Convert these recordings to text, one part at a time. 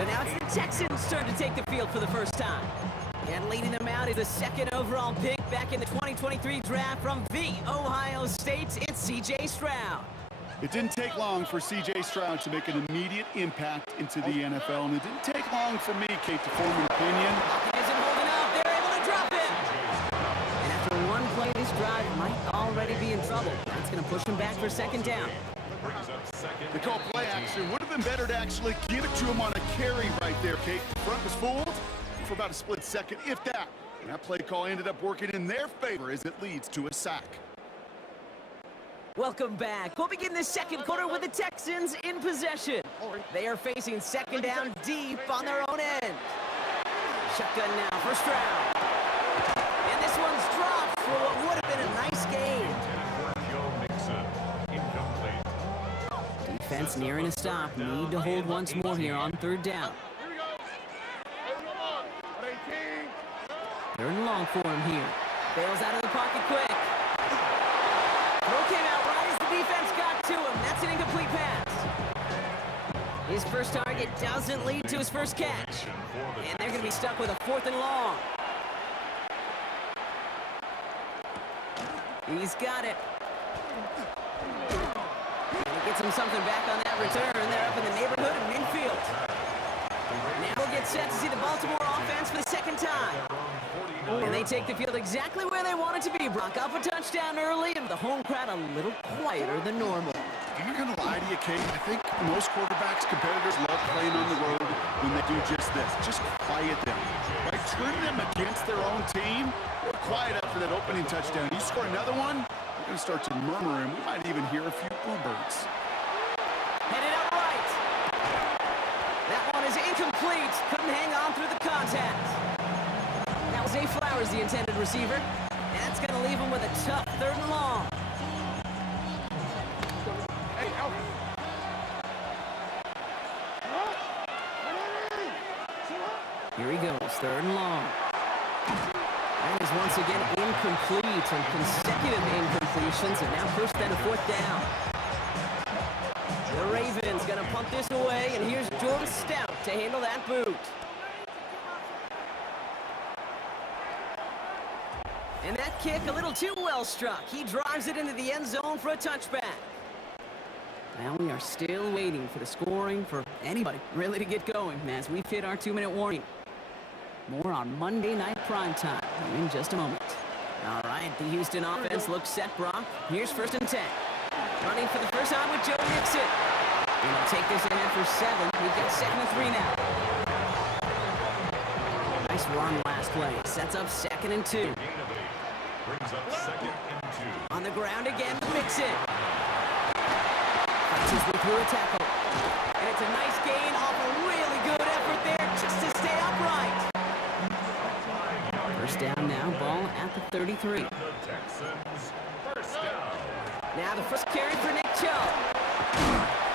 So now it's the Texans' turn to take the field for the first time. And leading them out is the second overall pick back in the 2023 draft from The Ohio State. It's C.J. Stroud. It didn't take long for C.J. Stroud to make an immediate impact into the NFL, and it didn't take long for me, Kate, to form an opinion. Isn't holding up. They're able to drop him. And after one play, this drive might already be in trouble. That's going to push him back for second down. They call play action. Would have been better to actually give it to him on a carry right there, Kate. The front was fooled for about a split second, if that. And that play call ended up working in their favor as it leads to a sack. Welcome back. We'll begin the second quarter with the Texans in possession. They are facing second down deep on their own end. Shotgun now for Stroud. And this one's dropped for what would have been a nice gain. Defense nearing a stop. Need to hold once more here on third down. Third and long for him here. Bails out of the pocket quick. Throw came out right as the defense got to him. That's an incomplete pass. His first target doesn't lead to his first catch. And they're going to be stuck with a fourth and long. He's got it. And he gets him something back on that return. They're up in the neighborhood of midfield. Now we'll get set to see the Baltimore offense for the second time. And they take the field exactly where they want it to be. Brock off a touchdown early, and the home crowd a little quieter than normal. I'm not going to lie to you, Kate. I think most quarterbacks, competitors love playing on the road when they do just this. Just quiet them. By turning them against their own team, or quiet after that opening touchdown. You score another one, they're going to start to murmur, and we might even hear a few bluebirds. Headed up right. That one is incomplete. Couldn't hang on through the contact. That was Zay Flowers, the intended receiver. And that's going to leave him with a tough third and long. Here he goes, third and long. That is once again incomplete, and consecutive incompletions, and now pushed them to fourth down. The Ravens going to punt this away, and here's Jordan Stout to handle that boot. And that kick a little too well struck. He drives it into the end zone for a touchback. Now we are still waiting for the scoring for anybody really to get going as we hit our 2-minute warning. More on Monday Night Primetime in just a moment. All right, the Houston offense looks set, Brock. Here's 1st and 10. Running for the first time with Joe Mixon. And he'll take this ahead for 7. We've got 2nd and 3 now. Nice run last play. Sets up 2nd and 2. Brings up 2nd and 2. On the ground again, Mixon. Fights his way through a tackle. And it's a nice gain off a really good effort there just to stay upright. First down now, ball at the 33. The Texans, first down. Now the first carry for Nick Chubb.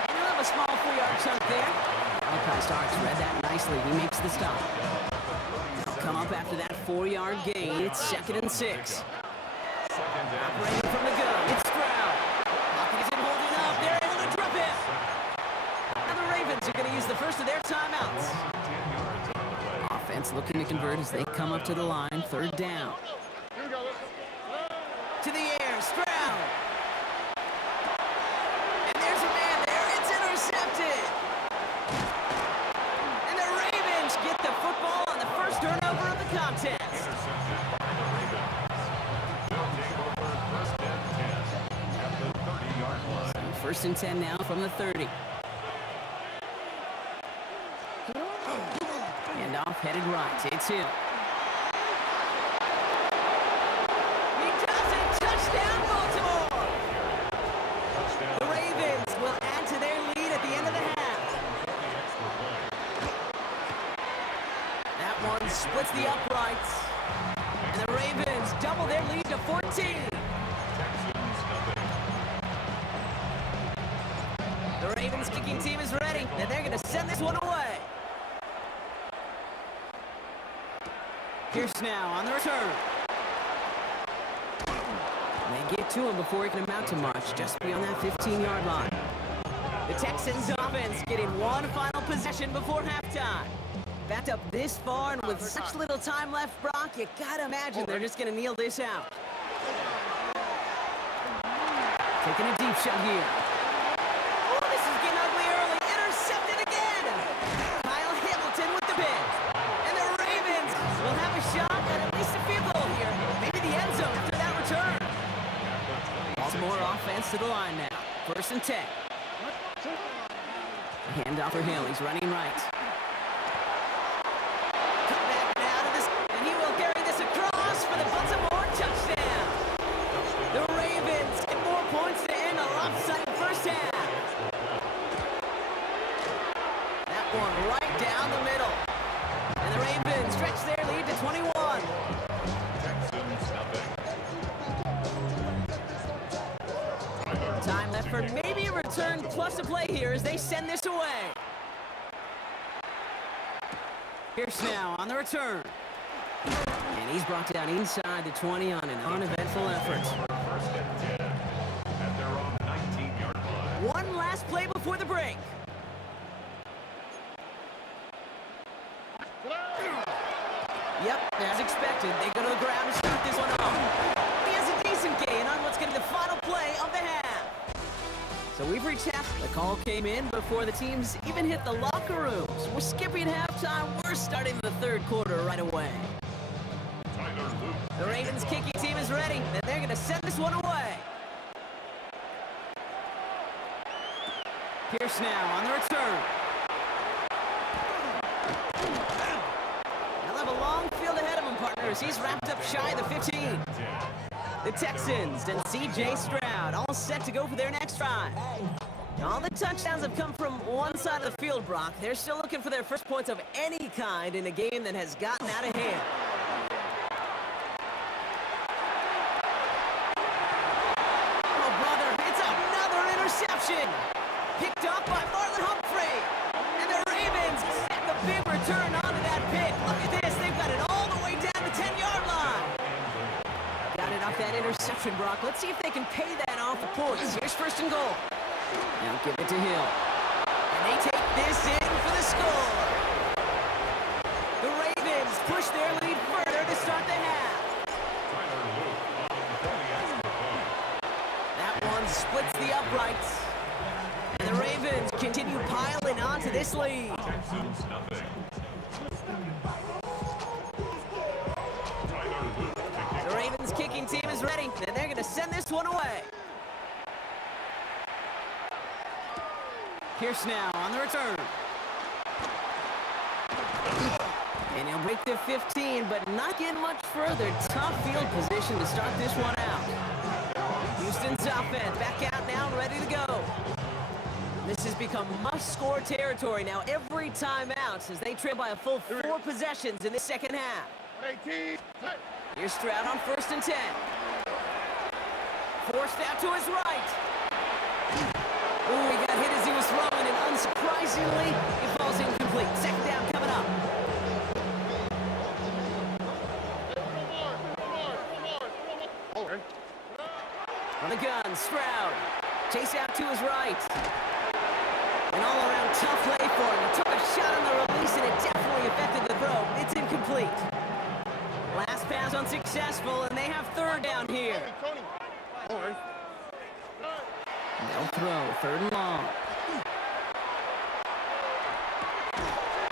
And he'll have a small 4-yard chunk there. Malachi Starks read that nicely. He makes the stop. He'll come up after that 4-yard gain. It's 2nd and 6. Operating from the gun, it's Stroud. Pocket isn't holding up. They're able to drop it. Now the Ravens are going to use the first of their timeouts. Offense looking to convert as they come up to the line. 3rd down. To the air, Stroud. And there's a man there. It's intercepted. And the Ravens get the football on the first turnover of the contest. First and 10 now from the 30. And off headed right. It's him. He does it. Touchdown, Baltimore. The Ravens will add to their lead at the end of the half. That one splits the uprights. And the Ravens double their lead to 14. The Ravens kicking team is ready, and they're going to send this one away. Pierce now on the return. They get to him before he can amount to much, just beyond that 15-yard line. The Texans offense getting one final possession before halftime. Backed up this far, and with such little time left, Brock, you gotta imagine they're just gonna kneel this out. Taking a deep shot here. Oh, this is getting ugly early. Intercepted again. Kyle Hamilton with the pick. And the Ravens will have a shot at least a field goal here. Maybe the end zone after that return. Baltimore offense to the line now. 1st and 10. Handoff for Hill. He's running right. Come back now to this, and he will carry this across for the Baltimore touchdown. The Ravens get 4 points to end a lopsided first half. That one right down the middle. And the Ravens stretch their lead to 21. Time left for maybe a return plus a play here as they send this away. Pierce now on the return. And he's brought down inside the 20 on an uneventful effort. 1st and 10 at their own 19-yard line. One last play before the break. Yep, as expected, they go to the ground to start this one off. He has a decent gain on what's going to be the final play of the half. So we've reached half. The call came in before the teams even hit the locker rooms. We're skipping halftime. We're starting the 3rd quarter right away. The Ravens kicking team is ready, and they're going to send this one away. Pierce now on the return. They'll have a long field ahead of him, partners. He's wrapped up shy of the 15. The Texans and C.J. Stroud all set to go for their next drive. All the touchdowns have come from one side of the field, Brock. They're still looking for their first points of any kind in a game that has gotten out of hand. Oh, brother, it's another interception. Picked up by Marlon Humphrey. And the Ravens set the big return onto that pick. Look at this. They've got it all the way down the 10-yard line. Got it off that interception, Brock. Let's see if they can pay that off the points. Here's 1st and goal. Now give it to Hill. And they take this in for the score. The Ravens push their lead further to start the half. That one splits the uprights. And the Ravens continue piling onto this lead. Texans nothing. The Ravens kicking team is ready, and they're going to send this one away. Pierce now on the return. And he'll break the 15, but not get much further. Tough field position to start this one out. Houston's offense back out now and ready to go. This has become must-score territory now every time out as they trail by a full 4 possessions in the second half. Here's Stroud on 1st and 10. Forced out to his right. Ooh, he got hit as he was throwing, and unsurprisingly, it falls incomplete. 2nd down coming up. On the gun, Stroud. Chase out to his right. An all-around tough play for him. He took a shot on the release, and it definitely affected the throw. It's incomplete. Last pass unsuccessful, and they have 3rd down here. They'll throw, 3rd and long.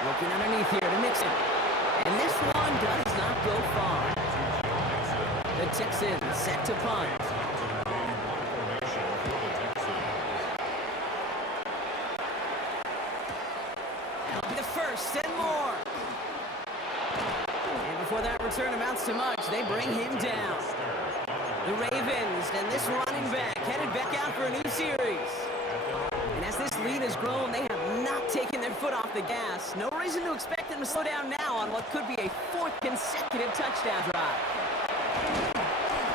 Looking underneath here to Mixon. And this one does not go far. The Texans set to punt. That'll be the 1st and more. And before that return amounts to much, they bring him down. The Ravens and this running back headed back out for a new series. And as this lead has grown, they have not taken their foot off the gas. No reason to expect them to slow down now on what could be a 4th consecutive touchdown drive.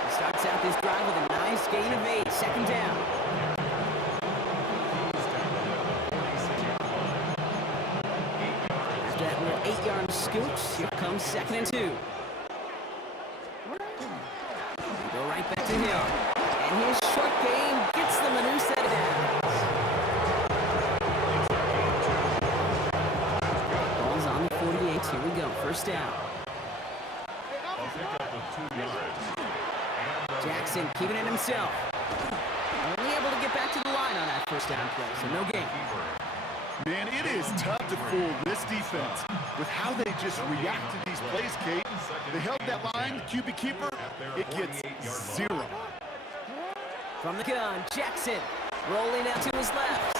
He starts out this drive with a nice gain of 8, 2nd down. After that little 8-yard scoot, here comes 2nd and 2. Go right back to Hill. And his short game gets them a new set of downs. first down. A pickup of 2 yards. Jackson keeping it himself. Only able to get back to the line on that first down play, so no gain. Man, it is tough to fool this defense with how they just react to these plays, Kate. They held that line, QB keeper, it gets 0. From the gun, Jackson rolling out to his left.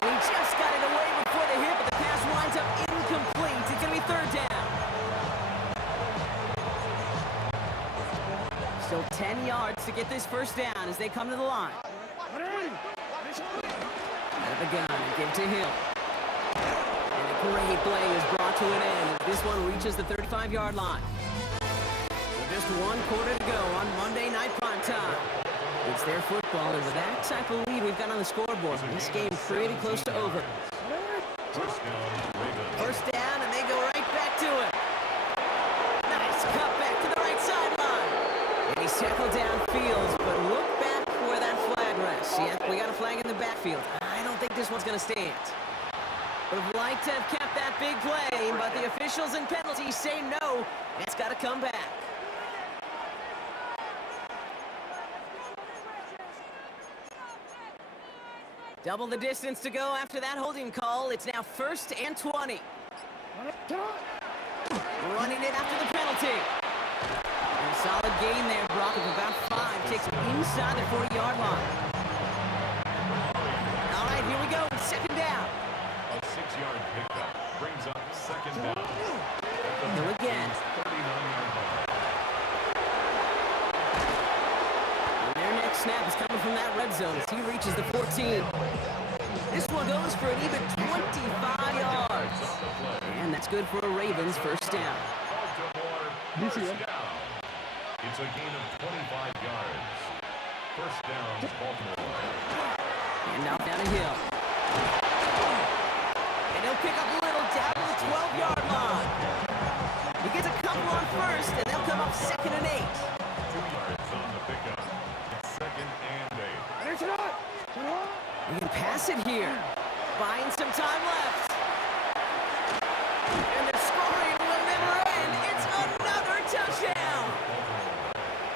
And he just got it away before the hit, but the pass winds up incomplete. It's going to be third down. Still 10 yards to get this first down as they come to the line. Out of the gun and give to Hill. And a great play is brought to an end as this one reaches the 35-yard line. With just 1 quarter to go on Monday Night Primetime. It's their football, and with that type of lead we've got on the scoreboard, this game pretty close to over. First down, and they go right back to it. Nice cut back to the right sideline. And he's tackled downfield, but look back where that flag rests. Yeah, we got a flag in the backfield. I don't think this one's going to stand. Would have liked to have kept that big play, but the officials and penalties say no. It's got to come back. Double the distance to go after that holding call. It's now 1st and 20. Running it after the penalty. And a solid gain there, Brock, of about 5. Takes it inside the 40-yard line. All right, here we go. Second down. A 6-yard pickup brings up second down. Hill again. 39-yard line. And their next snap is coming from that red zone as he reaches the 14. This one goes for an even 25 yards. And that's good for a Ravens first down. Baltimore first down. It's a gain of 25 yards. First down, Baltimore. And out down to Hill. And he'll pick up a little down to the 12-yard line. He gets a couple on first, and they'll come up 2nd and 8. 2 yards on the pickup. It's 2nd and 8. We can pass it here. Buying some time left. And the scoring will never end. It's another touchdown.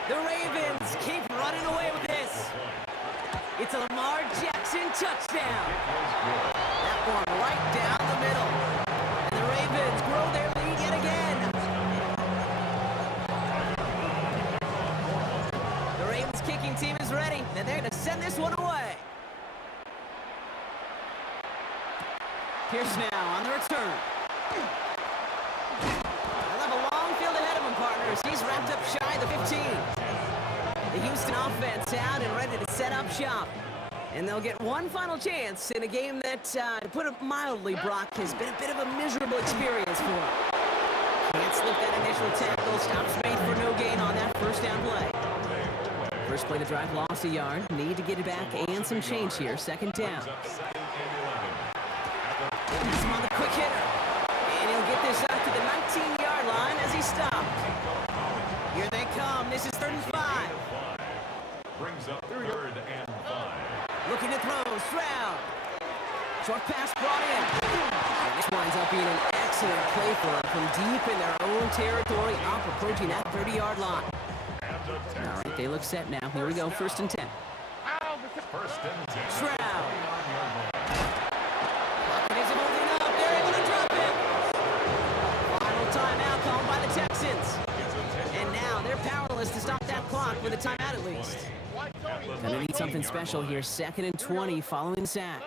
The Ravens keep running away with this. It's a Lamar Jackson touchdown. That one right down the middle. And the Ravens grow their lead yet again. The Ravens kicking team is ready, and they're going to send this one away. Pierce now on the return. They'll have a long field ahead of him, partners. He's wrapped up shy of the 15. The Houston offense out and ready to set up shop. And they'll get one final chance in a game that, to put it mildly, Brock, has been a bit of a miserable experience for him. Can't slip that initial tackle. Stops made for no gain on that first down play. First play to drive lost a yard. Need to get it back and some change here. Second down. He's on the quick hitter. And he'll get this out to the 19-yard line as he stopped. Here they come. This is 3rd and 5. Brings up 3rd and 5. Looking to throw. Stroud. Short pass brought in. And this winds up being an excellent play for them from deep in their own territory, up approaching that 30-yard line. All right, they look set now. Here we go. 1st and 10. First and 10. Stroud. Is it holding up? They're able to drop it. Final timeout called by the Texans. And now they're powerless to stop that clock with a timeout at least. Gonna need something special here. 2nd and 20 following the sack.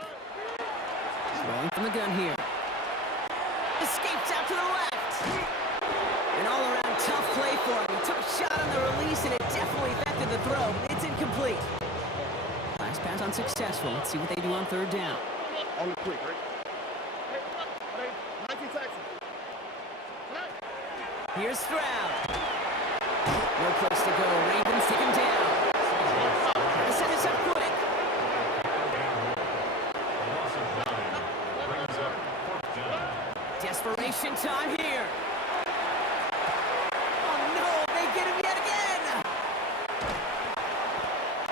Rolling from the gun here. Escapes out to the left. An all-around tough play for him. He took a shot on the release, and it definitely affected the throw. It's incomplete. Last pass unsuccessful. Let's see what they do on 3rd down. On the quick, right? Here's Stroud. No place to go. Ravens take him down. They set this up quick. Desperation time here. Oh no, they get him yet again.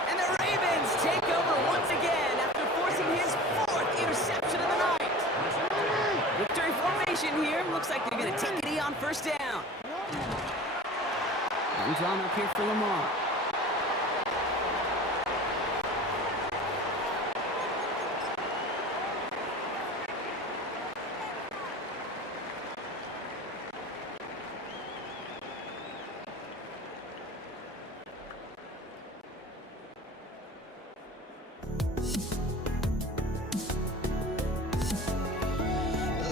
And the Ravens take over once again after forcing his 4th interception of the night. Victory formation. formation here. Looks like they're going to take it on first down. And drawn up here for Lamar.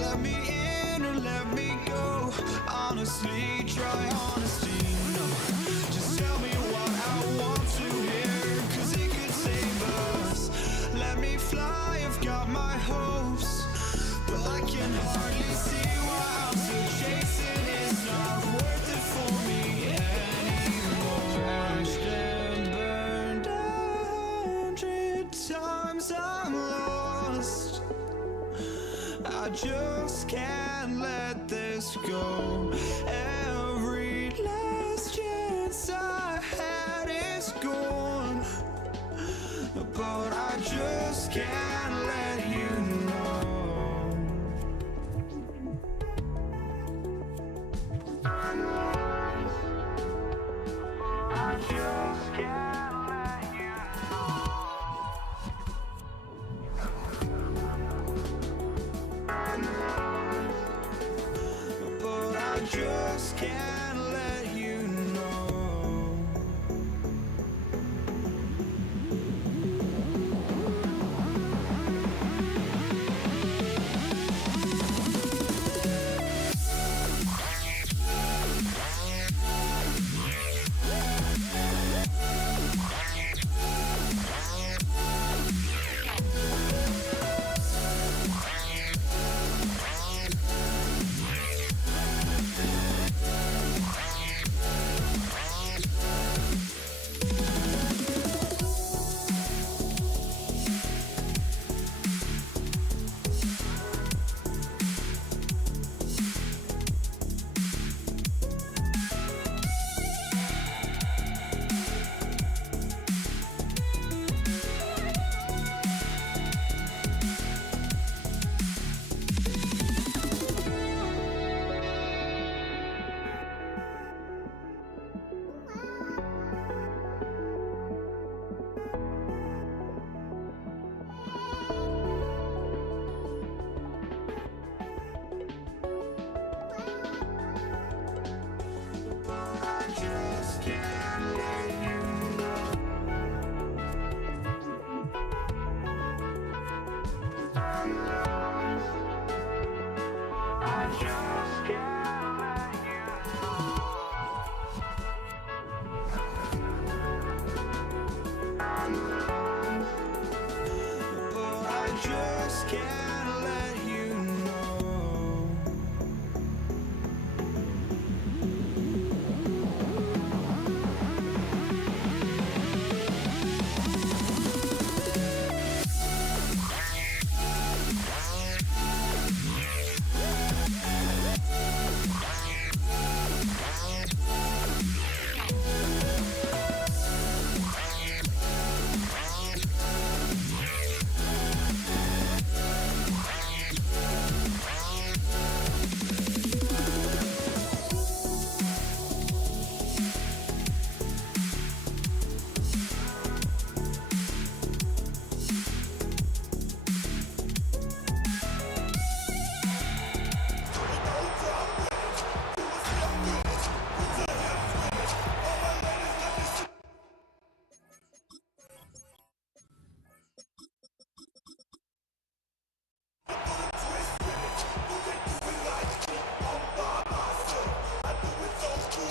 Let me in or let me go. Honestly, try honesty. No, just tell me what I want to hear, 'cause it could save us. Let me fly, I've got my hopes, but I can hardly see why I'm still chasing. It's not worth it for me anymore. Crashed and burned 100 times, I'm lost. I just can't let this go. Every last chance I had is gone, but I just can't let you know. I just can't let you know. But I just can't let you know.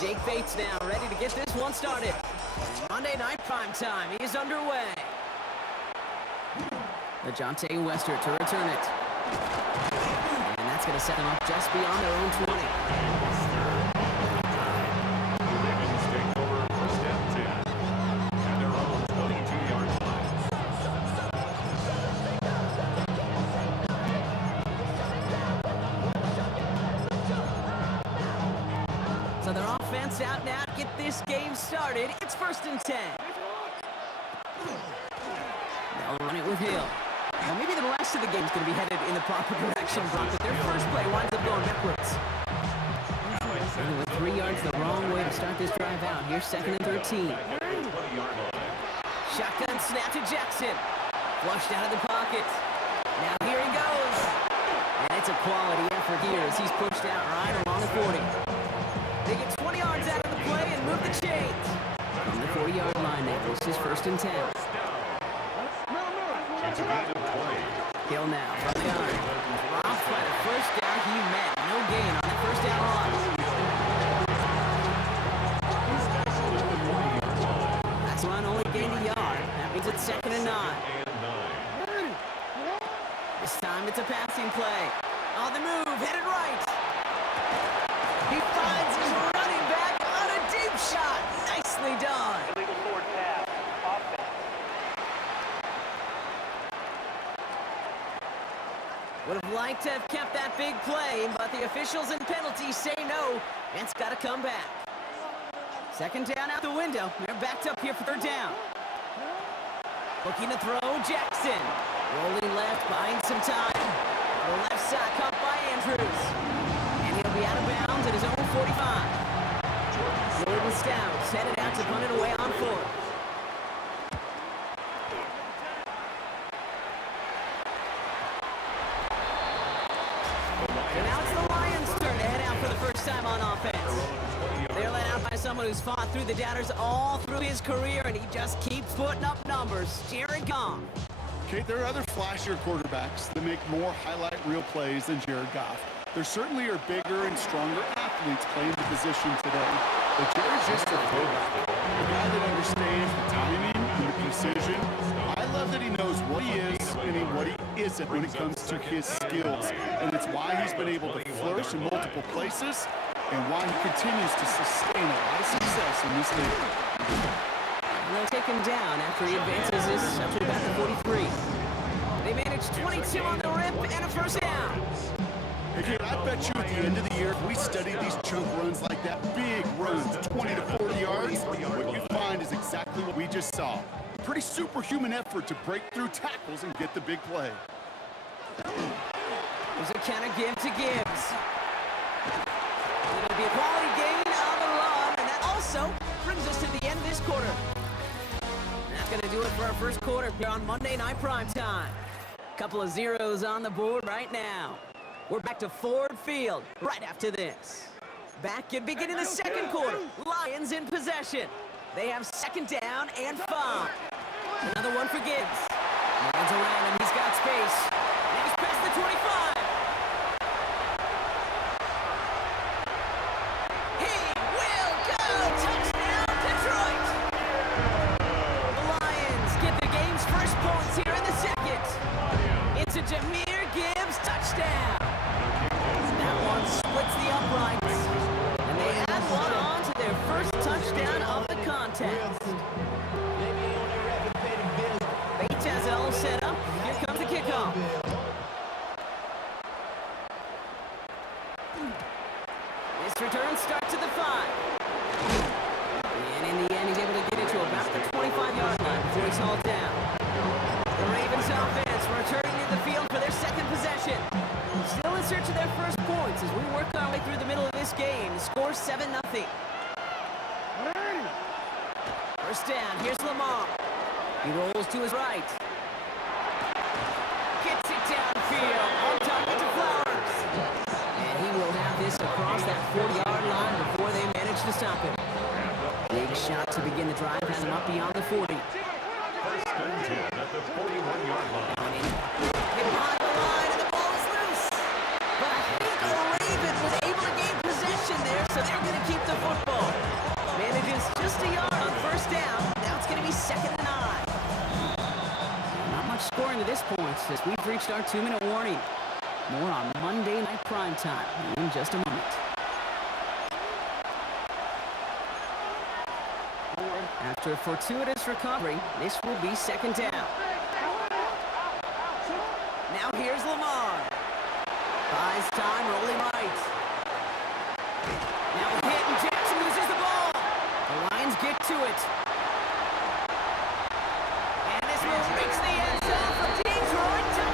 Jake Bates now, ready to get this one started. Monday night prime time is underway. LaJohntay Wester to return it. And that's going to set them up just beyond their own 20. The Ravens take over first down 10 at their own 22-yard line. So their offense out now to get this game started. It's 1st and 10. They'll run it with Hill. Now maybe the rest of the game's going to be headed in the proper direction, Brock, but their first play winds up going backwards. And with 3 yards the wrong way to start this drive out. Here's 2nd and 13. Shotgun snap to Jackson. Flushed out of the pocket. Now here he goes. And it's a quality effort here as he's pushed out right along the 40. They get 20 yards out of the play and move the chains. From the 40-yard line now, this is 1st and 10. Hill now from the arm. Off by the first down he met. No gain on the first down run. That's one only gained a yard. That means it's 2nd and 9. This time it's a passing play. On the move, headed right. He finds his running back on a deep shot. Nicely done. Illegal forward pass. Offense. Would have liked to have kept that big play, but the officials and penalties say no. It's got to come back. 2nd down out the window. They're backed up here for 3rd down. Looking to throw, Jackson. Rolling left, buying some time. The left side caught by Andrews. And he'll be out of bounds at his own 45. Jordan Stout headed out to punt it away on 4th. So now it's the Lions' turn to head out for the first time on offense. They're led out by someone who's fought through the doubters all through his career, and he just keeps putting up numbers. Jared Goff. Okay, there are other flashier quarterbacks that make more highlight reel plays than Jared Goff. There certainly are bigger and stronger athletes playing the position today, but Jared's just a fullback, a guy that understands the timing and the precision. I love that he knows what he is and what he isn't when it comes to his skills, and it's why he's been able to flourish in multiple places and why he continues to sustain a lot of success in this league. And they'll take him down after he advances this up to about the 43. They managed 22 on the rip and a first down. Again, I bet you at the end of the year, if we studied these chunk runs like that, big runs, 20 to 40 yards, what you find is exactly what we just saw. Pretty superhuman effort to break through tackles and get the big play. There's a counter give to Gibbs. It'll be a quality gain on the run, and that also brings us to the end of this quarter. That's going to do it for our first quarter here on Monday Night Primetime. Couple of zeros on the board right now. We're back to Ford Field right after this. Back at beginning the second quarter. Lions in possession. They have 2nd down and 5. Another one for Gibbs. Runs around him. He's got space. And he's past the 25. He will go. Touchdown, Detroit. The Lions get the game's first points here in the second. It's a Jahmyr Gibbs touchdown. That one splits the uprights. And they add one on to their first touchdown of the contest. Bates has it all set up. Here comes the kickoff. This return starts at the 5. And in the end, he's able to get it to about the 25-yard line before he's hauled down. The Ravens offense returning to the field for their second possession. Still in search of their first points as we work our way through the middle of this game. The score 7-0. First down, here's Lamar. He rolls to his right. Gets it downfield. On target to Flowers. And he will have this across that 40-yard line before they manage to stop him. Big shot to begin the drive has him up beyond the 40. First and 10 at the 41-yard line. Hit behind the line and the ball is loose. But I think the Ravens was able to gain possession there, so they're going to keep the football. Manages just a yard on first down. Now it's going to be 2nd and 9. Not much scoring to this point as we've reached our 2-minute warning. More on Monday Night Primetime in just a moment. After a fortuitous recovery, this will be 2nd down. Now here's Lamar. Buys time, rolling right. Now a hit and Jackson loses the ball. The Lions get to it. And this will reach the end zone for Detroit.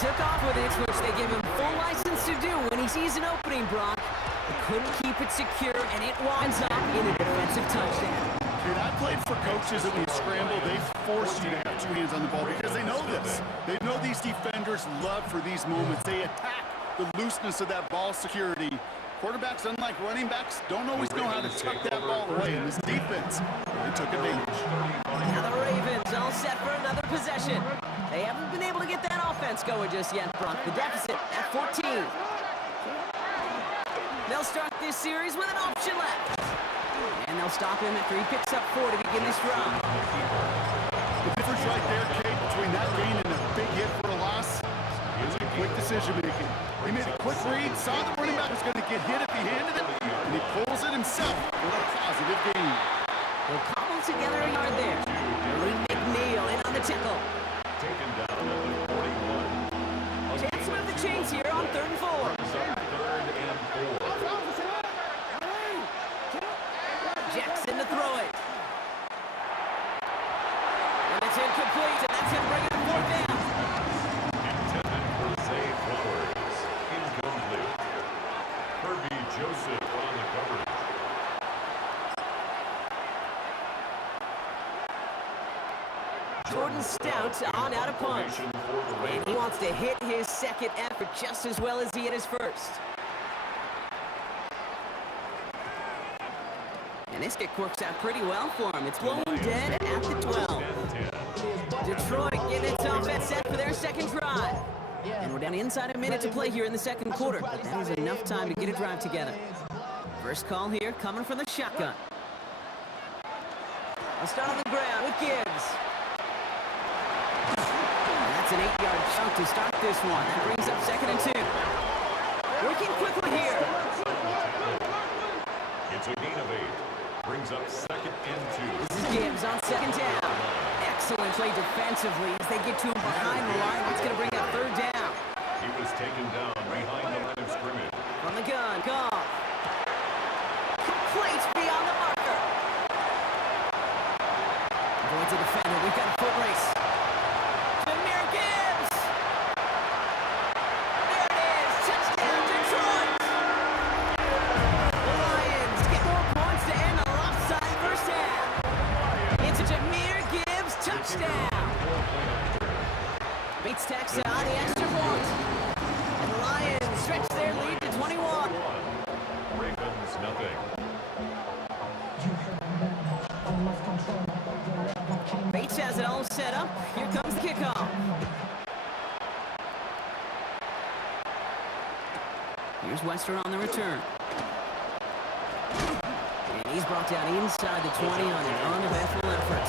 took off with it, which they give him full license to do when he sees an opening, Brock. He couldn't keep it secure, and it winds up in a defensive touchdown. Dude, I played for coaches that when you scramble, they force you to have two hands on the ball because they know this. They know these defenders love for these moments. They attack the looseness of that ball security. Quarterbacks, unlike running backs, don't always know how to tuck that ball away. In this defense, they took advantage. Now the Ravens all set for another possession. They haven't been able to get that offense going just yet, Brock. The deficit at 14. They'll start this series with an option left. And they'll stop him after he picks up 4 to begin this drive. The difference right there, Kate, between that gain and a big hit for a loss is a quick decision-making. He made a quick read, saw the running back was going to get hit if he handed it, and he pulls it himself for a positive gain. They'll cobble together a yard there. Lee McNeil in on the tickle. Taken down at the 41. Chance to move the chains here on 3rd and 4. Third and 4. Jackson to throw it. And it's incomplete, and that's going to bring it to 4th down. Intended for Zay Flowers. Incomplete. Kirby Joseph on the coverage. Jordan Stout on out of punch. And he wants to hit his second effort just as well as he hit his first. And this kick works out pretty well for him. It's blown dead at the 12. Detroit getting its offense set for their second drive. And we're down inside a minute to play here in the second quarter. But that is enough time to get a drive together. First call here coming from the shotgun. I'll start on the ground with Gibbs. And that's an 8-yard chunk to start this one. That brings up 2nd and 2. Working quickly here. It's a gain of 8. Brings up 2nd and 2. This is Gibbs on 2nd down. Excellent play defensively as they get to him behind the line. That's going to bring up 3rd down. He was taken down behind the line of scrimmage. From the gun, Goff. Complete beyond the marker. Going to defender. We've got a foot race. Jahmyr Gibbs. There it is. Touchdown, Detroit. The Lions get more points to end the lopsided first half. It's a Jahmyr Gibbs touchdown. Beats Texas on the extra point. And the Lions stretch their lead to 21. Ravens nothing. Bates has it all set up. Here comes the kickoff. Here's Wester on the return. And he's brought down inside the 20 on an uneventful effort.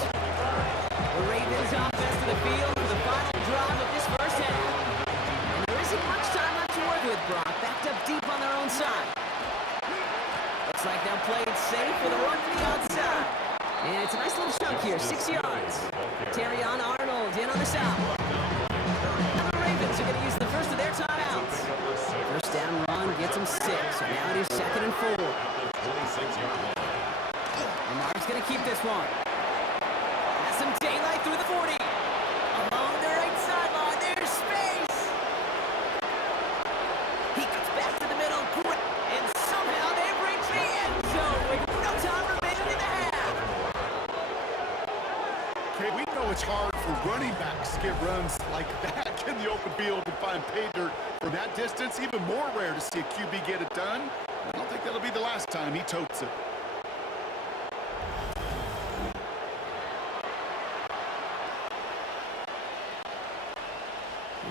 The Ravens offense to the field for the final drive of this first half. And there isn't much time left to work with, Brock. Backed up deep on their own side. Looks like they'll play it safe with a run to the outside. And it's a nice little chunk here, 6 yards. Terrion Arnold in on the south. Now the Ravens are going to use the first of their timeouts. First down run gets them 6, so now it is 2nd and 4. 26-yard line. Lamar's going to keep this one. Has some daylight through the 40. Along the right sideline, there's space. He cuts back to the middle, and somehow they reach the end zone with no time remaining in the half. Okay, we know it's hard for running backs to get runs like that in the open field and find pay dirt from that distance. Even more rare to see a QB get it done. I don't think that'll be the last time he totes it.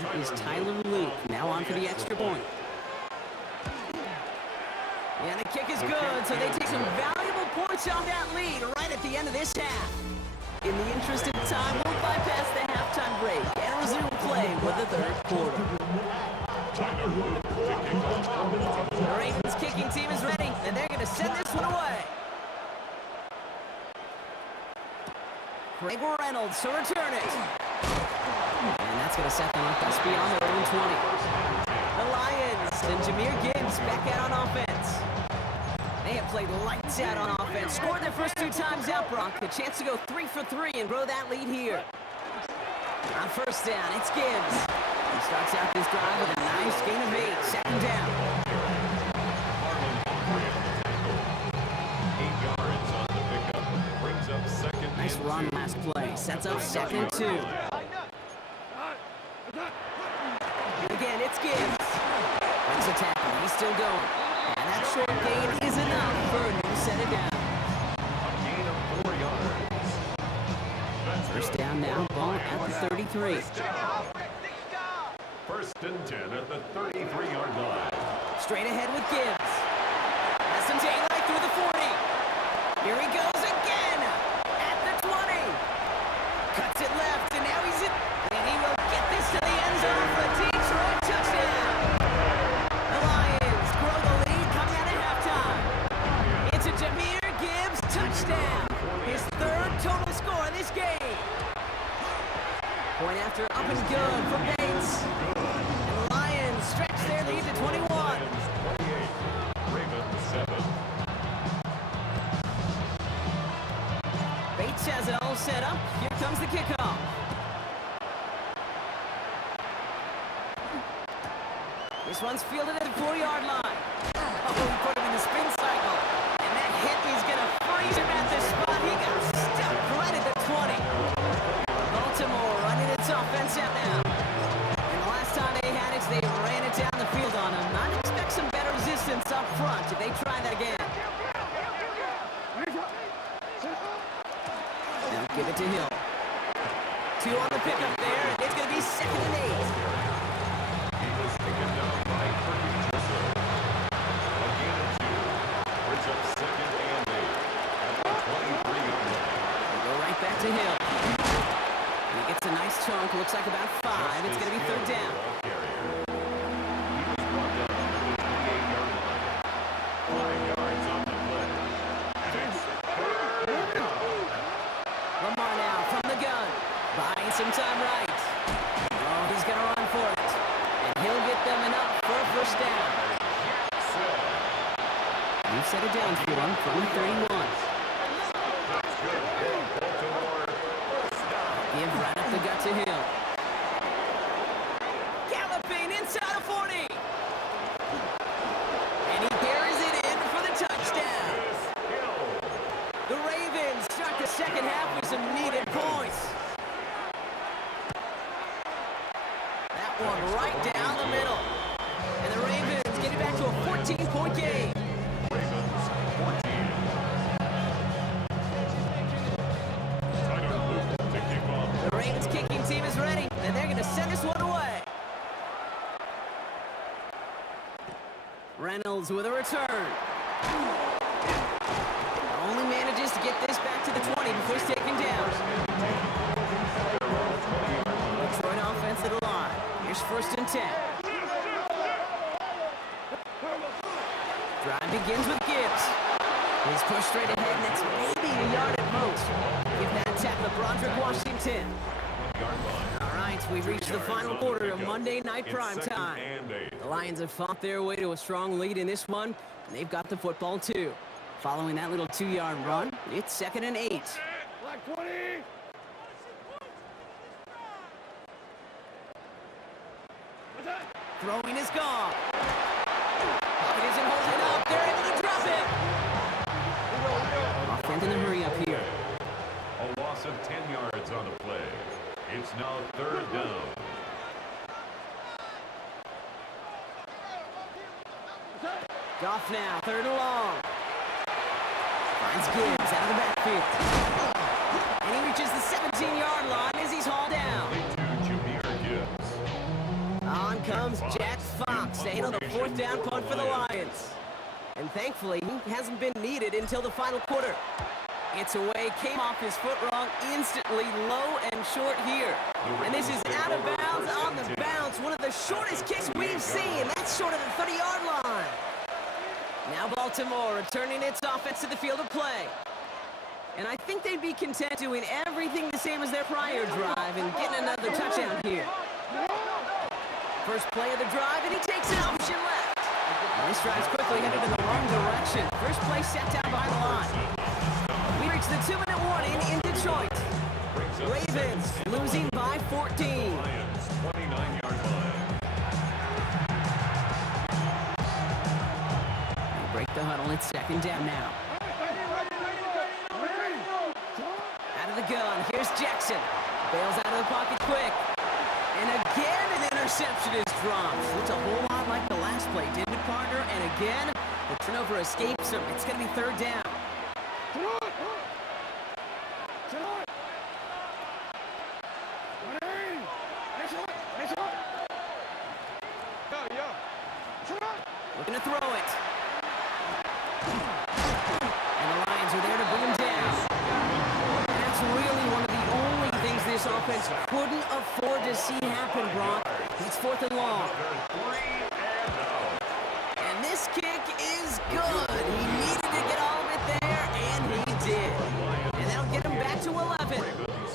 That is Tyler Luke, now on for the extra point. And the kick is good, so they take some valuable points off that lead right at the end of this half. In the interest of time, we'll bypass the halftime break and resume play with the 3rd quarter. The Ravens kicking team is ready, and they're going to send this one away. Craig Reynolds to return it. And that's going to set them up just beyond their own 20. The Lions and Jahmyr Gibbs back out on offense. They have played lights out on offense. Scored their first 2 times out, Brock. A chance to go 3 for 3 and grow that lead here. On first down, it's Gibbs. He starts out this drive with a nice gain of 8, second down. Marlon Humphrey on the tackle. 8 yards on the pickup. Brings up second Nice and run 2. last play. Sets up second and 2. Again, it's Gibbs. Brings a tackle. He's still going. And that short gain is enough for a new set of down. A gain of 4 yards. That's First good. down now. Ball at the 33. First and 10 at the 33-yard line. Straight ahead with Gibbs. Has some daylight through the 40. Here he goes again. At the 20. Cuts it left, and now he's in. And he will get this to the end zone for a Detroit touchdown. The Lions grow the lead coming out of halftime. It's a Jahmyr Gibbs touchdown. His third total score in this game. Point after up and good for Bates. And the Lions stretch their lead to 21. Lions 28. Ravens 7. Bates has it all set up. Here comes the kickoff. This one's fielded at the 4-yard line. Oh, he put him in the spin cycle. And that hit is going to freeze him at the spot. He got stuck right at the 20. Baltimore running its offense out now. And the last time they had it, they ran it down the field on him. I'd expect some better resistance up front if they try that again. Now give it to Hill. 2 on the pickup there, and it's going to be second and 8. He was taken down by Curtis Joseph. A gain of 2. Brings up second and 8 at the 23-yard line. Go right back to Hill. And he gets a nice chunk, looks like about 5. It's going to be third down. He was brought down at the 28-yard line. 5 yards on the play. And it's third down. Lamar now from the gun. Buying some time right. Oh, he's going to run for it. And he'll get them enough for a first down. New set of downs for him from the 31. That's good. Baltimore first down. Give right up the gut to Hill. Galloping inside of 40. And he carries it in for the touchdown. Hill. The Ravens start the second half with some needed points. That one right down the middle. And the Ravens get it back to a 14-point game. Ravens 14. Tyler Luke to kick off. The Ravens kicking team is ready, and they're going to send this one away. Reynolds with a return. Only manages to get this back to the 20 before he's taken down. Detroit offense at the line. Here's first and 10. Drive begins with Gibbs. He's pushed straight ahead, and it's maybe a yard at most. Give that tackle to Broderick Washington. All right, we've reached the final quarter of Monday Night Prime Time. The Lions have fought their way to a strong lead in this one, and they've got the football too. Following that little 2-yard run, it's second and 8. Throwing is gone. Pocket isn't holding up. They're able to drop it. Offense in the hurry up here. A loss of 10 yards on the play. It's now third down. Goff now, third and long. Finds Gibbs out of the backfield. And he reaches the 17-yard line as he's hauled down. To Jahmyr Gibbs. On comes Jack Fox to handle the fourth down punt for the Lions. And thankfully, he hasn't been needed until the final quarter. It's away, came off his foot wrong, instantly low and short here. And this is out of bounds on the bounce. One of the shortest kicks we've seen. That's short of the 30-yard line. Now Baltimore returning its offense to the field of play. And I think they'd be content doing everything the same as their prior drive and getting another touchdown here. First play of the drive, and he takes an option left. And this drive's quickly headed in the wrong direction. First play set down by the line. We reach the 2-minute warning in Detroit. Ravens losing by 14. Lions 29-yard line. the huddle. It's second down now. Out of the gun. Here's Jackson. Bails out of the pocket quick. And again, an interception is dropped. Looks a whole lot like the last play, didn't it, partner? And again, the turnover escapes him. It's going to be third down. Looking to throw it. And the Lions are there to bring him down. That's really one of the only things this offense couldn't afford to see happen, Brock. It's fourth and long. And this kick is good. He needed to get all of it there, and he did. And that'll get him back to 11.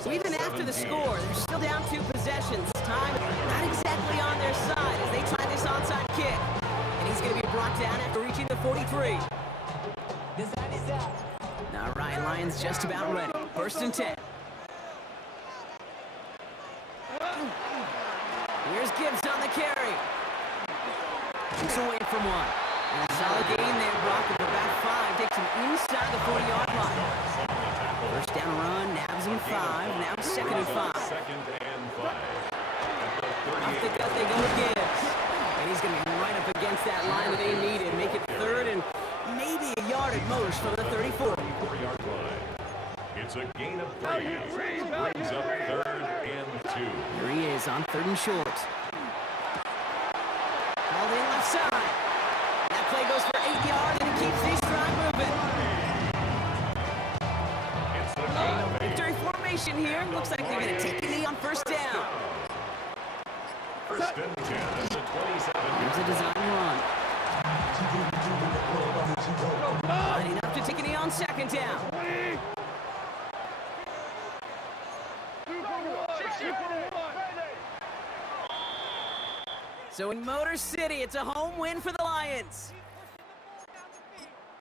So even after the score, they're still down 2 possessions. Time not exactly on their side as they try this onside kick. And he's going to be brought down after reaching the 43. All right, Lions just about ready. First and 10. Here's Gibbs on the carry. He's away from one. And a solid gain there, Brock, of about 5. Takes him inside the 40-yard line. First down run, nabs him 5. Now second and 5. Off the gut they go with Gibbs. And he's going to be right up against that line that they needed. Make it third and maybe a yard at most from the 34. 34-yard line. It's a gain of 3. Brings up third and 2. Here he is on third and short. Called in left side. That play goes for 8 yards and it keeps these drive moving. It's a gain of 8. Victory formation here. Looks like they're going to take a knee on first down. First and 10 at the 27. Here's a design run. Lining up to take a knee on second down. So in Motor City, it's a home win for the Lions.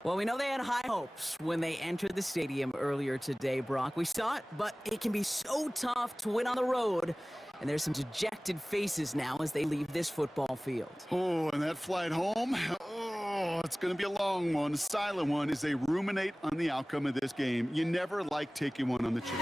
Well, we know they had high hopes when they entered the stadium earlier today, Brock. We saw it, but it can be so tough to win on the road. And there's some dejected faces now as they leave this football field. Oh, and that flight home, oh, it's going to be a long one, a silent one, as they ruminate on the outcome of this game. You never like taking one on the chin.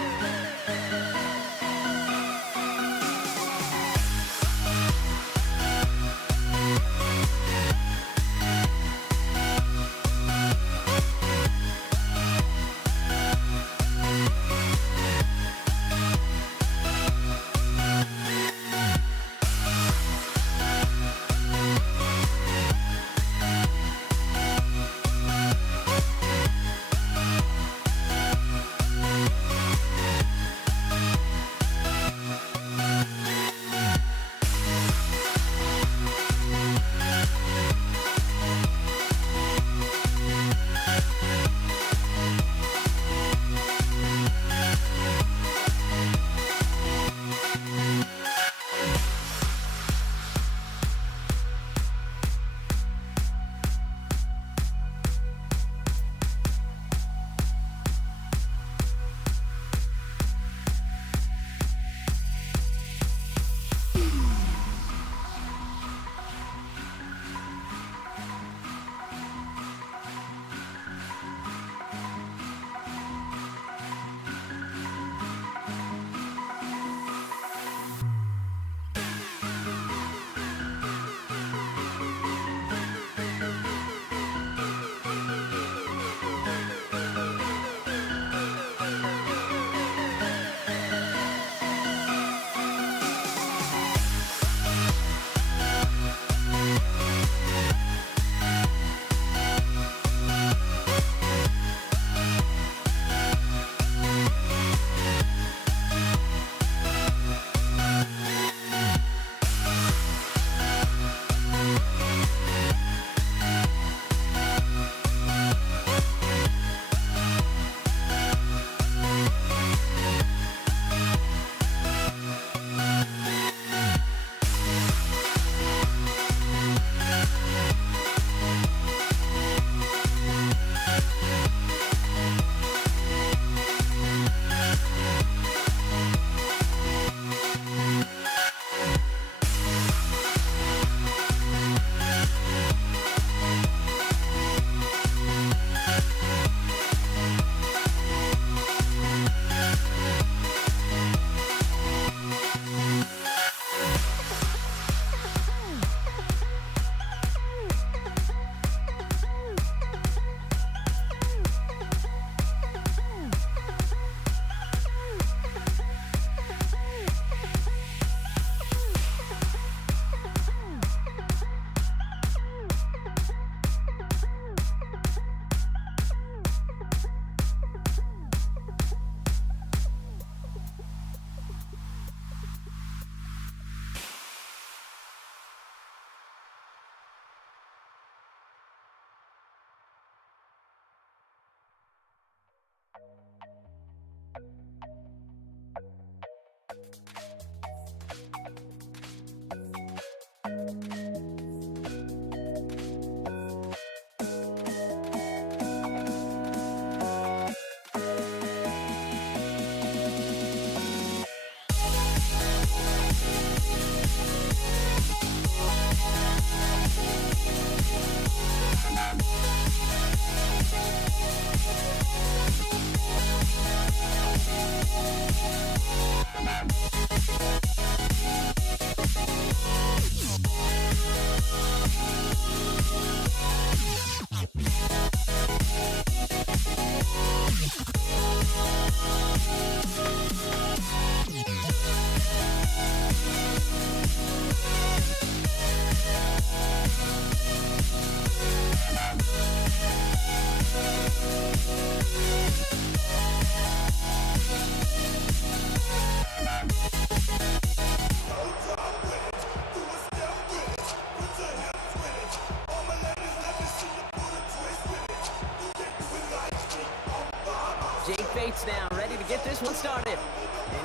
Bates now, ready to get this one started.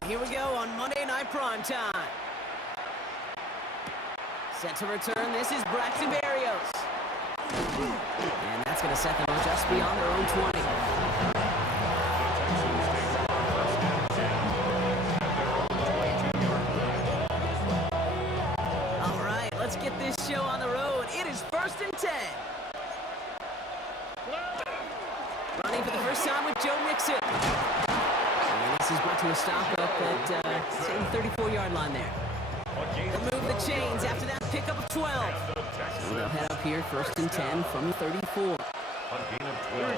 And here we go on Monday Night Primetime. Set to return, this is Braxton Berrios. And that's going to set them up just beyond their own 20. All right, let's get this show on the road. It is 1st and 10. Running for the first time with Joe Mixon. And this is brought to a stop up at the 34-yard line there. They'll move the chains after that pickup of 12. So they'll head up here, 1st and 10 from the 34. A gain of 12.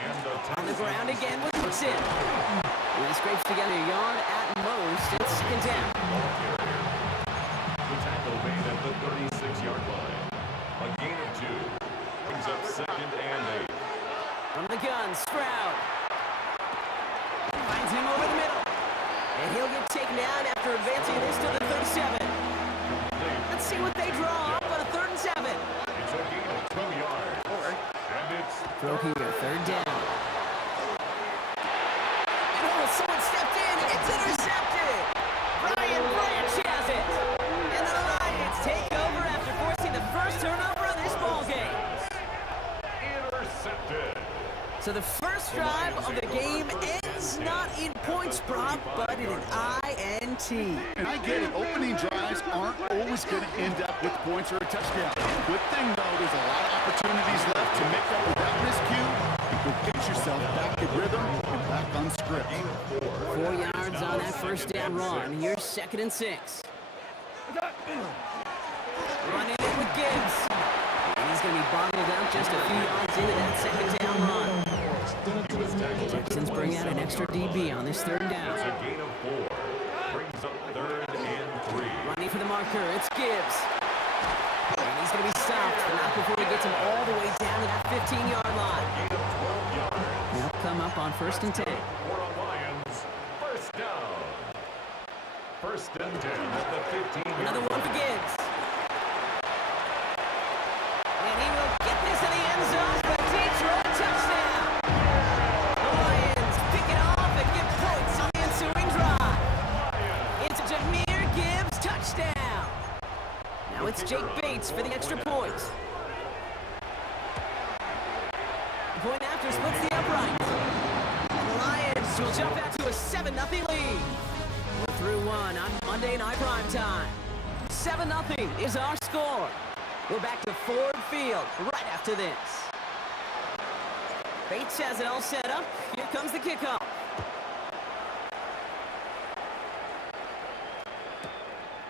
And On the ground again with Mixon. He scrapes together a yard at most. It's 2nd down. the tackle made at the 36-yard line. A gain of 2. Brings up 2nd and 8. From the gun, Stroud. Finds him over the middle. And he'll get taken down after advancing this to the 37. Let's see what they draw up on a 3rd and 7. It's a gain of 2 yards. And it's Throw here, 3rd down. And oh, someone stepped in. It's intercepted. Ryan Branch has it. And the Lions take over after forcing the first turnover of this ballgame. intercepted. So the first drive of the game ends not in points, Brock, but in an INT. And I get it, opening drives aren't always going to end up with points or a touchdown. Good thing, though, there's a lot of opportunities left to make up without miscue. You can get yourself back in rhythm and back on script. 4 yards on that first down run. Here's 2nd and 6. Running in with Gibbs. And he's going to be bottled out just a few yards into that 2nd down run. Texans bring out an extra DB on this 3rd It's down. a gain of 4. Brings up 3rd and 3. Running for the marker, it's Gibbs. And he's going to be stopped, but not before he gets him all the way down to that 15-yard line. Gain of 12 yards. They'll come up on 1st and 10. For a Lions, 1st down. 1st and 10 at the 15-yard Another one for Gibbs. And he will get this in the end zone for Detroit touchdown. The Lions pick it off and give points on the ensuing drive. It's Jahmyr Gibbs touchdown. Now it's Jake Bates for the extra point. The point after splits the upright. And the Lions will jump out to a 7-0 lead. We're through one on Monday Night Primetime. 7-0 is our score. We're back to Ford Field right after this. Bates has it all set up. Here comes the kickoff.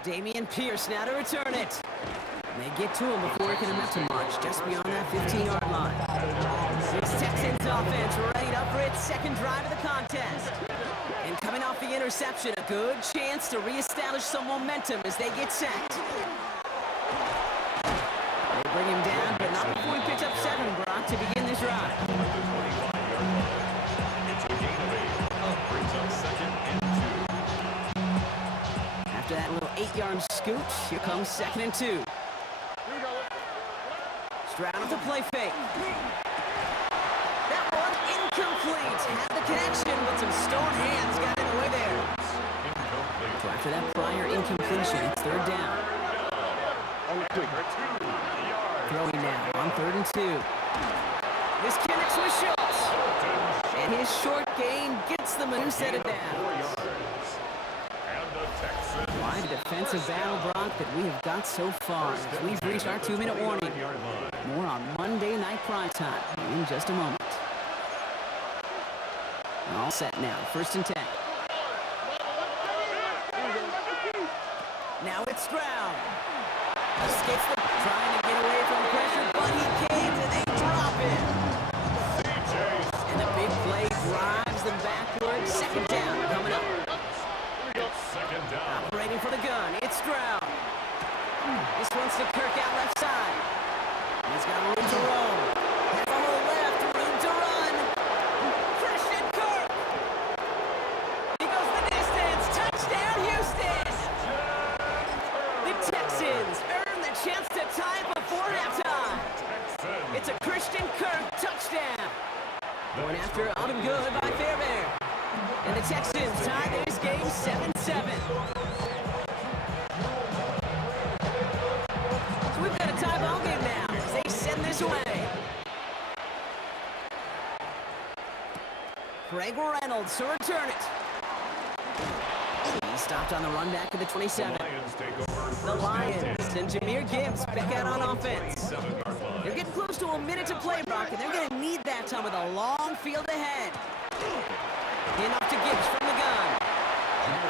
Damian Pierce now to return it. They get to him before he can attempt to march just beyond that 15-yard line. This Texans offense ready up for its 2nd drive of the contest. And coming off the interception, a good chance to reestablish some momentum as they get sacked. They bring him down, but not before he picks up 7, Brock, to begin this drive. It's a gain of 8. Brings up 2nd and 2. After that little 8-yard scoot, here comes 2nd and 2. Stroud with the play fake. That one incomplete. Had the connection, but some stone hands got in the way there. Incomplete. So after that prior incompletion, it's 3rd down. Throwing now on 3rd and 2. This connects with Schultz. And his short gain gets them a new set of 4 downs. yards. And the Texans. Wide defensive battle, Brock, that we have got so far as we've reached our 2-minute warning. Yard line. More on Monday Night Primetime in just a moment. All set now, 1st and 10. Now it's Stroud. Escapes the trying to get away from pressure, but he can't, and they drop it. And the big play drives them backwards. 2nd down coming up. It's 2nd down. Operating for the gun, it's Stroud. This one's to Kirk out left side. He's got room to roll. Has a hole left, room to run. Christian Kirk. He goes the distance. Touchdown, Houston. The Texans earn the chance to tie before halftime. It's a Christian Kirk touchdown. Going after it, up and good by Fairbairn. And the Texans tie this game 7-7. So we've got a tie ball game now as they send this away. Greg Reynolds to return it. He stopped on the run back to the 27. Lions take over The first Lions and Jahmyr Gibbs back out on offense. They're getting close to a minute to play, Brock, and they're going to need that time with a long field ahead. In off to Gibbs from the gun.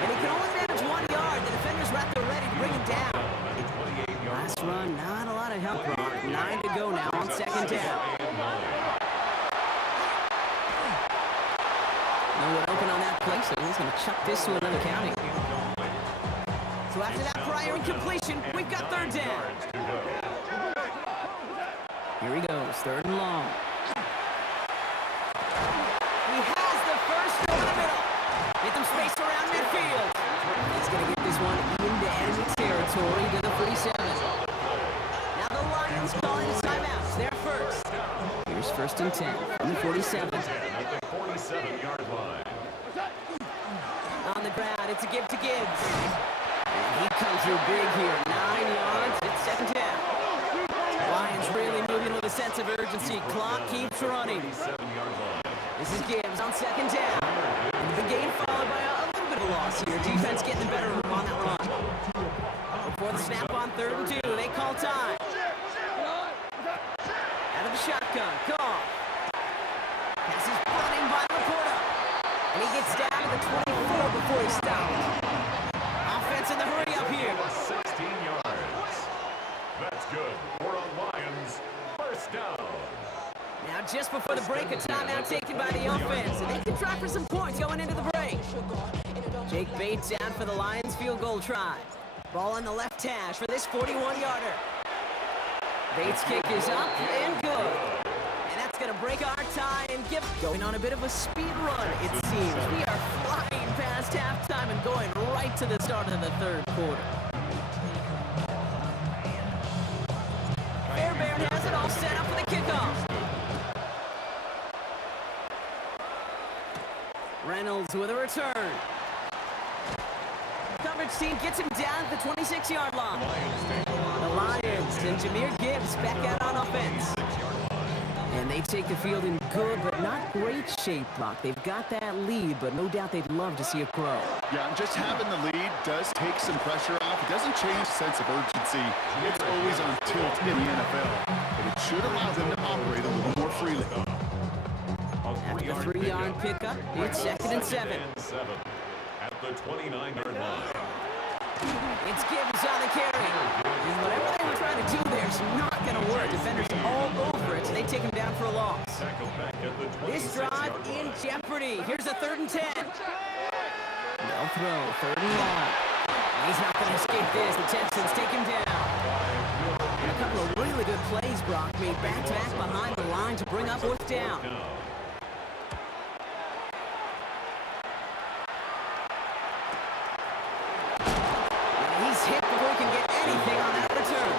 And he can only manage 1 yard. The defender's right there ready to bring him down. Last run, not a lot of help, Brock. 9 to go now on second down. No one open on that play, so he's going to chuck this to another county. So after that prior incompletion, we've got third down. Here he goes, third and long. He has the first over the middle. Get them space around midfield. He's going to get this one into enemy territory to the 47. Now the Lions calling a timeout. It's their first. Here's first and 10 from the 47. At the 47-yard line. On the ground, it's a give to Gibbs. And he comes through big here. 9 yards, it's second down. Lions really moving with a sense of urgency. Clock keeps running. This is Gibbs on second down. The gain followed by a little bit of a loss here. Defense getting the better of him on that run. Before the snap on third and 2, they call time. Out of the shotgun, Goff. Pass is running by Laporta. And he gets down to the 24 before he stopped. Offense in the hurry up here. 16 yards. That's good for a Lions first down. Now just before the break, a timeout taken by the offense. And they can try for some points going into the break. Jake Bates down for the Lions field goal try. Ball on the left hash for this 41-yarder. Bates' kick is up and good. And that's going to break our tie and give going on a bit of a speed run, it seems. We are flying past halftime and going right to the start of the third quarter. Fairbairn has it all set up for the kickoff. Reynolds with a return. Coverage team gets him down at the 26-yard line. The Lions and Jahmyr Gibbs back out on offense. And they take the field in good but not great shape, Brock. They've got that lead, but no doubt they'd love to see it grow. Yeah, and just having the lead does take some pressure off. It doesn't change the sense of urgency. It's always on tilt in the NFL. But it should allow them to operate a little more freely. After the 3-yard pickup, it's second and 7. At the 29-yard line. It's Gibbs on the carry. And whatever they were trying to do there is not going to work. Defenders all over it, so they take him down for a loss. This drive in jeopardy. Here's a third and 10. No throw, third and long. He's not going to escape this. The Texans take him down. And a couple of really good plays, Brock, made back-to-back behind the line to bring up fourth down. He's hit before he can get anything on that return.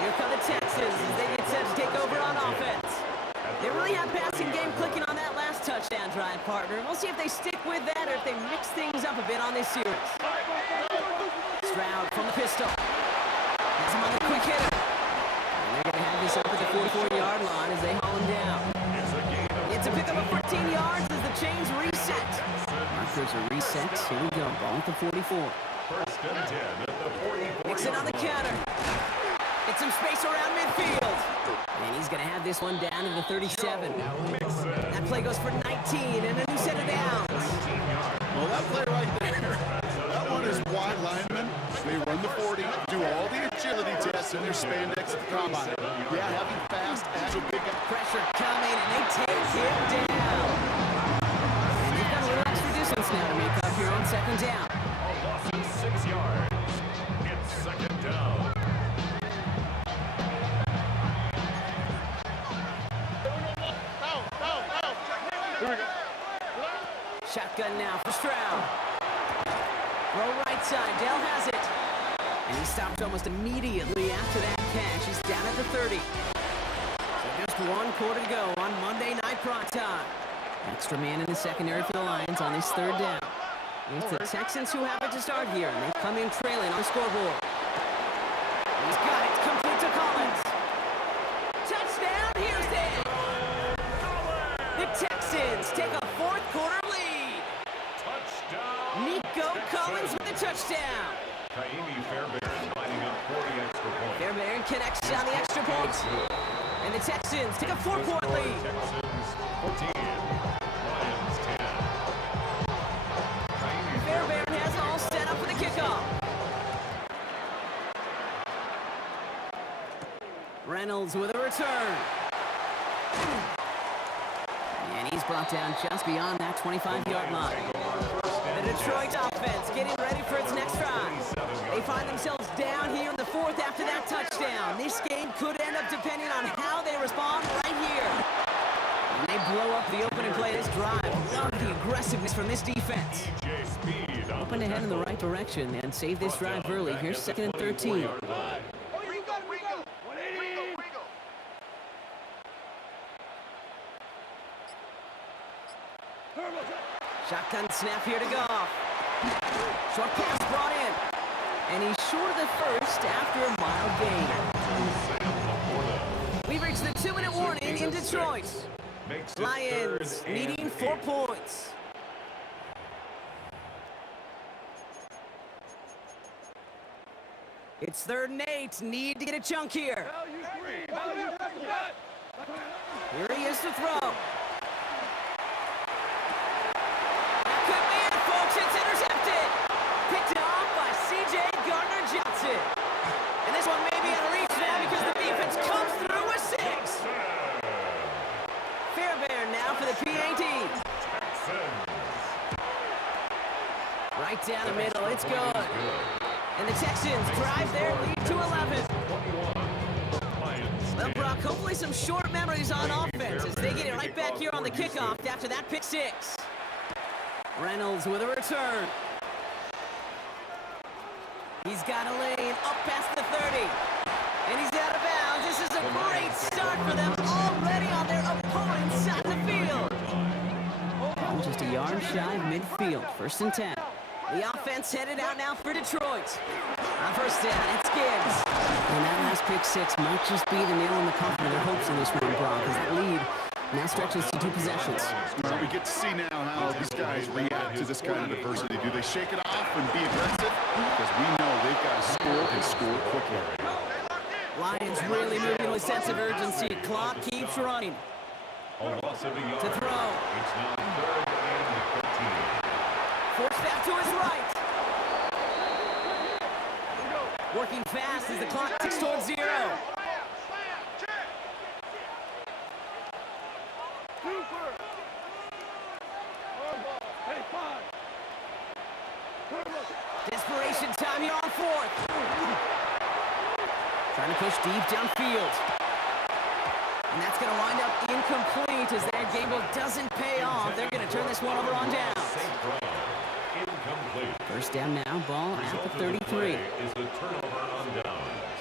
Here come the Texans as they get set to take over on offense. They really have passing game clicking on that last touchdown drive, partner. We'll see if they stick with that or if they mix things up a bit on this series. Stroud from the pistol. Has him on the quick hitter. And they're going to have this up at the 44-yard line as they haul him down. It's a pickup of 14 yards as the chains reset. Markers are reset. Here we go. Ball at the 44. First and 10 at the 44. Nixon on the counter. Get some space around midfield. And he's going to have this one down to the 37. That play goes for 19 and a new set of downs. Well, that play right there, that one is wide linemen. They run the 40, do all the agility tests in their spandex at the combine. Yeah, having fast, agile, big Pressure coming, and they take him down. And they've got a little extra distance now to make up here on second down. A loss of 6 yards. It's second down. Shotgun now for Stroud. Throw right side, Dell has it. And he stopped almost immediately after that catch. He's down at the 30. So just Just 1 quarter to go on Monday Night Prime Time. Extra man in the secondary for the Lions on this 3rd down. It's the Texans who have it to start here, and they come in trailing on the scoreboard. He's got it, complete to Collins. Touchdown, here's it. The Texans take a 4th quarter lead. Touchdown. Nico Collins with the touchdown. Kaimi Fairbairn lining up for the extra point. Fairbairn connects on the extra point. And the Texans take a 4-point lead. Texans 14, Lions 10. Kaimi Fairbairn has it all set up for the kickoff. Reynolds with a return. And he's brought down just beyond that 25-yard line. The Detroit offense getting ready for its next drive. They find themselves down here in the 4th after that touchdown. This game could end up depending on how they respond right here. And they blow up the opening play of this drive. Love the aggressiveness from this defense. DJ Speed on Open ahead in the right direction and save this drive early. Here's 2nd and 13. Shotgun snap here to Goff. Short pass brought in. And he's short of the first after a mild gain. We've reached the 2-minute warning in Detroit. Lions needing 4 points. It's 3rd and 8. Need to get a chunk here. Here he is to throw. That could be it, folks. It's intercepted. Picked off by C.J. Gardner-Johnson. And this one may be out of reach now because the defense comes through with 6. Fairbairn now for the PAT. Right down the middle. It's good. And the Texans drive their lead to 11. Well, Brock, hopefully some short memories on offense as they get it right back here on the kickoff after that pick 6. Reynolds with a return. He's got a lane up past the 30. And he's out of bounds. This is a great start for them already on their opponent's side of the field. Ball just a yard shy of midfield. 1st and 10. The offense headed out now for Detroit. On 1st down, it's Gibbs. And that last pick 6 might just be the nail in the coffin of their hopes in this one, Brock, as that lead now stretches to 2 possessions. Well, we get to see now how these guys react to this kind of adversity. Do they shake it off and be aggressive? Because we know they've got to score and score quickly. Lions really moving with a sense of urgency. Clock keeps running. To throw. It's now 3rd and 15. Forced out to his right. Working fast as the clock ticks towards 0. Desperation time here on 4th. Trying to push deep downfield. And that's going to wind up incomplete as their gamble doesn't pay off. They're going to turn this one over on down. Incomplete. 1st down now, ball at the 33. Is the turnover on downs.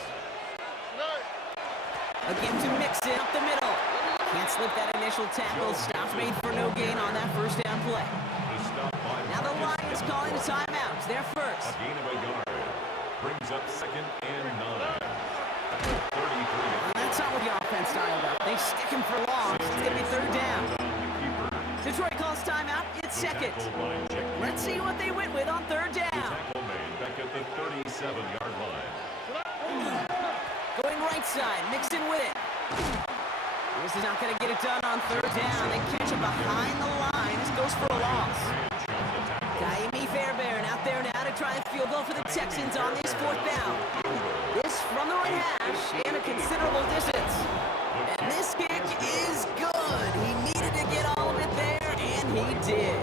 Again to Mixon up the middle. Can't slip that initial tackle. Stop made for no gain on that 1st down play. Now the Lions calling a timeout. They're first. A gain of a yard. Brings up 2nd and 9. At the 33. That's not what the offense styled up. They stick him for long. So it's going to be 3rd down. Detroit calls timeout. It's 2nd. Let's see what they went with on 3rd down. Tackle made back at the 37-yard line. Going right side. Mixon with it. This is not going to get it done on 3rd down. They catch him behind the line. This goes for a loss. Kaimi Fairbairn out there now to try a field goal for the Texans on this 4th down. This from the right hash and a considerable distance. And this kick is good. He needed to get all of it there, and he did.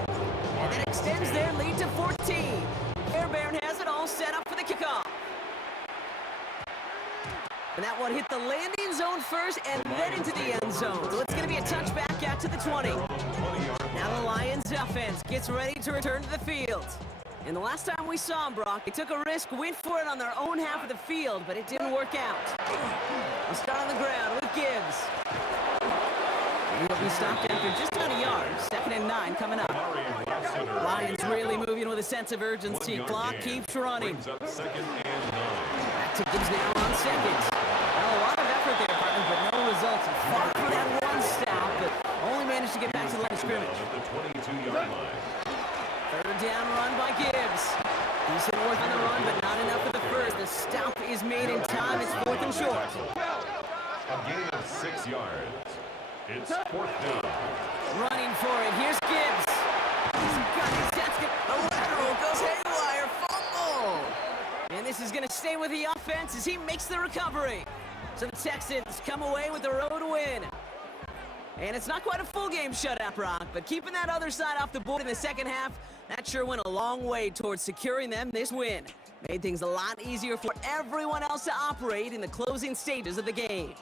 And that extends their lead to 14. Fairbairn has it all set up for the kickoff. And that one hit the landing zone first and then into the end zone. So it's going to be a touchback out to the 20. Now the Lions offense gets ready to return to the field. And the last time we saw them, Brock, they took a risk, went for it on their own half of the field, but it didn't work out. We'll start on the ground with Gibbs. He stopped after just about a yard. 2nd and 9 coming up. Lions really moving with a sense of urgency. Clock keeps running. Brings up 2nd and 9. Back to Gibbs now on 2nd. Well, a lot of effort there, partner, but no results. Far from that one stop, but only managed to get back to the line of scrimmage. At the 22-yard line. 3rd down run by Gibbs. Decent work on the run, but not enough for the first. The stop is made in time. It's 4th and short. A gain of 6 yards. It's 4th down. Running for it. Here's Gibbs. He's got his basket. The lateral goes haywire. Fumble. And this is going to stay with the offense as he makes the recovery. So the Texans come away with the road win. And it's not quite a full game shutout, Brock, but keeping that other side off the board in the second half, that sure went a long way towards securing them this win. Made things a lot easier for everyone else to operate in the closing stages of the game.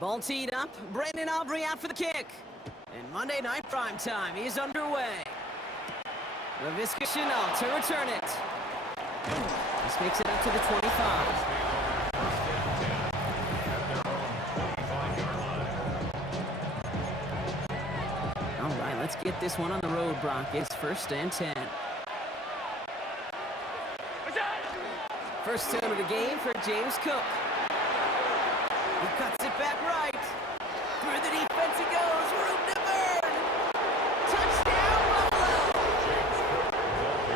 Ball teed up. Brandon Aubrey out for the kick. And Monday Night Primetime is underway. Laviska Shenault to return it. This makes it up to the 25. All right, let's get this one on the road, Brock. It's 1st and 10. First down of the game for James Cook. He cuts it back right. Through the defense he goes. Room to burn. Touchdown, Buffalo.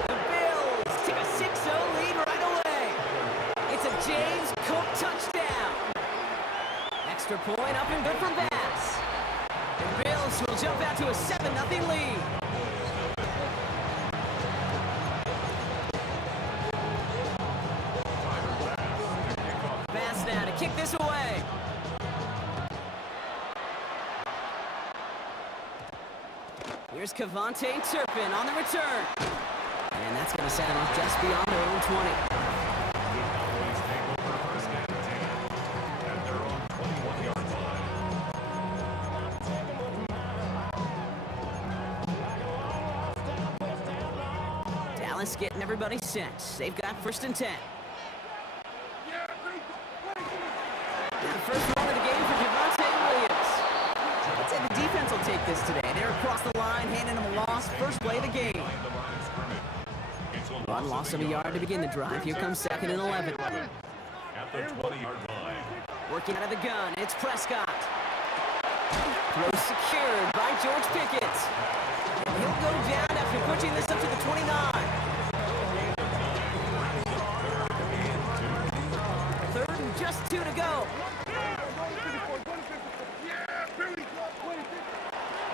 The Bills take a 6-0 lead right away. It's a James Cook touchdown. Extra point up and good for Bass. The Bills will jump out to a 7-0 lead. Bass now to kick this away. Here's Kevontae Turpin on the return. And that's going to set him up just beyond their own 20. Cowboys take over 1st and 10 at their own 21-yard line. Dallas getting everybody set. They've got 1st and 10. Now the first run of the game for Javonte Williams. I'd say the defense will take this today. They're across the line, handing them a loss. First play of the game. One loss of a yard to begin the drive. Here comes 2nd and 11. At the 20-yard line. Working out of the gun, it's Prescott. Throw secured by George Pickett. And he'll go down after pushing this up to the 29. 3rd and just 2 to go.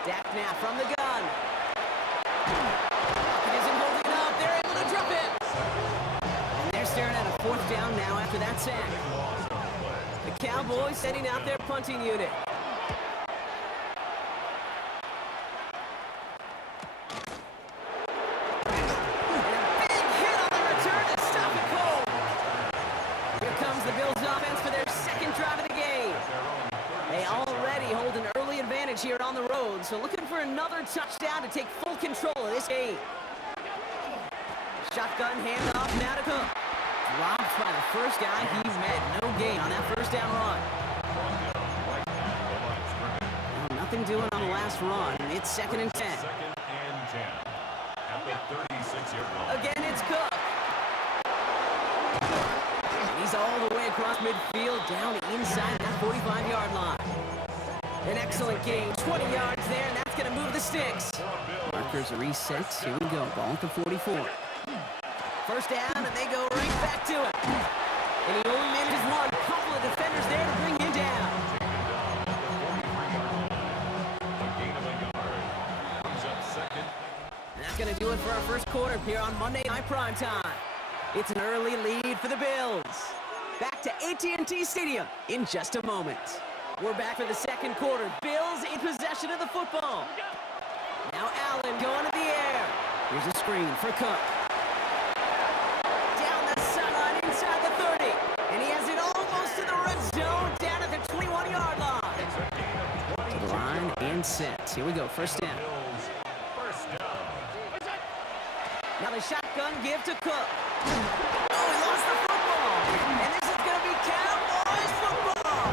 Dak now from the gun. It isn't holding up. They're able to drop it. And they're staring at a 4th down now after that sack. The Cowboys sending out their punting unit. Here on the road, so looking for another touchdown to take full control of this game. Shotgun handoff now to Cook. Dropped by the first guy he met. No gain on that 1st down run. Well, nothing doing on the last run. It's 2nd and 10. 2nd and 10 at the 36-yard line. Again, it's Cook. And he's all the way across midfield, down inside that 45-yard line. An excellent game, 20 yards there, and that's going to move the sticks. Markers reset. Here we go, ball at the 44. First down, and they go right back to it. And he only manages one. Couple of defenders there to bring him down. And that's going to do it for our first quarter here on Monday Night Primetime. It's an early lead for the Bills. Back to AT&T Stadium in just a moment. We're back for the 2nd quarter. Bills in possession of the football. Now Allen going to the air. Here's a screen for Cook. Down the sideline inside the 30. And he has it almost to the red zone down at the 21-yard line. To the line and set. Here we go, 1st down. Now the shotgun give to Cook. Oh, he lost the football. And this is going to be Cowboys football.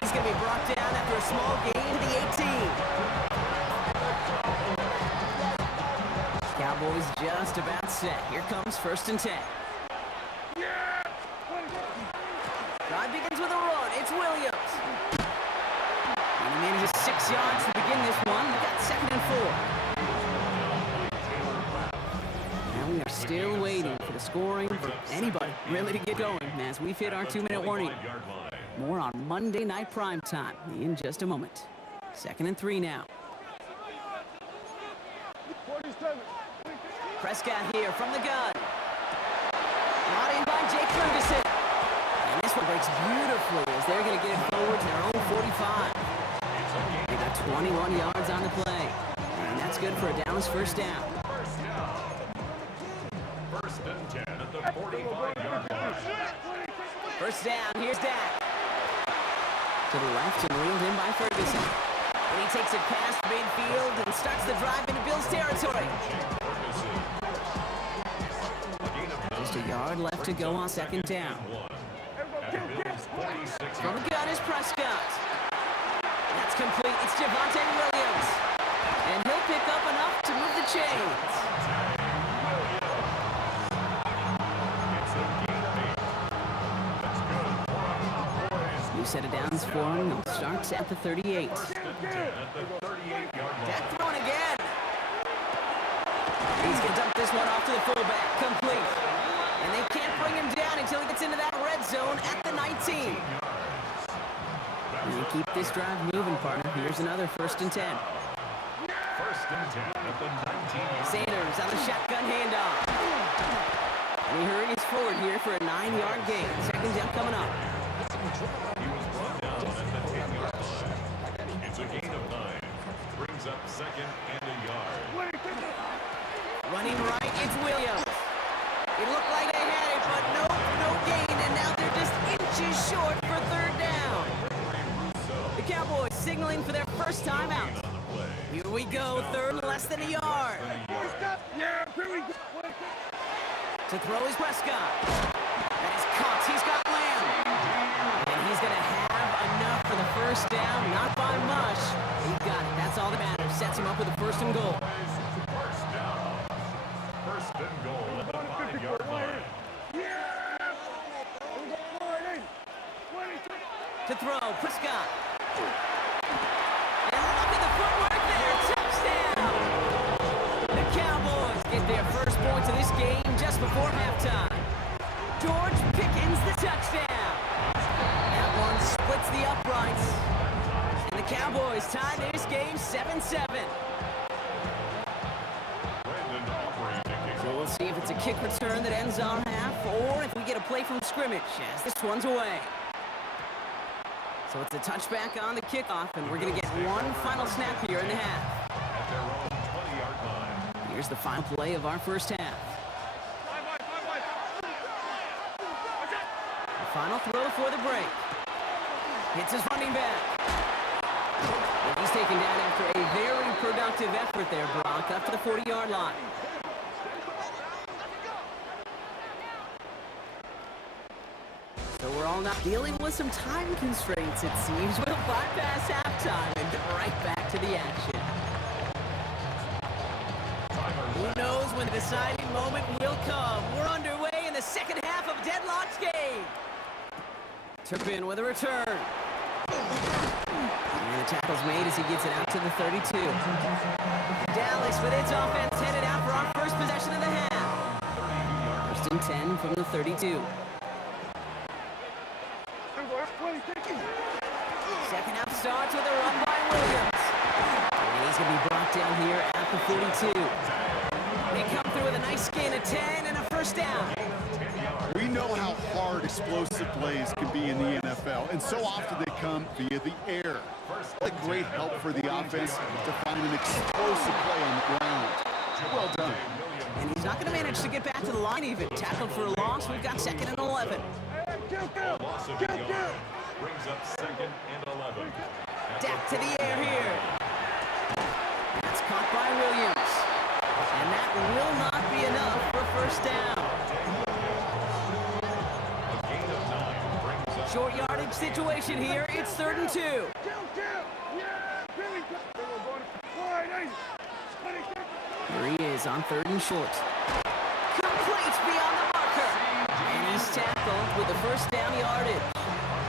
He's going to be brought down after a small gain to the 18. Cowboys just about set. Here comes 1st and 10. Drive begins with a run. It's Williams. And he manages 6 yards to begin this one. We got 2nd and 4. Now we are still waiting for the scoring for anybody really to get going as we've hit our 2-minute warning. More on Monday Night Primetime in just a moment. 2nd and 3 now. Prescott here from the gun. Brought in by Jake Ferguson. And this one breaks beautifully as they're going to get it forward to their own 45. They got 21 yards on the play. And that's good for a Dallas 1st down. 1st and 10 at the 45-yard line. 1st down, here's Dak. To the left and reeled in by Ferguson. And he takes it past midfield and starts the drive into Bills territory. Just a yard left to go on second down. From the gun is Prescott. That's complete. It's Javonte Williams. And he'll pick up enough to move the chains. New set of downs for him. He'll start at the 38. Deck thrown again. He's going to dump this one off to the fullback. Complete. And they can't bring him down until he gets into that red zone at the 19. And you keep this drive moving, partner. Here's another 1st and 10. 1st and 10 at the 19. Sanders on the shotgun handoff. And he hurries forward here for a 9-yard gain. Second down coming up. He was brought down at the 10-yard line. It's a gain of 9. Brings up 2nd and a yard. Running right, it's Williams. It looked like they had it, but no gain, and now they're just inches short for 3rd down. The Cowboys signaling for their first timeout. Here we go, 3rd, less than a yard. To throw is Prescott. That is caught. He's got Lamb. And he's going to have enough for the 1st down. Not by much. He got it. That's all that matters. Sets him up with a 1st and goal. 1st down. 1st and goal at the 5-yard line. To throw, Prescott. And look at the footwork there. Touchdown! The Cowboys get their first points of this game just before halftime. George Pickens, the touchdown. That one splits the uprights. And the Cowboys tie this game 7-7. So we'll see if it's a kick return that ends our half or if we get a play from scrimmage as this one's away. So it's a touchback on the kickoff, and we're going to get one final snap here in the half. At their own 20-yard line. Here's the final play of our first half. The final throw for the break. Hits his running back. And he's taken down after a very productive effort there, Brock, up to the 40-yard line. So we're all now dealing with some time constraints, it seems. We'll bypass halftime and get right back to the action. Who knows when the deciding moment will come? We're underway in the second half of Deadlock's game. Turpin with a return. And the tackle's made as he gets it out to the 32. Dallas with its offense headed out for our first possession of the half. 1st and 10 from the 32. Second half starts with a run by Williams. And he's going to be brought down here at the 42. They come through with a nice gain of 10 and a 1st down. We know how hard explosive plays can be in the NFL, and so often they come via the air. What a great help for the offense to find an explosive play on the ground. Well done. And he's not going to manage to get back to the line even. Tackled for a loss. We've got 2nd and 11. Loss of a yard. Brings up 2nd and 11. Dak to the air here. That's caught by Williams. And that will not be enough for 1st down. A gain of 9 brings up Short yardage situation here. It's 3rd and 2. Here he is on 3rd and short. Complete beyond the marker. And he's tackled with the 1st down yardage.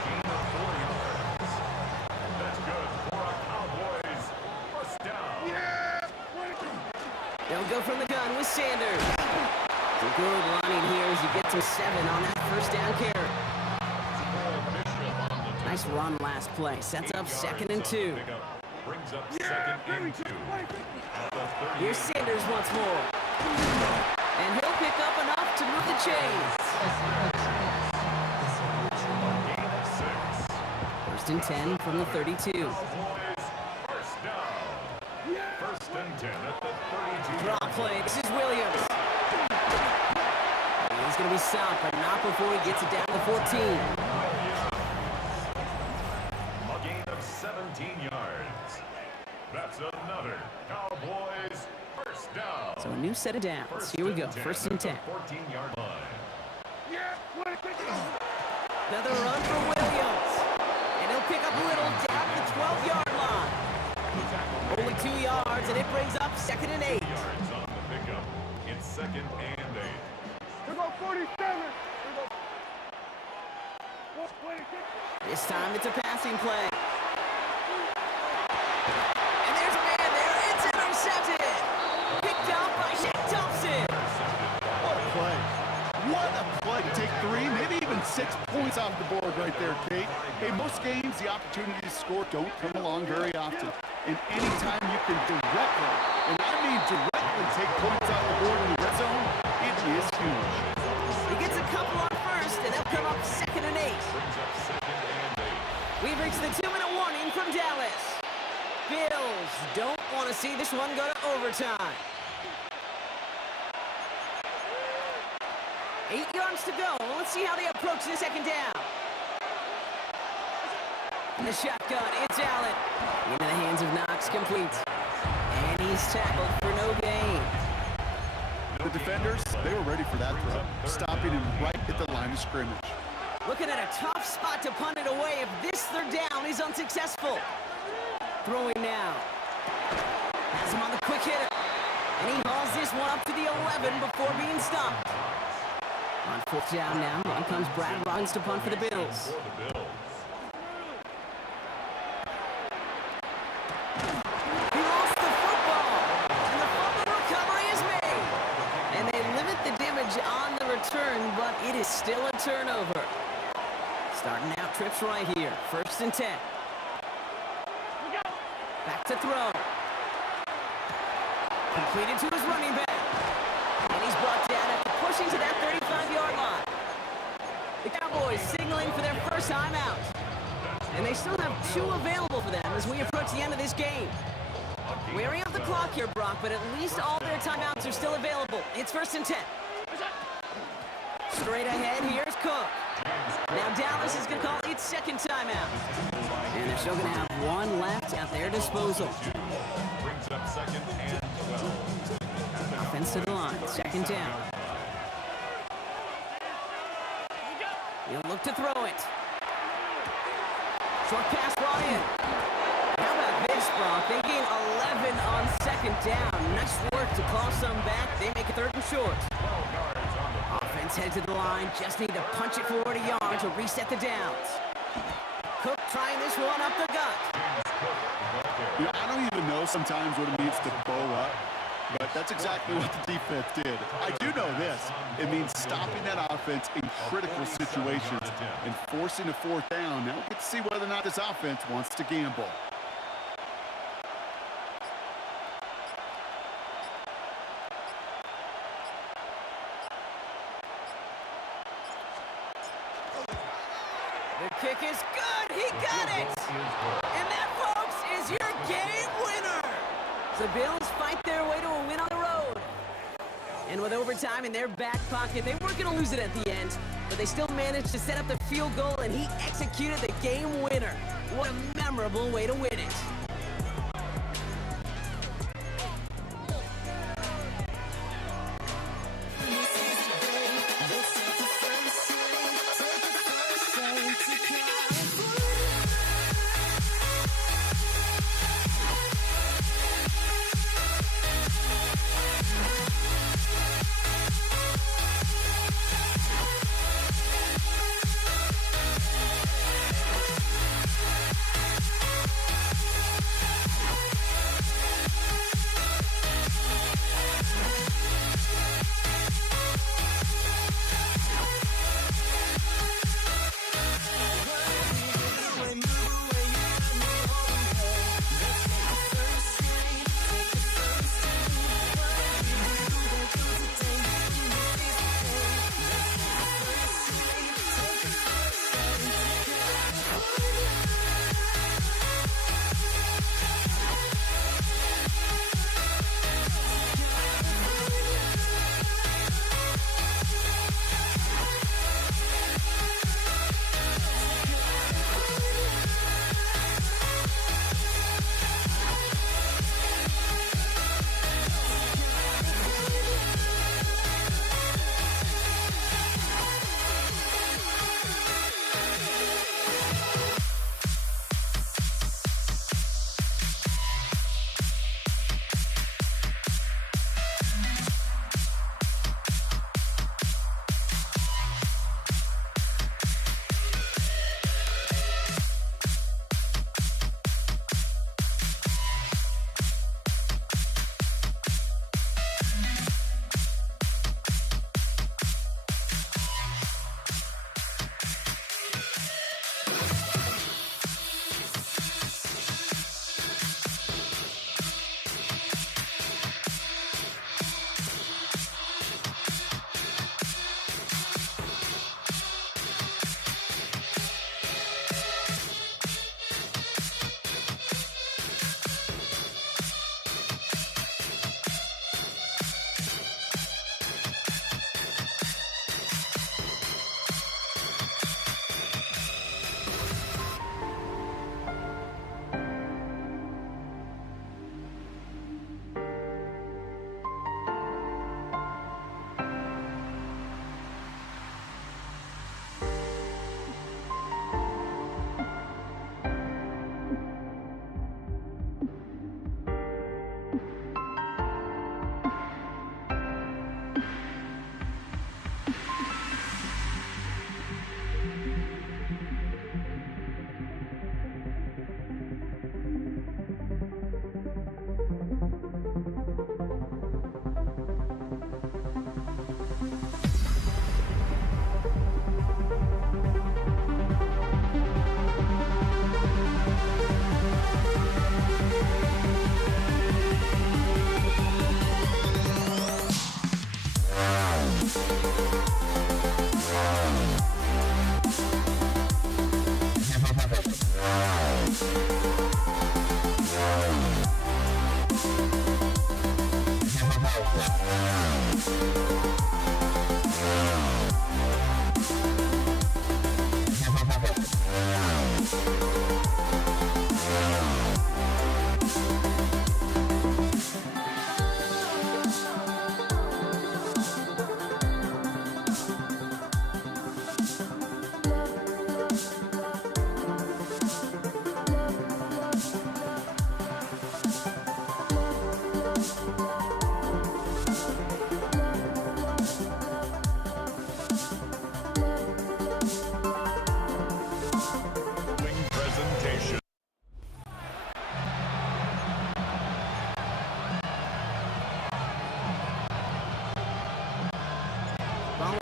gain of 4 yards. That's good for a Cowboys 1st down. They'll go from the gun with Sanders. Some good running here as he gets him 7 on that 1st down carry. Nice run last play. Sets up 2nd and 2. Brings up 2nd and 2. Here's Sanders once more. And he'll pick up enough to move the chains. Gain of 6. 1st and 10 from the 32. Cowboys 1st down. 1st and 10 at the 32. Draw play. This is Williams. And he's going to be stopped, but not before he gets it down to 14. A gain of 17 yards. Crowder. Cowboys, first down. So a new set of downs. Here we go, 1st and 10. 14-yard line. Another run for Williams. And he'll pick up Little down at the 12-yard line. Only 2 yards, and it brings up 2nd and 8. Yards on the pickup. It's 2nd and 8. This time it's a passing play. And there's a man there. It's intercepted. Picked up by Shaq Thompson. What a play. What a play to take 3, maybe even 6 points off the board right there, Kate. Hey, most games, the opportunities to score don't come along very often. And anytime you can directly, and I mean directly, take points off the board in the red zone, it is huge. He gets a couple on first, and they'll come up 2nd and 8. Brings up 2nd and 8. We've reached the 2-minute warning from Dallas. Bills don't want to see this one go to overtime. 8 yards to go. Let's see how they approach the 2nd down. In the shotgun, it's Allen. Into the hands of Knox, complete. And he's tackled for no gain. The defenders, they were ready for that throw, stopping him right at the line of scrimmage. Looking at a tough spot to punt it away if this 3rd down is unsuccessful. Throwing now. Has him on the quick hitter. And he hauls this one up to the 11 before being stopped. On 4th down now, here comes Brad Robbins to punt for the Bills. For the Bills. He lost the football, and the fumble recovery is made. And they limit the damage on the return, but it is still a turnover. Starting out trips right here, 1st and 10. Back to throw. Completed to his running back. And he's brought down after pushing to that 35-yard line. The Cowboys signaling for their first time out. And they still have 2 available for them as we approach the end of this game. Wearing up the clock here, Brock, but at least all their timeouts are still available. It's 1st and 10. Straight ahead, here's Cook. Now Dallas is going to call its 2nd timeout. And they're still going to have 1 left at their disposal. Brings up 2nd and 12. Offense to the line, 2nd down. He'll look to throw it. Short pass brought in. How about this, Brock? They gain 11 on 2nd down. Nice work to call some back. They make it 3rd and short. Offense head to the line. Just need to punch it forward a yard to reset the downs. Cook trying this one up the gut. You know, I don't even know sometimes what it means to bow up, but that's exactly what the defense did. I do know this. It means stopping that offense in critical situations and forcing a 4th down. Now we'll get to see whether or not this offense wants to gamble. The kick is good. He got it. And that, folks, is your game winner. The Bills fight their way to a win on the road. And with overtime in their back pocket, they weren't going to lose it at the end, but they still managed to set up the field goal, and he executed the game winner. What a memorable way to win it.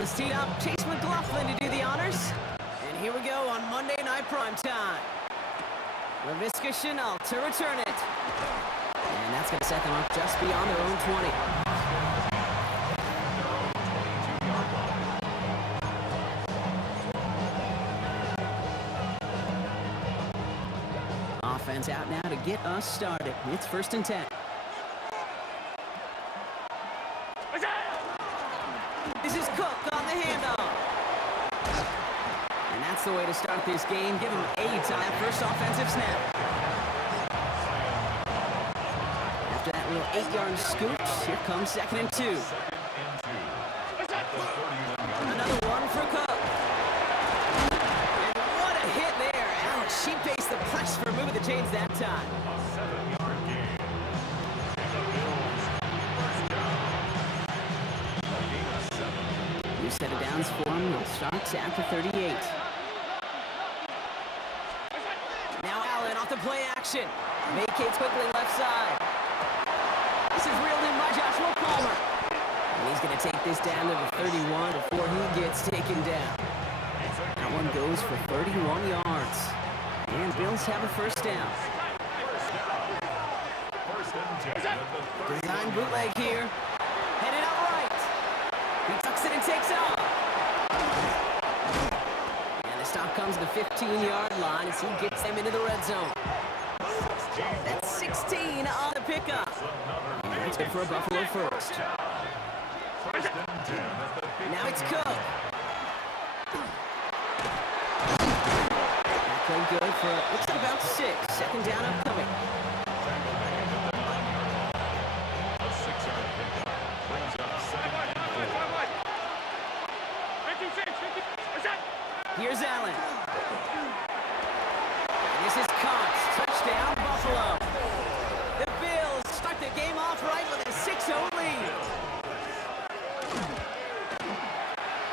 Bills team up Chase McLaughlin to do the honors. And here we go on Monday Night Primetime. Laviska Shenault to return it. And that's going to set them up just beyond their own 20. Offense out now to get us started. It's 1st and 10. This is Cook on the handoff. And that's the way to start this game. Give him 8 on that first offensive snap. After that little 8-yard scooch, here comes 2nd and 2. Another one for Cook. And what a hit there. Ouch, she faced the press for moving the chains that time. New set of downs for him. He'll start at the 38. Now Allen off the play action. Vacates quickly left side. This is reeled in by Joshua Palmer. And he's going to take this down to the 31 before he gets taken down. That one goes for 31 yards. And Bills have a first down. Design bootleg here. Headed out right. He tucks it and takes off. And the stop comes to the 15-yard line as he gets them into the red zone. That's 16 on the pickup. And that's good for a Buffalo first. Now it's Cook. That played good for, looks like about 6. 2nd down upcoming. Here's Allen. And this is Cox. Touchdown, Buffalo. The Bills start the game off right with a 6-0 lead.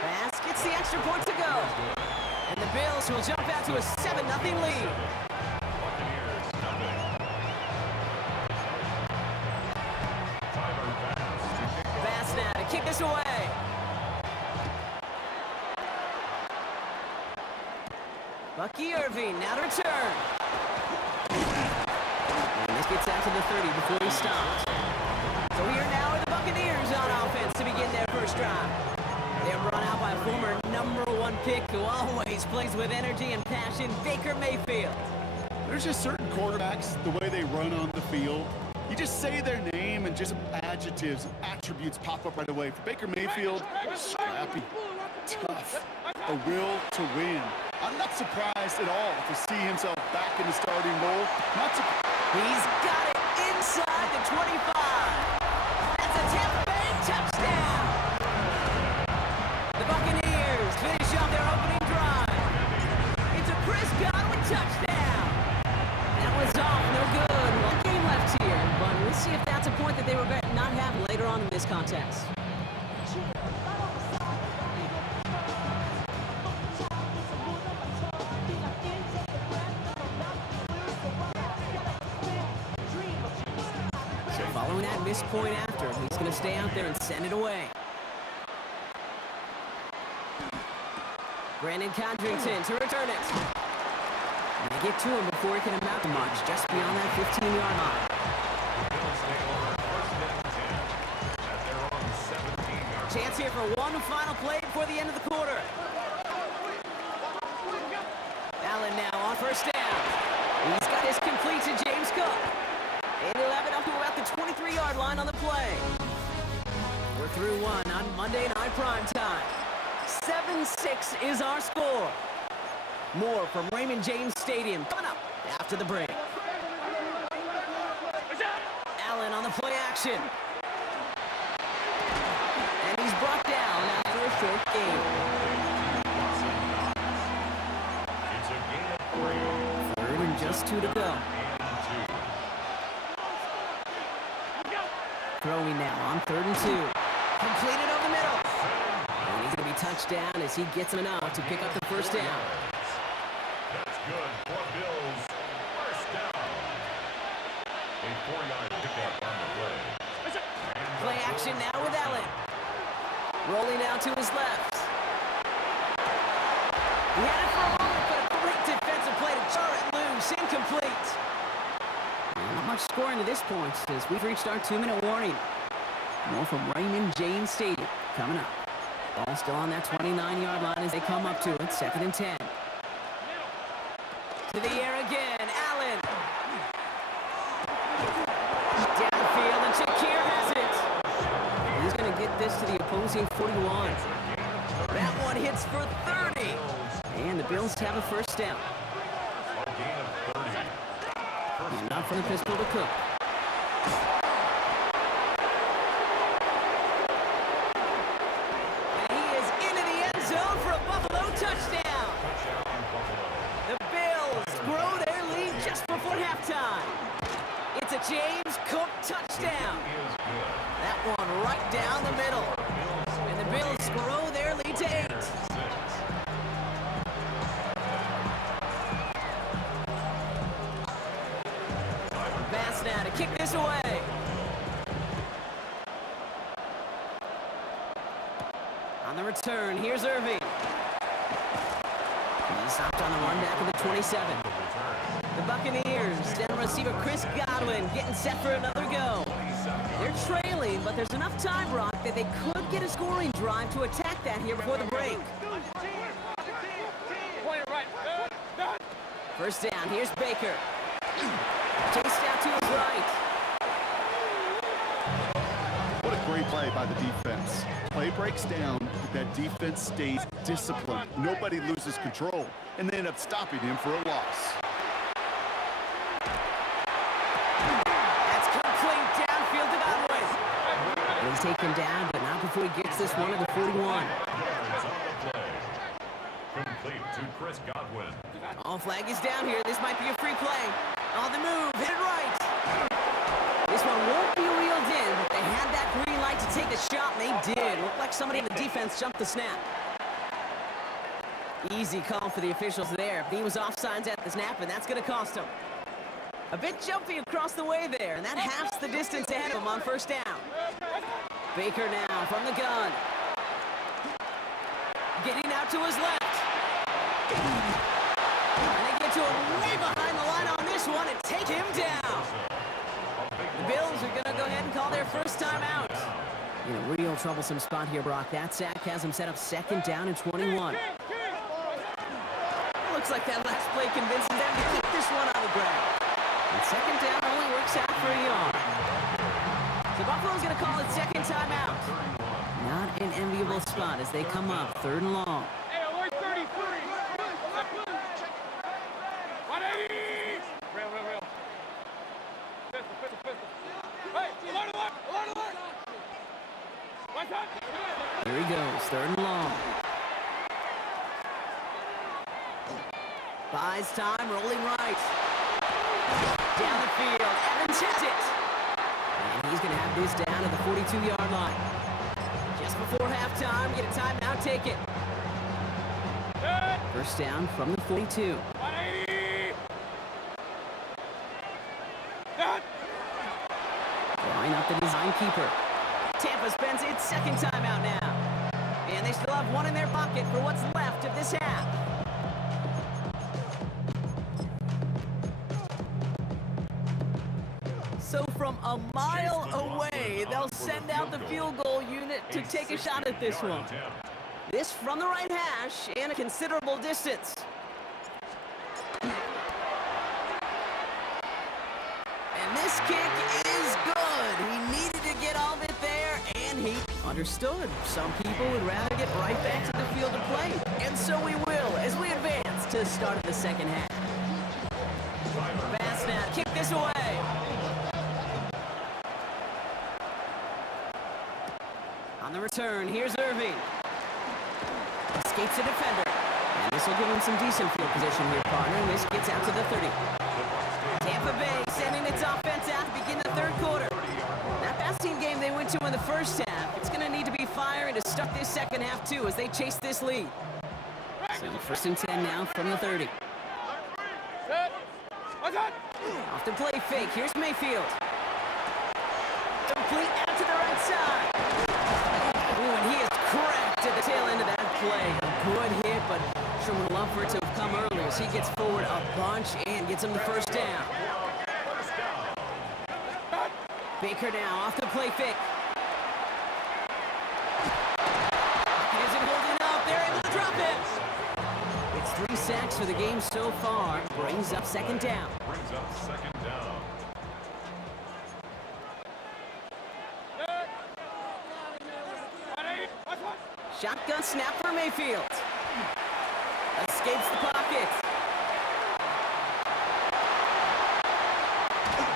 Bass gets the extra point to go. And the Bills will jump out to a 7-0 lead. Bass now to kick this away. Bucky Irving now to return. And this gets out to the 30 before he stops. So here now are the Buccaneers on offense to begin their first drive. They're brought out by a former #1 pick who always plays with energy and passion, Baker Mayfield. There's just certain quarterbacks, the way they run on the field. You just say their name and just adjectives, attributes pop up right away. For Baker Mayfield, scrappy, tough, a will to win. I'm not surprised at all to see himself back in the starting role. He's got it inside the 25. That's a Tampa Bay touchdown. The Buccaneers finish off their opening drive. It's a Chris Godwin touchdown. That was off, no good. One game left here, but we'll see if that's a point that they regret not having later on in this contest. Following that missed point after, he's going to stay out there and send it away. Brandon Condrington to return it. And they get to him before he can amount to much, just beyond that 15-yard line. Chance here for one final play before the end of the quarter. Allen now on first down. He's got his complete to James Cook. And he'll have it up to about the 23-yard line on the play. We're through one on Monday Night Primetime. 7-6 is our score. More from Raymond James Stadium coming up after the break. Allen on the play action. And he's brought down after a short game. Third and just 2 to go. Throwing now on 3rd and 2. Completed over the middle. And he's going to be touched down as he gets him enough to pick up the first down. That's good for Bills. First down. A 4-yard pickup on the play. Play action now with Allen. Rolling out to his left. He had it for a moment, but a great defensive play to jar it loose. Incomplete. Not much scoring to this point as we've reached our 2-minute warning. More from Raymond James Stadium coming up. Ball still on that 29-yard line as they come up to it. 2nd and 10. To the air again. Allen. Downfield, and Shakir has it. He's going to get this to the opposing 41. That one hits for 30. And the Bills have a first down. A gain of 30. And not from the pistol to Cook. And he is into the end zone for a Buffalo touchdown. Touchdown, Buffalo. The Bills grow their lead just before halftime. It's a James Cook touchdown. Is good. That one right down the middle. And the Bills grow their lead to 8. 6. Pass now to kick this away. On the return, here's Irving. He's stopped on the run back of the 27. The Buccaneers, then receiver Chris Godwin getting set for another go. They're trailing, but there's enough time, Brock, that they could get a scoring drive to attack that here before the break. First down, here's Baker. Chased out to his right. What a great play by the defense. Play breaks down, but that defense stays disciplined. Nobody loses control, and they end up stopping him for a loss. That's complete downfield to Godwin. He's taken down, but not before he gets this one at the 41. Yards on the play. Complete to Chris Godwin. All flag is down here. This might be a free play. On the move, hit it right. This one won't be reeled in, but they had that green light to take the shot, and they did. Looked like somebody in the defense jumped the snap. Easy call for the officials there. He was offsides at the snap, and that's going to cost him. A bit jumpy across the way there, and that halves the distance ahead of him on first down. Baker now from the gun. Getting out to his left. And they get to him way behind the line on this one and take him down. The Bills are going to go ahead and call their first timeout. In a real troublesome spot here, Brock. That sack has him set up 2nd down and 21. Looks like that last play convinces them to keep this one on the ground. And 2nd down only works out for a yard. So Buffalo's going to call it 2nd timeout. Not an enviable spot as they come up 3rd and long. Hey, alert 33. 180. Real. Pistol. Hey, alert. One time. Here he goes, 3rd and long. Buys time, rolling right. Down the field, Evans hits it. And he's going to have this down at the 42-yard line. Just before halftime, get a timeout, take it. First down from the 42. 180. Line up the design keeper. Tampa spends its 2nd timeout now. And they still have one in their pocket for what's left of this half. So from a mile away, they'll send out the field goal unit to take a shot at this one. This from the right hash and a considerable distance. And this kick is good. He needed to get all of it there, and he understood. Some people would rather get right back to the field of play. And so we will as we advance to the start of the 2nd half. Pass now, kick this away. On the return, here's Irving. Escapes a defender. And this will give him some decent field position here, partner. And this gets out to the 30. Tampa Bay sending its offense out to begin the 3rd quarter. That pass team game they went to in the first half, it's going to need to be firing to start this 2nd half, too, as they chase this lead. So 1st and 10 now from the 30. Off the play fake, here's Mayfield. Complete out to the right side. Ooh, and he is cracked at the tail end of that play. A good hit, but sure would love for it to have come earlier. So he gets forward a bunch and gets him the first down. Baker now off the play fake. He isn't holding up. They're able to drop it. It's 3 sacks for the game so far. Brings up second down. Brings up second down. Shotgun snap for Mayfield. Escapes the pocket.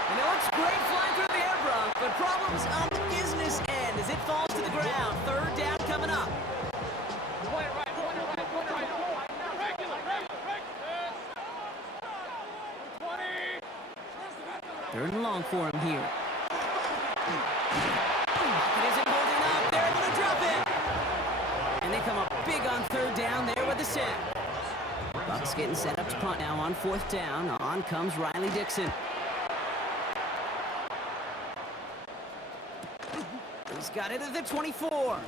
And it looks great flying through the air, Brock, but problems on the business end as it falls to the ground. Third down coming up. Point it right. Regular. 20. Third and long for him here. It isn't holding up. They're able to drop it. And they come up big on third down there with the sack. Bucks getting set up to punt now on fourth down. On comes Riley Dixon. He's got it at the 24.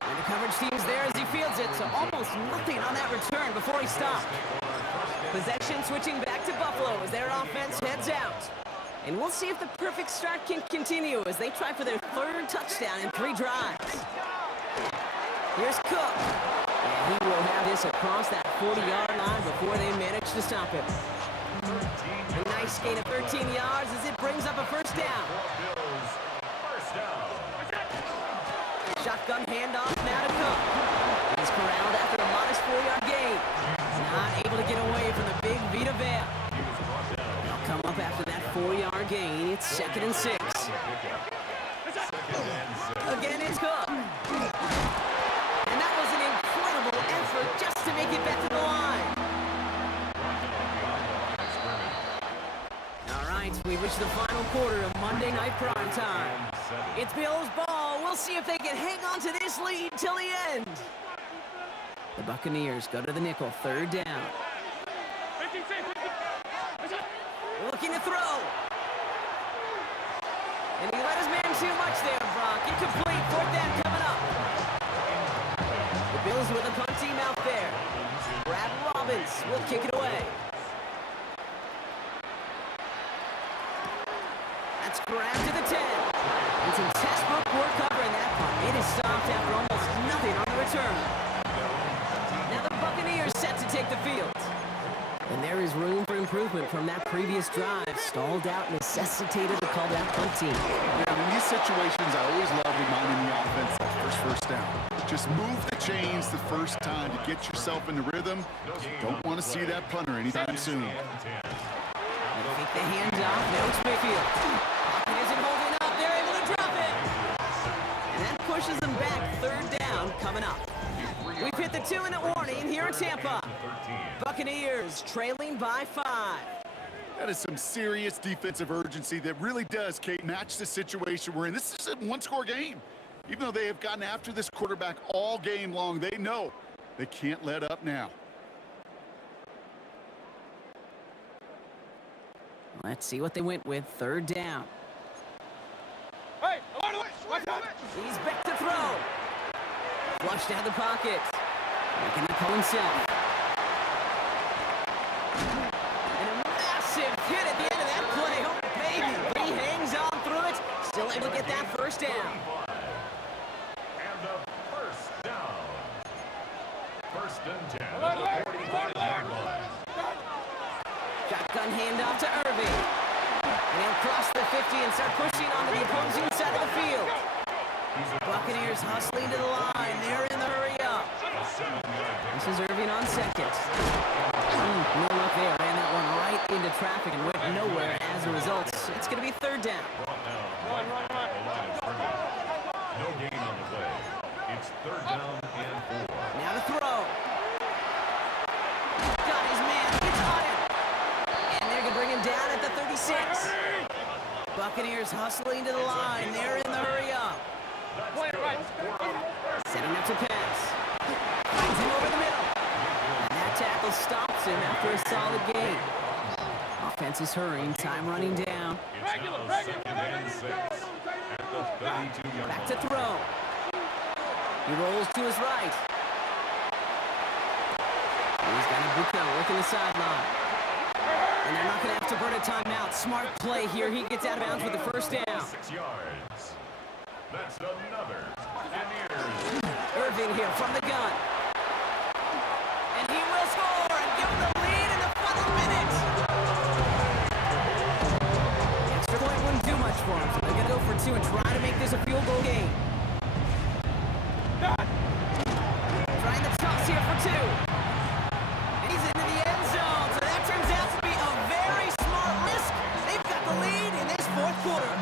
And the coverage team's there as he fields it, so almost nothing on that return before he stopped. Possession switching back to Buffalo as their offense heads out. And we'll see if the perfect start can continue as they try for their third touchdown in 3 drives. Here's Cook. And he will have this across that 40-yard line before they manage to stop him. A nice gain of 13 yards as it brings up a first down. Shotgun handoff now to Cook. He's corralled after a modest 4-yard gain. Not able to get away from the big Vita Vea. They'll come up after that 4-yard gain. It's 2nd and 6. Again, it's Cook. And that was an incredible effort just to make it back to the line. All right, we've reached the final quarter of Monday Night Prime Time. It's Bills ball. We'll see if they can hang on to this lead till the end. The Buccaneers go to the nickel, third down. Looking to throw. And he let his man too much there, Brock. Incomplete, fourth down coming up. The Bills with a punt team out there. Brad Robbins will kick it away. That's grabbed to the 10. And some textbook work covering that punt. It is stopped after almost nothing on the return. Now the Buccaneers set to take the field. And there is room for improvement from that previous drive. Stalled out, necessitated the call that punt team. Yeah, in these situations, I always love reminding the offense that first down. Just move the chains the first time to get yourself in the rhythm. Don't want to see that punter anytime soon. They take the handoff. Now it's Mayfield. He isn't holding up. They're able to drop it. And that pushes them back. Third down coming up. We've hit the 2-minute warning here in Tampa. Buccaneers trailing by 5. That is some serious defensive urgency that really does, Kate, match the situation we're in. This is a one-score game. Even though they have gotten after this quarterback all game long, they know they can't let up now. Let's see what they went with. Third down. Hey, watch out! He's back to throw. Flushed out the pocket. Making the call himself. And a massive hit at the end of that play. Oh, baby. But he hangs on through it. Still able to get that first down. And the first down. First and 10. Shotgun handoff to Irving. And he'll cross the 50 and start pushing onto the opposing side of the field. Buccaneers hustling to the line. They're in the hurry up. This is Irving on second. No luck there. Ran that one right into traffic and went nowhere as a result. It's going to be third down. Run. No gain on the play. It's third down and 4. Now to throw. Got his man. It's on him. And they're going to bring him down at the 36. Buccaneers hustling to the line. They're in the hurry up. Setting up to pass. Finds him over the middle. And that tackle stops him after a solid gain. Offense is hurrying. Time running down. It's now second and 6 at the 32-yard line. Back to throw. He rolls to his right. Buko working the sideline. And they're not going to have to burn a timeout. Smart play here. He gets out of bounds with the first down. 6 yards. That's another. And here's Irving here from the gun. And he will score and give them the lead in the final minute. Extra point wouldn't do much for him. So they're going to go for 2 and try to make this a field goal game. Trying the toss here for 2. And he's into the end zone. So that turns out to be a very smart risk. They've got the lead in this fourth quarter.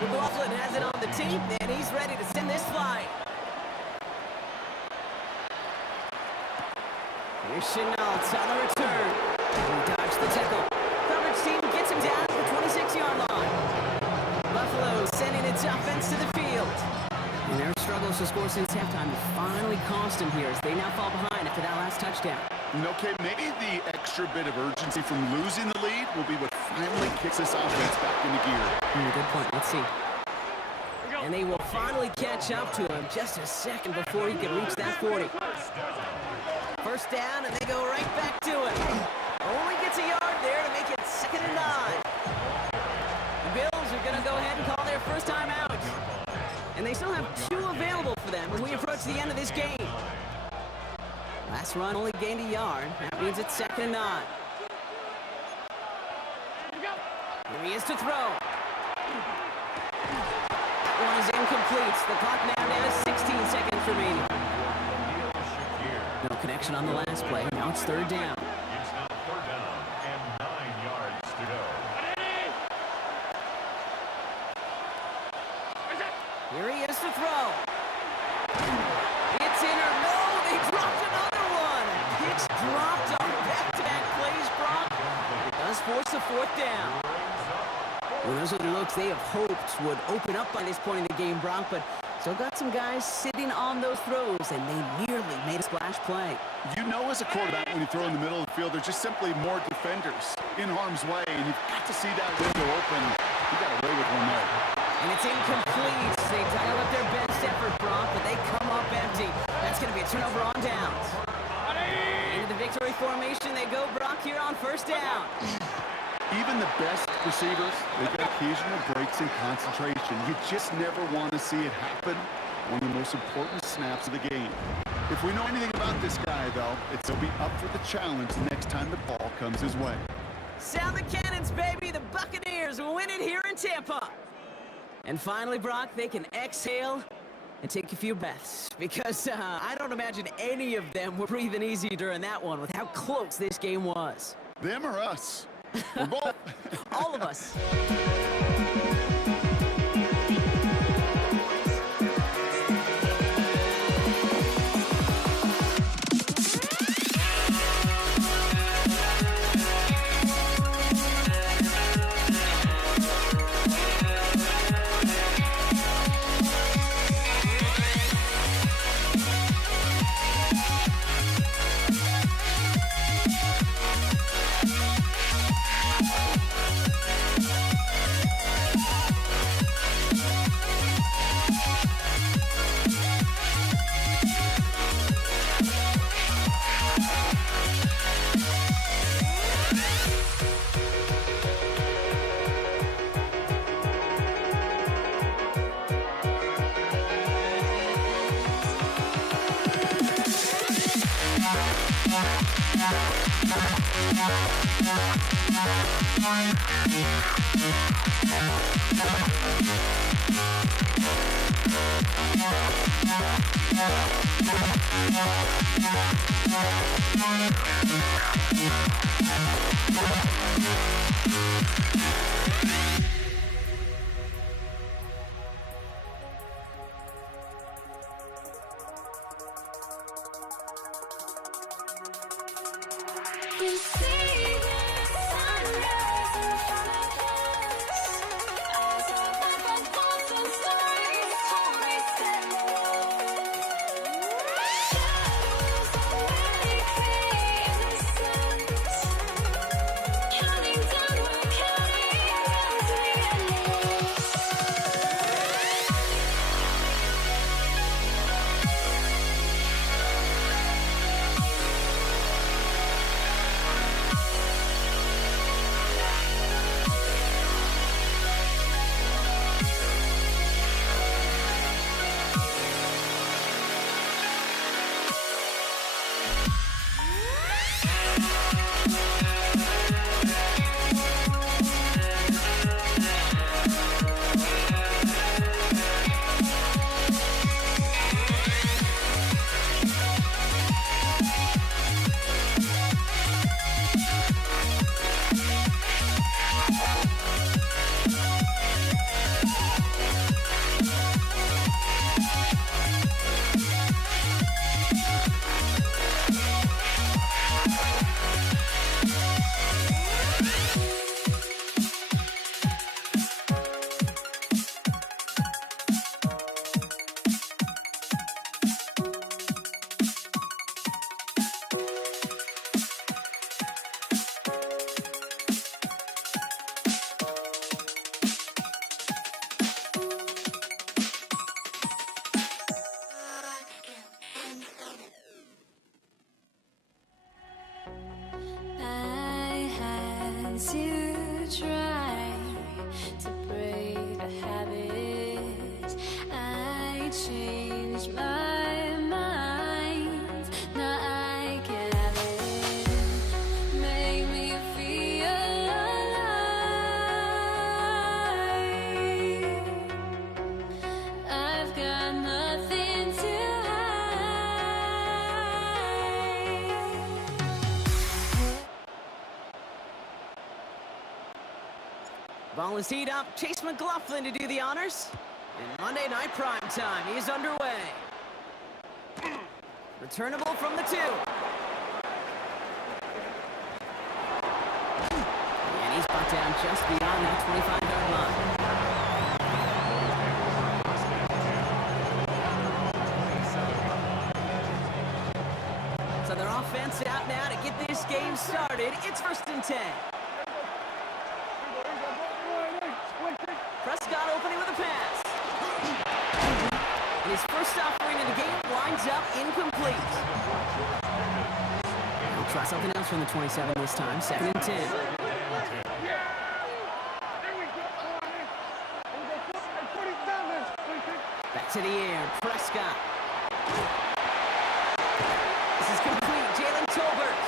McLaughlin has it on the team, and he's ready to send this flight. Here's Chenault on the return. He dodged the tackle. Coverage team gets him down to the 26-yard line. Buffalo sending its offense to the field. And their struggles to score since halftime have finally cost him here as they now fall behind after that last touchdown. Okay, maybe the extra bit of urgency from losing the lead will be what finally kicks this offense back into gear. Good point. Let's see. And they will finally catch up to him just a second before he can reach that 40. First down, and they go right back to him. Only gets a yard there to make it 2nd and 9. The Bills are going to go ahead and call their first time out. And they still have 2 available for them as we approach the end of this game. Last run only gained a yard. That means it's 2nd and 9. Here he is to throw. That one is incomplete. The clock now has 16 seconds remaining. No connection on the last play. Now it's 3rd down. It's now 3rd down and 9 yards to go. Here he is to throw. It's in or no, they dropped another one. Pitch dropped on back-to-back plays, Brock. It does force a 4th down. Well, those are the looks they have hoped would open up by this point in the game, Brock, but still got some guys sitting on those throws, and they nearly made a splash play. You know as a quarterback when you throw in the middle of the field, there's just simply more defenders in harm's way, and you've got to see that window open. You got away with one there. And it's incomplete. They dial up their best effort, Brock, but they come up empty. That's going to be a turnover on downs. Into the victory formation they go, Brock, here on 1st down. Even the best receivers, they've got occasional breaks in concentration. You just never want to see it happen. One of the most important snaps of the game. If we know anything about this guy, though, it's he'll be up for the challenge the next time the ball comes his way. Sound the cannons, baby. The Buccaneers will win it here in Tampa. And finally, Brock, they can exhale and take a few breaths. Because I don't imagine any of them were breathing easy during that one with how close this game was. Them or us? We're both. All of us. You see the sunrise in front of us. Eyes open, but thoughts and stories always stand shadows already create the sense. Counting down, we're counting as we endless. to try to break the habit. I changed my mind. Now I can have it. Make me feel alive. I've got nothing to hide. Ball is teed up. Chase McLaughlin to do the honors. And Monday Night Prime Time is underway. Returnable from the 2. And he's brought down just beyond that 25-yard line. So their offense out now to get this game started. It's 1st and 10. Prescott opening with a pass. And his first offering in the game winds up incomplete. He'll try something else from the 27 this time. 2nd and 10. Back to the air. Prescott. This is complete. Jalen Tolbert.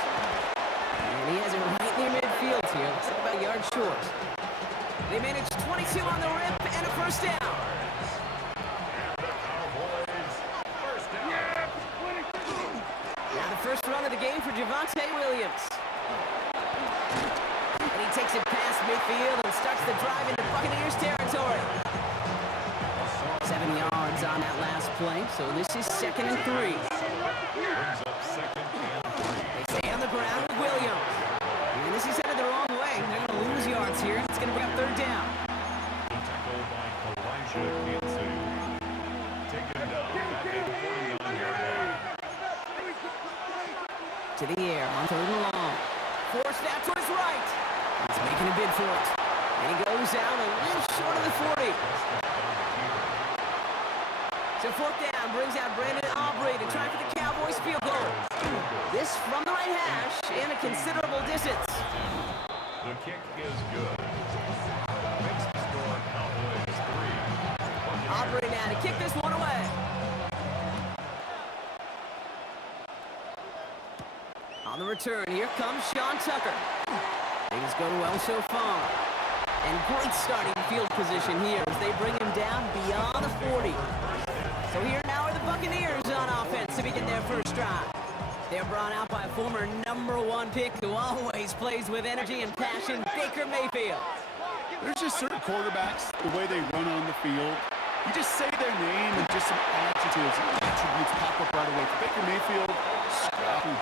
And he has it right near midfield here. Looks like about a yard short. They managed 22 on the rip and a first down. Now the first run of the game for Javonte Williams. And he takes it past midfield and starts the drive into Buccaneers territory. 7 yards on that last play, so this is 2nd and 3. They stay on the ground with Williams. And this is headed the wrong way. They're going to lose yards here. It's going to bring up 3rd down. Tackled by Elijah Kinsu. Taken down at the 49-yard line. To the air on 3rd and long. Forced out to his right. He's making a bid for it. And he goes out a little short of the 40. So 4th down brings out Brandon Aubrey to try for the Cowboys field goal. This from the right hash and a considerable distance. The kick is good. Makes the score Cowboys 3. Aubrey now to kick this one away. On the return, here comes Sean Tucker. Things going well so far. And great starting field position here as they bring him down beyond the 40. So here now are the Buccaneers on offense to begin their first drive. They're brought out by a former #1 pick who always plays with energy and passion, Baker Mayfield. There's just certain quarterbacks, the way they run on the field. You just say their name and just some attributes pop up right away. Baker Mayfield, scrappy,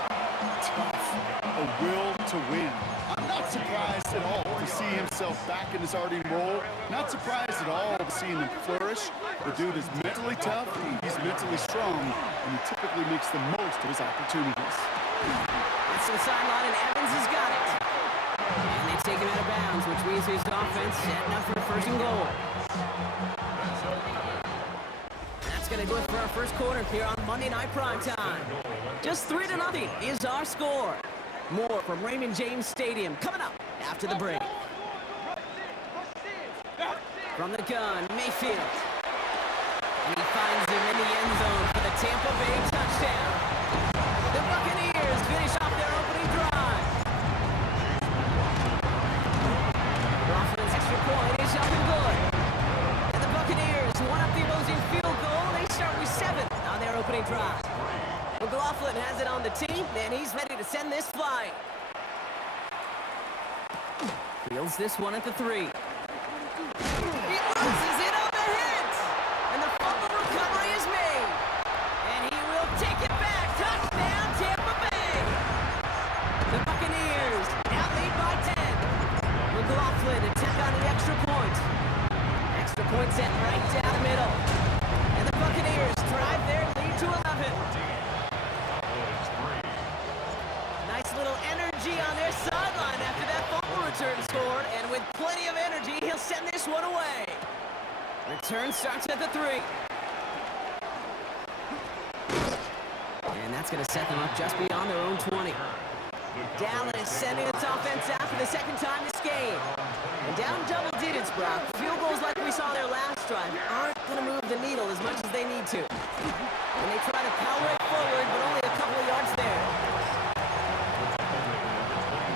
tough, a will to win. I'm not surprised at all to see himself back in his starting role. Not surprised at all to see him flourish. The dude is mentally tough, he's mentally strong, and he typically makes the most of his opportunities. It's to the sideline, and Evans has got it. And they take him out of bounds, which means his offense setting up for a 1st and goal. That's going to do it for our first quarter here on Monday Night Prime Time. Just 3-0 is our score. More from Raymond James Stadium coming up after the break. From the gun, Mayfield. And he finds him in the end zone for the Tampa Bay touchdown. The Buccaneers finish off their opening drive. Dolphins' extra point is up and good. And the Buccaneers one up the opposing field goal. They start with 7 on their opening drive. McLaughlin has it on the tee, and he's ready to send this flying. Fields this one at the 3. He loses it on the hit! And the fumble recovery is made. And he will take it back. Touchdown, Tampa Bay! The Buccaneers now lead by 10. McLaughlin to take on the extra point. Extra point set right down the middle. And the Buccaneers drive their lead to 11. Nice little energy on their sideline after that fumble return scored, and with plenty of energy, he'll send this one away. Return starts at the 3. And that's going to set them up just beyond their own 20. Dallas sending its offense out for the second time this game. And down double digits, Brock. Field goals like we saw their last drive aren't going to move the needle as much as they need to. And they try to power it forward, but only a couple of yards there.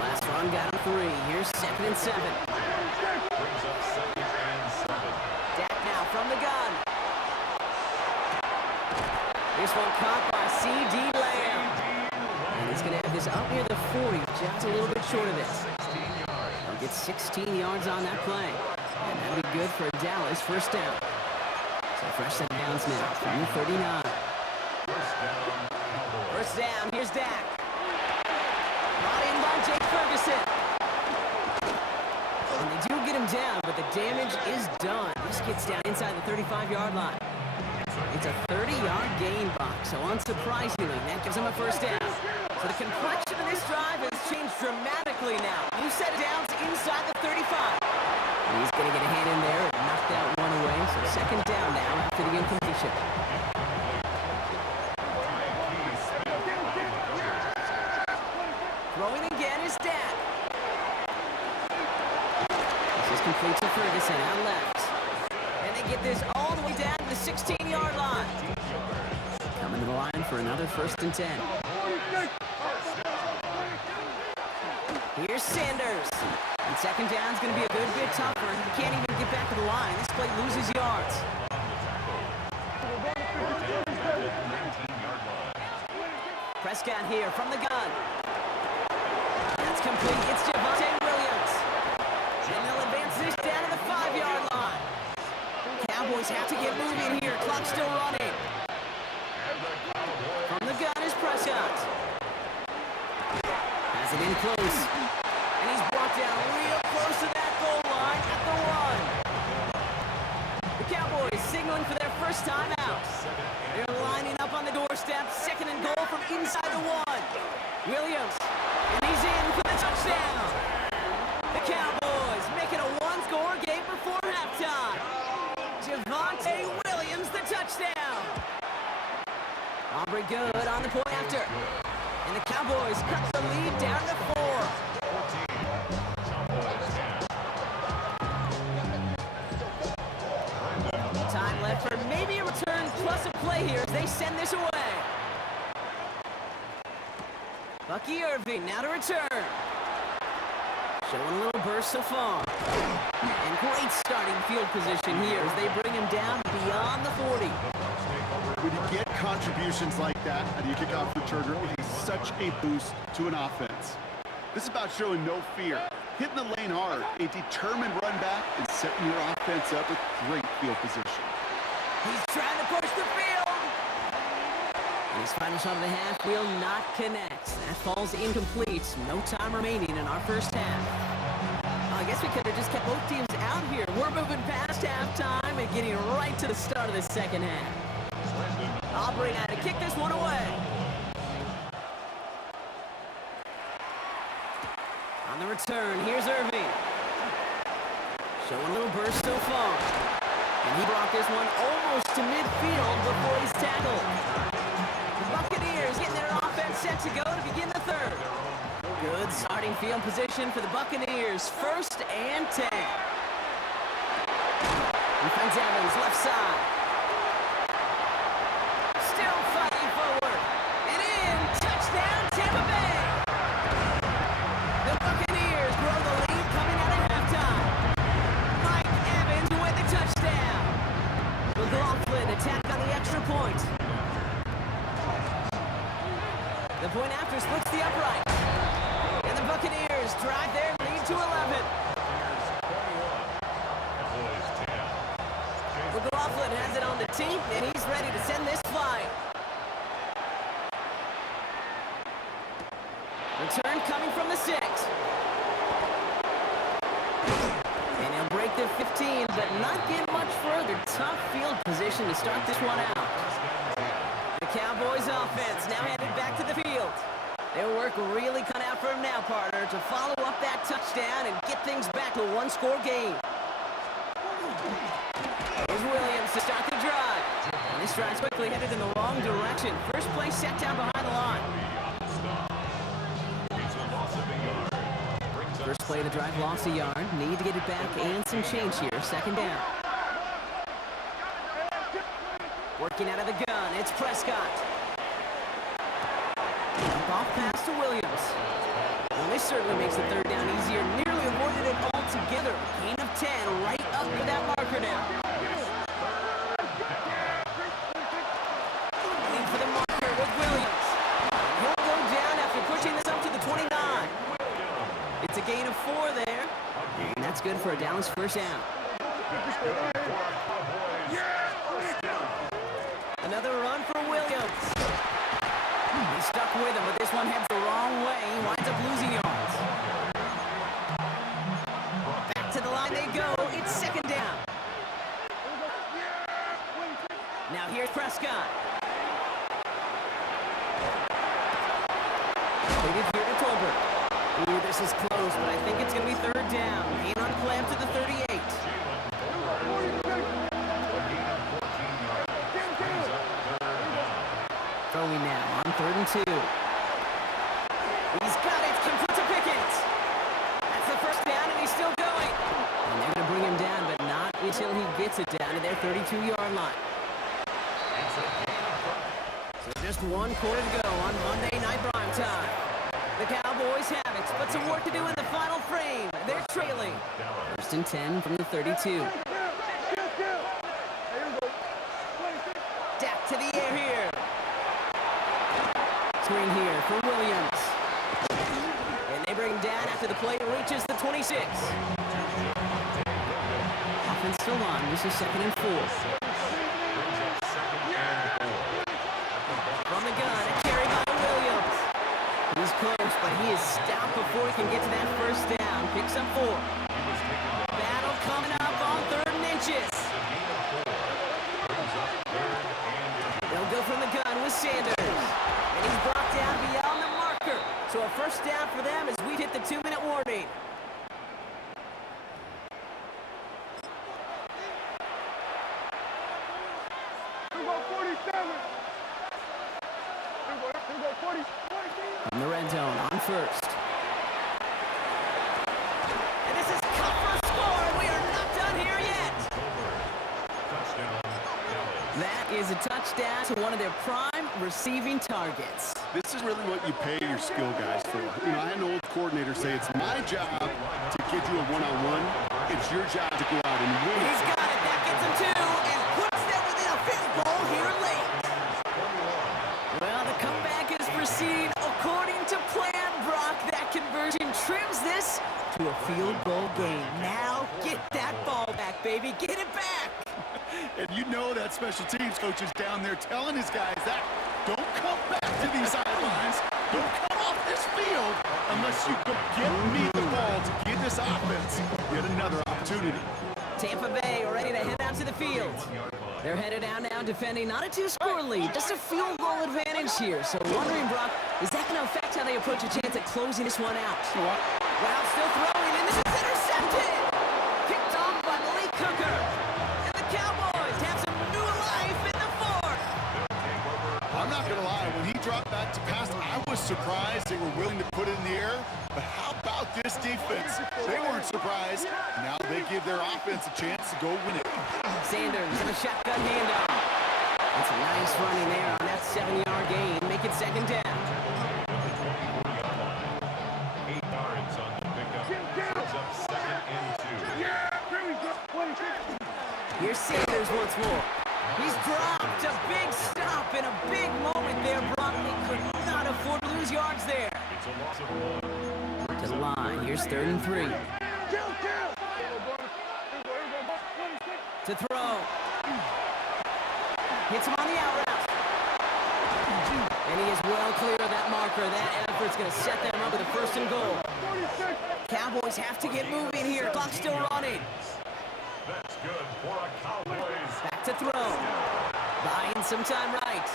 Last run got him 3. Here's 2nd and 7. Brings up 2nd and 7. Dak now from the gun. This one caught by C.D. Lamb. And he's going to have this up near the 40, just a little bit short of this. He'll get 16 yards on that play. And that'll be good for Dallas first down. So fresh set of downs now from the 39. First down, here's Dak. Brought in by Jake Ferguson. And they do get him down, but the damage is done. This gets down inside the 35-yard line. It's a 30-yard gain box, so unsurprisingly, that gives him a first down. So the complexion of this drive has changed dramatically now. New set of downs inside the 35. He's going to get a hand in there and knock that one away. So second down now after the incompletion. Throwing again is Dak. This is complete to Ferguson out left. And they get this all the way down to the 16-yard line. Coming to the line for another 1st and 10. Here's Sanders. And second down's going to be a good bit tougher. He can't even get back to the line. This play loses yards. Prescott here from the gun. That's complete. It's Javonte Williams. And they'll advance this down to the 5-yard line. Cowboys have to get moving here. Clock still running. From the gun is Prescott. Has it in close. And he's brought down real close to that goal line at the run. The Cowboys signaling for their first time out. They're lining up on the doorstep. 2nd and goal from inside the 1. Williams. And he's in for the touchdown. The Cowboys making a one-score game before halftime. Javonte Williams, the touchdown. Aubrey good on the point after. And the Cowboys cut the lead down to 4. Time left for maybe a return plus a play here as they send this away. Bucky Irving now to return. Showing a little burst so far. And great starting field position here as they bring him down beyond the 40. When you get contributions like that out of your kickoff returner, it is such a boost to an offense. This is about showing no fear, hitting the lane hard, a determined run back, and setting your offense up with great field position. He's trying to push the field. And his final shot of the half will not connect. That falls incomplete. No time remaining in our first half. I guess we could have just kept both teams out here. We're moving past halftime and getting right to the start of the second half. Aubrey had to kick this one away. On the return, here's Irving. Showing a little burst so far. And he brought this one almost to midfield before he's tackled. The Buccaneers getting their offense set to go to begin the third. Good starting field position for the Buccaneers. 1st and 10. He finds Evans left side. Still fighting forward. And in. Touchdown, Tampa Bay. The Buccaneers grow the lead coming out of halftime. Mike Evans with the touchdown. McLaughlin attack on the extra point. The point after splits the upright. And the Buccaneers drive their lead to 11. McLaughlin has it on the tee, and he's ready to send this flying. Return coming from the 6. And he'll break the 15, but not get much further. Tough field position to start this one out. The Cowboys offense now headed back to the field. Their work really cut out for him now, partner, to follow up that touchdown and get things back to a one-score game. Here's Williams to start the drive. And this drive's quickly headed in the wrong direction. First play set down behind the line. First play of the drive lost a yard. Need to get it back and some change here. Second down. Working out of the gun, it's Prescott. Off pass to Williams. Well, this certainly makes the third down easier. Nearly avoided it altogether. Gain of 10 right up to that marker now. Waiting for the marker with Williams. He'll go down after pushing this up to the 29. It's a gain of 4 there. And that's good for a Dallas first down. Another run for Williams. He's stuck with him, but this one heads the wrong way. He winds up losing yards. Back to the line they go. It's second down. Now here's Prescott. Waited here to Tolbert. Ooh, this is close, but I think it's going to be third down. Gain on play up to the 38. Throwing now on 3rd and 2. He's got it. Complete to Pickens. That's the first down, and he's still going. And they're going to bring him down, but not until he gets it down to their 32-yard line. So just 1 quarter to go on Monday Night Prime Time. The Cowboys have it, but some work to do in the final frame. They're trailing. 1st and 10 from the 32. Dak to the air here. Screen here for Williams. And they bring him down after the play reaches the 26. Offense still on. This is 2nd and 4. From the gun, a carry by Williams. He's close, but he is stopped before he can get to that first down. Picks up 4. Battle coming up on 3rd and inches. They'll go from the gun with Sanders. And he's brought down beyond the marker. So a first down for them as we hit the 2-minute warning. From the red zone on 1st. And this is cut for a score. We are not done here yet. That is a touchdown to one of their prime receiving targets. This is really what you pay your skill guys for. You know, I had an old coordinator say it's my job to get you a one-on-one. It's your job to go out and win. He's got it. That gets him 2 and puts them within a field goal here late. Well, the comeback is proceeding according to plan, Brock. That conversion trims this to a field goal game. Now get that ball back, baby. Get it back. And you know that special teams coach is down there telling his guys that don't come back to these sidelines. Don't come off this field unless you go get me the ball to get this offense yet another opportunity. Tampa Bay ready to head out to the field. They're headed out now defending not a 2-score lead, just a field goal advantage here. So wondering, Brock, is that going to affect how they approach a chance at closing this one out? Well, still throwing, and this is intercepted. Picked off by Malik Hooker. And the Cowboys have some new life in the 4th. I'm not going to lie, when he dropped back to pass, I was surprised they were willing to put it in the air. But how about this defense? They weren't surprised. Now they give their offense a chance to go win it. Sanders in a shotgun handoff. That's a nice running there on that 7-yard gain. Make it second down. 8 yards on the pickup. Brings up 2nd and 2. Here's Sanders once more. He's dropped a big stop in a big moment there, Brock. They could not afford to lose yards there. It's a loss of 1. To the line, here's 3rd and 3. To throw. Hits him on the out route. And he is well clear of that marker. That effort's going to set them up with a 1st and goal. Cowboys have to get moving here. Clock's still running. That's good for a Cowboys. Back to throw. Buying some time right.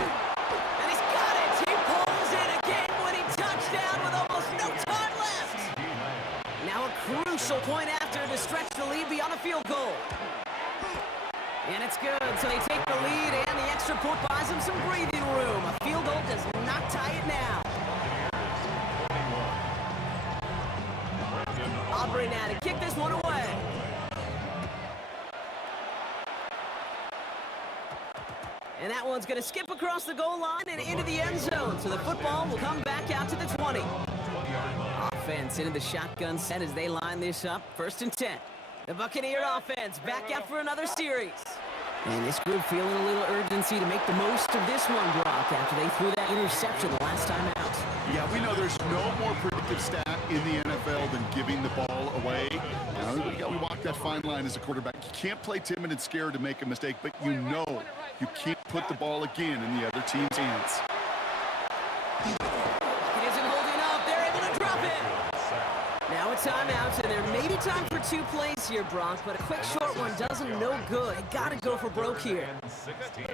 And he's got it. He pulls in a game-winning touchdown with almost no time left. Now a crucial point after to stretch the lead beyond a field goal. And it's good, so they take the lead, and the extra point buys them some breathing room. A field goal does not tie it now. Aubrey now to kick this one away. And that one's going to skip across the goal line and into the end zone. So the football will come back out to the 20. Offense into the shotgun set as they line this up. 1st and 10. The Buccaneer offense back out for another series. And this group feeling a little urgency to make the most of this one, Brock, after they threw that interception the last time out. Yeah, we know there's no more predictive stat in the NFL than giving the ball away. We walk that fine line as a quarterback. You can't play timid and scared to make a mistake, but you know you can't put the ball again in the other team's hands. It isn't holding up. They're able to drop it. Now a timeout, and there may be time for 2 plays here, Brock, but a quick short one doesn't no good. They got to go for broke here. 16.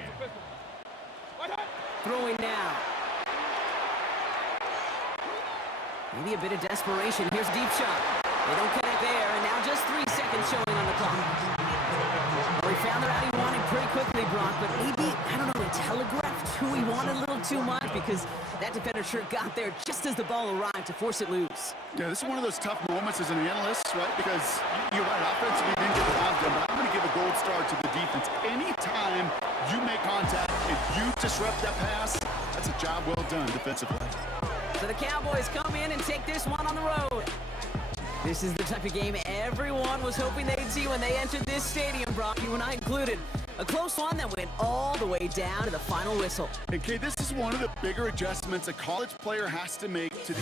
Throwing now. Maybe a bit of desperation. Here's a deep shot. They don't connect there, and now just 3 seconds showing on the clock. Well, he found the route he wanted pretty quickly, Brock, but maybe, I don't know, they telegraphed who he wanted a little too much because that defender sure got there just as the ball arrived to force it loose. Yeah, this is one of those tough moments as an analyst, right? Because you're right, offensively, you didn't get the job done, but I'm going to give a gold star to the defense. Anytime you make contact, if you disrupt that pass, that's a job well done defensively. So the Cowboys come in and take this one on the road. This is the type of game everyone was hoping they'd see when they entered this stadium, Brock, you and I included. A close one that went all the way down to the final whistle. And Kay, this is one of the bigger adjustments a college player has to make to the...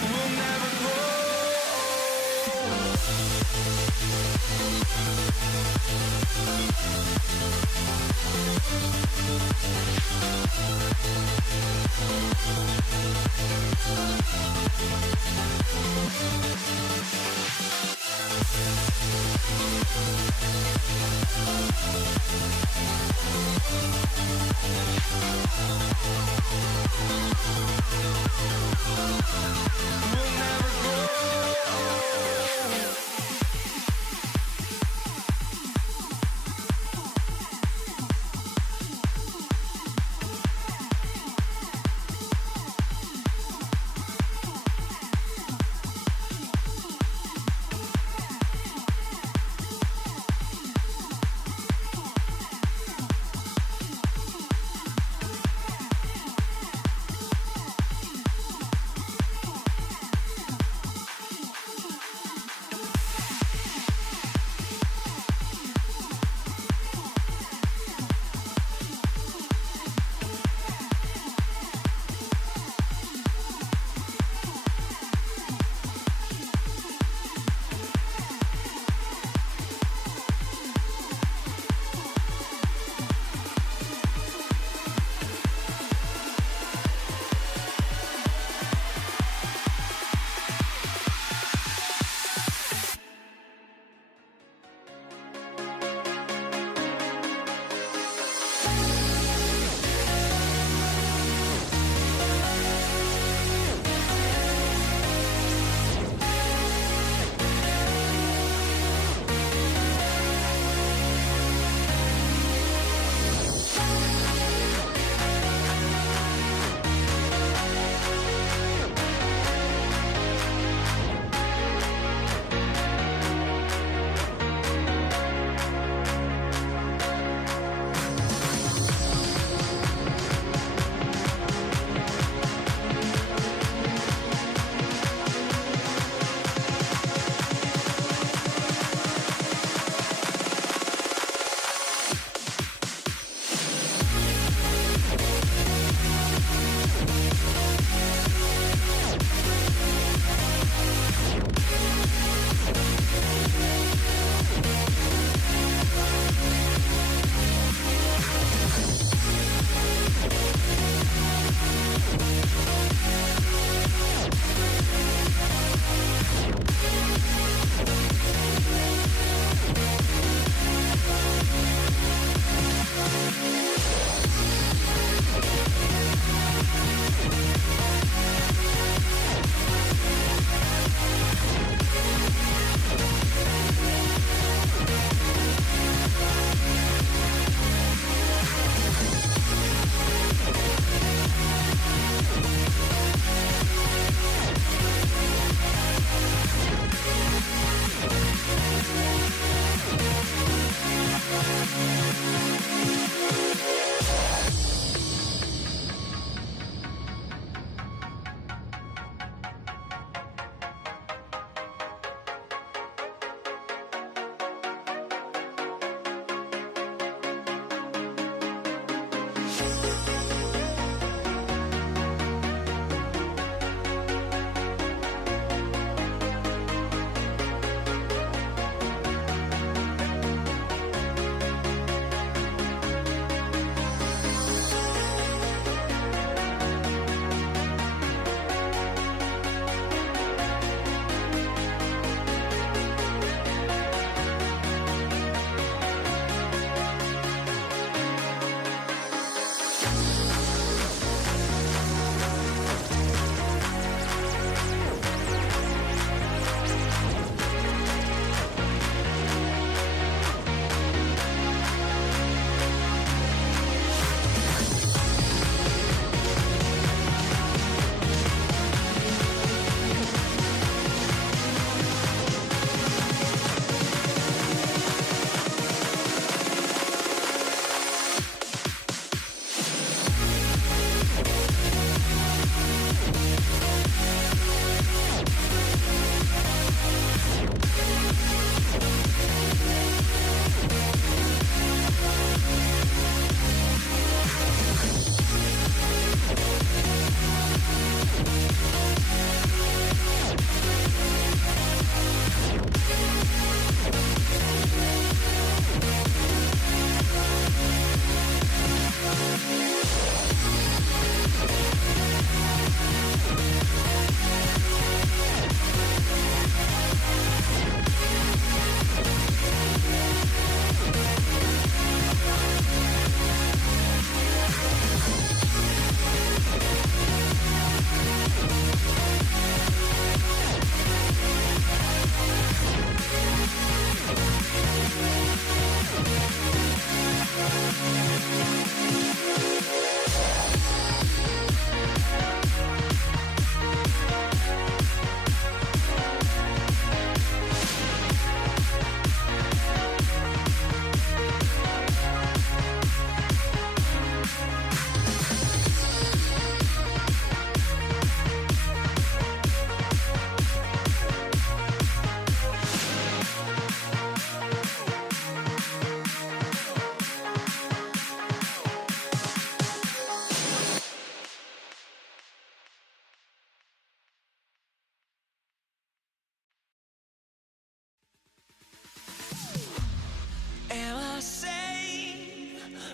We'll never grow. We'll never grow.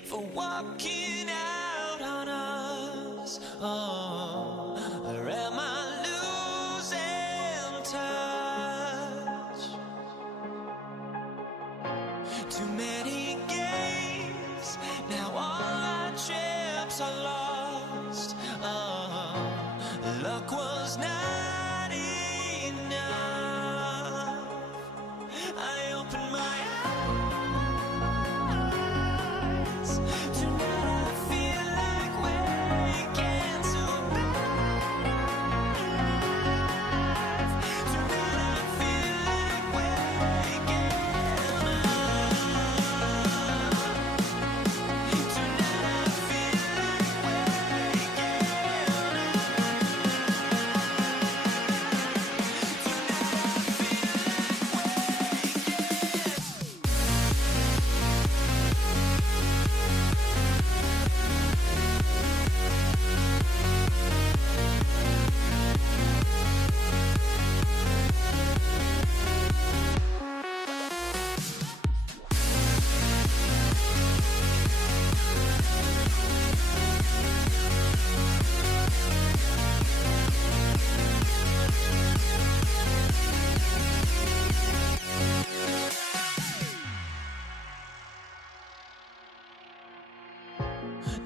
for walking out on us? Oh, or am I losing touch? Too many games, now all our chips are lost. Oh, luck was not enough. I opened my eyes. Tonight I feel like waking to life. Tonight I feel like waking up. Tonight I feel like waking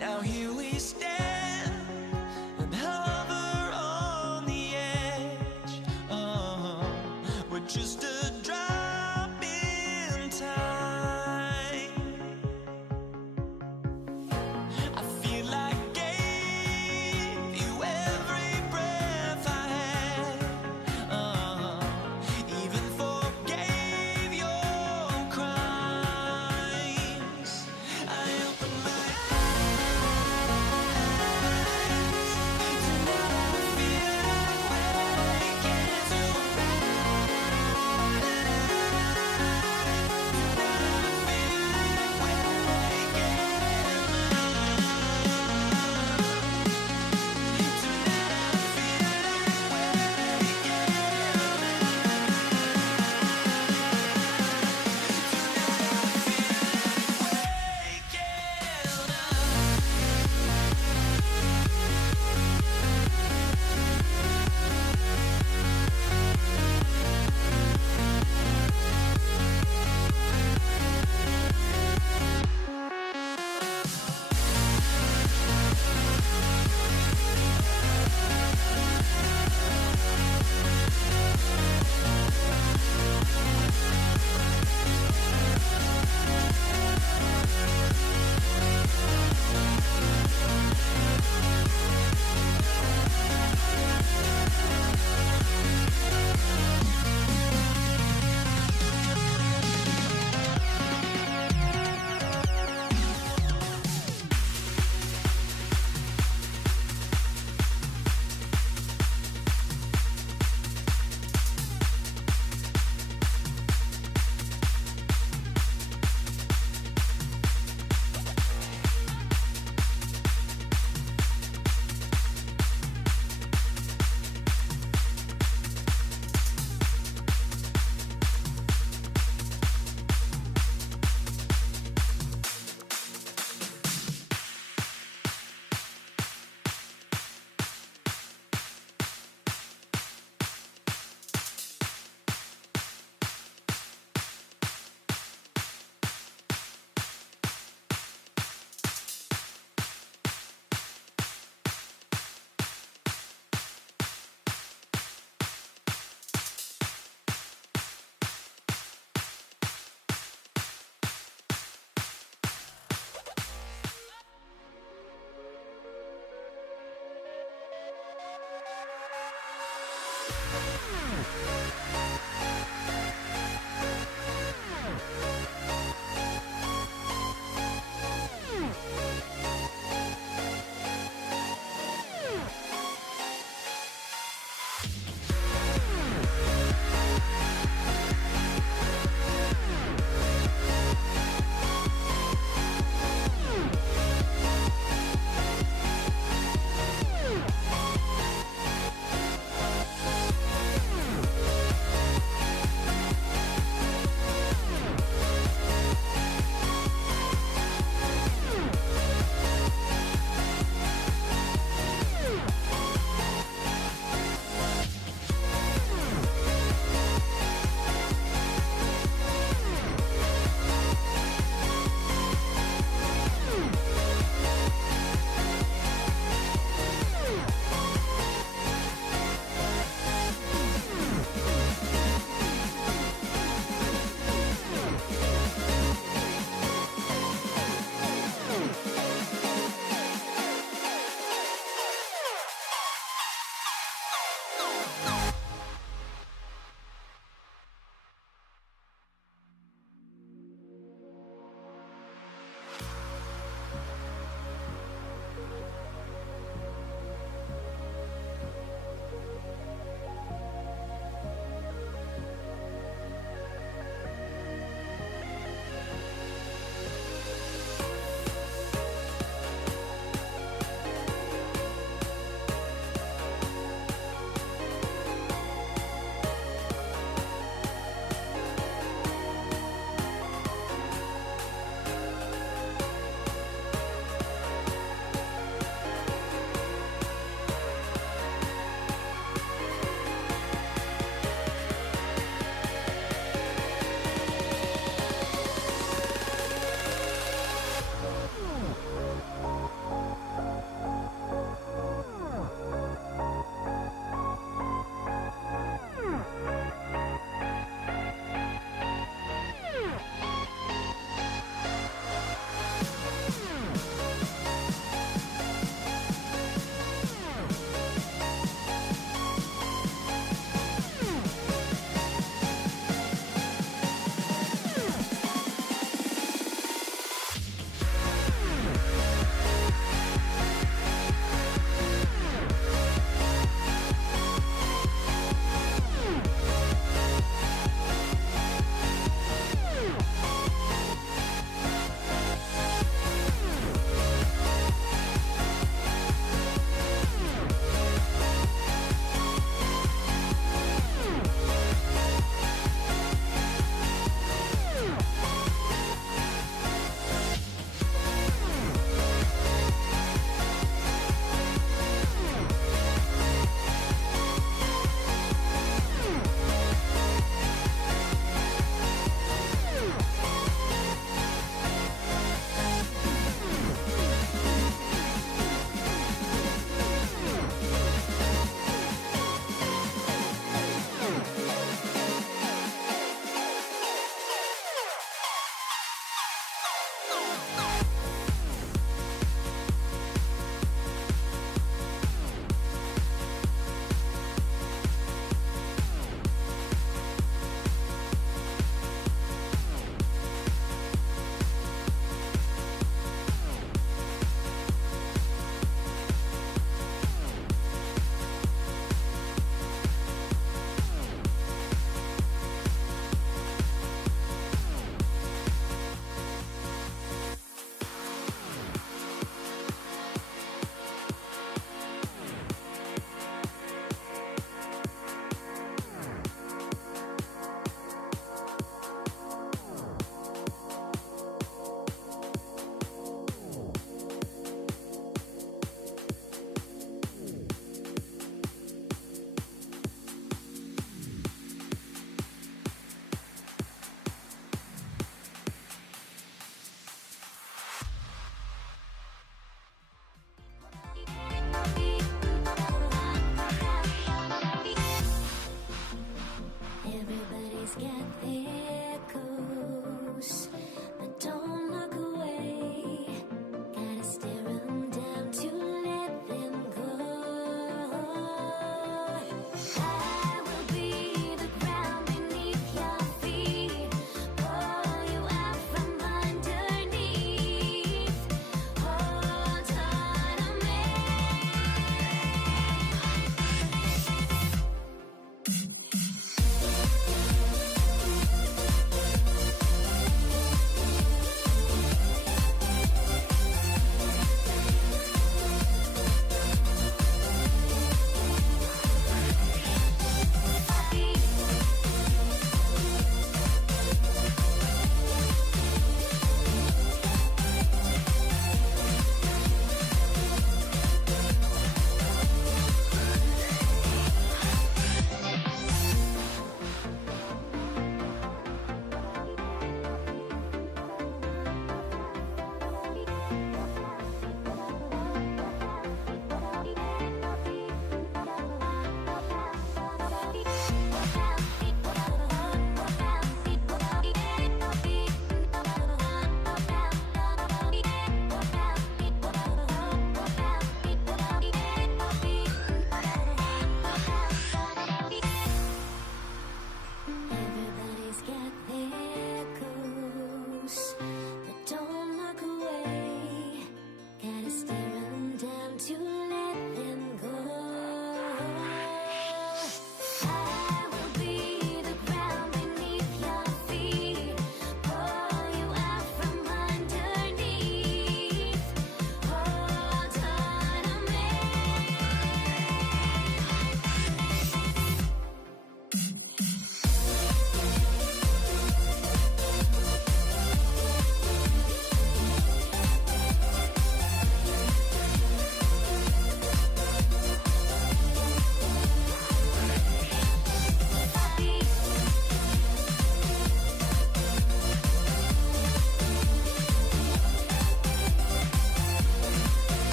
Now here we stand and hover on the edge. Oh, we're just a drop in time. I feel like I gave you every breath I had. Even forgave your crimes. I opened my eyes.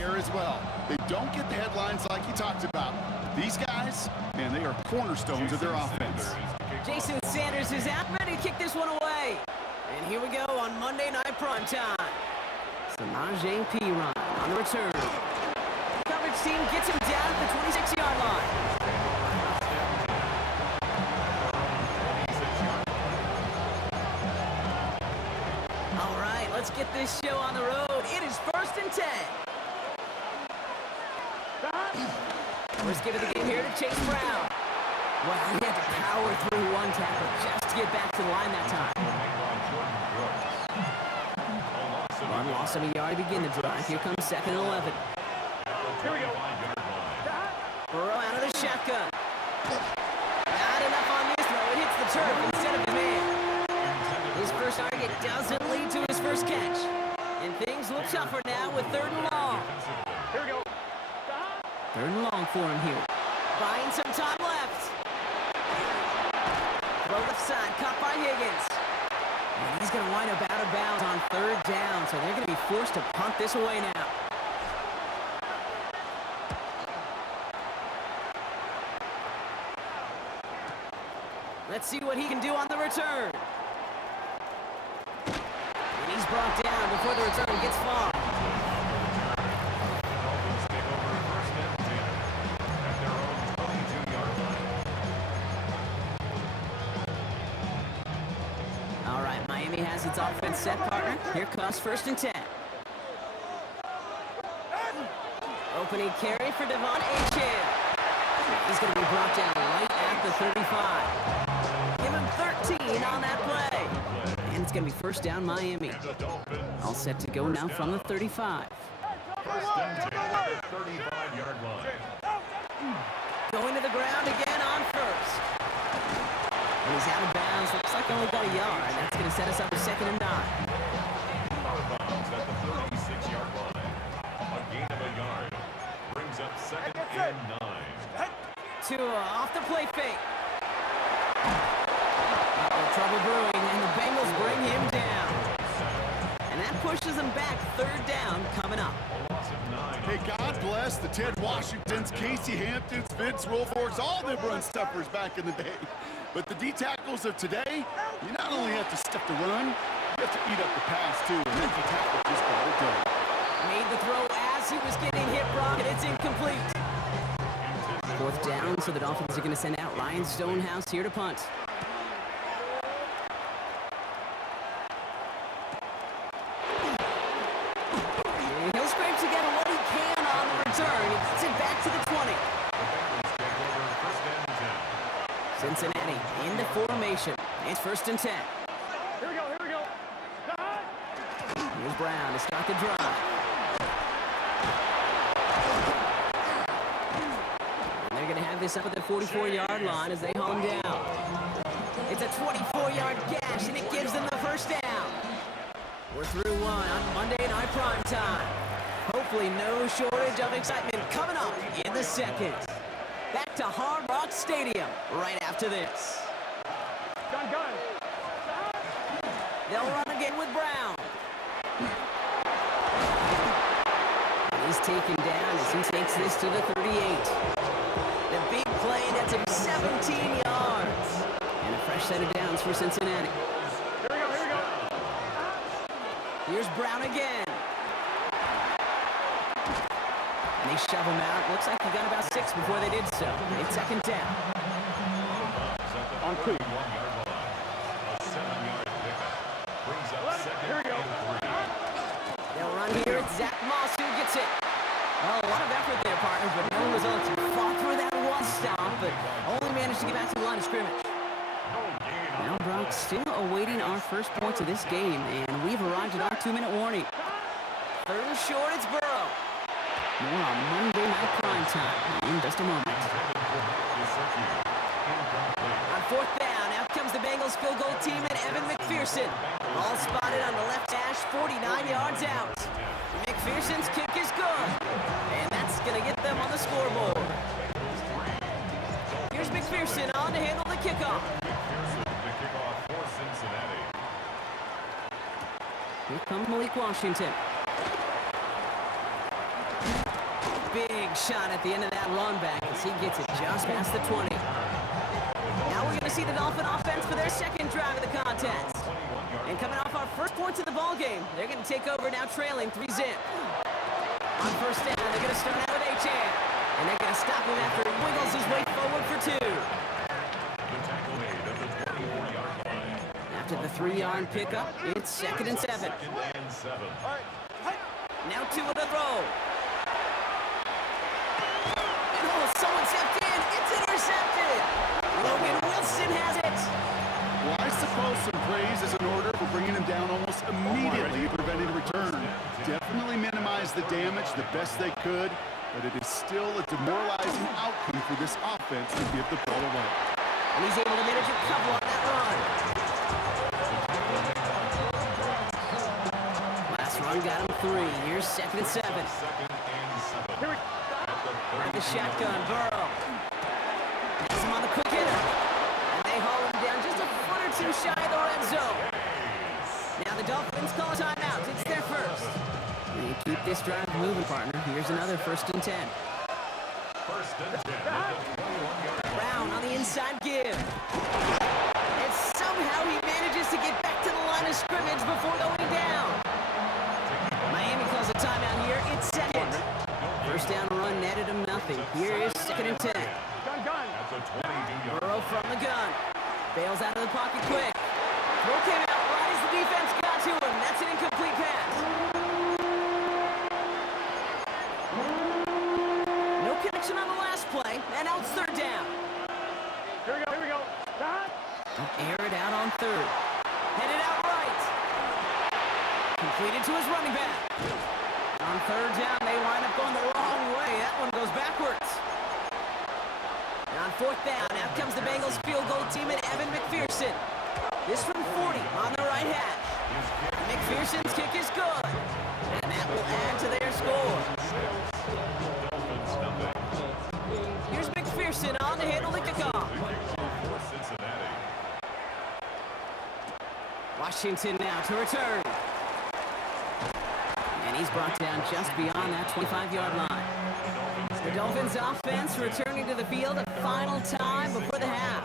Here as well. They don't get the headlines like you talked about. These guys, man, they are cornerstones of their offense. Jason Sanders is out, ready to kick this one away. And here we go on Monday Night Primetime. Samaje Perine on the return. Coverage team gets him down at the 26-yard line. All right, let's get this show on the road. It is 1st and 10. First give of the game here to Chase Brown. Wow, he had to power through one tackle just to get back to the line that time. One loss of a yard to begin the drive. Here comes 2nd and 11. Here we go. Burrow out of the shotgun. Not enough on this throw. It hits the turf instead of the man. His first target doesn't lead to his first catch. And things look tougher now with 3rd and long. Here we go. 3rd and long for him here. Buying some time left. Throw left side, caught by Higgins. And he's going to wind up out of bounds on 3rd down, so they're going to be forced to punt this away now. Let's see what he can do on the return. And he's brought down before the return gets far. Dolphins take over 1st and 10 at their own 22-yard line. All right, Miami has its offense set, partner. Here comes 1st and 10. Opening carry for Devon Achane. He's going to be brought down right at the 35. Give him 13 on that play. And it's going to be 1st down Miami. And the Dolphins All set to go now from the 35. 1st and 10 at the 35-yard line. Going to the ground again on 1st. And he's out of bounds. Looks like only got a yard. That's going to set us up with 2nd and 9. Out of bounds at the 36-yard line. A gain of a yard brings up 2nd and 9. Tua off the play fake. Trouble brewing, and the Bengals bring him down. And that pushes them back. 3rd down coming up. A loss of 9. Hey, God bless the Ted Washingtons, Casey Hamptons, Vince Wilforks, all them run stuffers back in the day. But the D-tackles of today, you not only have to stuff the run, you have to eat up the pass, too. And then the tackle just got it done. Made the throw as he was getting hit, Brock, and it's incomplete. 4th down, so the Dolphins are going to send out Ryan Stonehouse here to punt. And he'll scrape together what he can on the return. He gets it back to the 20. Take over 1st and 10. Cincinnati in the formation. It's 1st and 10. Here we go. Here we go. Here's Brown to start the drive. And they're going to have this up at the 44-yard line as they haul him down. It's a 24-yard gash, and it gives them the 1st down. We're through one on Monday Night Primetime. Hopefully no shortage of excitement coming up in the 2nd. Back to Hard Rock Stadium right after this. Gun. They'll run again with Brown. He's taken down as he takes this to the 38. The big play nets him 17 yards. And a fresh set of downs for Cincinnati. Here we go. Here's Brown again. And they shove him out. Looks like he got about 6 before they did so. It's 2nd down. On 2. 1-yard line. A 7-yard pickup brings up 2nd and 3. They'll run here. It's Zach Moss who gets it. Well, a lot of effort there, partner, but no results. He fought through that one stop, but only managed to get back to the line of scrimmage. Now, Brock, still awaiting our first points of this game, and we've arrived at our 2-minute warning. 3rd and short, it's Burrow. More on Monday Night Primetime in just a moment. On 4th down, out comes the Bengals field goal team and Evan McPherson. All spotted on the left hash, 49 yards out. McPherson's kick is good, and that's going to get them on the scoreboard. Here's McPherson on to handle the kickoff. Here comes Malik Washington. big shot at the end of that run back as he gets it just past the 20. Now we're going to see the Dolphin offense for their second drive of the contest. And coming off our first points of the ball game, they're going to take over now trailing 3-zip. On first down, they're going to start out with Achane. And they're going to stop him after he wiggles his way forward for 2. The tackle made at the 24-yard line. After the 3-yard pickup, it's 2nd and 7. Second and 7. Now 2 with the throw. And someone stepped in. It's intercepted. Logan Wilson has it. Well, I suppose some praise is in order for bringing him down almost immediately and preventing a return. Definitely minimized the damage the best they could, but it is still a demoralizing outcome for this offense to give the ball away. And he's able to manage a couple on that run. Last run got him 3. Here's 2nd and 7. Second and 7. At the shotgun, Burrow. Has him on the quick hitter. And they haul him down just a foot or 2 shy of the red zone. Now the Dolphins call a timeout. It's their first. You keep this drive moving, partner. Here's another 1st and 10. First and 10 at the 21-yard line. Brown on the inside give. And somehow he manages to get back to the line of scrimmage before going down. Miami calls a timeout here. It's 2nd. First down run netted him nothing. Here is 2nd and 10. Gun. At the 22-yard Burrow from the gun. Bails out of the pocket quick. Throw came out right as the defense got to him. That's an incomplete pass. No connection on the last play, and now it's 3rd down. Here we go. Air it out on 3rd. Headed out right. Completed to his running back. On 3rd down, they wind up going the wrong way. That one goes backwards. And on 4th down, out comes the Bengals field goal team and Evan McPherson. This from 40 on the right hash. McPherson's kick is good. And that will add to their score. Here's McPherson on to handle the kickoff. for Cincinnati. Washington now to return. And he's brought down just beyond that 25-yard line. The Dolphins offense returning to the field a final time before the half.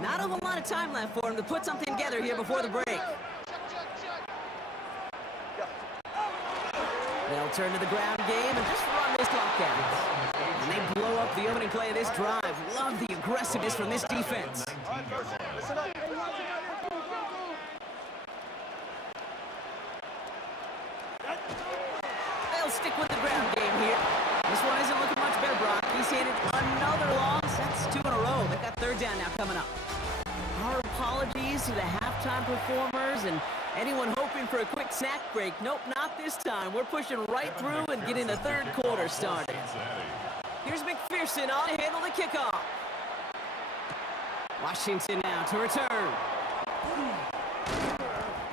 Not a whole lot of time left for him to put something together here before the break. They'll turn to the ground game and just run this clock out. And they blow up the opening play of this drive. Love the aggressiveness from this defense. They'll stick with the ground game here. This one isn't looking much better, Brock. He's handed another loss. That's 2 in a row. They've got 3rd down now coming up. Our apologies to the halftime performers and anyone hoping for a quick snack break. Nope, not this time. We're pushing right through and getting the 3rd quarter started. Here's McPherson on to handle the kickoff. Washington now to return.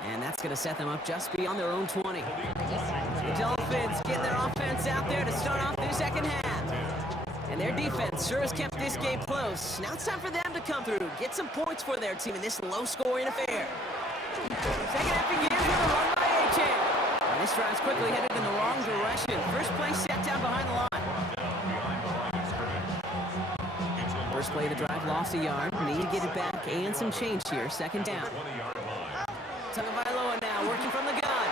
And that's going to set them up just beyond their own 20. The Dolphins getting their offense out there to start off their second half. And their defense sure has kept this game close. Now it's time for them to come through, get some points for their team in this low-scoring affair. Second half begins with a run by Achane. And this drive's quickly headed in the wrong direction. First play set down behind the line. First play of the drive lost a yard. Need to get it back and some change here. 2nd down. Tagovailoa now working from the gun.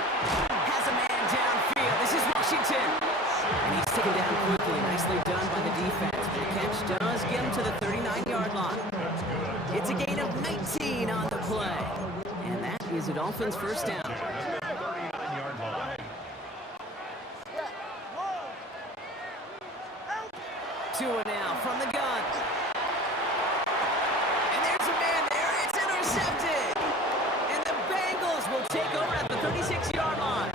Has a man downfield. This is Washington. And he's taken down quickly. Nicely done by the defense. The catch does get him to the 39-yard line. It's a gain of 19 on the play. And that is the Dolphins' first down. Tua now from the gun. And there's a man there. It's intercepted. And the Bengals will take over at the 36-yard line.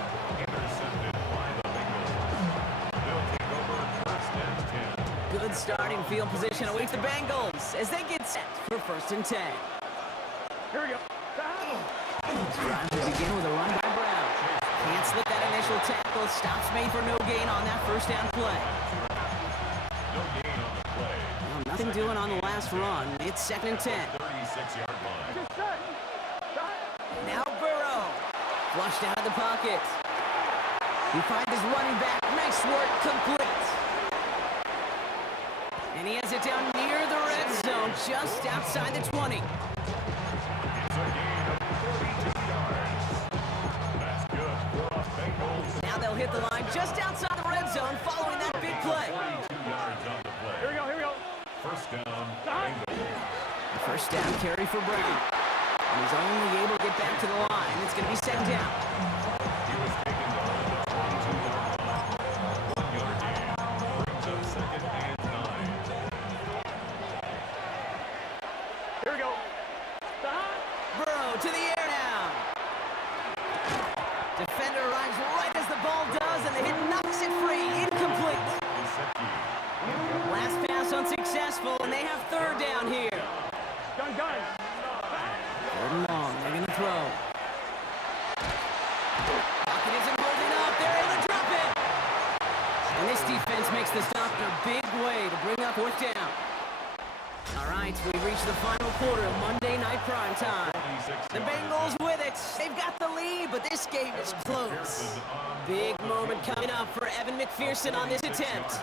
Good starting field position awaits the Bengals as they get set for 1st and 10. Here we go. This drive will begin with a run by Brown. Can't slip that initial tackle. Stops made for no gain on that first down play. No gain on the play. Well, nothing doing on the last run. It's 2nd and 10. 36-yard line. Now Burrow. Flushed out of the pocket. He finds his running back. Nice work. Complete. he has it down near the red zone, just outside the 20. It's a gain of 42 yards. That's good for a Bengals. Now they'll hit the line just outside the red zone following that big play. 42 yards on the play. Here we go, here we go. First down, Bengals. First down carry for Brown. And he's only able to get back to the line. It's going to be second down. He was taken down at the 22-yard line. 1-yard gain. Brings up second and 9. Here we go. Burrow to the air now. Defender arrives right as the ball does, and the hit knocks it free. Incomplete. Gesicki. Last pass unsuccessful, and they have third down here. Gun. Third and long. They're going to throw. Pocket isn't holding up. They're able to drop it. And this defense makes the stop in a big way to bring up fourth down. All right, we've reached the final quarter of Monday Night Prime Time. The Bengals with it. They've got the lead, but this game is close. Big moment coming up for Evan McPherson on this attempt.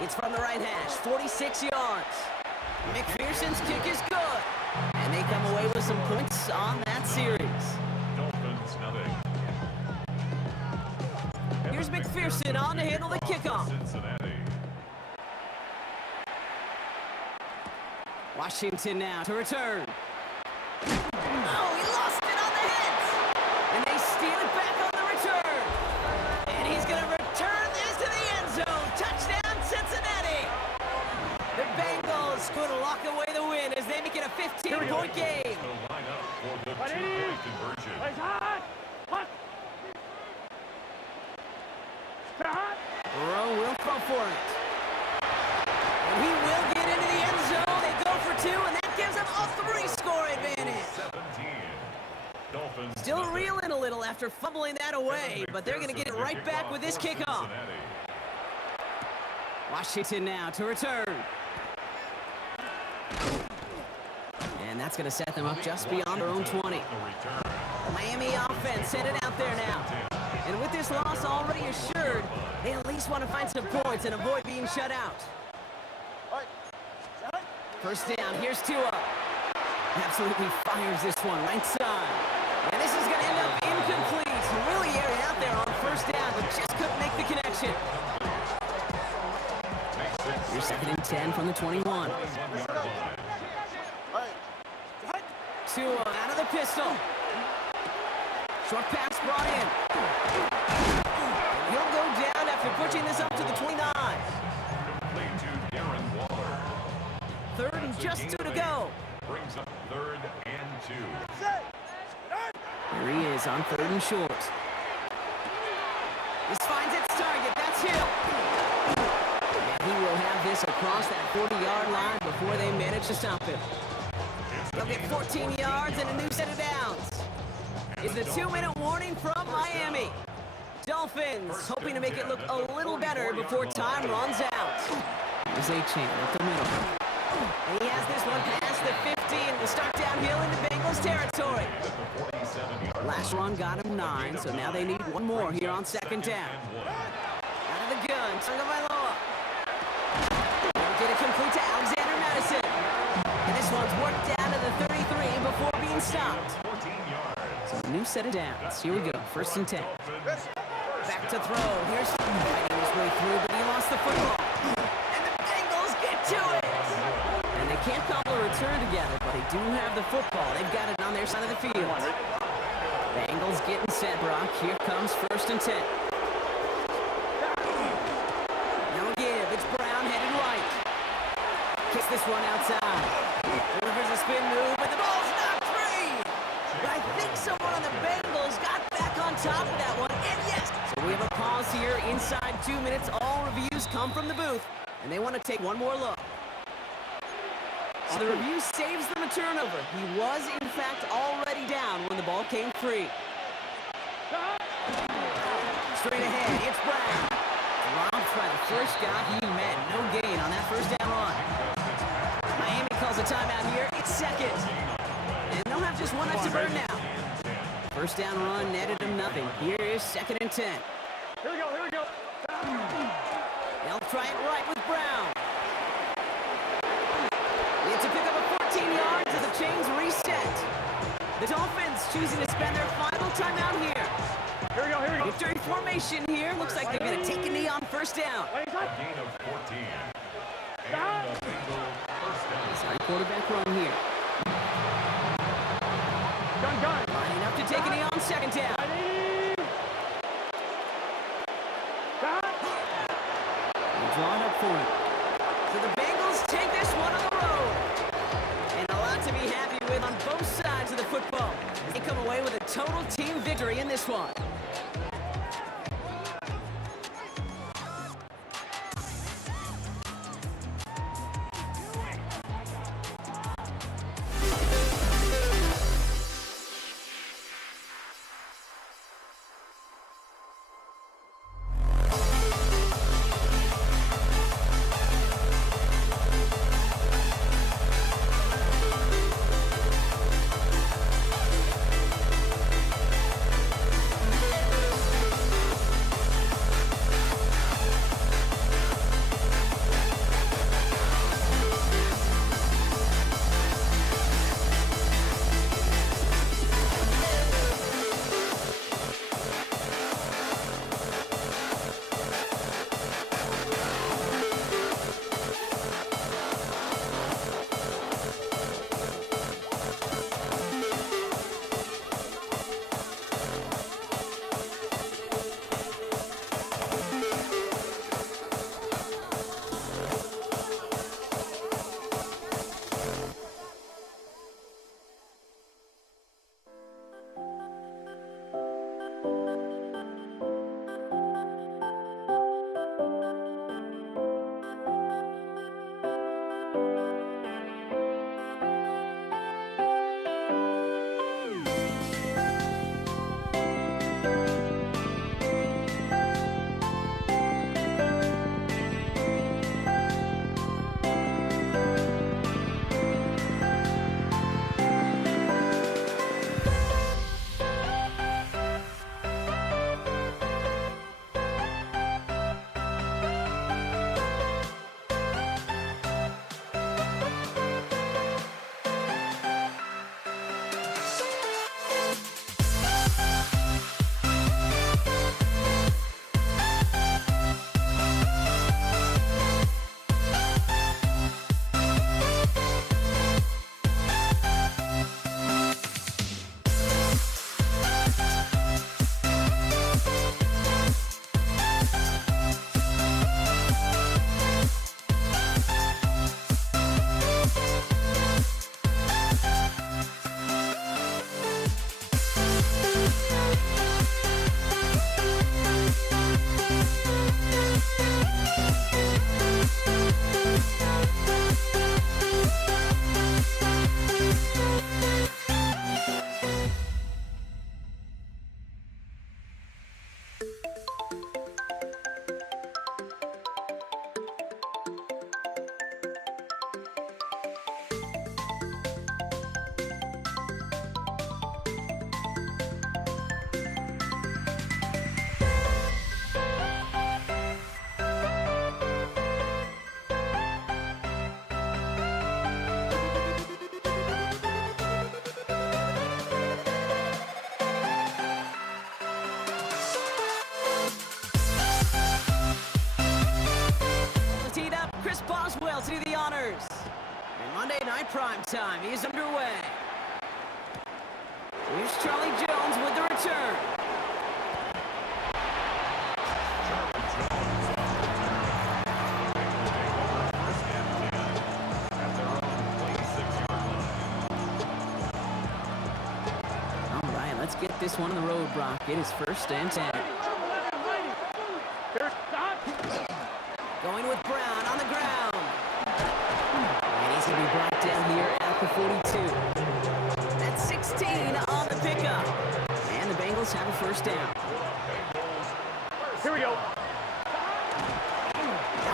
It's from the right hash, 46 yards. McPherson's kick is good, and they come away with some points on that series. Dolphins nothing. Here's McPherson on to handle the kickoff. Cincinnati. Washington now to return. Oh, he lost it on the hit. And they steal it back on the return. And he's going to return this to the end zone. Touchdown, Cincinnati. The Bengals could lock away the win as they make it a 15-point game. The lineup for the two-point conversion. It's hot. Hot. Hot. Burrow will throw for it. And he will get into the end zone. They go for two, and that gives them a 3-score advantage. 17. Dolphins Still nothing. reeling a little after fumbling that away, but they're going to get it right back with this kickoff. Cincinnati. Washington now to return. And that's going to set them up just beyond their own 20. The return. The Miami offense headed out there now. And with this loss already assured, they at least want to find some points and avoid being shut out. First down, here's Tua. Absolutely fires this one right side. And this is going to end up incomplete. Really airing out there on first down, but just couldn't make the connection. Here's second and 10 from the 21. 21-yard line. Tua out of the pistol. Short pass brought in. He'll go down after pushing this up to the 29. Complete to Darren Waller. Third and just 2 to go. Brings up third and 2. Here he is on third and short. This finds its target. That's Hill. And he will have this across that 40-yard line before they manage to stop him. They'll get 14 yards and a new set of downs. It's the 2-minute warning from Miami. Dolphins hoping to make it look a little better before time runs out. Here's A-Chain up the middle. And he has this one past the 50 and will start downhill into Bengals territory. Last run got him 9, so now they need one more here on second down. Out of the gun, Tagovailoa. They'll get it complete to Alexander Madison. And this one's worked down to the 33 before being stopped. 14 yards. So a new set of downs. Here we go, first and 10. Back to throw. Here's fighting his way through, but he lost the football. And the Bengals get to it. And they can't cobble a return together, but they do have the football. They've got it on their side of the field. Bengals getting set, Brock. Here comes first and 10. Now give. It's Brown headed right. Kicks this one outside. Delivers a spin move, but the ball's not free. But I think someone on the Bengals got back on top of that one. And yes, so we have a pause here inside 2 minutes. All reviews come from the booth, and they want to take one more look. So the review saves them a turnover. He was, in fact, already down when the ball came free. Straight ahead, it's Brown. Robbed by the first guy he met. No gain on that first down run. Miami calls a timeout here. It's second. And they'll have just one left to burn now. First down run netted them nothing. Here is second and 10. Here we go, here we go. They'll try it right with Brown. It's a pickup of 14 yards as the chains reset. The Dolphins choosing to spend their final timeout here. Here we go, here we go. Victory formation here. Looks like they're going to take a knee on first down. A gain of 14. And a Bengal first down. Sorry, quarterback run here. Gun. Lining up to take a knee on second down. Draw it up for him. So the Bengals take this one on the road. And a lot to be happy with on both sides of the football. They come away with a total team victory in this one. Boswell to do the honors. And Monday Night Prime Time is underway. Here's Charlie Jones with the return. All right, let's get this one on the road, Brock. It is 1st and 10. Going with Brown on the ground. And he's going to be brought down here at the 42. That's 16 on the pickup. And the Bengals have a 1st down. Here we go.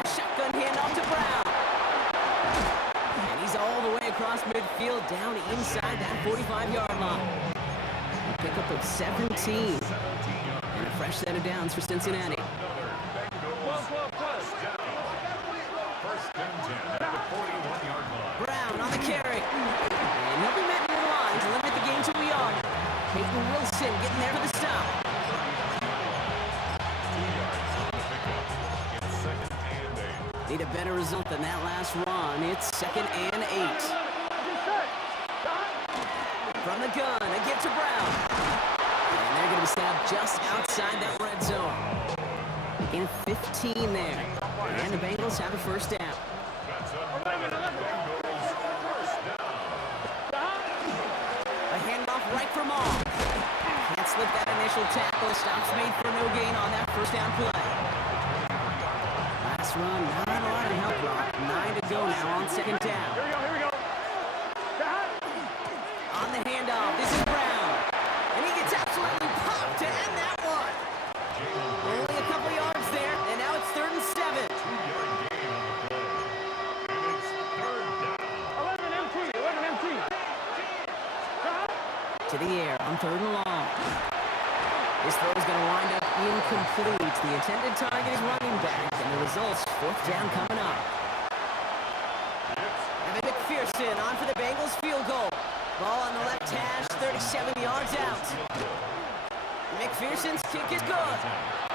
Shotgun handoff to Brown. And he's all the way across midfield down inside that 45-yard line. A pickup of 17. And a fresh set of downs for Cincinnati. Brown on the carry. And he'll be met near the line to limit the gain to a yard. Peyton Wilson getting there for the stop. 2 yards on the pickup. It's 2nd and 8. Need a better result than that last run. It's 2nd and 8. From the gun, a give to Brown. And they're going to be set up just outside that red zone. In 15 there. And the Bengals have a first down. That's up. Bengals first down. A handoff right for Maul. Can't slip that initial tackle. Stops made for no gain on that first down play. Last run, not a lot of help, Rock. 9 to go now on 2nd down. Here we go. On the handoff, this is Brown. And he gets absolutely popped to end that one. Only a couple yards there, and now it's 3rd and 7. 2-yard gain on the play. And it's 3rd down. 11 MT. To the air on 3rd and long. This throw is going to wind up incomplete. The intended target is running back, and the result's 4th down coming up. Evan McPherson on for the Bengals field goal. Ball on the left hash, 37 yards out. McPherson's kick is good.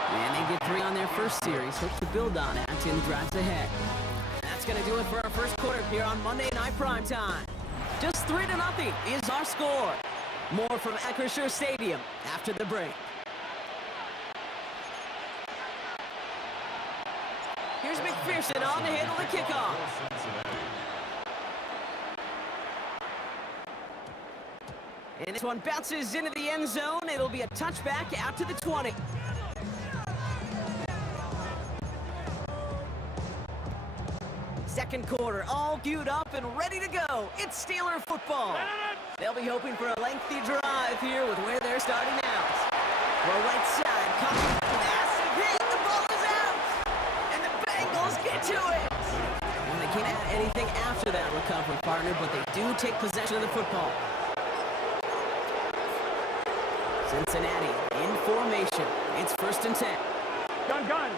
And they get 3 on their first series. Hope to build on that in the drives ahead. That's going to do it for our first quarter here on Monday Night Primetime. Just 3-0 is our score. More from Acrisure Stadium after the break. Here's McPherson on to handle the kickoff. And this one bounces into the end zone. It'll be a touchback out to the 20. Second quarter, all queued up and ready to go. It's Steeler football. They'll be hoping for a lengthy drive here with where they're starting out. Well, right side, coming, massive hit, the ball is out, and the Bengals get to it. And they can't add anything after that recovery, partner, but they do take possession of the football. Cincinnati in formation. It's 1st and 10. Gun.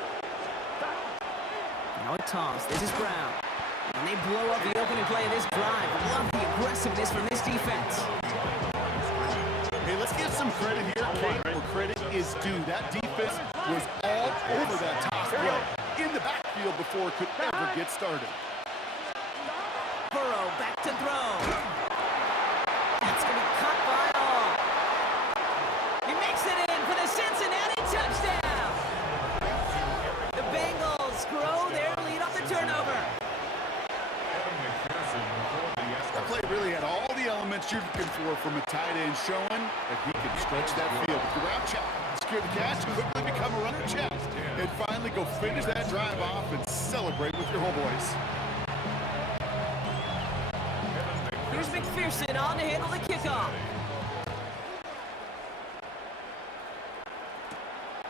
Now a toss. This is Brown. And they blow up the opening play of this drive. Love the aggressiveness from this defense. Hey, let's give some credit here, Kate, where credit is due. That defense was all over that toss play in the backfield before it could ever get started. Burrow back to throw. That's going to be cut by all. He makes it in for the Cincinnati touchdown. The Bengals grow their lead off the turnover. That play really had all the elements you're looking for from a tight end, showing that he can stretch that field. With the route check, secure the catch, quickly become a runner check, and finally go finish that drive off and celebrate with your homeboys. Here's McPherson on to handle the kickoff.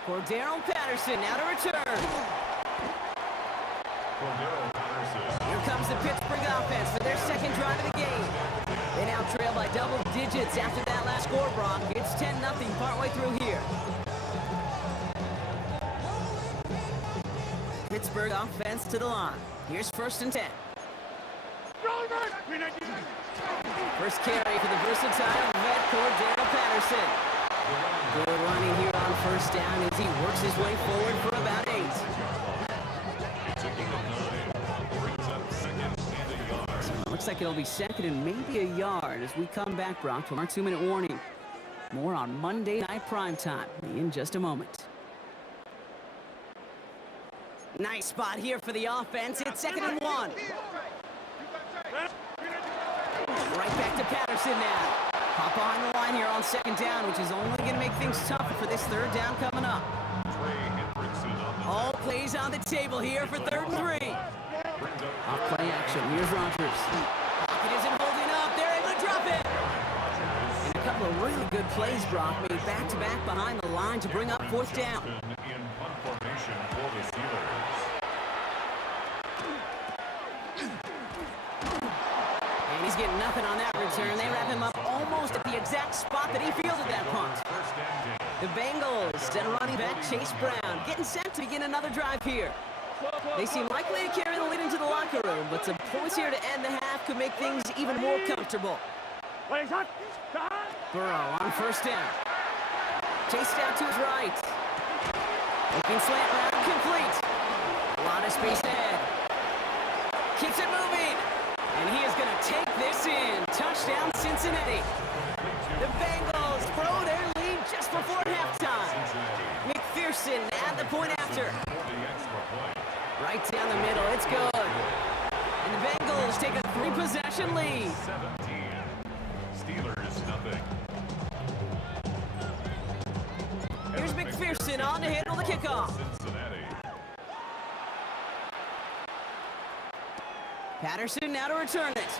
Cordero Patterson now to return. Here comes the Pittsburgh offense for their second drive of the game. They now trail by double digits after that last score, Brock. It's 10-0 partway through here. Pittsburgh offense to the line. Here's 1st and 10. First carry for the versatile vet Cordero Patterson. Good running here on 1st down as he works his way forward for about 8. Looks like it'll be 2nd and maybe a yard as we come back, Brock, from our 2-minute warning. More on Monday Night Primetime in just a moment. Nice spot here for the offense. It's 2nd and 1. Right back to Patterson now. Hop behind the line here on 2nd down, which is only going to make things tougher for this 3rd down coming up. All plays on the table here for 3rd and 3. Off play action. Here's Rodgers. Pocket isn't holding up. They're able to drop it. And a couple of really good plays, Brock, made back-to-back behind the line to bring up 4th down. In punt formation for the Steelers. And he's getting nothing on that return. They wrap him up almost at the exact spot that he fielded that punt. The Bengals send running back Chase Brown getting set to begin another drive here. They seem likely to carry the lead into the locker room, but some points here to end the half could make things even more comfortable. Wait, shot. Shot. Burrow on first down. Chased out to his right. Looking slant route, complete. A lot of space ahead. Keeps it moving. And he is going to take this in. Touchdown, Cincinnati. The Bengals throw their lead just before halftime. McPherson at the point after. Right down the middle. It's good. And the Bengals take a 3-possession lead. 17. Steelers, nothing. Here's McPherson on to handle the kickoff. Cincinnati. Patterson now to return it.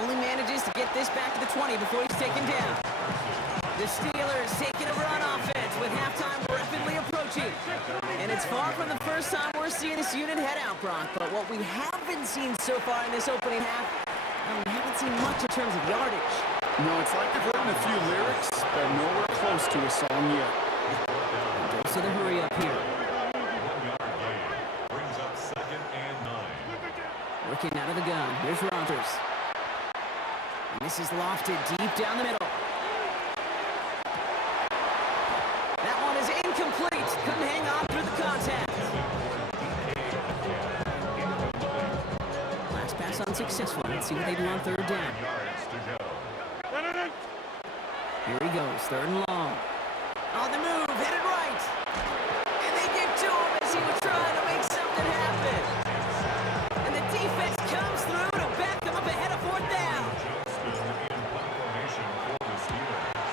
Only manages to get this back to the 20 before he's taken down. The Steelers taking over on offense with halftime rapidly approaching. And it's far from the first time we're seeing this unit head out, Brock. But what we haven't seen so far in this opening half, we haven't seen much in terms of yardage. No, it's like they've written a few lyrics, but nowhere close to a song yet. Goes to the hurry up here. 1-yard gain. Brings up 2nd and 9. Working out of the gun. Here's Rodgers. And this is lofted deep down the middle. That one is incomplete. Couldn't hang on through the contact. Last pass unsuccessful. Let's see what they do on third down. Yards to go. Here he goes. Third and long. On the move. Headed right. And they get to him as he was trying to make something happen. And the defense comes through to back him up ahead of fourth down. Johnston in punt formation for the Steelers.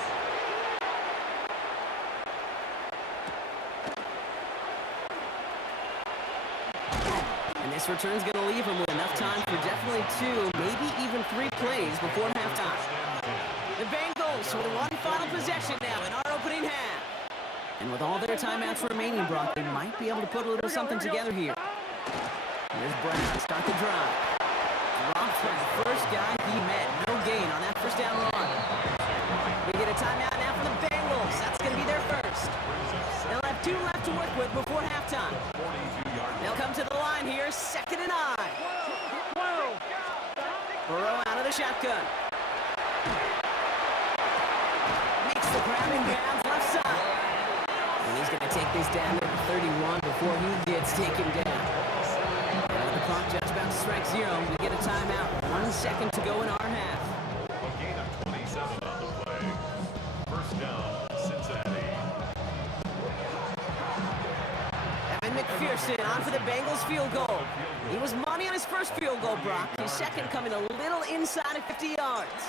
And this return's going to leave him with enough time for definitely 2, maybe even 3 plays before halftime. The Bengals with one final possession now in our opening half. And with all their timeouts remaining, Brock, they might be able to put a little something together here. Here's Brown, start the drive. Drops for the first guy he met. No gain on that first down run. We get a timeout now for the Bengals. That's going to be their first. They'll have 2 left to work with before halftime. 42-yard. They'll come to the line here, 2nd and 9. Burrow out of the shotgun. Makes the grab and bounds left side. And he's going to take this down to 31 before he gets taken down. Now the clock just about to strike 0. We get a timeout. 1 second to go in our half. A gain of 27 on the play. First down, Cincinnati. Evan McPherson on for the Bengals field goal. He was money on his first field goal, Brock. His second coming a little inside of 50 yards.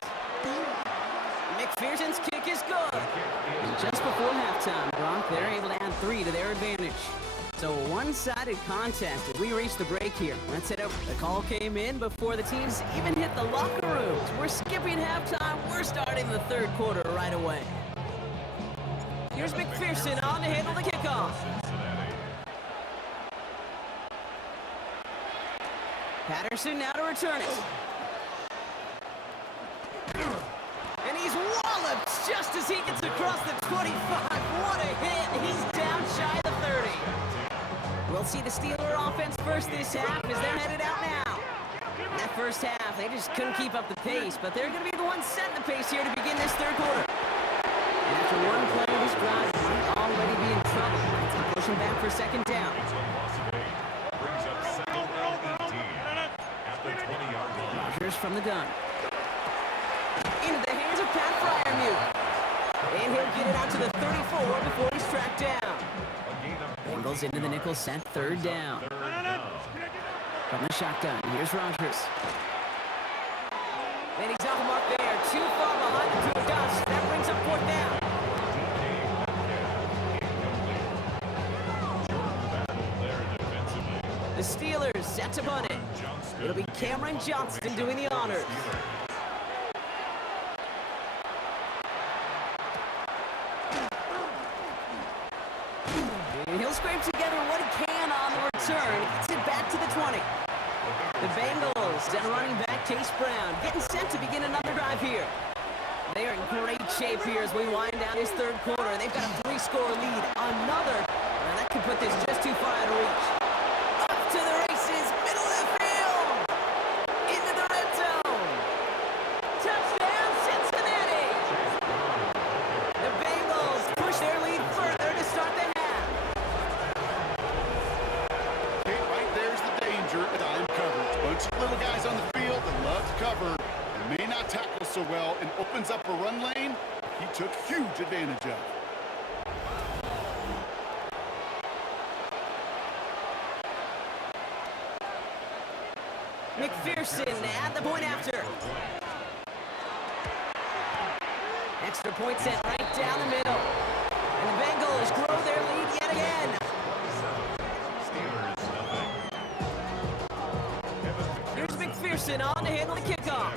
McPherson's kick is good. And just before halftime, Brock, they're able to add 3 to their advantage. So a one-sided contest as we reach the break here. Let's head over. The call came in before the teams even hit the locker rooms. We're skipping halftime. We're starting the third quarter right away. Here's McPherson on to handle the kickoff. Patterson now to return it. And he's walloped just as he gets across the 25. What a hit. He's down shy of the 30. We'll see the Steeler offense first this half as they're headed out now. In that first half, they just couldn't keep up the pace, but they're going to be the ones setting the pace here to begin this third quarter. And after one play, this drive might already be in trouble. It's pushing back for 2nd down. Brings up 2nd and 18 at the 20-yard line. Rodgers from the gun. Into the hands of Pat Freiermuth. And he'll get it out to the 34 before he's tracked down. Bengals into the nickel set, 3rd down. From the shotgun, here's Rodgers. And he's off the mark there, too far behind the through dust. That brings up 4th down. The Steelers set to punt it. It'll be Cameron Johnston doing the honors. And he'll scrape together what he can on the return. Gets it back to the 20. The Bengals and running back Chase Brown getting set to begin another drive here. They are in great shape here as we wind down this third quarter. They've got a 3-score lead. Another. Now that could put this just too far out of reach. Up to the races, middle of the field. two little guys on the field that love to cover and may not tackle so well and opens up a run lane he took huge advantage of. McPherson at the point after. Extra point sent right down the middle. And the Bengals grow their lead yet again. Here's McPherson on to handle the kickoff.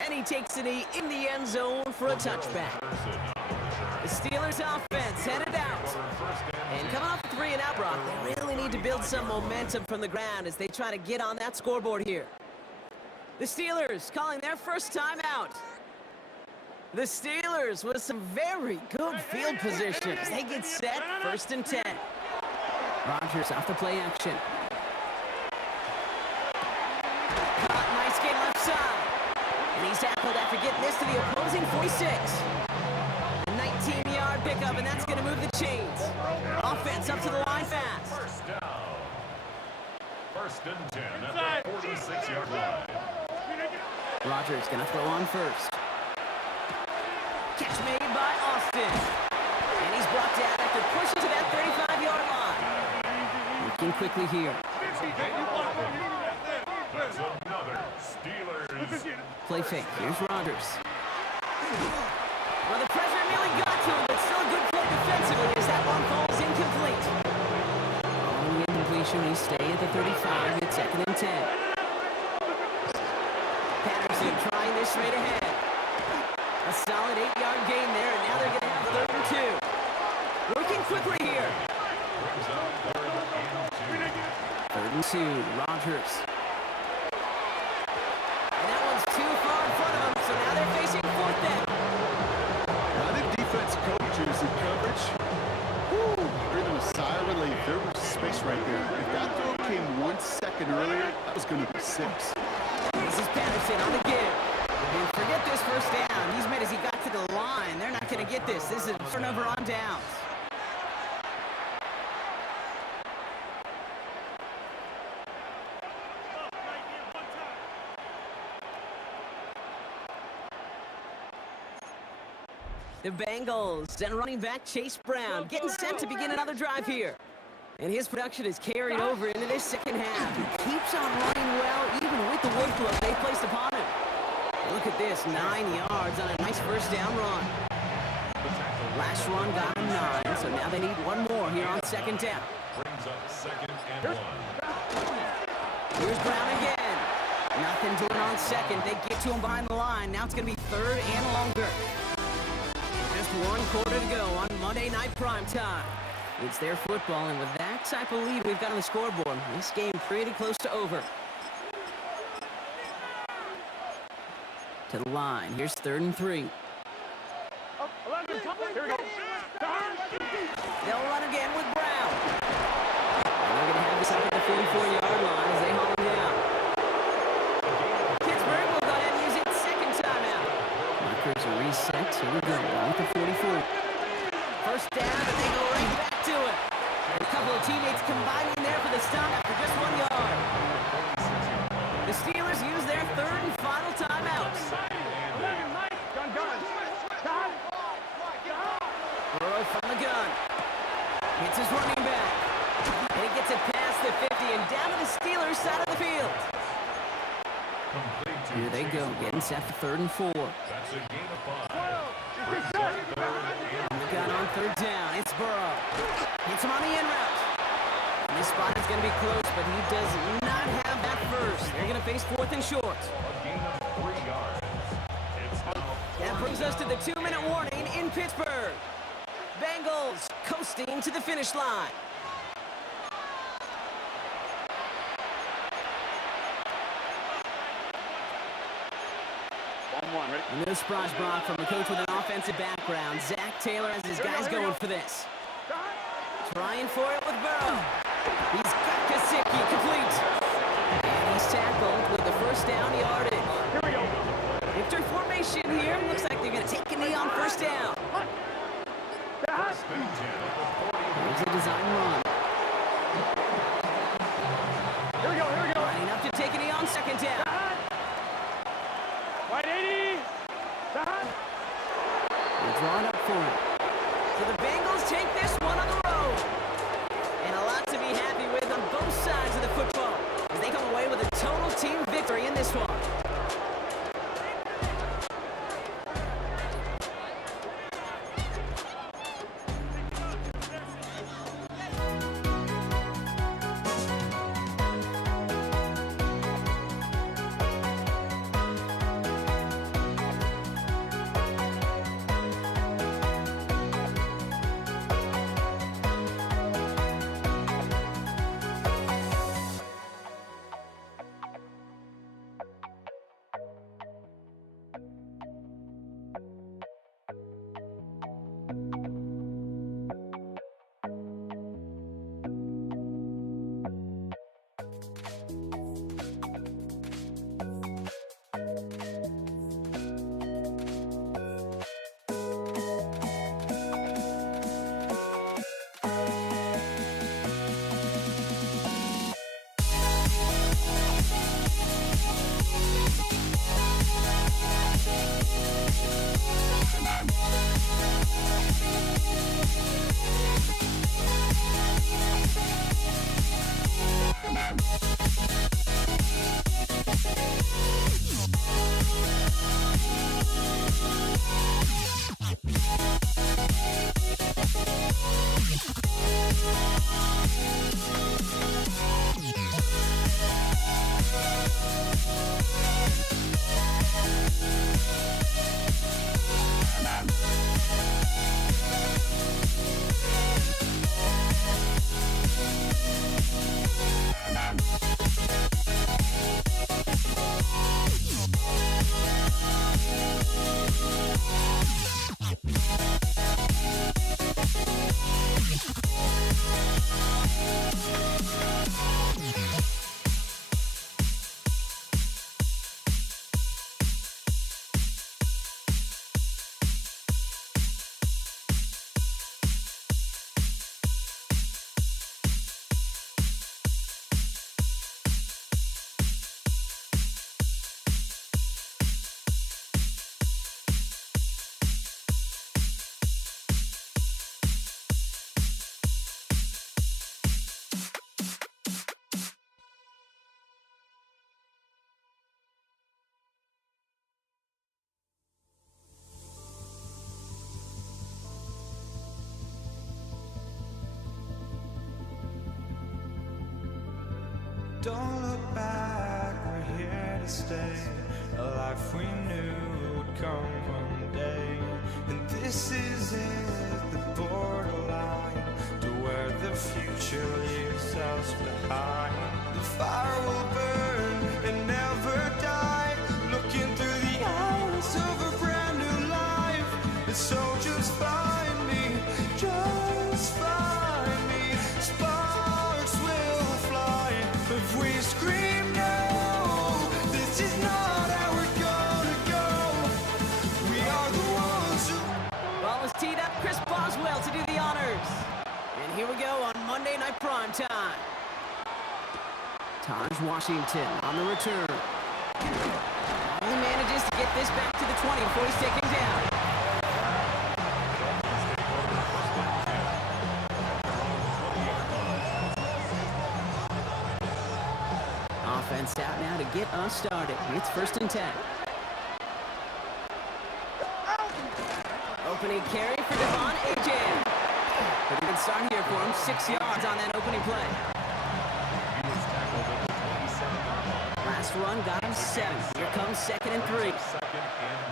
And he takes a knee in the end zone for a touchback. The Steelers offense headed out. And coming off a 3-and-out, Brock, they really need to build some momentum from the ground as they try to get on that scoreboard here. The Steelers calling their first timeout. The Steelers with some very good field positions. They get set, 1st and 10. Rodgers off the play action. Caught, nice game left side. And he's tackled after getting this to the opposing 46. A 19-yard pickup, and that's going to move the chains. Offense up to the line fast. First down. 1st and 10 at the 46-yard line. Rodgers going to throw on first. Catch made by Austin. And he's brought down after pushing to that 35-yard line. Looking quickly here. That's another Steelers. Play fake. Here's Rodgers. Well, the pressure nearly got to him, but still a good play defensively as that one falls incomplete. Following the incompletion, he stay at the 35 at 2nd and 10. Patterson trying this straight ahead. A solid 8-yard gain there, and now they're going to have 3rd and 2. Working quickly here. 3rd and 2, Rodgers. And that one's too far in front of them, so now they're facing 4th down. I think defense coaches in coverage, breathing a sigh of relief. There was space right there. If that throw came 1 second earlier, that was going to be 6. This is Patterson on the give. And forget this 1st down. He's made as he got to the line. They're not going to get this. This is a turnover on downs. The Bengals and running back Chase Brown getting set to begin another drive here. And his production is carried over into this 2nd half. He keeps on running well, even with the workload they placed upon him. Look at this, 9 yards on a nice 1st down run. Last run got him 9, so now they need one more here on 2nd down. Brings up 2nd and 1. Here's Brown again. Nothing doing on 2nd. They get to him behind the line. Now it's going to be 3rd and longer. Just 1 quarter to go on Monday Night Primetime. It's their football, and with that type of lead we've got on the scoreboard, this game pretty close to over. To the line. Here's 3rd and 3. Here we go. They'll run again with Brown. And they're going to have this up at the 44-yard line as they haul him down. Pittsburgh will go ahead and use its 2nd timeout. Markers are reset. Here we go. Down at the 44. 1st down, and they go right back to it. A couple of teammates combining there for the stop after just 1 yard. The Steelers use their 3rd and final timeouts. Burrow from the gun. Hits his running back. And he gets it past the 50 and down to the Steelers side of the field. Here they go, getting set for 3rd and 4. That's a gain of 5. And the gun on 3rd down. It's Burrow. Hits him on the in route. And this spot is going to be close, but he does not have that first. They're going to face 4th and short. A gain of 3 yards. It's now That brings us to the 2-minute warning in Pittsburgh. Bengals coasting to the finish line. And no surprise, Brock, from the coach with an offensive background. Zach Taylor has his guys going for this. Trying for it with Burrow. He's got Gesicki complete. And he's tackled with the 1st down yardage. Here we go. Victory formation here. Looks like they're going to take a knee on 1st down. Here's a design run. Here we go, here we go. Lining up to take a knee on second down. Side. Right 80. Side. They're drawing up for it. So the Bengals take this one on the road. And a lot to be happy with on both sides of the football as they come away with a total team victory in this one. Don't look back, we're here to stay. A life we knew would come one day. And this is it, the borderline to where the future leaves us behind. The fire will burn and never die, looking through the eyes of a brand new life. And so just find me, just find me. Sparks will fly if we scream no. This is not how we're gonna go. We are the ones who. Ball is teed up. Chris Boswell to do the honors. And here we go on Monday Night Prime Time. Taj Washington on the return. Only manages to get this back to the 20 before he's taken down. Offense out now to get us started. It's 1st and 10. Opening carry for Devon Achane. Pretty good start here for him. 6 yards on that opening play. He was tackled at the 27-yard line. Last run got him 7. Here comes 2nd and 3. 2nd and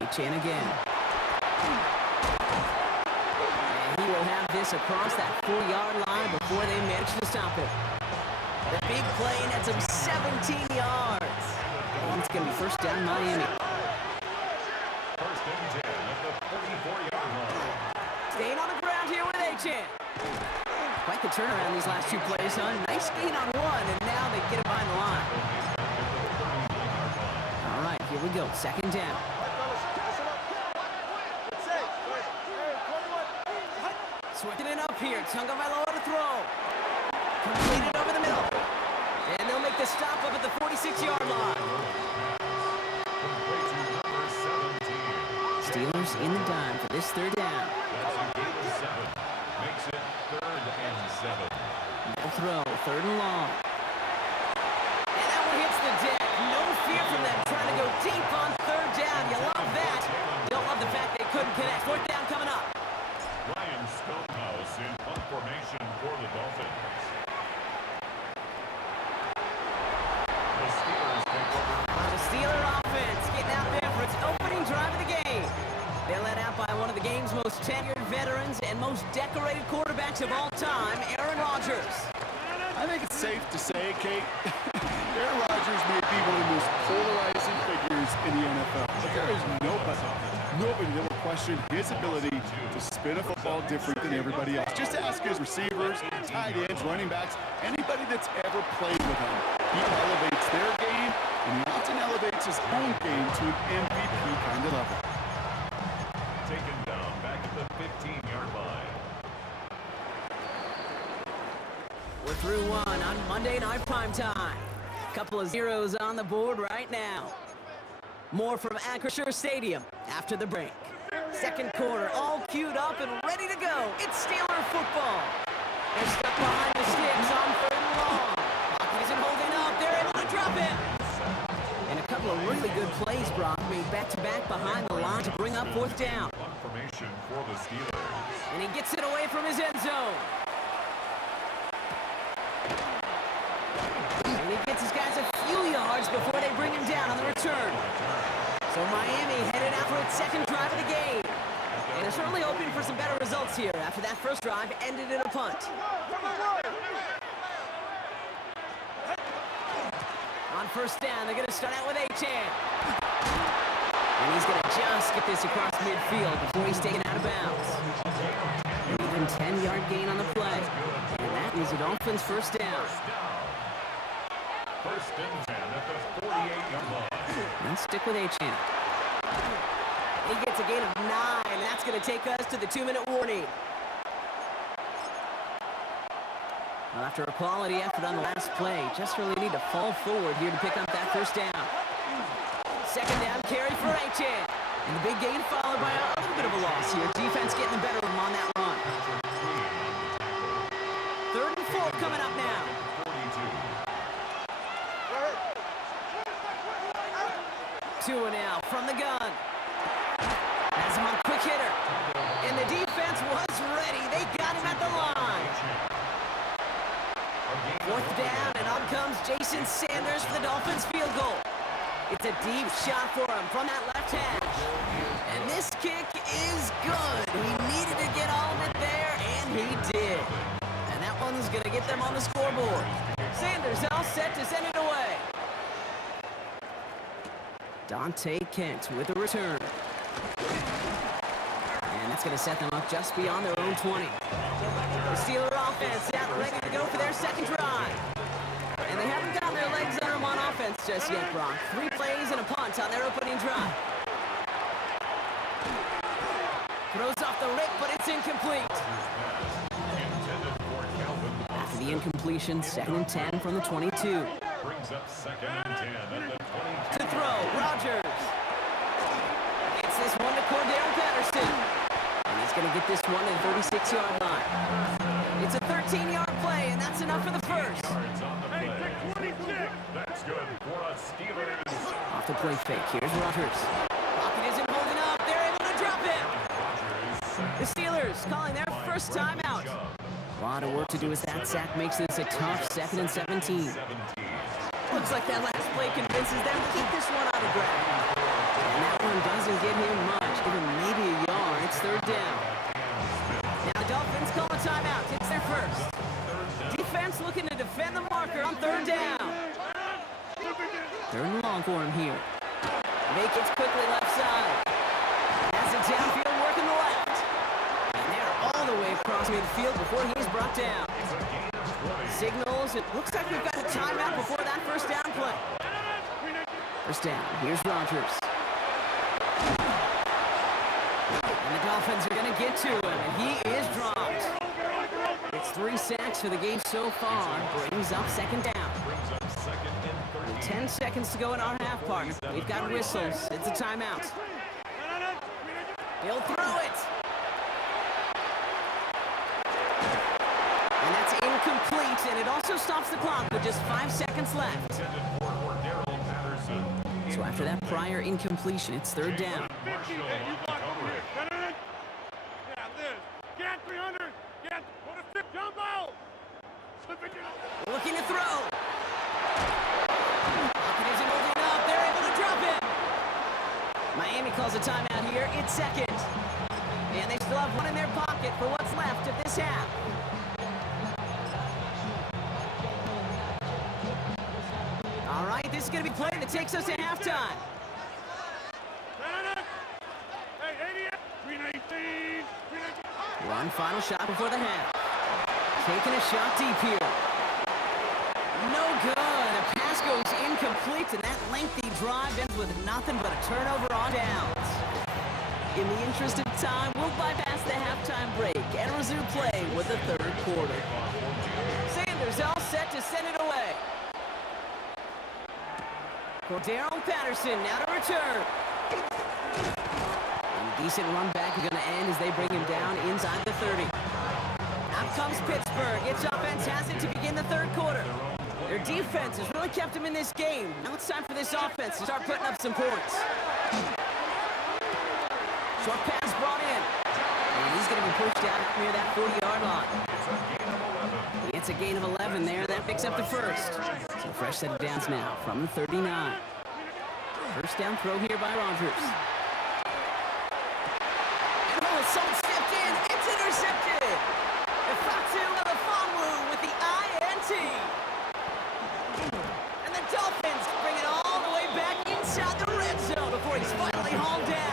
3. Achane again. And he will have this across that 4-yard line before they manage to stop it. The big play nets him 17 yards. And it's going to be 1st down Miami. 1st and 10 at the 44-yard line. Staying on the ground here with Achane. Quite the turnaround these last 2 plays, huh? Nice gain on 1, and now they get him behind the line. All right, here we go. 2nd down. Switching it up here. Tagovailoa to throw. Completed over the middle. And they'll make the stop up at the 46-yard line. Complete to number 17. Steelers in the dime for this third down. That's a gain of 7. Makes it 3rd and 7. No throw, 3rd and long. And that one hits the deck. No fear from them trying to go deep on 3rd down. You love that. Don't love the fact they couldn't connect. 4th down coming up. Ryan Stonehouse in punt formation for the Dolphins. The Steelers take over. The Steeler offense getting out there for its opening drive of the game. They're led out by one of the game's most tenured veterans and most decorated quarterbacks of all time, Aaron Rodgers. I think it's safe to say, Kate, Aaron Rodgers may be one of the most polarizing figures in the NFL. But there is nobody that will question his ability to spin a football different than everybody else. Just ask his receivers, tight ends, running backs, anybody that's ever played with him. He elevates their game, and he often elevates his own game to an MVP kind of level. Taken down back at the 15-yard line. We're through one on Monday Night Primetime. Couple of zeros on the board right now. More from Acrisure Stadium after the break. Second quarter, all queued up and ready to go. It's Steeler football. They're stuck behind the sticks on 3rd and long. Pocket isn't holding up. They're able to drop it. And a couple of really good plays, Brock, made back-to-back behind the line to bring up 4th down. Punt formation for the Steelers. And he gets it away from his end zone. And he gets his guys a few yards before they bring him down on the return. So Miami headed out for its second drive of the game. And they're certainly hoping for some better results here after that first drive ended in a punt. On 1st down, they're going to start out with Achane. And he's going to just get this across midfield before he's taken out of bounds. An even 10-yard gain on the play. And that is a Dolphins' first down. 1st and 10 at the 48-yard line. Let's stick with Achane. He gets a gain of 9, and that's going to take us to the 2-minute warning. Well, after a quality effort on the last play, just really need to fall forward here to pick up that first down. 2nd down carry for Achane. And the big gain followed by a little bit of a loss here. Defense getting the better of him on that run. 3rd and 4 coming up now. 2 and out from the gun. Has him on quick hitter. And the defense was ready. They got him at the line. 4th down, and on comes Jason Sanders for the Dolphins field goal. It's a deep shot for him from that left hash. And this kick is good. He needed to get all of it there, and he did. And that one's going to get them on the scoreboard. Sanders all set to send it away. Dante Kent with a return. And that's going to set them up just beyond their own 20. The Steeler offense out ready to go for their second drive. And they haven't gotten their legs under them on offense just yet, Brock. 3 plays and a punt on their opening drive. Throws off the rip, but it's incomplete. After the incompletion, 2nd and 10 from the 22. Brings up 2nd and 10 at the 22. To throw, Rodgers. Gets this one to Cordell Patterson. And he's going to get this one to the 36-yard line. It's a 13-yard play, and that's enough for the first. Yards on the play. That's good for a Steelers. Off the play fake, here's Rodgers. Pocket isn't holding up. They're able to drop it. The Steelers calling their first timeout. A lot of work to do as that sack makes this a tough 2nd and 17. Looks like that last play convinces them to keep this one out of ground. And that one doesn't get him much, even maybe a yard. It's 3rd down. Now the Dolphins call a timeout. It's their first. Defense looking to defend the marker on 3rd down. 3rd and long for him here. Make it quickly left side. Has it downfield working the left. And they're all the way across midfield before he's brought down. Signals, it looks like we've got a timeout before that first down play. First down, here's Rodgers. And the Dolphins are going to get to him, and he is dropped. It's 3 sacks for the game so far. Brings up second down. Brings up second and 30. 10 seconds to go in our half, partner. We've got whistles. It's a timeout. He'll throw it. And that's incomplete, and it also stops the clock with just 5 seconds left. Intended for Cordero Patterson. So after that prior incompletion, it's third down. Marshall on coverage. Yeah, Liz. Get 300. Get. What a stick jumbo. Looking to throw. Pocket isn't moving up. They're able to drop it. Miami calls a timeout here. It's second. And they still have one in their pocket for what's left of this half. All right, this is going to be play that takes us to halftime. Hey, 88. 319. One final shot before the half. Taking a shot deep here. No good. The pass goes incomplete, and that lengthy drive ends with nothing but a turnover on downs. In the interest of time, we'll bypass the halftime break and resume play with the third quarter. Sanders all set to send it away. Cordero Patterson now to return. And a decent run back is going to end as they bring him down inside the 30. Out comes Pittsburgh. It's offense has it to begin the third quarter. Their defense has really kept them in this game. Now it's time for this offense to start putting up some points. Short pass brought in. And he's going to be pushed out near that 40-yard line. It's a gain of 11 there. That picks up the first. So a fresh set of downs now from the 39. First down throw here by Rodgers. And someone stepped in. It's intercepted. Fatu Melifonwu with the INT. And the Dolphins bring it all the way back inside the red zone before he's finally hauled down.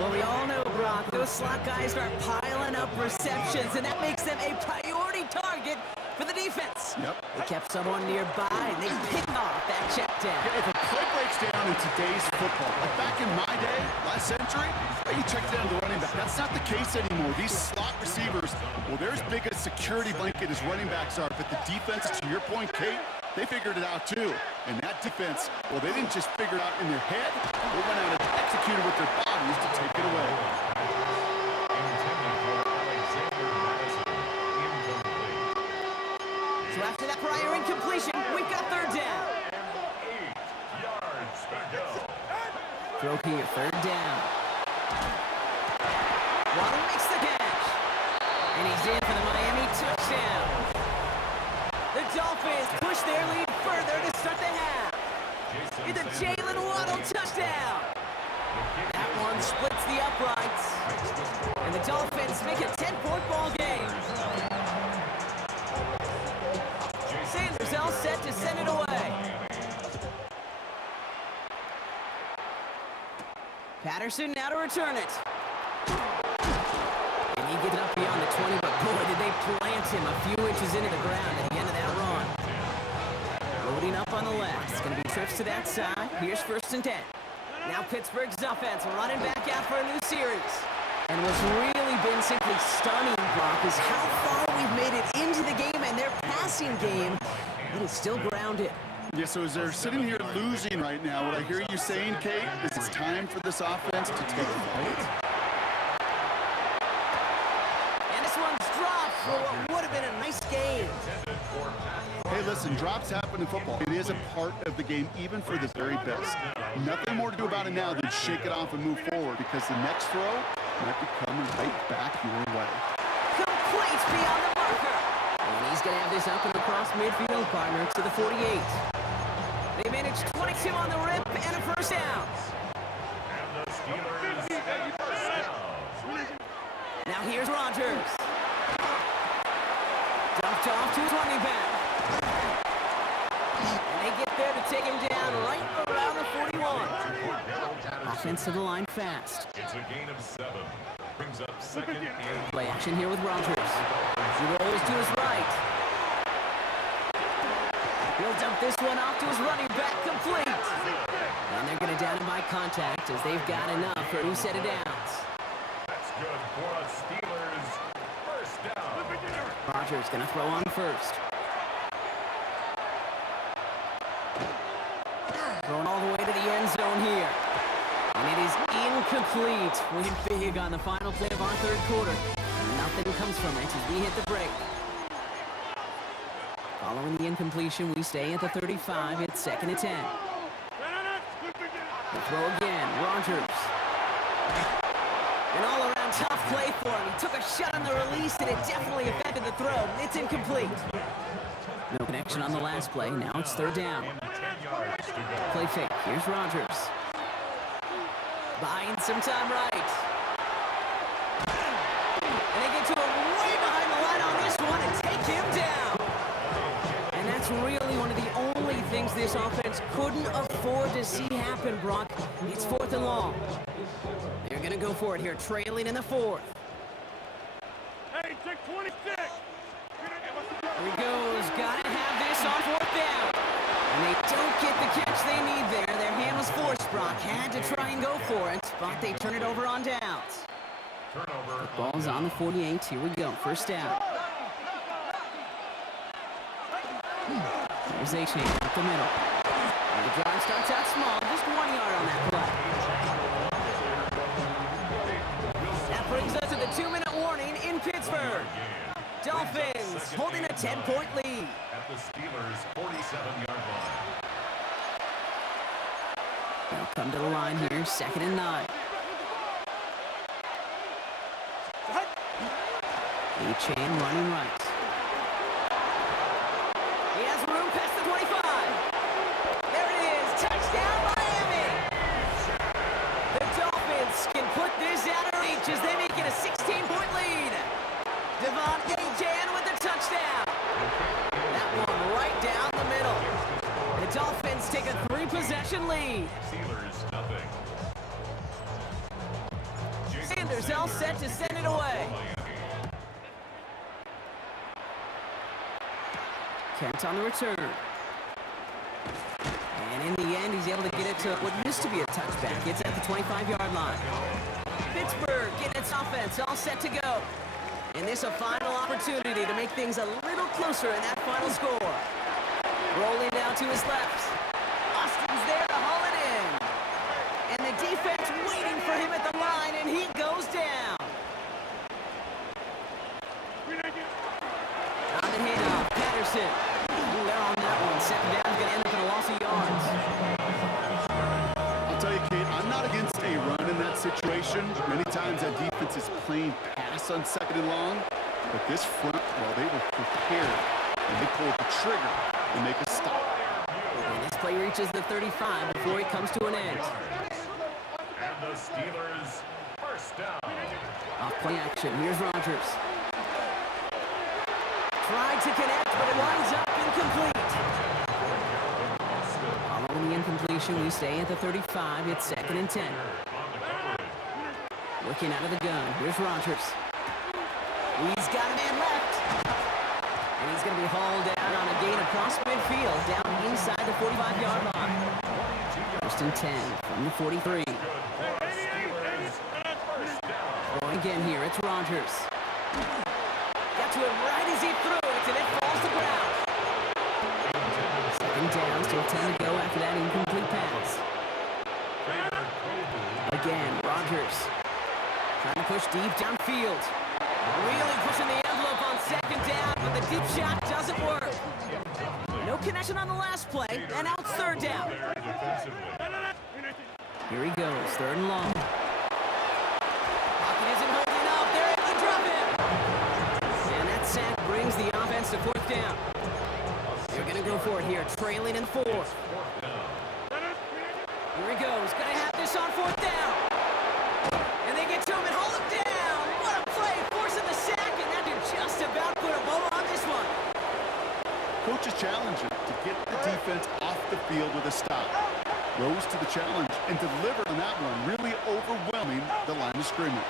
Well, we all know, Brock, those slot guys start piling up receptions, and that makes them a priority target for the defense. Yep. They kept someone nearby, and they picked off that check down. If a play breaks down in today's football, like back in my day, last century, you check down the running back. That's not the case anymore. These slot receivers, well, they're as big a security blanket as running backs are, but the defense, to your point, Kate, they figured it out too. And that defense, well, they didn't just figure it out in their head. They went out and executed with their bodies to take it away. Intended for Alexander Madison. Incomplete. So after that prior incompletion, we've got third down. 8 yards to go. Throw here, third down. Waddle makes the catch. And he's in for the Miami touchdown. The Dolphins push their lead further to start the half. It's a Jalen Waddle touchdown. That one splits the uprights. And the Dolphins make a 10-point ball game. Sanders all set to send it away. Patterson now to return it. And he gets up beyond the 20, but boy, did they plant him a few inches into the ground at the end of that run. Loading up on the left. It's going to be trips to that side. Here's first and 10. Now Pittsburgh's offense running back out for a new series. And what's really been simply stunning, Brock, is how far we've made it into the game, and their passing game, it is still grounded. Yeah, so as they're sitting here losing right now, what I hear you saying, Kate, is it's time for this offense to take flight. And this one's dropped for what would have been a nice game. Hey, listen, drops happen in football. It is a part of the game, even for the very best. Nothing more to do about it now than shake it off and move forward, because the next throw might be coming right back your way. Complete beyond the marker. And he's going to have this up and across midfield, partner, to the 48. They managed 22 on the rip and a first down. And the Steelers have first down. Now here's Rodgers. Dumped off to his running back. And they get there to take him down right around the 41. Offense to the line fast. It's a gain of 7. Brings up second and Play action here with Rodgers. He rolls to his right. He'll dump this one off to his running back, complete. And they're going to down him by contact as they've got enough for a new set of downs. good for a Steelers first down. Rogers going to throw on first. Throwing all the way to the end zone here. And it is incomplete. We're big on the final play of our third quarter. Nothing comes from it as we hit the break. Following the incompletion, we stay at the 35. It's 2nd and 10. The throw again. Rogers. An all-around tough play for him. He took a shot on the release, and it definitely affected the throw. It's incomplete. No connection on the last play. Now it's 3rd down. Play fake. Here's Rogers. Buying some time right. And they get to him way behind the line on this one and take him down. And that's really one of the only things this offense couldn't afford to see happen, Brock. It's 4th and long. They're going to go for it here, trailing in the 4th. Hey, take 26. Here he goes. Got to have this on 4th down. And they don't get the catch they need there. Their hand was forced, Brock. Had to try and go for it, but they turn it over on downs. The ball's on the 48. Here we go. First down. There's A-Chain up the middle. And the drive starts out small. Just 1 yard on that play. That brings us to the 2-minute warning in Pittsburgh. Dolphins holding a 10-point lead. At the Steelers' 47-yard line. They'll come to the line here, 2nd and 9. A-Chain running right. He has room past the 25. There it is. Touchdown, Miami. The Dolphins can put this out of reach as they make it a 16-point lead. Devontae Jan with the touchdown. That one right down the middle. The Dolphins take a 3-possession lead. Steelers, nothing. Sanders all set to send it away. Kent on the return. And in the end, he's able to get it to what used to be a touchback. It's at the 25-yard line. Pittsburgh getting its offense all set to go. And this a final opportunity to make things a little closer in that final score. Rolling down to his left. Austin's there to haul it in. And the defense waiting for him at the line, and he goes down. On the handoff, Patterson. Ooh, they're on that one. 2nd down's going to end up in a loss of yards. I'll tell you, Kate, I'm not against a run in that situation. Many times that defense is playing pass on 2nd and long. But this front, well, they were prepared. And they pulled the trigger to make a stop. And this play reaches the 35 before it comes to an end. And the Steelers first down. Off play action. Here's Rogers. Tried to connect, but it winds up incomplete. Following the incompletion, we stay at the 35. It's 2nd and 10. Looking out of the gun. Here's Rogers. He's got a man left. And he's going to be hauled down on a gain across midfield, down inside the 45-yard line. 1st and 10 from the 43. Going again here, it's Rogers. Got to him right as he threw it, and it falls to ground. 2nd down, still 10 to go after that incomplete pass. Again, Rogers. Trying to push deep downfield. Really pushing the envelope on 2nd down, but the deep shot doesn't work. No connection on the last play, and now it's 3rd down. Here he goes, 3rd and long. Pocket isn't holding up. They're able to drop him. And that sack brings the offense to 4th down. They're going to go for it here, trailing in 4th. Here he goes, going to have this on 4th down. And they get to him and hold him down. What a play, forcing the sack, and that did just about put a bow on this one. Coach's challenge to get the defense off the field with a stop. Rose to the challenge and delivered on that one, really overwhelming the line of scrimmage.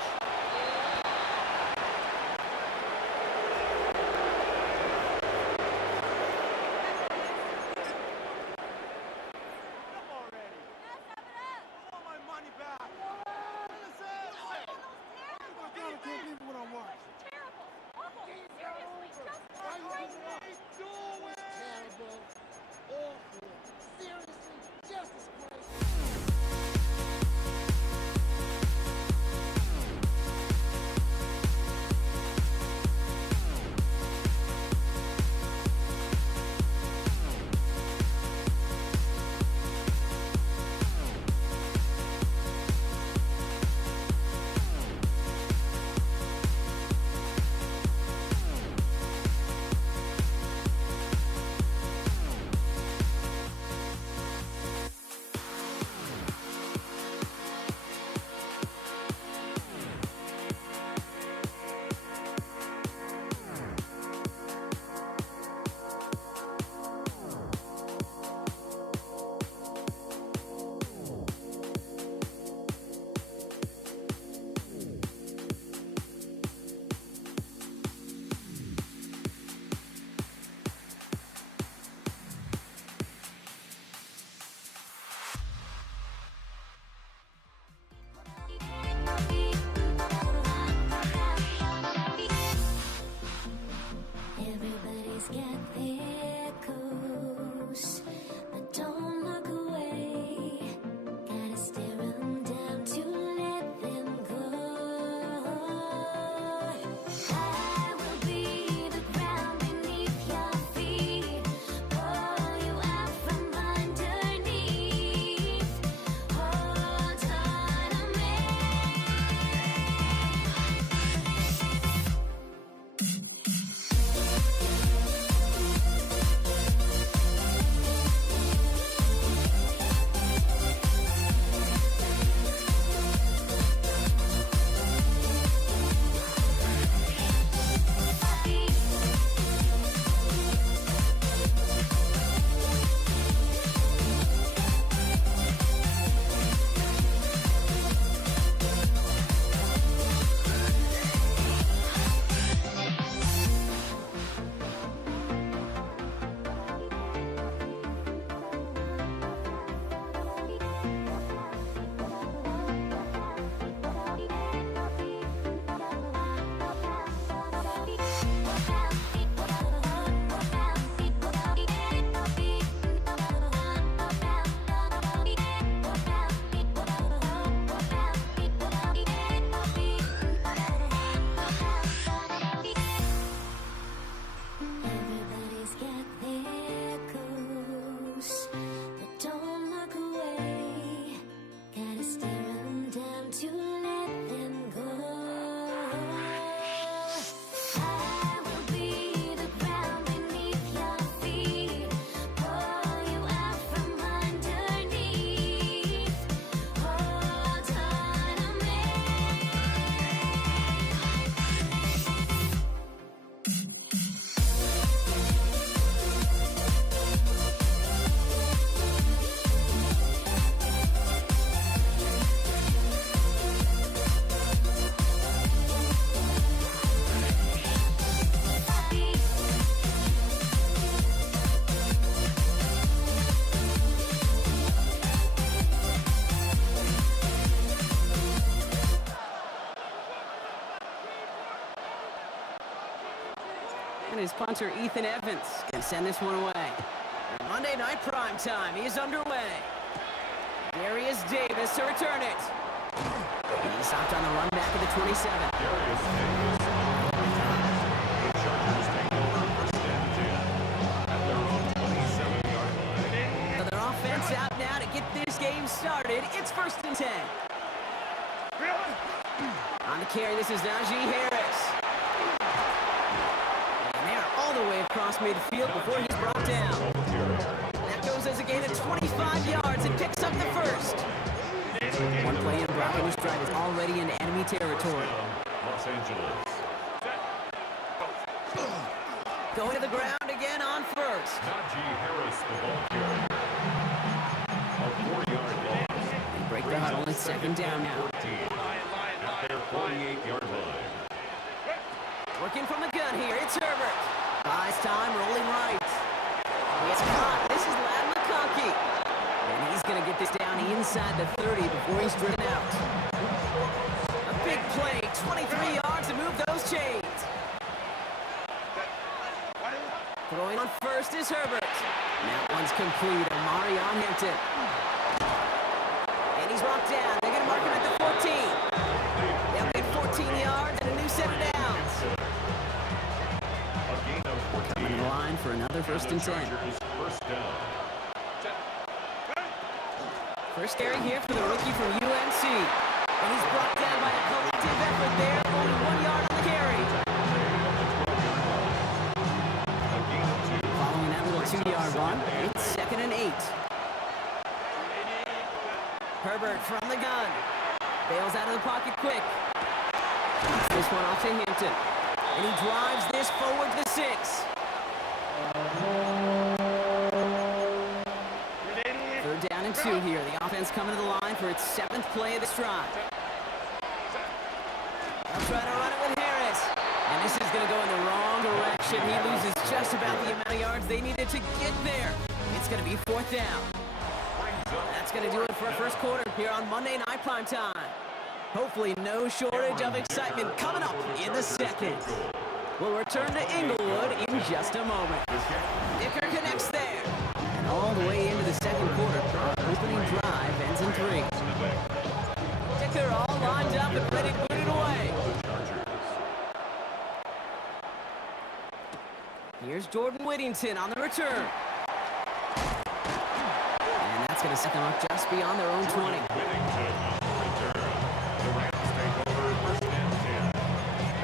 And his punter, Ethan Evans, can send this one away. Monday Night Prime Time is underway. Darius Davis to return it. He's stopped on the run back at the 27. Darius Davis on the Chargers take over first and 10 at their own 27-yard line. So their offense out now to get this game started. It's first and 10. On the carry, this is Najee Harris. And they're all the way across midfield before he's brought down. That goes as a gain of 25 yards and picks up the first. One play in, Brock in his drive is already in enemy territory. Los Angeles. Going to the ground again on first. Najee Harris, the ball carrier. A 4-yard loss. They break the huddle. It's second down now. 14 at their 48-yard line. Working from the gun here, it's Herbert. Buys time, rolling right. He gets caught. This is Ladd McConkey. And he's going to get this down inside the 30 before he's driven out. A big play, 23 yards to move those chains. Throwing on first is Herbert. And that one's complete. Amari on Hampton. And he's brought down. They're going to mark him at the 14. They'll get 14 yards and a new set of downs. A gain of 14. Coming to the line for another first and 10. Chargers first down. First carry here for the rookie from UNC. And he's brought down by a collective effort there. Only 1 yard on the carry. A gain of 2. Following that little 2-yard run, it's second and 8. Herbert from the gun. Bails out of the pocket quick. Gets this one off to Hampton. And he drives this forward to the 6. Third down and 2 here. The offense coming to the line for its 7th play of this drive. They'll try to run it with Harris. And this is going to go in the wrong direction. He loses just about the amount of yards they needed to get there. It's going to be 4th down. That's going to do it for our first quarter here on Monday Night Prime Time. Hopefully no shortage of excitement coming up in the second. We'll return to Inglewood in just a moment. Dicker connects there. And all the way into the second quarter, our opening drive ends in 3. Dicker all lined up and ready to put it away. Here's Jordan Whittington on the return. And that's going to set them up just beyond their own 20. Whittington on the return. The Rams take over first and 10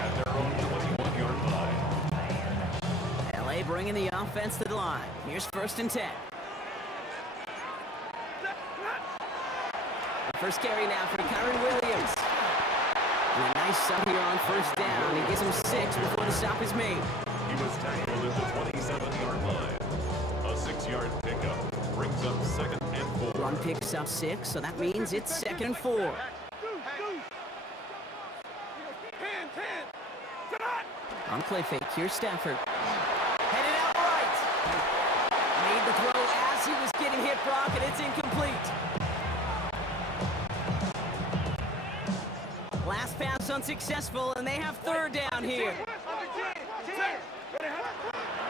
at their own 21-yard line. LA bringing the offense to the line. Here's first and 10. The first carry now for Kyron Williams. And a nice sub here on first down. He gives him 6 before the stop is made. He was tackled at the 27-yard line. A 6-yard pickup brings up second and 4. Run picks up 6, so that means it's second and 4. On play fake, here's Stafford. Headed out right. Made the throw as he was getting hit, Brock, and it's incomplete. Last pass unsuccessful, and they have third down here.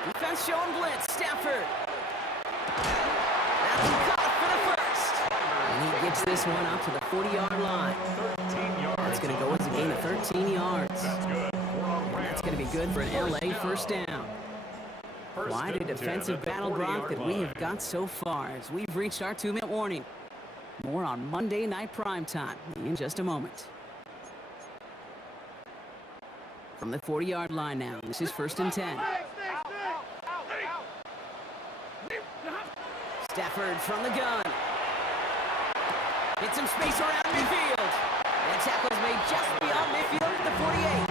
Defense showing blitz, Stafford. That's caught for the first. And he gets this one up to the 40-yard line. 13 yards. That's going to go as a gain of 13 yards. That's good. And that's going to be good for an LA first down. Quite a defensive battle, Brock, that we have got so far as we've reached our 2-minute warning. More on Monday Night Prime Time in just a moment. From the 40-yard line now, this is first and 10. Stafford from the gun. Hits some space around midfield. And tackle's made just beyond midfield at the 48.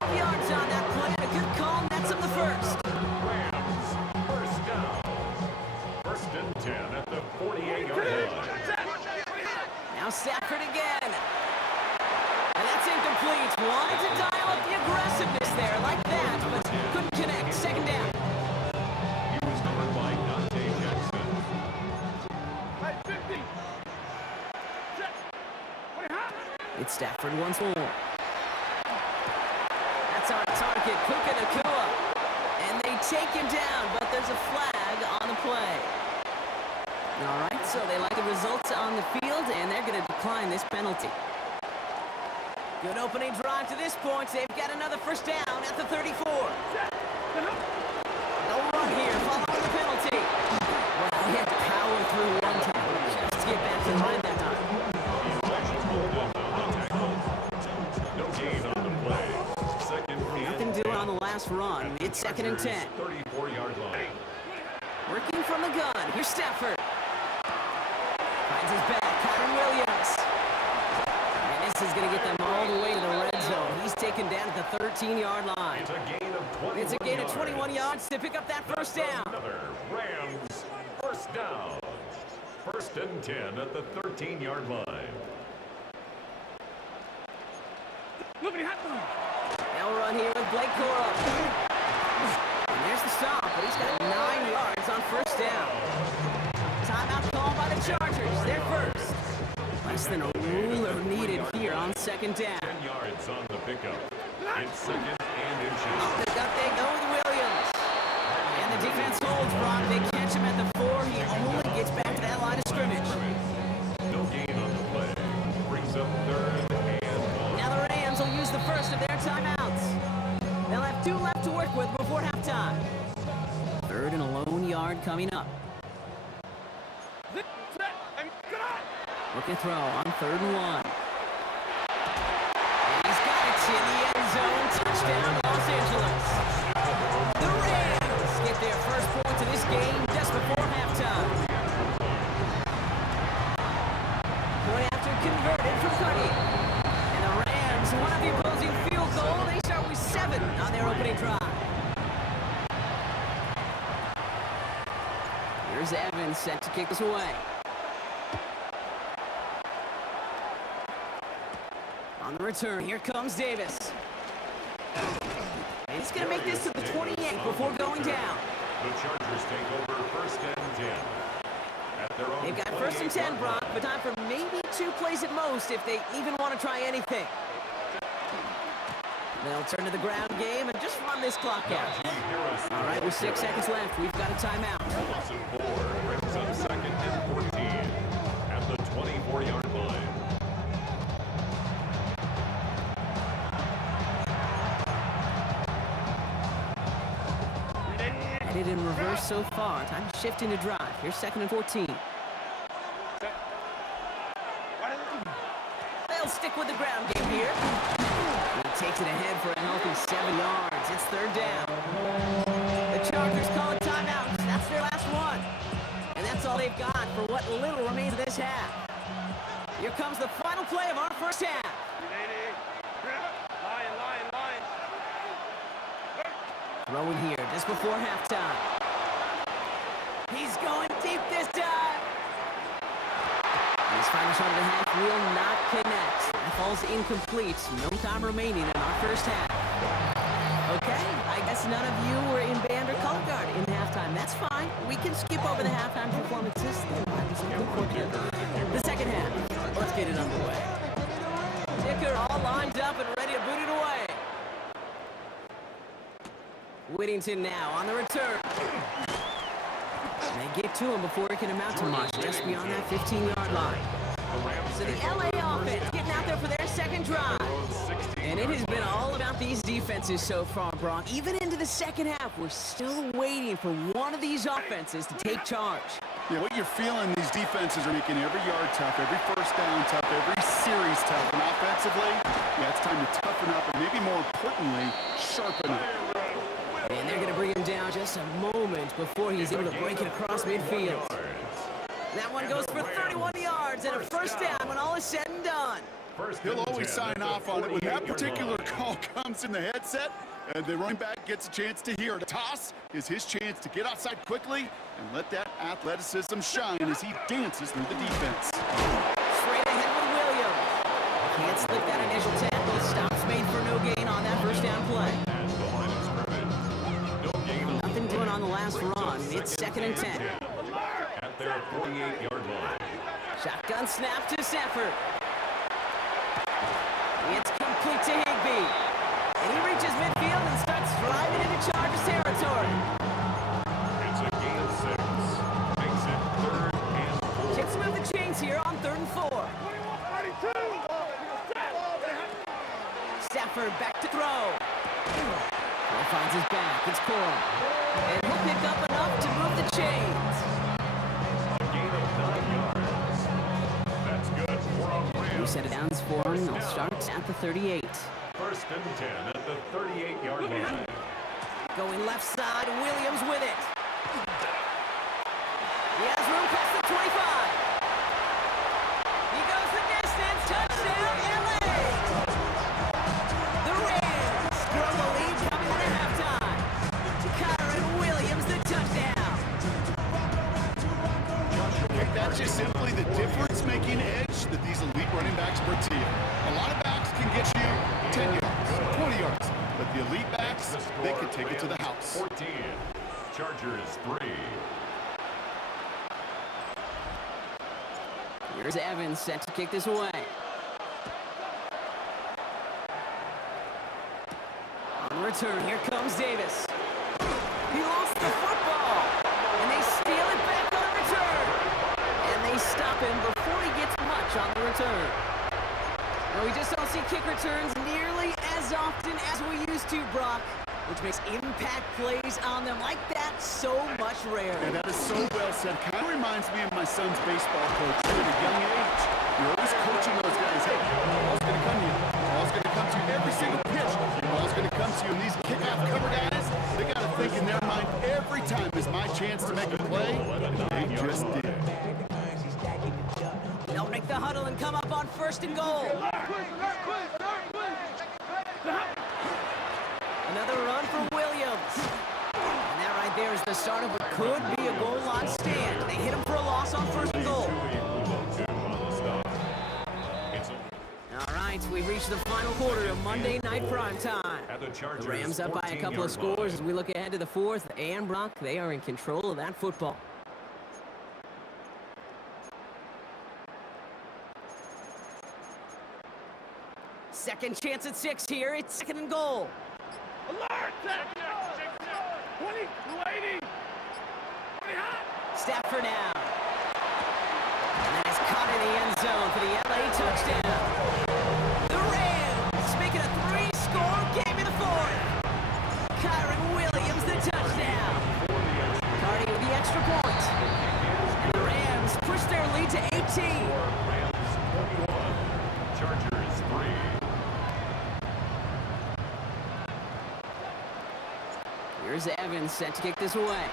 12 yards on that play, and a good call nets him the first. Rams first down. First and 10 at the 48-yard line. Now Stafford again. And that's incomplete. Wanted to dial up the aggressiveness there like that, but couldn't connect. Second down. He was covered by Dante Jackson. It's Stafford once more. That's our target, Puka Nacua. take him down, but there's a flag on the play. All right, so they like the results on the field, and they're going to decline this penalty. Good opening drive to this point. They've got another first down at the 34. No run here, following the penalty. Well, he had to power through one tackle just to get back to the line that time. No gain on the play. Second Nothing doing on the last run. It's second and 10. 34-yard line. Working from the gun. Here's Stafford. Finds his back. Kyron Williams. And this is going to get them all the way to the red zone. He's taken down at the 13-yard line. It's a gain of 21 It's a gain of 21 yards to pick up that first down. Another Rams first down. First and 10 at the 13-yard line. Now run here with Blake Corum. And there's the stop, but he's got 9 yards on first down. Timeout called by the Chargers. They're first. Less than a ruler needed here on second down. 10 yards on the pickup. It's second and inches. Off the gut they go with Williams. And the defense holds Brock. They catch him at the 4. He only gets back to that line of scrimmage. No gain on the play. Brings up third and one. Now the Rams will use the first of their timeouts. They'll have 2 left to work with before halftime. Third and a lone yard coming up. Looking throw on third and 1. And he's got it in the end zone. Touchdown, Los Angeles. The Rams get their first points of this game just before halftime. Point after converted from Cuddy. And the Rams, one of the opposing field goal, they start with 7 on their opening drive. Here's Evans set to kick this away. On the return, here comes Davis. And he's going to make this to the 28 before going down. The Chargers take over first and 10. At their own They've got first and 10, Brock, but time for maybe 2 plays at most if they even want to try anything. They'll turn to the ground game and just run this clock out. All right, with 6 seconds left, we've got a timeout. Wilson 4 brings up second and 14 at the 24-yard line. Headed in reverse so far. Time to shift into drive. Here's second and 14. They'll stick with the ground game here. He takes it ahead for a healthy 7 yards. It's third down. The Chargers call a timeout. That's their last one. And that's all they've got for what little remains of this half. Here comes the final play of our first half. Throwing here just before halftime. He's going deep this time. His final shot of the half will not connect. That falls incomplete. No time remaining in our first half. Okay, I guess none of you were in band or color guard in halftime. That's fine. We can skip over the halftime performances. The second half. Let's get it underway. Ticker all lined up and ready to boot it away. Whittington now on the return. They get to him before it can amount to much, just beyond that 15-yard line. So the LA offense getting out there for their second drive. And it has been all about these defenses so far, Brock. Even into the second half, we're still waiting for one of these offenses to take charge. Yeah, what you're feeling, these defenses are making every yard tough, every first down tough, every series tough. And offensively, yeah, it's time to toughen up and maybe more importantly, sharpen up. And they're going to bring him down just a moment before he's able to break it across midfield. That one goes for 31 yards and a first down when all is said and done. He'll always sign off on it when that particular call comes in the headset and the running back gets a chance to hear it. A toss is his chance to get outside quickly and let that athleticism shine as he dances through the defense. Straight ahead with Williams. Can't slip that initial tackle. Stops made for no gain on that first down play. Nothing doing on the last run. It's second and 10. At their 48-yard line. Shotgun snap to Stafford. It's complete to Higbee. And he reaches midfield and starts driving into Chargers territory. Stafford back to throw. Cole finds his back. It's Cole. And he'll pick up enough to move the chains. A gain of 9 yards. That's good for a New Rams. set of downs for him. They'll start at the 38. First and 10 at the 38-yard line. Going left side, Williams with it. He has room past the 25. He goes the distance. Touchdown, LA! The Rams grow the lead coming into halftime. Kyron Williams, the touchdown. That's just simply the difference-making edge that these elite running backs bring to you. A lot of backs can get you 10 yards, 20 yards, but the elite backs, they can take it to the house. 14. Chargers 3. Here's Evans set to kick this away. On return, here comes Davis. He lost the football, and they steal it back on return. And they stop him before he gets much on the return. Now, we just don't see kick returns nearly as often as we used to, Brock, which makes impact plays on them like that so much rarer. And that is so well said. Kind of reminds me of my son's baseball coach at a young age. You're always coaching those guys. Hey, the ball's going to come to you. The ball's going to come to you every single pitch. The ball's going to come to you. And these kickoff cover guys, they got to think in their mind every time is my chance to make a play. And they just did. They'll make the huddle and come up on 1st and goal. Another run for Williams. And that right there is the start of what could be a goal line stand. They hit him for a loss on 1st and goal. All right, we've reached the final quarter of Monday Night Primetime. The Rams up by a couple of scores as we look ahead to the 4th. And Brock, they are in control of that football. Second chance at 6 here. It's 2nd and goal. Alert! 20, 280. 20 hot. Stafford now. And that is caught in the end zone for the LA touchdown. The Rams make it a 3-score game in the 4th. Kyron Williams, the touchdown. Cardi with the extra point. And the Rams push their lead to 18. Rams 21. Chargers 3. Here's Evans set to kick this away.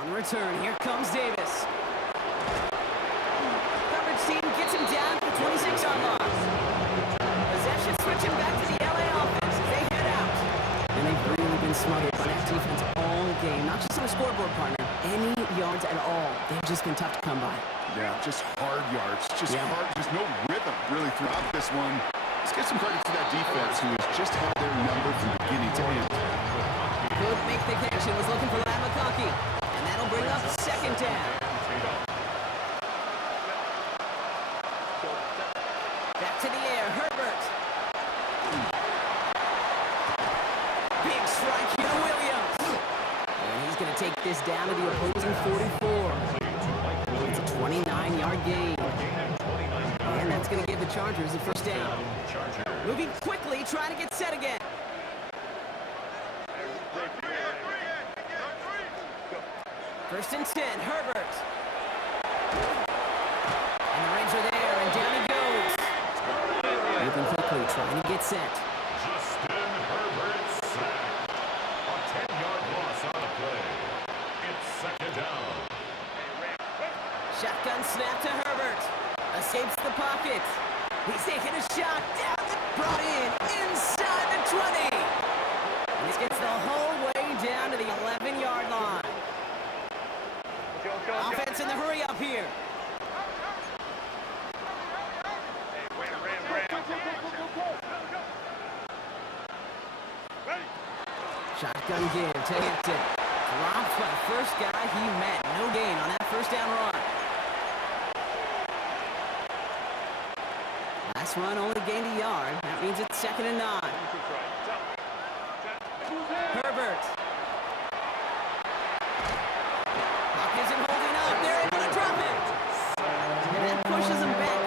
On the return, here comes Davis. Coverage team gets him down to the 26-yard line. Possession switching back to the LA offense as they head out. And they've really been smothered by that defense all game. Not just on a scoreboard, partner. Any yards at all. They've just been tough to come by. Yeah, just hard yards. Just hard. Just no rhythm really throughout this one. Let's give some credit to that defense who has just had their number from beginning to end. Could make the catch and was looking for Lad McConkey. And that'll bring up 2nd down. Back to the air, Herbert. Big strike here to Williams. And he's going to take this down to the opposing 44. It's a 29-yard gain. And that's going to give the Chargers the 1st down. Moving quickly, trying to get set again. First and 10, Herbert. And the Rams are there, and down he goes. Moving quickly, trying to get set. Justin Herbert sack. A 10-yard loss on the play. It's 2nd down. Shotgun snap to Herbert. Escapes the pocket. He's taking a shot down, brought in inside the 20. And this gets the whole way down to the 11-yard line. Offense in the hurry up here. Shotgun give to Hampton. Dropped by the first guy he met. No gain on that 1st down run. Last run only gained a yard. That means it's 2nd and 9. Herbert. Clock isn't holding up. They're able to drop it. And that pushes him back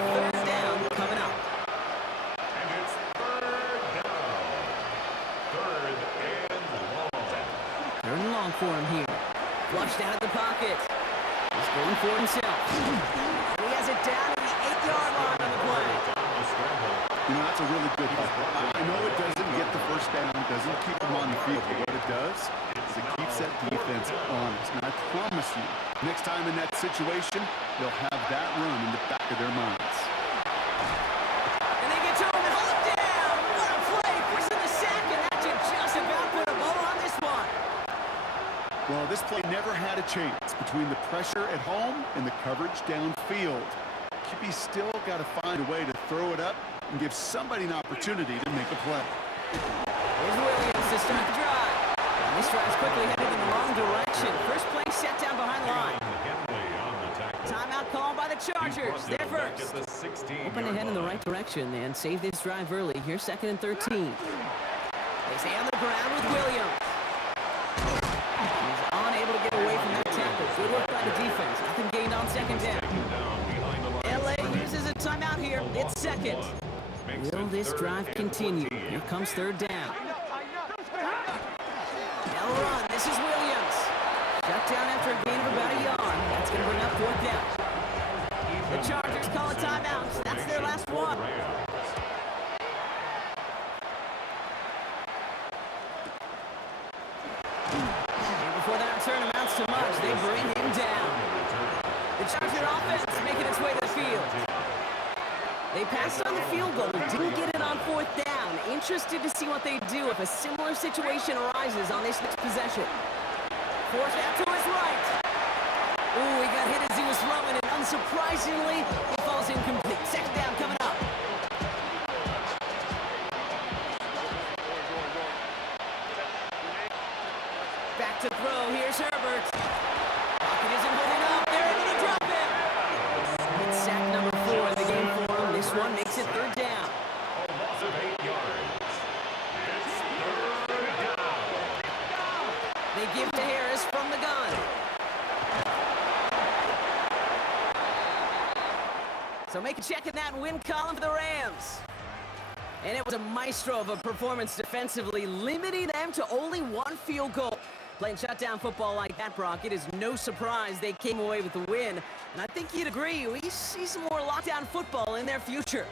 Pushed out of the pocket. He's going for himself. And he has it down to the 8-yard line on the play. You know, that's a really good play. I know it doesn't get the first down, it doesn't keep them on the field, but what it does is it keeps that defense honest. And I promise you, next time in that situation, they'll have that run in the back of their minds. And they get to him and hold him down. What a play. Forcing the sack, and that should just about put a bow on this one. Well, this play never had a chance between the pressure at home and the coverage downfield. QB's still got to find a way to throw it up and give somebody an opportunity to make a play. Here's Williams to start the drive. And this drive's quickly headed in the wrong direction. First play set down behind the line. Timeout called by the Chargers. They're first. Hoping to head in the right direction and save this drive early. Here's 2nd and 13. They stay on the ground with Williams. He's unable to get away from that tackle. Good work by the defense. Nothing gained on 2nd down. LA uses a timeout here. It's 2nd. Will this drive continue? Here comes 3rd down. They'll run. This is Williams. Shut down after a gain of about a yard. That's going to bring up 4th down. The Chargers call a timeout. That's their last one. And before that return amounts to much, they bring him down. The Charger offense making its way to the field. They passed on the field goal, didn't get it on 4th down. Interested to see what they do if a similar situation arises on this next possession. Forced out to his right. Ooh, he got hit as he was throwing, and unsurprisingly, he falls incomplete. 2nd down coming up. Back to throw. Here's Herbert. Pocket isn't holding up. They're able to drop him. It's sack number 4 in the game for him. This one makes it 3rd down. They give to Harris from the gun. So make a check in that win column for the Rams. And it was a maestro of a performance defensively, limiting them to only 1 field goal. Playing shutdown football like that, Brock, it is no surprise they came away with the win. And I think you'd agree, we see some more lockdown football in their future.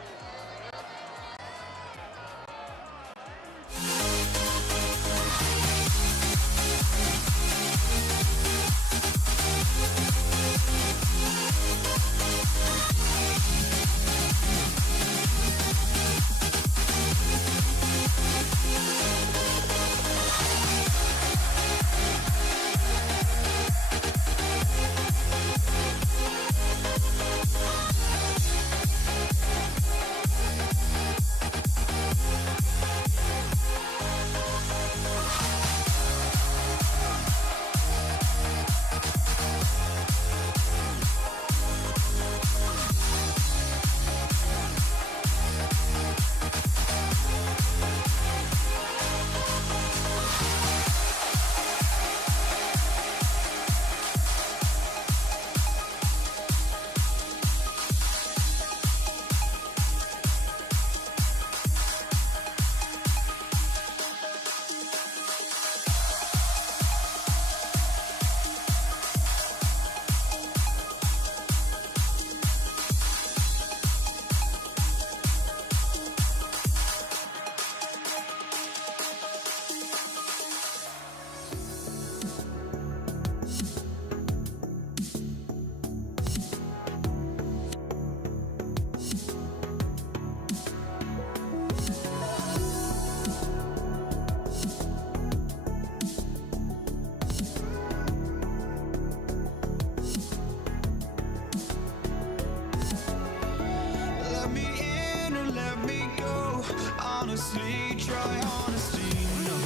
honestly, try honesty, no.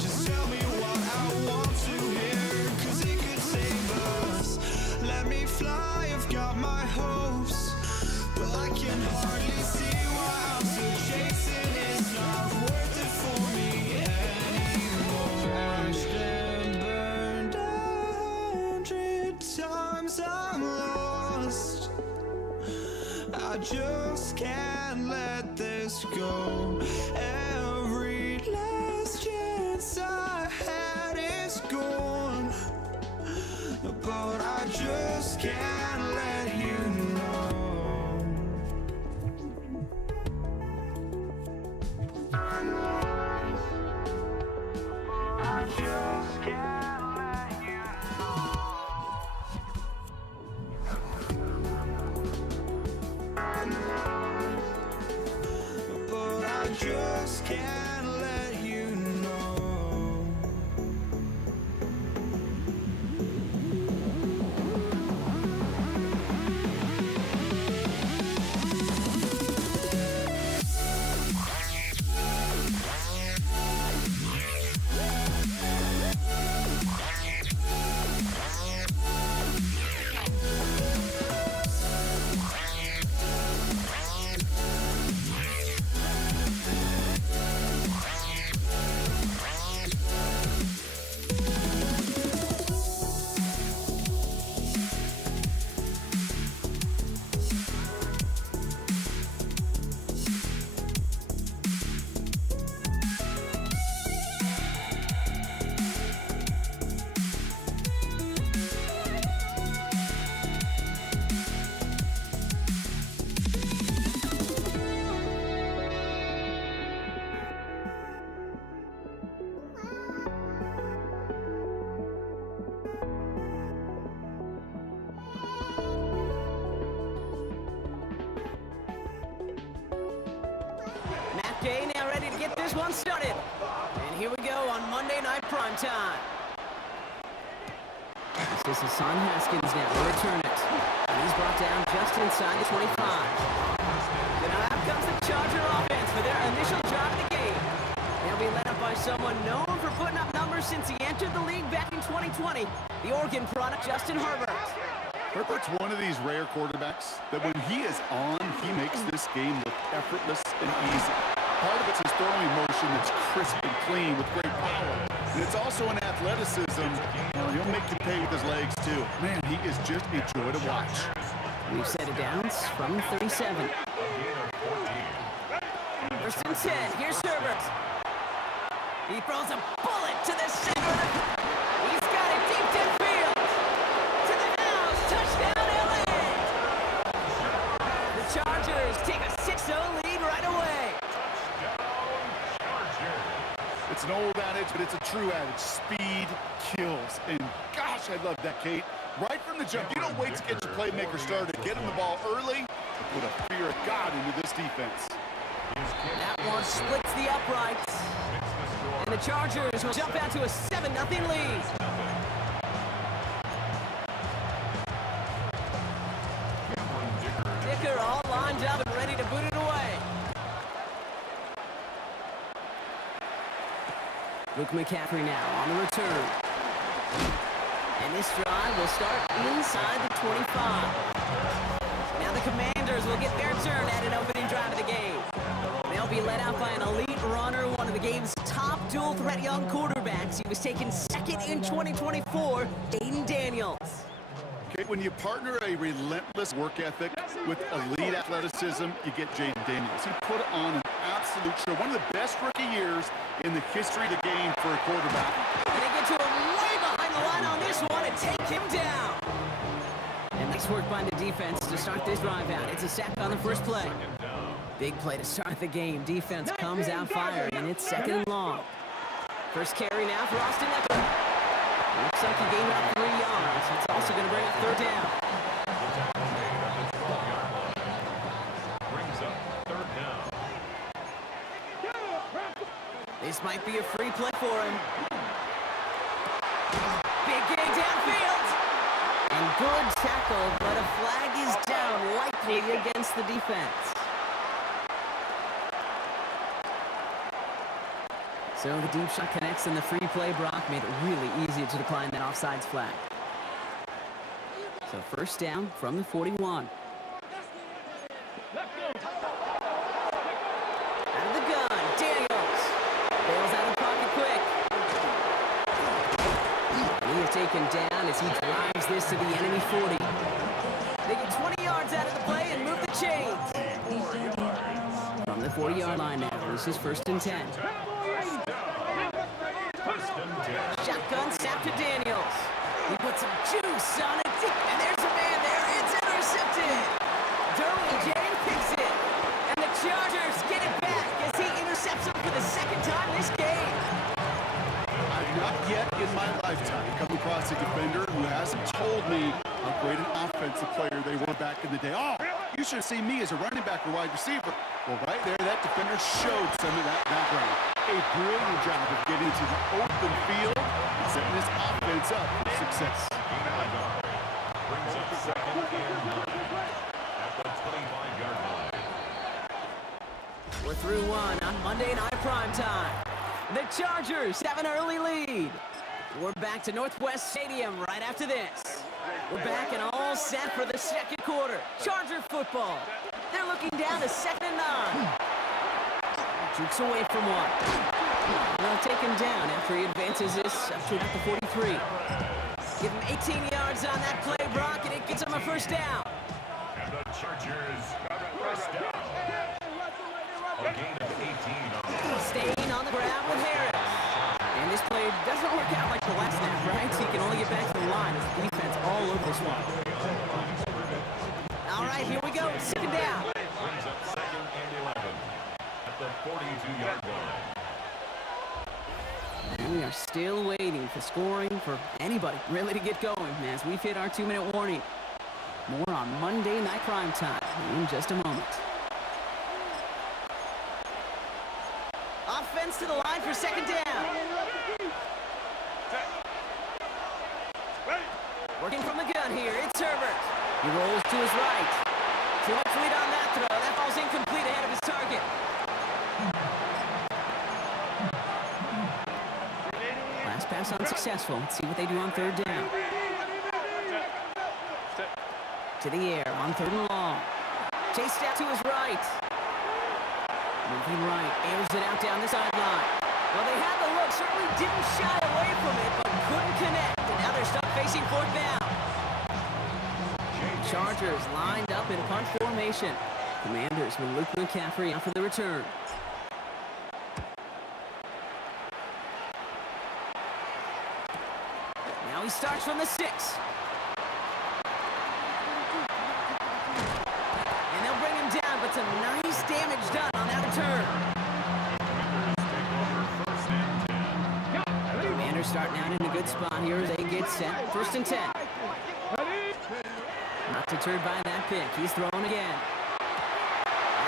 Just tell me what I want to hear, 'cause it could save us. Let me fly, I've got my hopes, but I can hardly see why I'm still chasing. It's not worth it for me anymore. Crashed and burned 100 times, I'm lost. I just can't let this go. Every last chance I had is gone. but I just can't let you know. I just can't let you know. But I just can't let you know. Matt Gay now ready to get this one started. And here we go on Monday Night Primetime. This is Hassan Haskins now to return it. And he's brought down just inside the 25. And now out comes the Charger offense for their initial drive of the game. They'll be led up by someone known for putting up numbers since he entered the league back in 2020, the Oregon product Justin Herbert. Herbert's one of these rare quarterbacks that when he is on, he makes this game look effortless and easy. Part of it's his throwing motion that's crisp and clean with great power. And it's also an athleticism. He'll make you pay with his legs, too. Man, he is just a joy to watch. We've set it down from 37. First and 10. Here's Herbert. He throws a bullet to the center. He's got it deep downfield. To the house. Touchdown, LA. The Chargers take a 6-0 lead right away. It's an old adage, but it's a true adage. Speed kills. And gosh, I love that, Kate. Right from the jump, you don't wait to get your playmaker started. Get him the ball early and put a fear of God into this defense. That one splits the uprights. And the Chargers will jump out to a 7-0 lead. Dicker all lined up and ready to boot it away. Luke McCaffrey now on the return. And this drive will start inside the 25. Now the Commanders will get their turn at an opening drive of the game. They'll be led out by an elite runner, one of the game's top dual-threat young quarterbacks. He was taken second in 2024, Aiden Daniels. Okay, when you partner a relentless work ethic with elite athleticism, you get Jaden Daniels. He put on an absolute show. One of the best rookie years in the history of the game for a quarterback. And they get to him way behind the line on this one and take him down. And nice work by the defense to start this drive out. It's a sack on the first play. Big play to start the game. Defense comes out firing, and it's second and long. First carry now for Austin Eckler. Looks like he gained about 3 yards. It's also going to bring up third down. Brings up third down. This might be a free play for him. Big gain downfield. And good tackle, but a flag is down, likely against the defense. So the deep shot connects, and the free play, Brock, made it really easy to decline that offsides flag. So first down from the 41. Out of the gun, Daniels. Bails out of the pocket quick. He is taken down as he drives this to the enemy 40. They get 20 yards out of the play and move the chains. From the 40-yard line now, this is first and 10. Shotgun snap to Daniels. He puts put some juice on it. And there's a man there. It's intercepted. Derwin James picks it. And the Chargers get it back as he intercepts him for the second time this game. I've not yet in my lifetime come across a defender who hasn't told me how great an offensive player they were back in the day. Oh, you should have seen me as a running back or wide receiver. Well, right there, that defender showed some of that background. A brilliant job of getting to the open field and setting this offense up for success. Brings up second and 9 at the 25-yard line. We're through one on Monday Night Primetime. The Chargers have an early lead. We're back to Northwest Stadium right after this. We're back and all set for the second quarter. Charger football. They're looking down to 2nd and 9. Jukes away from one. They'll take him down after he advances this up to about the 43. Give him 18 yards on that play, Brock, and it gets him a first down. And the Chargers first down. A gain of 18 on Staying on the ground with Harris. And this play doesn't work out like the last snap, right? So he can only get back to the line as the defense all over this one. All right, here we go. 2nd down. brings up second and 11 at the 42-yard line. And we are still waiting for scoring for anybody really to get going as we've hit our 2-minute warning. More on Monday Night Primetime in just a moment. Offense to the line for 2nd down. Working from the gun here, it's Herbert. He rolls to his right. Too much lead on that throw. That ball's incomplete ahead of his target. Last pass unsuccessful. Let's see what they do on 3rd down. To the air on 3rd and long. Chased out to his right. Moving right, airs it out down the sideline. Well, they had the look, certainly didn't shy away from it, but couldn't connect. And now they're stuck facing 4th down. Chargers lined up in punt formation. Commanders with Luke McCaffrey out for the return. Now he starts from the 6. And they'll bring him down, but some nice damage done on that return. Commanders starting out in a good spot here as they get set. 1st and 10. Not deterred by that pick. He's thrown again.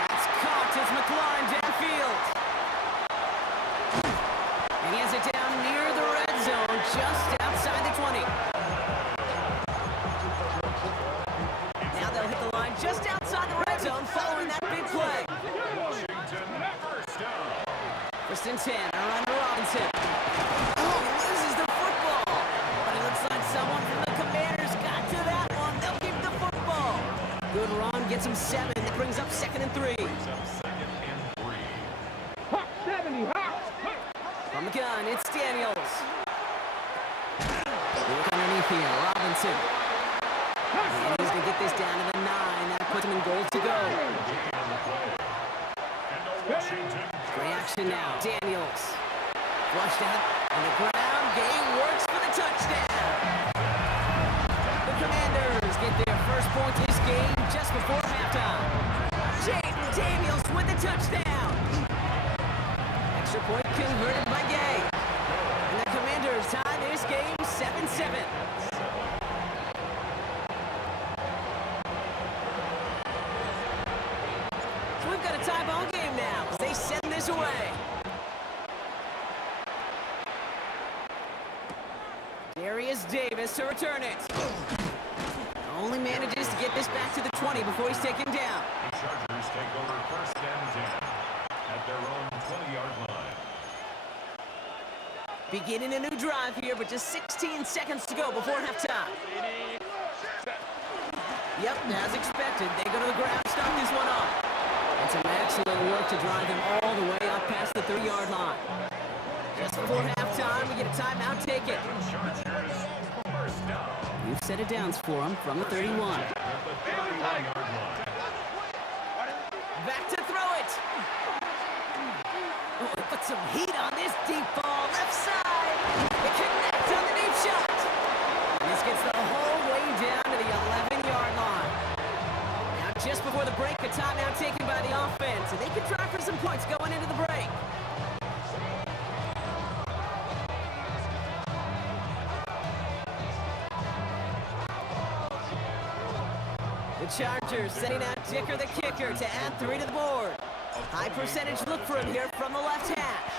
That's caught as McLaurin downfield. And he has it down near the red zone, just outside the 20. Now they'll hit the line just outside the red zone following that big play. Washington, first down. 1st and 10, around Robinson. Oh, he loses the football. But it looks like someone from the Commanders got to that one. They'll keep the football. Good run, gets him 7. That brings up 2nd and 3. Brings up second and 3. From the gun, it's Daniels. Look underneath here, Robinson. And he's going to get this down to the 9. That puts him in goal to go. Washington. Play action now. Daniels. Flushed out on the ground. Game works for the touchdown. The Commanders get their first point this game just before halftime. Jaden Daniels with the touchdown. Extra point converted by Gay. And the Commanders tie this game 7-7. So we've got a tie ball game now as they send this away. Darius Davis to return it. Only manages to get this back to the 20 before he's taken down. The Chargers take over 1st and 10 at their own 20-yard line. Beginning a new drive here, but just 16 seconds to go before halftime. Yep, as expected, they go to the ground, start this one off. And some excellent work to drive them all the way up past the 30-yard line. Just before halftime, we get a timeout, take it. Chargers, first down We've set it downs for them from the 31. at the 31-yard line. Back to throw it. Oh, they put some heat on this deep ball, left side. It connects on the deep shot. And this gets timeout taken by the offense, and they can try for some points going into the break. The Chargers sending out Dicker the kicker to add 3 to the board. High percentage look for him here from the left hash.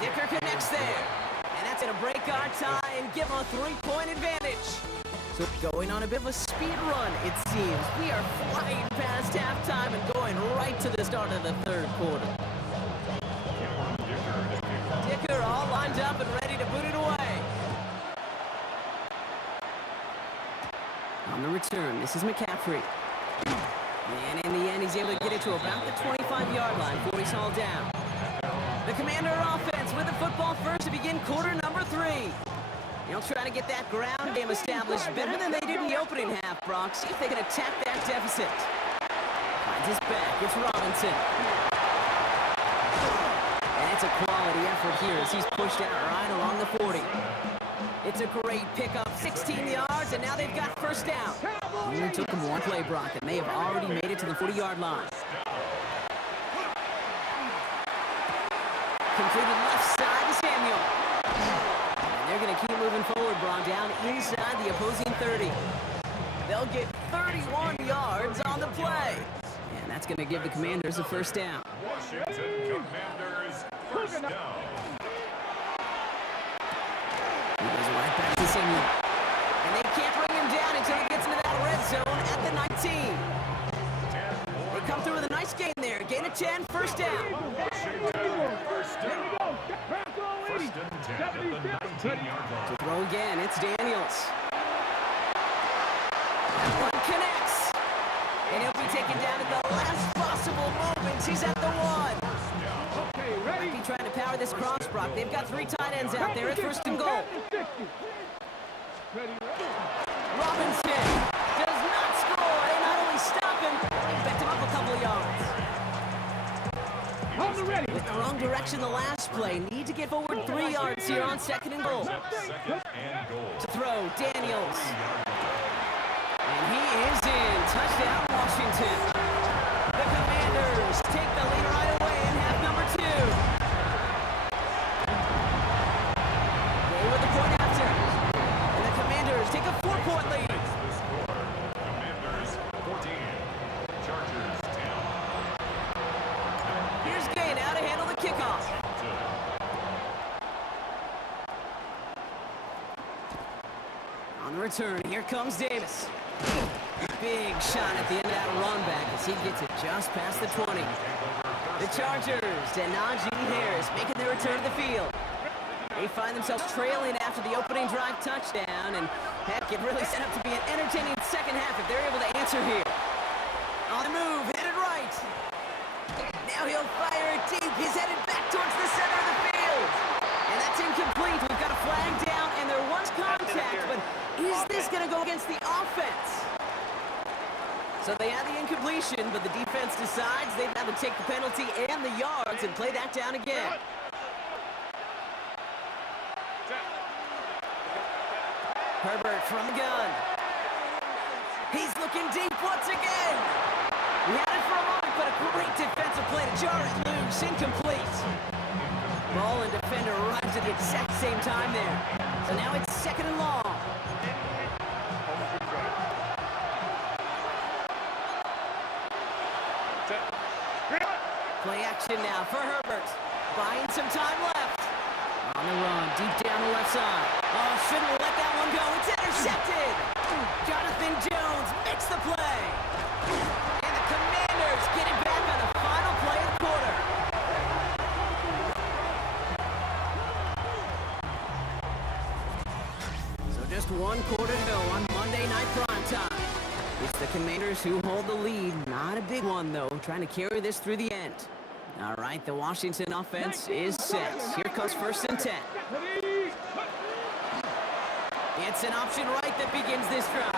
Dicker connects there. And that's going to break our tie and give him a 3-point advantage. So going on a bit of a speed run, it seems. We are flying past halftime and going right to the start of the third quarter. Dicker all lined up and ready to boot it away. On the return, this is McCaffrey. And in the end, he's able to get it to about the 25-yard line before he's hauled down. The Commander offense with the football first to begin quarter number 3. They'll try to get that ground game established better than they did in the opening half, Brock. See if they can attack that deficit. Finds his back. It's Robinson. And it's a quality effort here as he's pushed out right along the 40. It's a great pickup, 16 yards, and now they've got first down. Only took them one play, Brock, and they have already made it to the 40-yard line. Completed left side to Samuel. And they're going to keep moving forward, Brock, down inside the opposing 30. They'll get 31 yards on the play. And that's going to give the Commanders a first down. Washington Commanders first down. He goes right back to Samuel. And they can't bring him down until he gets into that red zone at the 19. They come through with a nice gain there. Gain of 10, first down. Washington first down. First and 10 at the 19-yard line. To throw again, it's Daniels. That one connects. And he'll be taken down at the last possible moment. He's at the 1. Might be trying to power this cross, Brock. They've got 3 tight ends out there at first and goal. Robinson does not score. They not only stop him, they backed him up a couple of yards. With the wrong direction the last play. Need to get forward 3 yards here on second and goal. Second and goal. To throw, Daniels. And he is in. Touchdown, Washington. The Commanders take the lead right away in half number 2. They with the point after. And the Commanders take a 4-point lead. The score, Commanders 14, Chargers 10. Here's Gay now to handle the kickoff. On the return, here comes Davis. Big shot at the end of that run back as he gets it just past the 20. The Chargers and Najee Harris making their return to the field. They find themselves trailing after the opening drive touchdown, and heck, it really set up to be an entertaining second half if they're able to answer here. On the move, headed right. Now he'll fire it deep. He's headed back towards the center of the field. And that's incomplete. We've got a flag down, and there was contact, but is this going to go against the offense? So they had the incompletion, but the defense decides they'd have to take the penalty and the yards and play that down again. Herbert from the gun. He's looking deep once again. We had it for a moment, but a great defensive play to jar it loose. Incomplete. Ball and defender arrives at the exact same time there. So now it's second and long. Play action now for Herbert. Buying some time left. On the run, deep down the left side. Oh, shouldn't let that one go. It's intercepted. Jonathan Jones makes the play. And the Commanders get it back on the final play of the quarter. So just one quarter to go on Monday Night Primetime. It's the Commanders who hold the lead. Not a big one, though. Trying to carry this through the end. All right, the Washington offense is set. Here comes first and 10. It's an option right that begins this drive.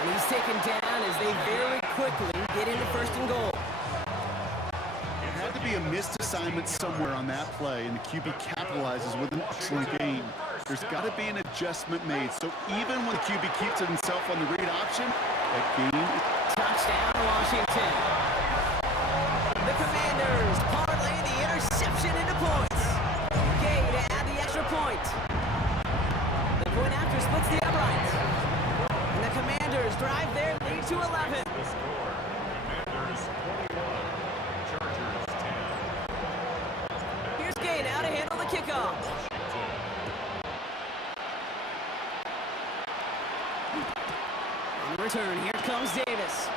And he's taken down as they very quickly get into first and goal. There had to be a missed assignment somewhere on that play, and the QB capitalizes with an excellent gain. There's got to be an adjustment made. So even when the QB keeps it himself on the read option, that gain. Touchdown. return. Here comes Davis.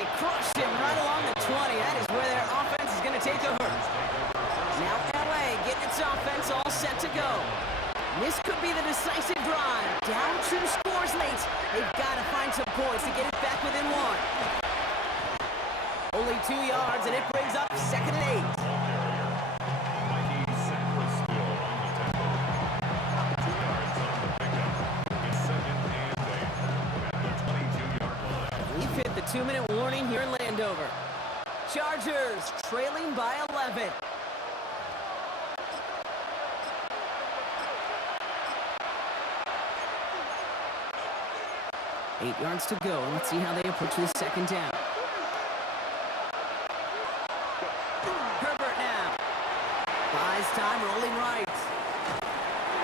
They crushed him right along the 20. That is where their offense is going to take over. Now LA getting its offense all set to go. This could be the decisive drive. Down 2 scores late. They've got to find some points to get it back within 1. Only 2 yards, and it brings up 2nd and 8. Mikey Sacristill on the tackle. 2 yards on the pickup. It's 2nd and 8 at the 22-yard line. We've hit the 2-minute warning here in Landover. Chargers trailing by 11. Eight yards to go. Let's see how they approach this 2nd down. Herbert now. Buys time, rolling right.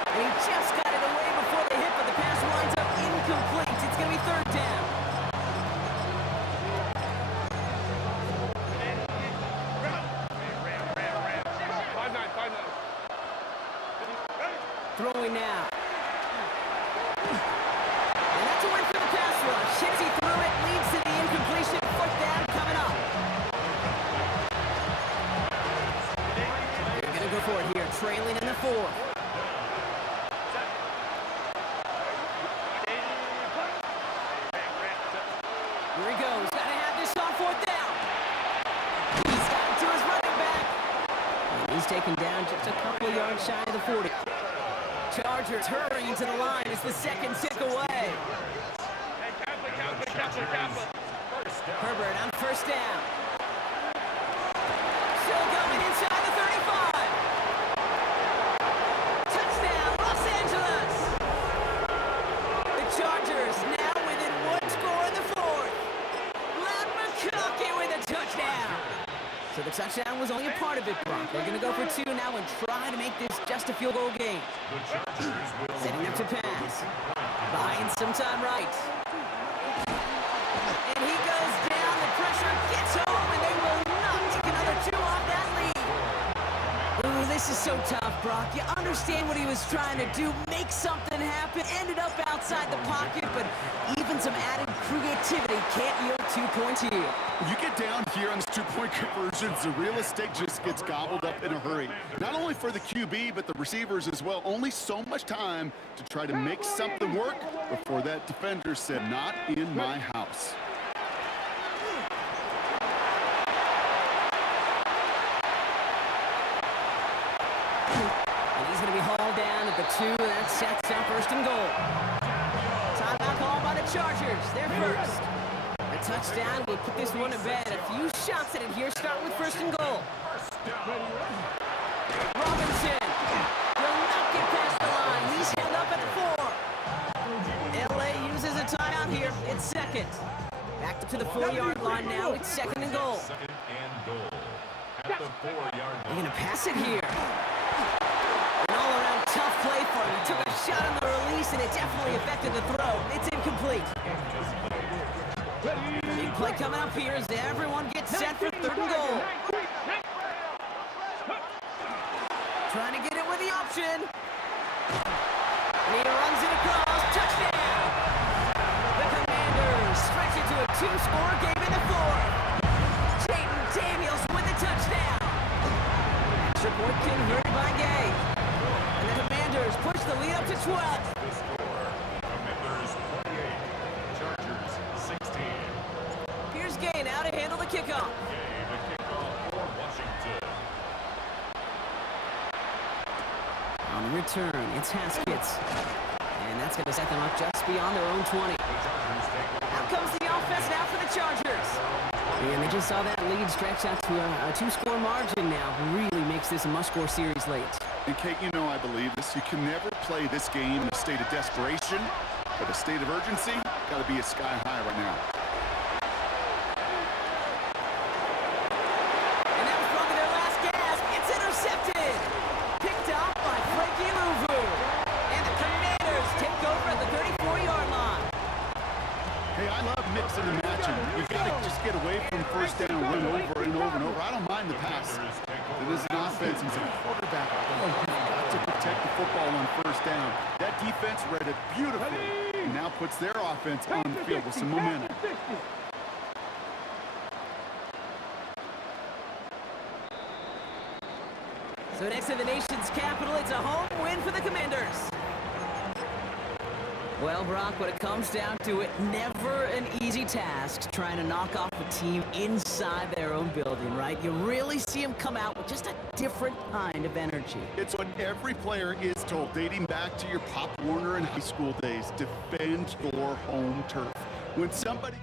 And he just got it away before they hit, but the pass winds up incomplete. It's going to be 3rd down. Throwing now. And that's a win for the pass rush. Hits, he threw it, leads to the incompletion. 4th down coming up. They're going to go for it here, trailing in the 4th. Here he goes. Got to have this on 4th down. He's got it to his running back. And he's taken down just a couple of yards shy of the 40. Chargers hurrying to the line as the 2nd tick away. Herbert on 1st down. Still going inside the 35. Touchdown, Los Angeles. The Chargers now within 1 score in the 4th. Len McConkey with a touchdown. So the touchdown was only a part of it, Brock. They're going to go for 2 now and try to make this just a field goal game. Setting up to pass. Buying some time right. And he goes down. The pressure gets home, and they will not take another 2 off that lead. Ooh, this is so tough, Brock. You understand what he was trying to do. Make something happen. Ended up outside the pocket, but even some added creativity can't yield 2 points here. You get down here on these 2-point conversions, the real estate just gets gobbled up in a hurry. Not only for the QB, but the receivers as well. Only so much time to try to make something work before that defender said, "Not in my house." And he's going to be hauled down at the 2, and that sets up 1st and goal. Timeout called by the Chargers. They're first. A touchdown will put this one to bed. A few shots at it here, starting with 1st and goal. Robinson will not get past the line. He's held up at the 4. LA uses a timeout here. It's 2nd. Back to the 4-yard line now. It's 2nd and goal. 2nd and goal at the 4-yard They're line. going to pass it here. An all-around tough play for him. He took a shot on the release, and it definitely affected the throw. It's incomplete. Big play coming up here as everyone gets set for 3rd and goal. Trying to get it with the option. And he runs it across. Touchdown! The Commanders stretch it to a 2-score game in the 4th. Jayden Daniels with a touchdown. Extra point converted by Gay. And the Commanders push the lead up to 12. The score, Commanders 28, Chargers 16. Here's Gay now to handle the kickoff. Gay, the kickoff for Washington. On the return, it's Haskins. And that's going to set them up just beyond their own 20. Out comes the offense now for the Chargers. And they just saw that lead stretch out to a 2-score margin now. Really makes this a must-score series late. And Kate, you know I believe this. You can never play this game in a state of desperation, but a state of urgency got to be a sky high right now. And that was probably their last gasp. It's intercepted. Picked up by Frankie Louvu. And the Commanders take over at the 34-yard line. Hey, I love mixing and matching. You got to just get away from 1st down, run over and over and over. I don't mind the pass. It is an offense. He's a quarterback. Oh, you've got to protect the football on 1st down. That defense read it beautifully. and now puts their offense on the field with some momentum. So next to the nation's capital, it's a home win for the Commanders. Well, Brock, when it comes down to it, never an easy task trying to knock off a team inside their own building, right? You really see them come out with just a different kind of energy. It's what every player is told, dating back to your Pop Warner and high school days. Defend your home turf. When somebody...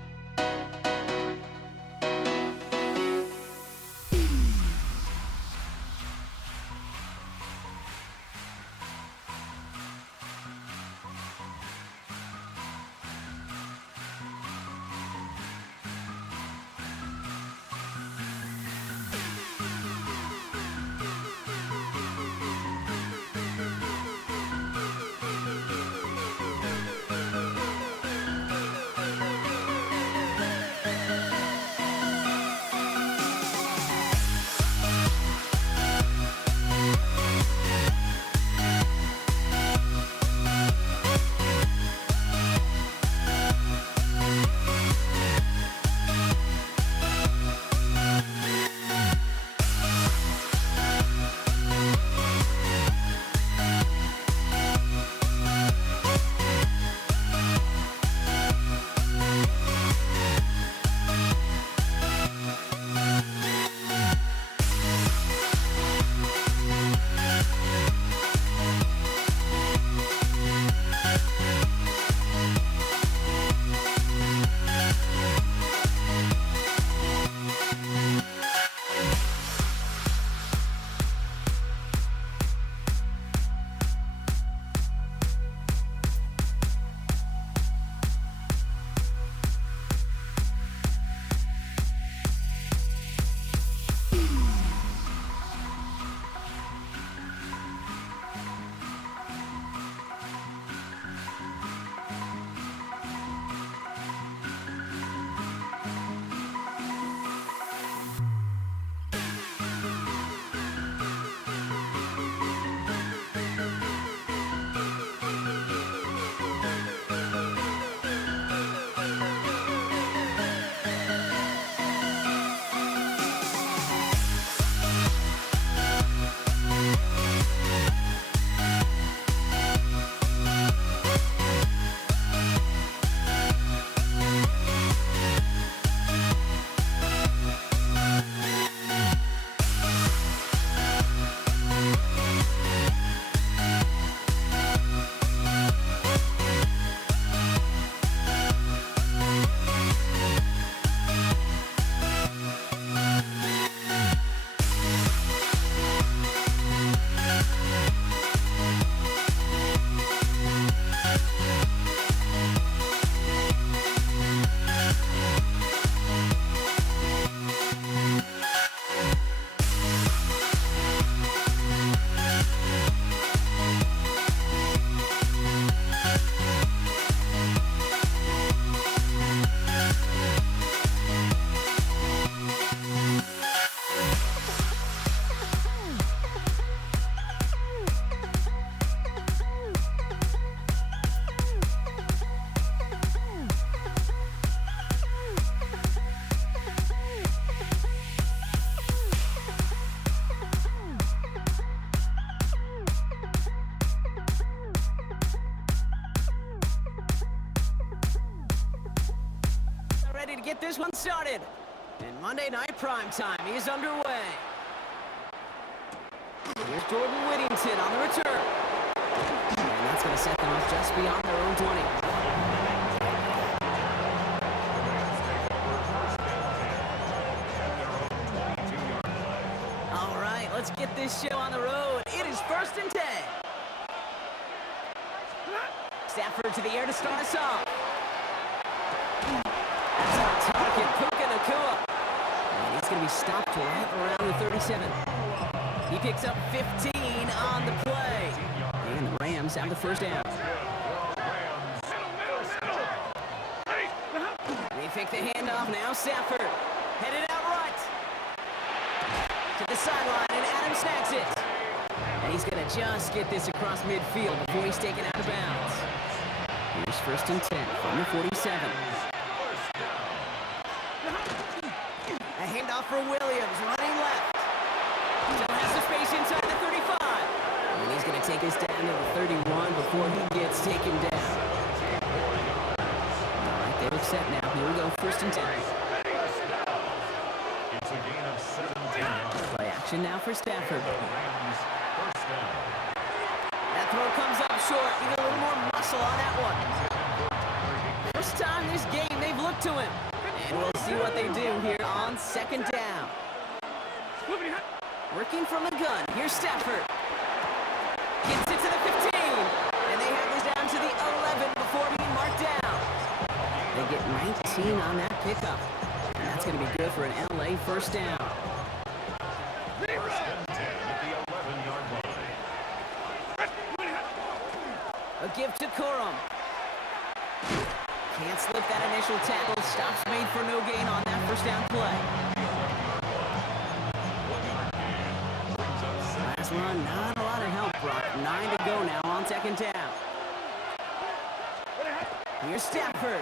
Get this one started. And Monday Night Primetime is underway. Here's Jordan Whittington on the return. And that's going to set them off just beyond their own 20. All right, let's get this show on the road. It is 1st and 10. Stafford to the air to start us off. Target, Puka Nacua. And he's going to be stopped right around the 37. He picks up 15 on the play. And the Rams have the first down. They fake the handoff. Now Stafford headed out right. To the sideline, and Adams snags it. And he's going to just get this across midfield before he's taken out of bounds. Here's first and 10 from the 47. A handoff for Williams, running left. Still has the space inside the 35. And he's going to take us down to the 31 before he gets taken down. All right, they look set now. Here we go, first and 10. It's a gain of 17 yards. Play action now for Stafford. Rams first down. That throw comes up short. Need a little more muscle on that one. First time this game they've looked to him. And we'll see what they do here on second down. Working from the gun. Here's Stafford. Gets it to the 15. And they have this down to the 11 before being marked down. They get 19 on that pickup. And that's going to be good for an LA first down. First and 10 at the 11-yard line. A give to Corum. Can't slip that initial tackle. Stops made for no gain on that first down play. Last run, not a lot of help, Brock. 9 to go now on second down. Here's Stafford.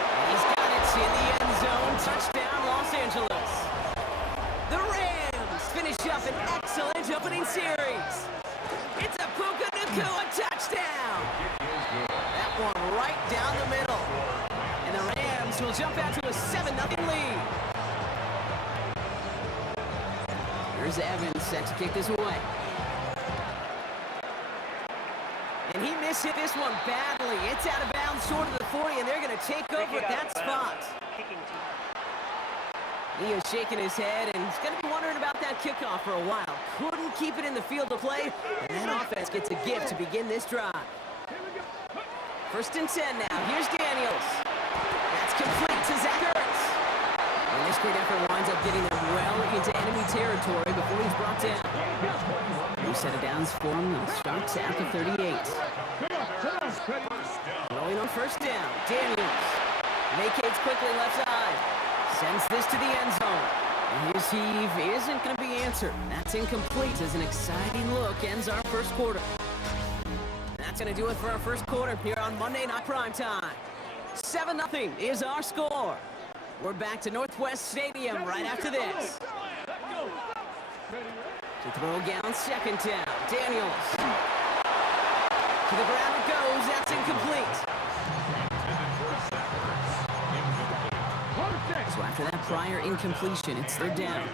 And he's got it in the end zone. Touchdown, Los Angeles. The Rams finish up an excellent opening series. It's a Puka Nacua touchdown. That one right down the middle. And the Rams will jump out to a 7-0 lead. Here's Evans set to kick this away. And he missed this one badly. It's out of bounds short of the 40, and they're going to take over at that spot. Kicking team. Leo's shaking his head, and he's going to be wondering about that kickoff for a while. Couldn't keep it in the field of play, and that offense gets a gift to begin this drive. First and 10 now. Here's Daniels. That's complete to Zach Ertz. And this great effort winds up getting them well into enemy territory before he's brought down. New set of downs for him. They'll start at the 38. Rolling on first down. Daniels vacates quickly left side. Sends this to the end zone. And his heave isn't going to be answered. That's incomplete as an exciting look ends our first quarter. That's going to do it for our first quarter here on Monday Night Primetime. 7-0 is our score. We're back to Northwest Stadium right after this. To throw again, second down. Daniels. To the ground it goes. That's incomplete. So after that prior incompletion, it's third down.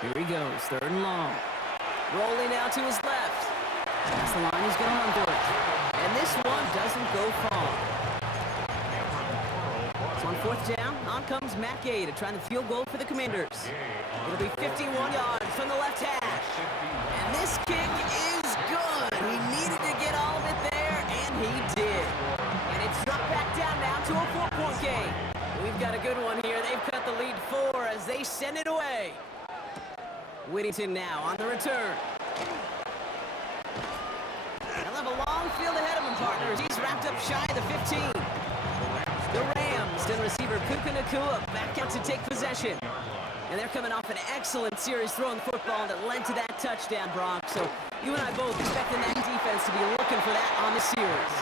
Here he goes, third and long. Rolling out to his left. That's the line he's going to run for it. And this one doesn't go far. So on fourth down, on comes Matt Gay to try the field goal for the Commanders. It'll be 51 yards from the left hash. And this kick is good. He needed to get all of it there, and he did. And it's dropped back down now to a 4-point game. We've got a good one here. They've cut the lead 4 as they send it away. Whittington now on the return. They'll have a long field ahead of him, partners. He's wrapped up shy of the 15. The Rams and receiver Puka Nacua back out to take possession. And they're coming off an excellent series throwing the football that led to that touchdown, Brock. So you and I both expecting that defense to be looking for that on the series.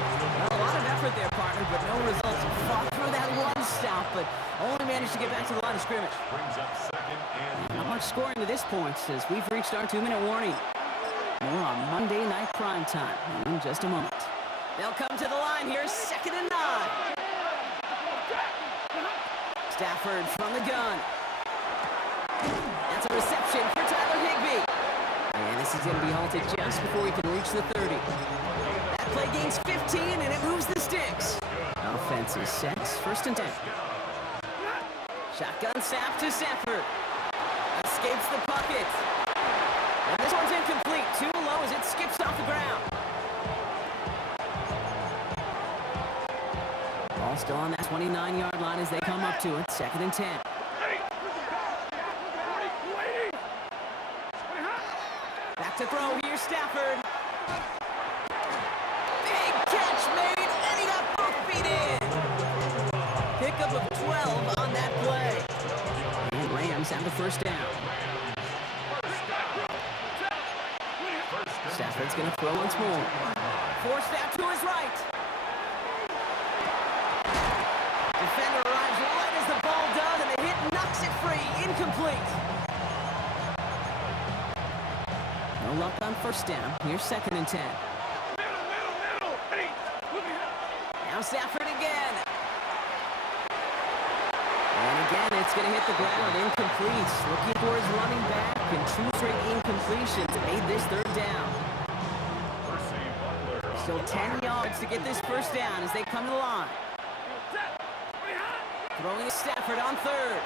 Well, a lot of effort there, partner, but no results. Fought through that one stop, but only managed to get back to the line of scrimmage. Brings up second and Not much scoring to this point as we've reached our 2-minute warning. More on Monday Night Primetime in just a moment. They'll come to the line here, second and 9. Stafford from the gun. That's a reception for Tyler Higbee. And this is going to be halted just before he can reach the 30. That play gains 15 and it moves the sticks. Offense is set, first and 10. Shotgun snap to Stafford. Escapes the pocket. And this one's incomplete. Too low as it skips off the ground. Ball still on that 29-yard line as they come up to it. Second and 10. Back to throw. Here's Stafford. Big catch made, and he got both feet in. Pickup of 12 on that play. And Rams have the first down. Stafford He's going to throw once more. Forced out to his right. Defender arrives right as the ball does, and the hit knocks it free. Incomplete. No luck on first down. Here's 2nd and 10. Middle. Hey, look at him. Now Stafford again. And again, it's going to hit the ground. Incomplete. Looking for his running back, and 2 straight incompletions made this 3rd down. Still 10 yards to get this first down as they come to the line. Throwing to Stafford on 3rd.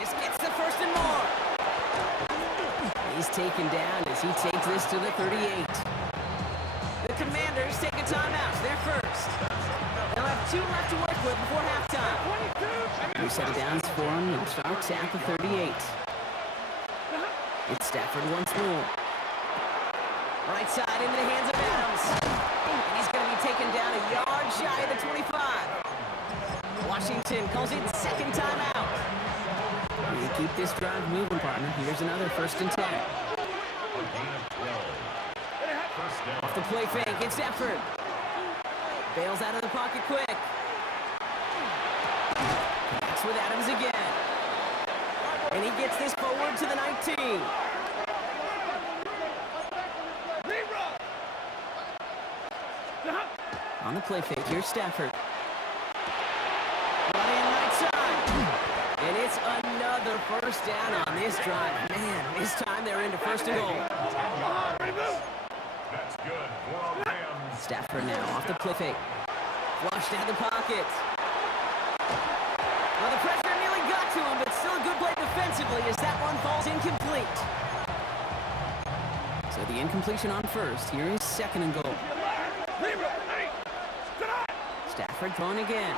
This gets the 1st and more. He's taken down as he takes this to the 38. The Commanders take a timeout. They're first. They'll have 2 left to work with before halftime. New set of downs for him and starts at the 38. It's Stafford once more. Right side into the hands of Adams. And he's going to be taken down a yard shy of the 25. Washington calls it 2nd timeout. We keep this drive moving, partner. Here's another 1st and 10. Off the play fake, it's Stafford. Bails out of the pocket quick. Connects with Adams again. And he gets this forward to the 19. On the play fake, here's Stafford. Running right side. And it's another first down on this drive. Man, this time they're into 1st and goal. That's good for the Rams. Stafford now off the play fake. Flushed out of the pocket. Well, the pressure nearly got to him, but still a good play defensively as that one falls incomplete. So the incompletion on 1st. Here is 2nd and goal. Stafford throwing again.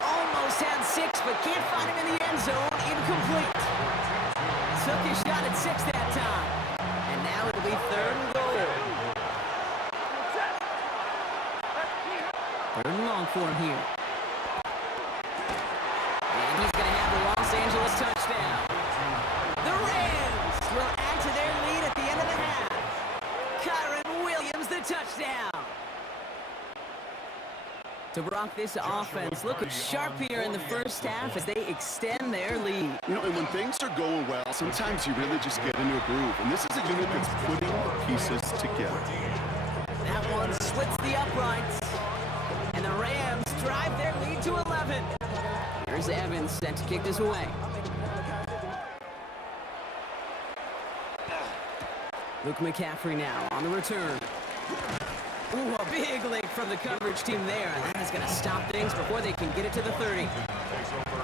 Almost had 6, but can't find him in the end zone. Incomplete. Took his shot at 6 that time. And now it'll be 3rd and goal. 3rd and long for him here. And he's going to have the Los Angeles touchdown. The Rams will add to their lead at the end of the half. Kyron Williams, the touchdown. To rock this offense, looking sharp here in the first half as they extend their lead. You know, and when things are going well, sometimes you really just get into a groove. And this is a unit that's putting the pieces together. That one splits the uprights. And the Rams drive their lead to 11. Here's Evans set to kick this away. Luke McCaffrey now on the return. Ooh, a big leg from the coverage team there, and that is going to stop things before they can get it to the 30.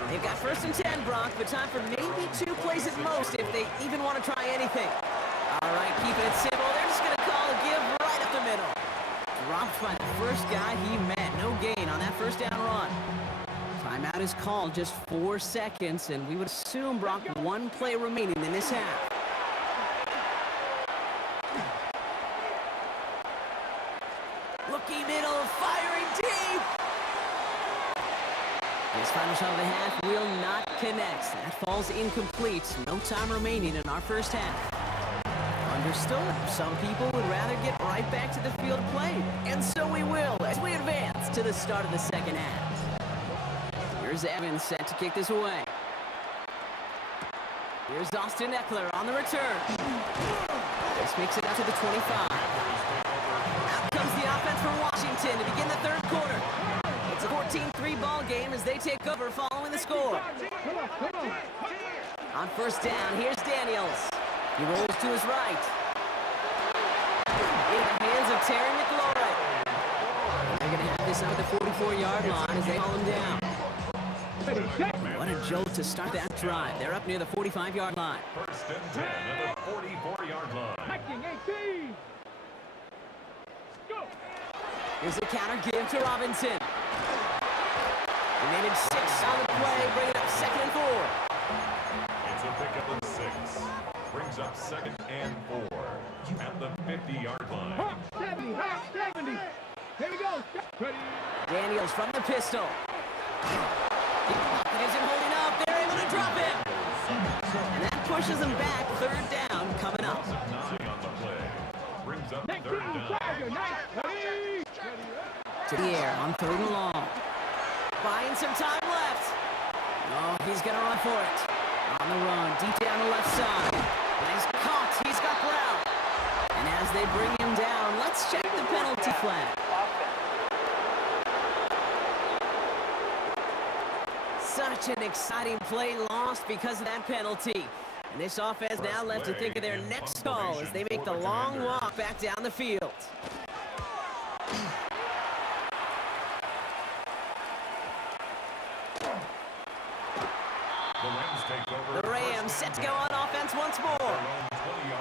They've got 1st and 10, Brock, but time for maybe 2 plays at most if they even want to try anything. All right, keeping it simple. They're just going to call a give right up the middle. Dropped by the first guy he met. No gain on that 1st down run. Timeout is called, just 4 seconds, and we would assume, Brock, 1 play remaining in this half. Looking middle, firing deep. This final shot of the half will not connect. That falls incomplete. No time remaining in our first half. Understood. Some people would rather get right back to the field of play. And so we will as we advance to the start of the 2nd half. Here's Evans set to kick this away. Here's Austin Eckler on the return. This makes it up to the 25. Comes the offense from Washington to begin the 3rd quarter. It's a 14-3 ball game as they take over following the score. On 1st down, here's Daniels. He rolls to his right. In the hands of Terry McLaurin. They're going to have this out at the 44-yard line as they haul him down. What a jolt to start that drive. They're up near the 45-yard line. 1st and 10 at the 44-yard line. Here's a counter give to Robinson. They made it 6 on the play, bring it up 2nd and 4. It's a pickup of 6. Brings up 2nd and 4 at the 50-yard line. 70. Here we go. Ready. Daniels from the pistol. It isn't holding up. They're able to drop him. And that pushes them back. Third down coming up. 9 on the play. Brings up third down. To the air on third and long. Buying some time left. Oh, he's going to run for it. On the run, deep down the left side. And he's caught. He's got ground. And as they bring him down, let's check the penalty flag. Such an exciting play lost because of that penalty. And this offense now left to think of their next call as they make the long walk back down the field. The Rams set to go on offense once more.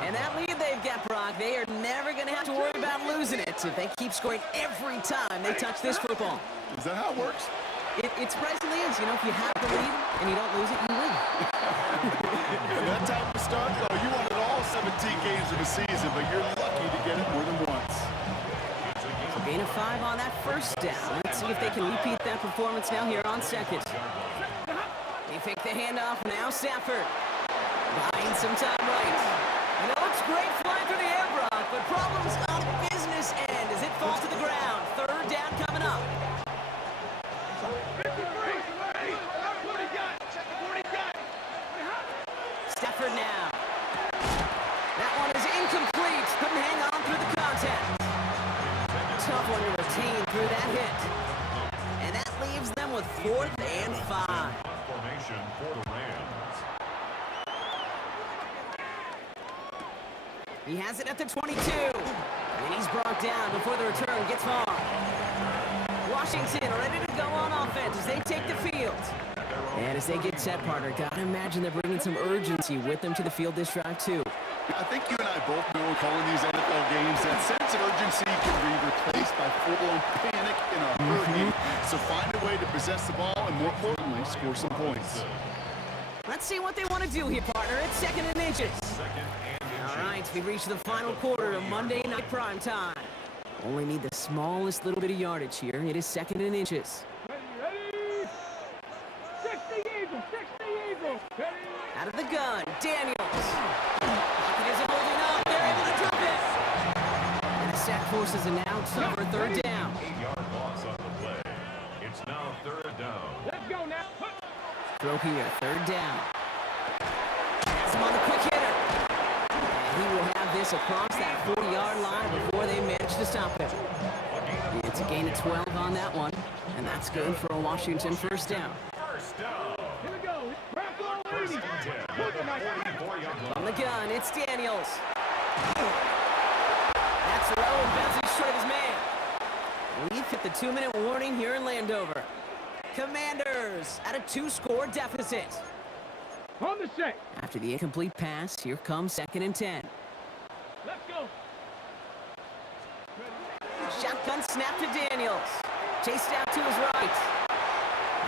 And that lead they've got, Brock, they are never going to have to worry about losing it if they keep scoring every time they touch this football. Is that how it works? It surprisingly is. You know, if you have the lead and you don't lose it, you win. And that type of start, though, you wanted all 17 games of the season, but you're lucky to get it more than once. So gain of 5 on that first down. Let's see if they can repeat that performance now here on second. They fake the handoff. Now Stafford. Buying some time right. And it looks great flying through the air, Brock, but problems on business end as it falls to the ground. Third down coming up. Stafford now. That one is incomplete. Couldn't hang on through the contact. Tough one to retain through that hit. And that leaves them with 4th and 5. Formation for the Rams. He has it at the 22. And he's brought down before the return gets far. Washington ready to go on offense as they take the field. And as they get set, partner, gotta imagine they're bringing some urgency with them to the field this drive, too. I think you and I both know calling these NFL games, that sense of urgency can be replaced by full-blown panic in a hurry. So find a way to possess the ball and, more importantly, score some points. Let's see what they want to do here, partner. It's 2nd and inches. All right, we've reached the final quarter of Monday Night Prime Time. Only need the smallest little bit of yardage here. It is 2nd and inches. Out of the gun, Daniels. Pocket isn't holding up. They're able to drop it. And the sack forces an out for 3rd down. 8-yard loss on the play. It's now 3rd down. Let's go now. Throw here, 3rd down. Has him on the quick hitter. And he will have this across that 40-yard line before they manage to stop him. It's a gain of 12 on that one. And that's good for a Washington 1st down. First down. Here we go. First and 10. 44-yard line. On the gun, it's Daniels. That's low, bounces short of his man. We've hit the 2-minute warning here in Landover. Commanders at a 2-score deficit. On the set. After the incomplete pass, here comes 2nd and 10. Let's go. Shotgun snap to Daniels. Chased out to his right.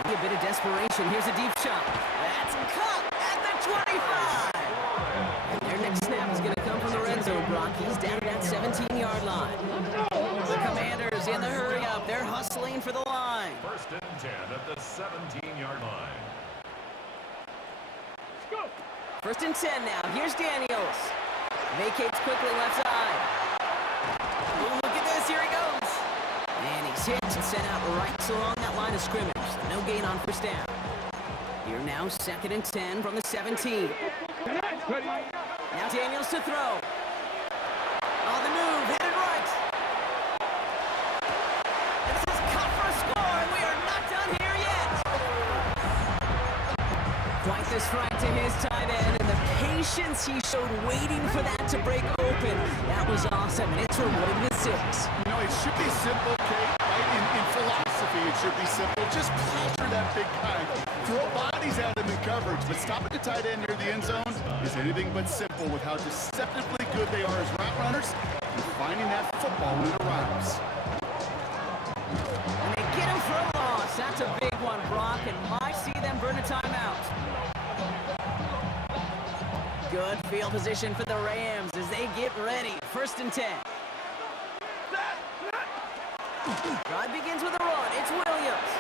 Maybe a bit of desperation. Here's a deep shot. That's caught at the 25. And their next snap is going to come from the red zone, Brock. He's down at that 17-yard line. The Commanders in the hurry up. They're hustling for the line. 1st and 10 at the 17-yard line. Let's go. 1st and 10 now. Here's Daniels. Vacates quickly left side. Oh, look at this. Here he goes. And he's hit and sent out right along that line of scrimmage. So no gain on 1st down. Here now, 2nd and 10 from the 17. Now Daniels to throw. On the move, headed right. And this is cut for a score, and we are not done here yet. Quite the strike to his tight end, and the patience he showed waiting for that to break open. That was awesome, and it's rewarded with 6. You know, it should be simple, Kate, right? In philosophy, it should be simple. Just pressure that big guy. Throw bodies at him in coverage, but stopping the tight end near the end zone is anything but simple with how deceptively good they are as route runners and finding that football when it arrives. And they get him for a loss. That's a big one, Brock, and might see them burn a timeout. Good field position for the Rams as they get ready. 1st and 10. Drive begins with a run. It's Williams.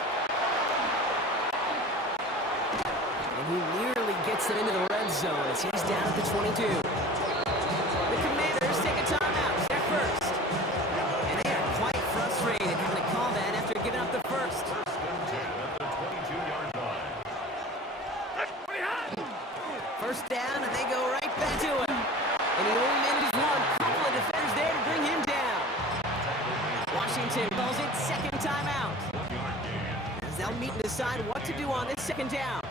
And he nearly gets them into the red zone as he's down at the 22. The Commanders take a timeout. It's their first. And they are quite frustrated having to call that after giving up the first. First and 10 at the 22-yard line. First down, and they go right back to him. And he only manages one. Couple of defenders there to bring him down. Washington calls it second timeout. 1-yard gain. As they'll meet and decide what to do on this second down.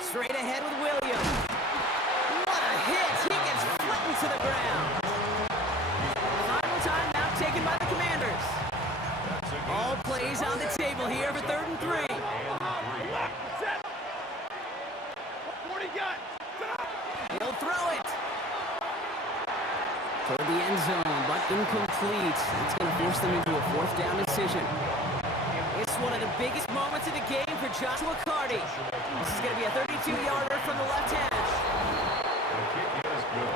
Straight ahead with Williams. What a hit! He gets flattened to the ground. Final timeout taken by the Commanders. All plays on the table here for 3rd and 3. He'll throw it. Toward the end zone, but incomplete. That's going to force them into a 4th down decision. It's one of the biggest moments of the game for Joshua Carty. This is going to be a 32-yarder from the left hash. The kick is good.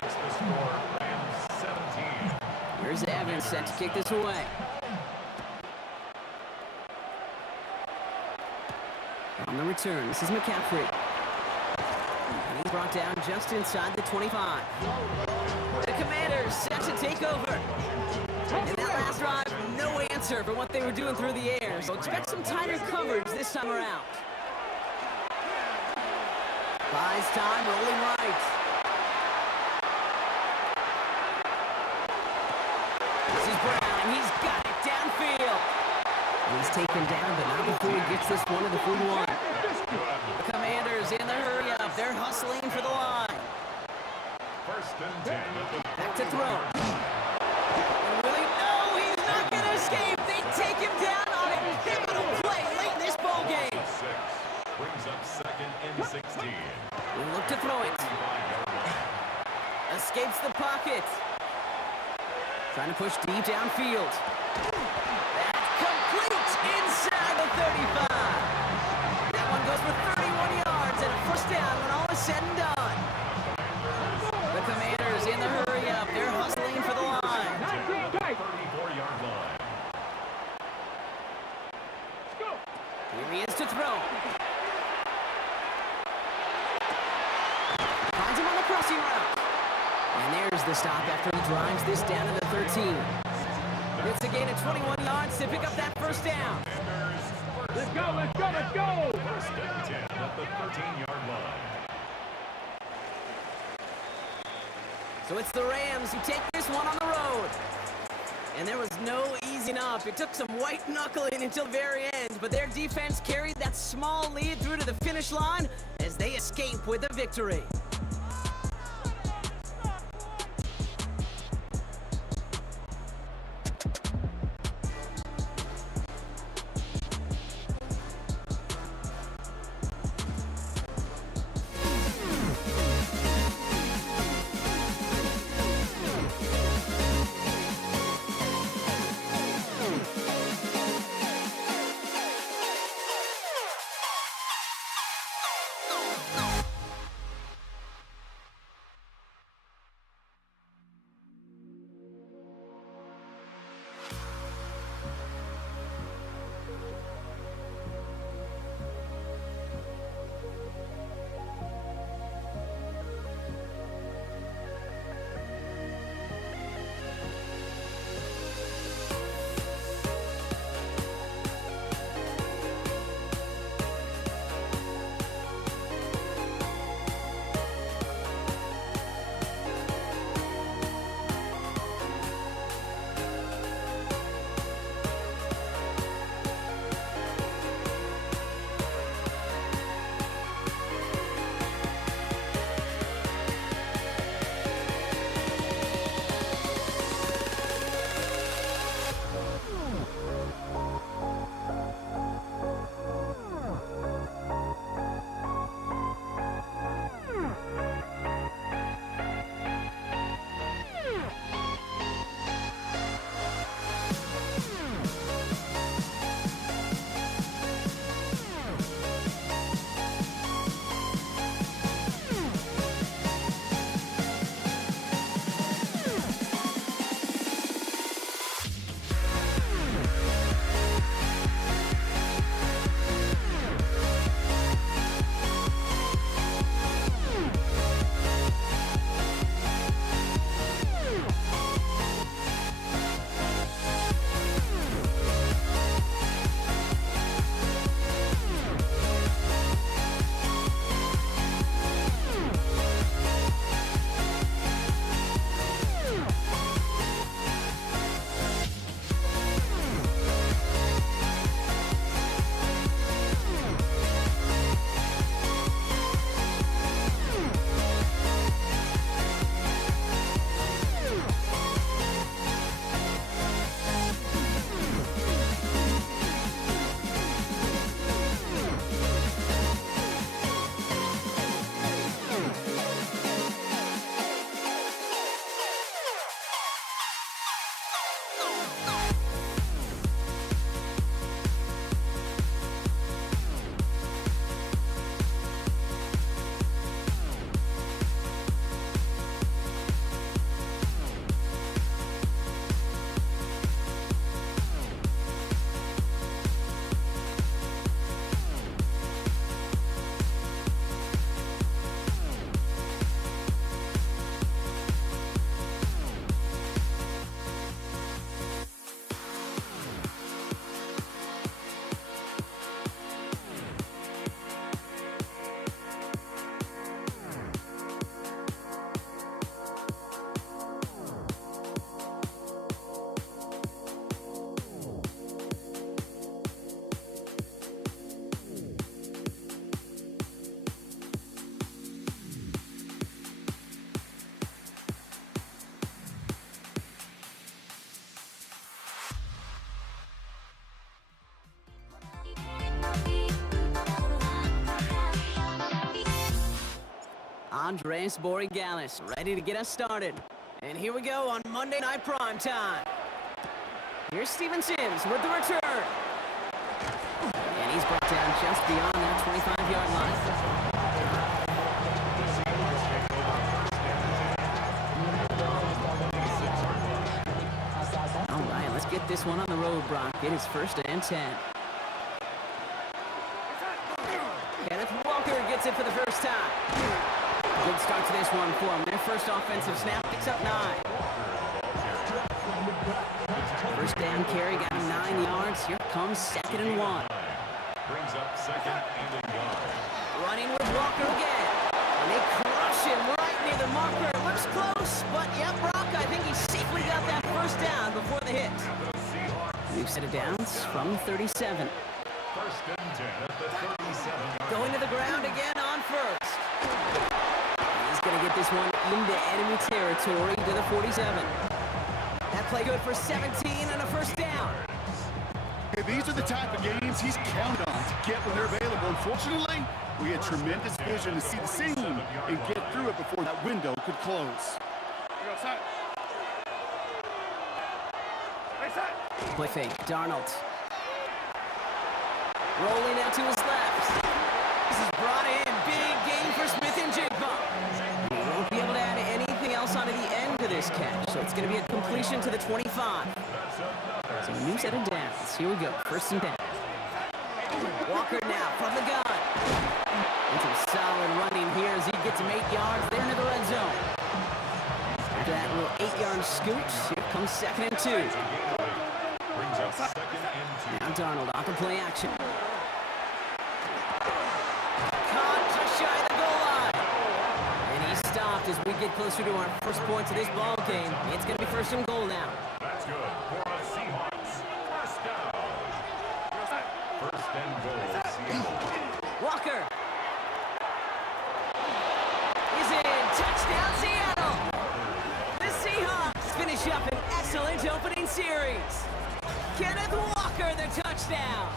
Makes the score Rams 17. Here's Evans set to kick this away. On the return, this is McCaffrey. And he's brought down just inside the 25. The Commanders set to take over. In that last drive, no answer for what they were doing through the air, so expect some tighter coverage this time around. Buys time, rolling right. This is Brown, and he's got it downfield. And he's taken down, but not before he gets this one to the 41. The Commanders in the hurry up. They're hustling for the line. First and 10 at the Back to throw. And Willie, no, he's not going to escape. They take him down on a pivotal play late in this ball game. 6. Brings up 2nd and 16. We look to throw it. 5-yard line. Escapes the pocket. Trying to push deep downfield. That's complete inside the 35. That one goes for 31 yards and a first down when all is said and done. The Commanders in the hurry up. They're hustling for the line. 34-yard line. Here he is to throw. Finds him on the crossing route. And there's the stop after he drives this down to the 13. It's a gain of 21 yards to pick up that first down. Let's go, let's go, let's go! First and 10 at the 13-yard line. So it's the Rams who take this one on the road. And there was no easing up. It took some white knuckling until the very end, but their defense carried that small lead through to the finish line as they escape with a victory. Andres Borregales, ready to get us started. And here we go on Monday Night Prime Time. Here's Steven Sims with the return. And he's brought down just beyond that 25-yard line. All right, let's get this one on the road, Brock. It is 1st and 10. Kenneth Walker gets it for the first time. Good start to this one for him. Their first offensive snap picks up 9. First down carry got him 9 yards. Here comes 2nd and 1. Brings up 2nd and a yard. Running with Walker again. And they crush him right near the marker. Looks close, but yeah, Brock, I think he safely got that first down before the hit. We've set it downs from the 37. 1st and 10 at the 37. Going to the ground again on first. He's going to get this one into enemy territory to the 47. That play good for 17 and a first down. Okay, these are the type of games he's counted on to get when they're available. Unfortunately, we had tremendous vision to see the seam and get through it before that window could close. Go side. Hey, side. Play fake, Darnold. Rolling out to his left. This is brought in. Big gain for Smith and Jigba. He won't be able to add anything else onto the end of this catch, so it's going to be a completion to the 25. So a new set of downs. Here we go. 1st and 10. Walker now from the gun. And some solid running here as he gets him 8 yards there into the red zone. After that little 8-yard scooch, here comes 2nd and 2. Brings up 2nd and 2. Now Darnold off the play action. Caught just shy of the goal line. And he stopped as we get closer to our first points of this ball game. It's going to be 1st and goal now. That's good for the Seahawks. 1st down. Go side. 1st and goal, Seattle. Walker. Is in. Touchdown, Seattle. The Seahawks finish up an excellent opening series. Kenneth Walker, the touchdown.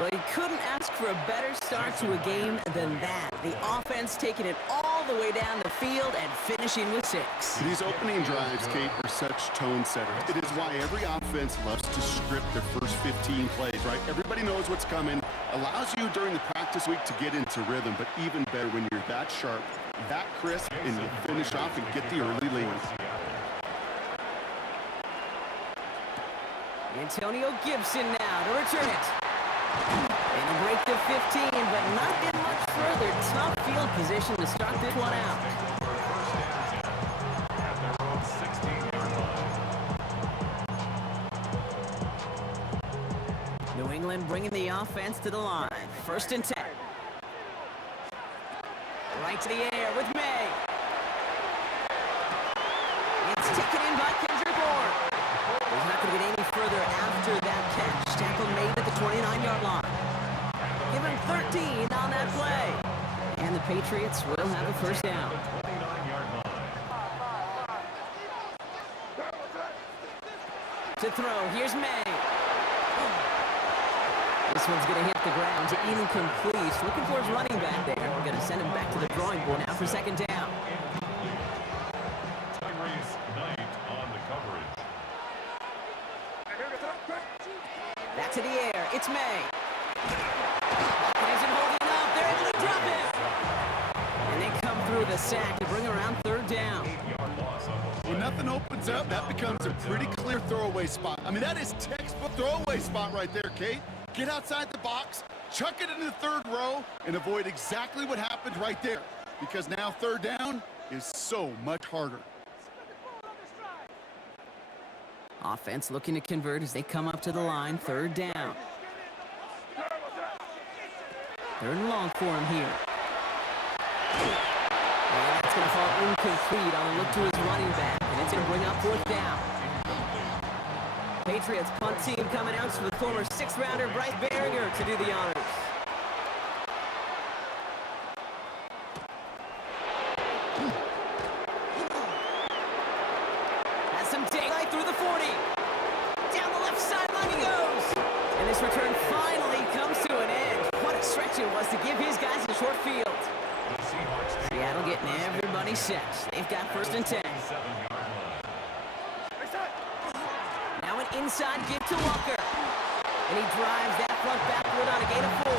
Well, you couldn't ask for a better start to a game than that. The offense taking it all the way down the field and finishing with 6. These opening drives, Kate, are such tone setters. It is why every offense loves to script their first 15 plays, right? Everybody knows what's coming. Allows you during the practice week to get into rhythm, but even better when you're that sharp, that crisp, and you finish off and get the early lead. Antonio Gibson now to return it. And a break to 15, but not get much further. Tough field position to start this one out. At their own 16-yard line. New England bringing the offense to the line. 1st and 10. Right to the air with May. It's taken in by Kendrick Bourne. He's not going to get any further after that catch. Tackle made at the 29-yard line. Give him 13 on that play. And the Patriots will have a 1st down. 29-yard line. To throw, here's May. This one's going to hit the ground to incomplete. Looking for his running back there. We're going to send him back to the drawing board now for 2nd down. Tyrese Knight on the coverage. Back to the air. It's May. Hopkins isn't holding up. They're able to drop it. And they come through the sack to bring around 3rd down. 8-yard loss on the When nothing opens up, that becomes a pretty clear throwaway spot. I mean, that is textbook throwaway spot right there, Kate. Get outside the box, chuck it into the 3rd row, and avoid exactly what happened right there. Because now 3rd down is so much harder. Offense looking to convert as they come up to the line. 3rd down. 3rd and long for him here. And that's going to fall incomplete on a look to his running back. And it's going to bring up 4th down. Patriots punt team coming out to the former 6th-rounder Bryce Baringer to do the honors. Has some daylight through the 40. Down the left sideline he goes. And this return finally comes to an end. What a stretch it was to give his guys a short field. getting everybody set. They've got first and 10. Now an inside give to Walker. And he drives that front backward on a gain of 4.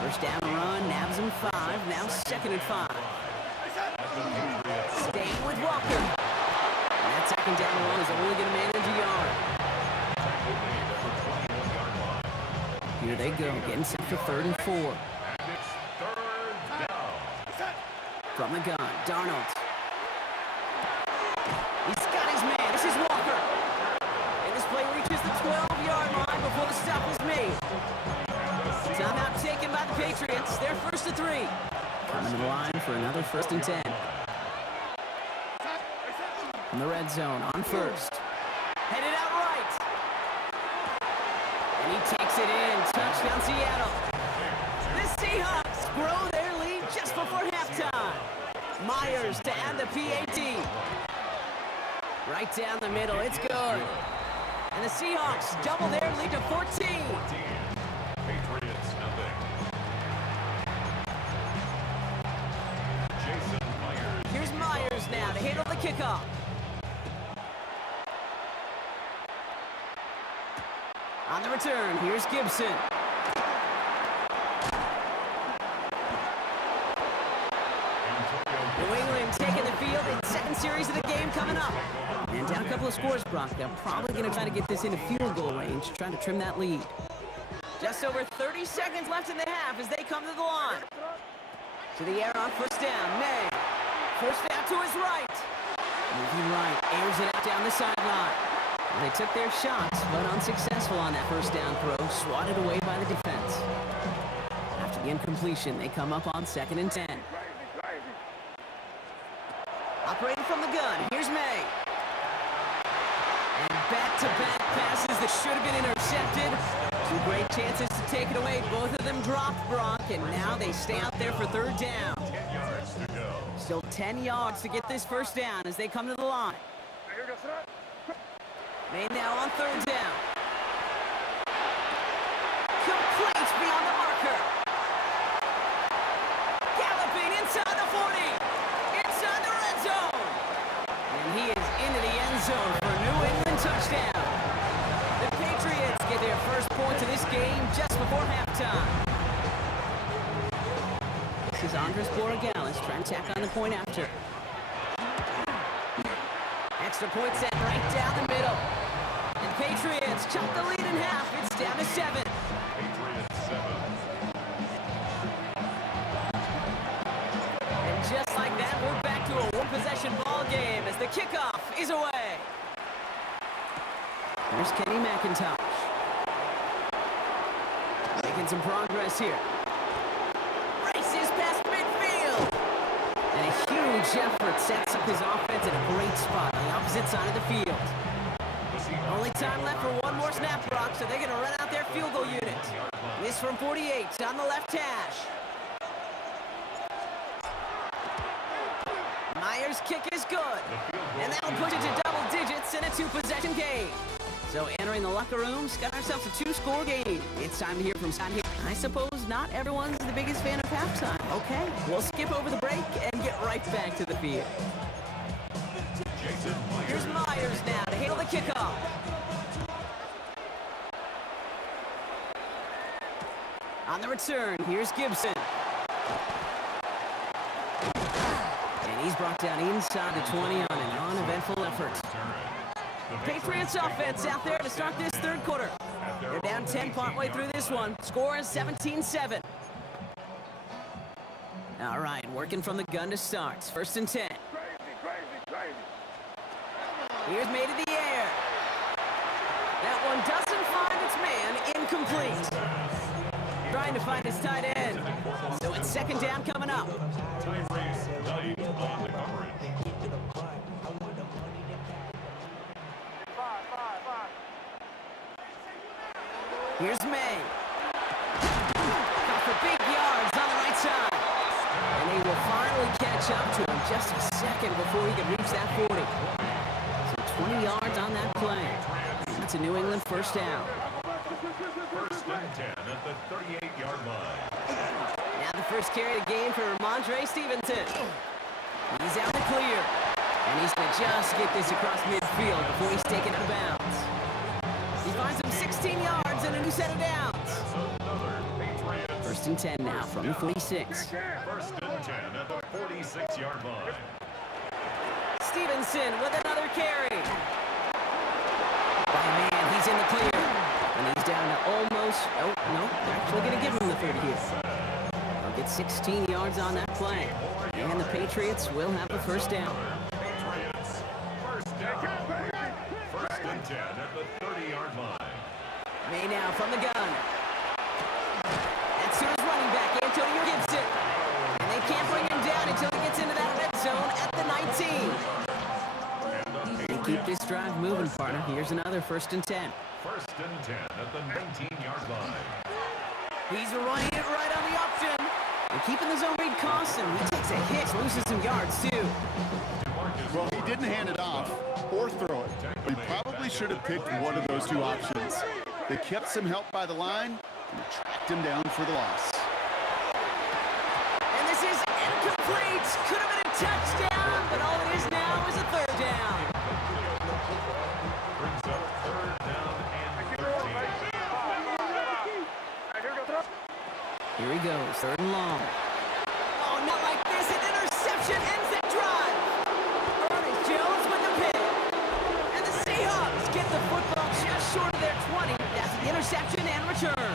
First down run, nabs him 5. Now second and 5. Staying with Walker. And that second down run is only going to manage a yard. Here they go, getting set for third and 4. From the gun, Darnold. He's got his man. This is Walker. And this play reaches the 12-yard line before the stop is made. Timeout taken by the Patriots. They're first and 3. Coming to the line for another first and 10. In the red zone on first. Headed out right. And he takes it in. Touchdown Seattle. The Seahawks grow their lead just before halftime. Myers to add the PAT. Right down the middle. It's good. And the Seahawks double their lead to 14. Patriots, nothing. Jason Myers. Here's Myers now to handle the kickoff. On the return, here's Gibson. New England taking the field in second series of the game coming up. And down a couple of scores, Brock. They're probably going to try to get this into field goal range, trying to trim that lead. Just over 30 seconds left in the half as they come to the line. To the air on first down, May. First down to his right. Moving right, airs it out down the sideline. They took their shots, but unsuccessful on that first down throw, swatted away by the defense. After the incompletion, they come up on second and 10. Operating from the gun, here's May. And back-to-back passes that should have been intercepted. 2 great chances to take it away. Both of them dropped, Brock, and now they stay out there for third down. 10 yards to go. Still 10 yards to get this first down as they come to the line. Made now on third down. Complete beyond the marker. Galloping inside the 40. Inside the red zone. And he is into the end zone for a New England touchdown. The Patriots get their first points of this game just before halftime. This is Andres Borregales trying to tack on the point after. Extra point set right down the middle. And Patriots chop the lead in half. It's down to 7. Patriots 7. And just like that, we're back to a one-possession ball game as the kickoff is away. There's Kenny McIntosh. Making some progress here. Races past midfield. And a huge effort sets up his offense in a great spot on the opposite side of the field. Only time left for one more snap, Brock, so they're going to run out their field goal unit. This from 48 on the left hash. Myers' kick is good. And that'll push it to double digits in a 2-possession game. So entering the locker rooms, got ourselves a 2-score game. It's time to hear from Scott here. I suppose not everyone's the biggest fan of halftime. Okay, we'll skip over the break and get right back to the field. Here's Myers now to handle the kickoff. On the return, here's Gibson. And he's brought down inside the 20 on an uneventful effort. Patriots offense out there to start this third quarter. They're down 10 partway through this one. Score is 17-7. All right, working from the gun to start. First and 10. Here's made in the air. That one doesn't find its man. Incomplete. Trying to find his tight end. So it's second down coming up. Here's May. Got for big yards on the right side. And they will finally catch up to him just a second before he can reach that 40. So 20 yards on that play. That's a New England first down. First and 10 at the 38-yard line. First carry of the game for Ramondre Stevenson. He's out to clear. And he's going to just get this across midfield before he's taken out of bounds. He finds him 16 yards and a new set of downs. First and 10 now from the 46. First and 10 at the 46-yard line. Stevenson with another carry. Oh, man, he's in the clear. And he's down to almost... Oh, no, they're actually going to give him the 30 here. They'll get 16 yards on that play. And the Patriots will have the first down. Patriots, first down. First and 10 at the 30-yard line. May now from the gun. That's to his running back, Antonio Gibson. And they can't bring him down until he gets into that red zone at the 19. They keep this drive moving, partner. Here's another first and 10. First and 10 at the 19-yard line. He's running it right on the option. And keeping the zone read costs him. He takes a hit, loses some yards, too. Well, he didn't hand it off or throw it. He probably should have picked one of those two options. They kept some help by the line and tracked him down for the loss. And this is incomplete. Could have been a touchdown, but all it is now is a third down. Brings up third down and 13. Here he goes, third and long. Oh, not like this. An interception ends the drive. Ernest Jones with the pick. And the Seahawks get the football just short of their 20. That's the interception and return.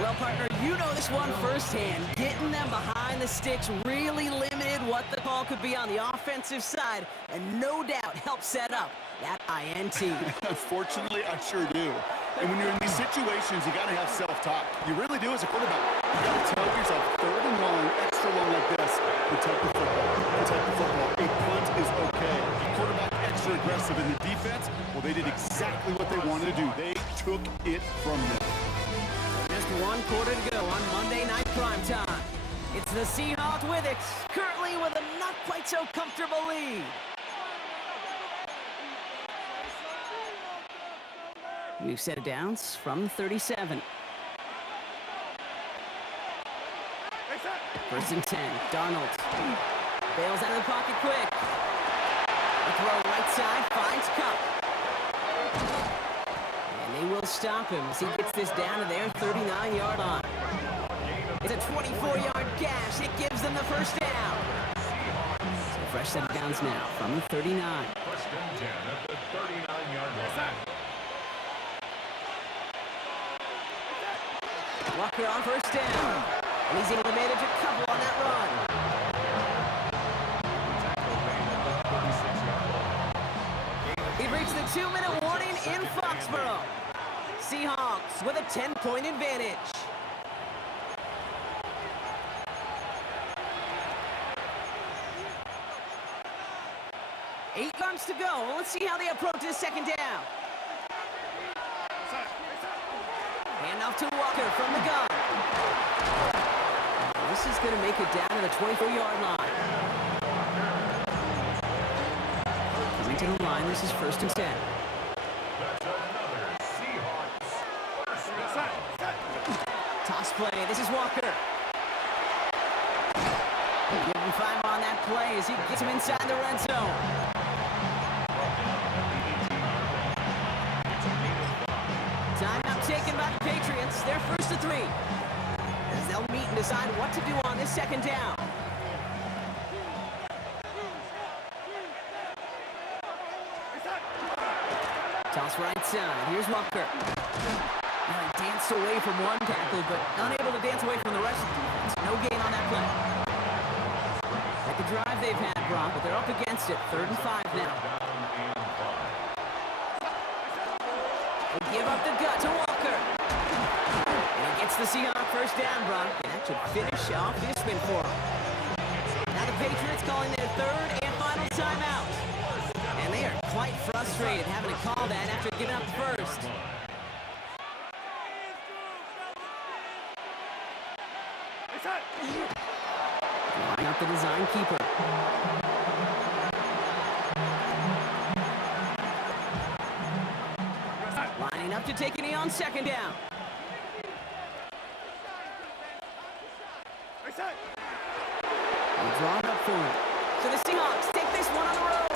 Well, partner, you know this one firsthand. Getting them behind the sticks really limited what the call could be on the offensive side, and no doubt helped set up that INT. Unfortunately, I sure do. And when you're in these situations, you got to have self-talk. You really do as a quarterback. You got to tell yourself, third and long, extra long like this, protect the football. Protect the football. A punt is okay. Quarterback extra aggressive in the defense. Well, they did exactly what they wanted to do. They took it from them. Just one quarter to go on Monday Night Primetime. It's the Seahawks with it, currently with a not quite so comfortable lead. New set of downs from 37. First and 10, Darnold. Bails out of the pocket quick. A throw right side, finds Cup. And they will stop him as he gets this down to their 39-yard line. It's a 24-yard gash. It gives them the first down. So fresh set of downs now from the 39. First and 10 at the 39-yard line. Walker on first down. And he's able to manage a couple on that run. He reached the 2-minute warning in Foxborough. Seahawks with a 10-point advantage. Eight yards to go. Let's see how they approach this second down. Handoff to Walker from the gun. This is going to make it down to the 24-yard line. Coming to the line, this is first and 10. Toss play, this is Walker. Give him 5 on that play as he gets him inside the red zone. Timeout taken by the Patriots. They're first to 3. As they'll meet and decide what to do on this second down. Toss right side. Here's Walker. He danced away from one tackle, but unable to dance away from the rest of the defense. No gain on that play. Like the drive they've had, Brock, but they're up against it. 3rd and 5 now. They give up the gut to Walker. And he gets the Seahawks first down, Brock. And that should finish off this win for him. Now the Patriots calling their 3rd and final timeout. And they are quite frustrated having to call that after giving up the first. Line up the design keeper. Lining up to take a knee on second down. Reset. They draw it up for him. So the Seahawks take this one on the road.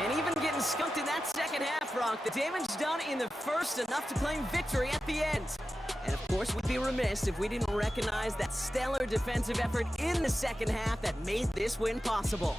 And even getting skunked in that second half, Brock, the damage done in the first enough to claim victory at the end. And of course, we'd be remiss if we didn't recognize that stellar defensive effort in the second half that made this win possible.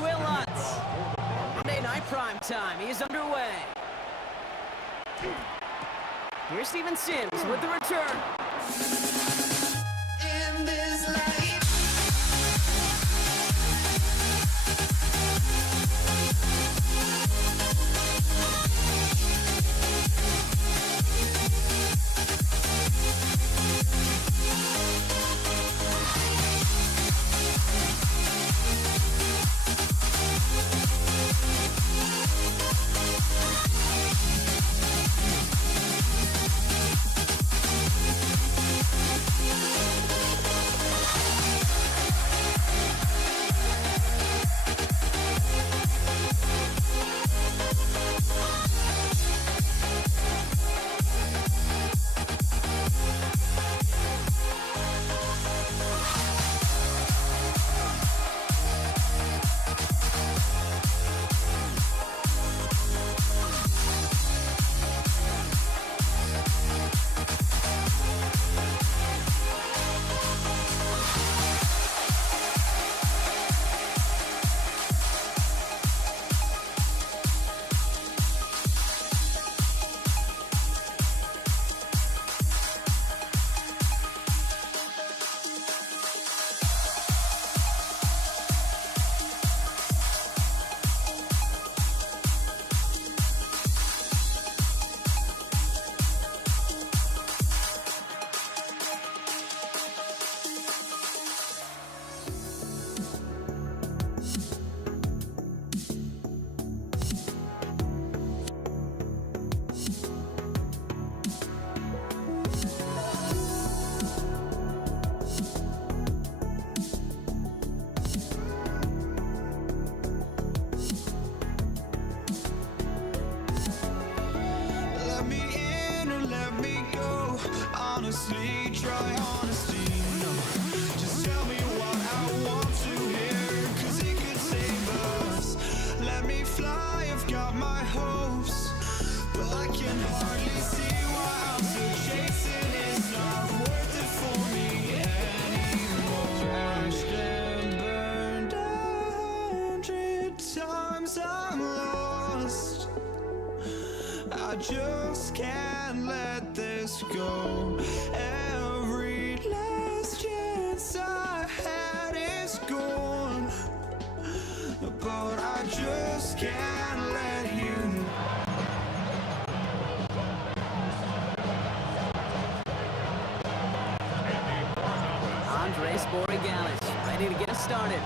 Will Lutz. Monday Night Prime Time. He is underway. Here's Steven Sims with the return. In this life. Let me in or let me go. Honestly, try honesty. No, just tell me what I want to hear, 'cause it could save us. Let me fly, I've got my hopes, but I can hardly see why I'm still chasing. It's not worth it for me anymore. Crashed and burned 100 times, I'm lost. I just can't let this go. Every last chance I had is gone, but I just can't let you know. Andres Borregales ready to get us started.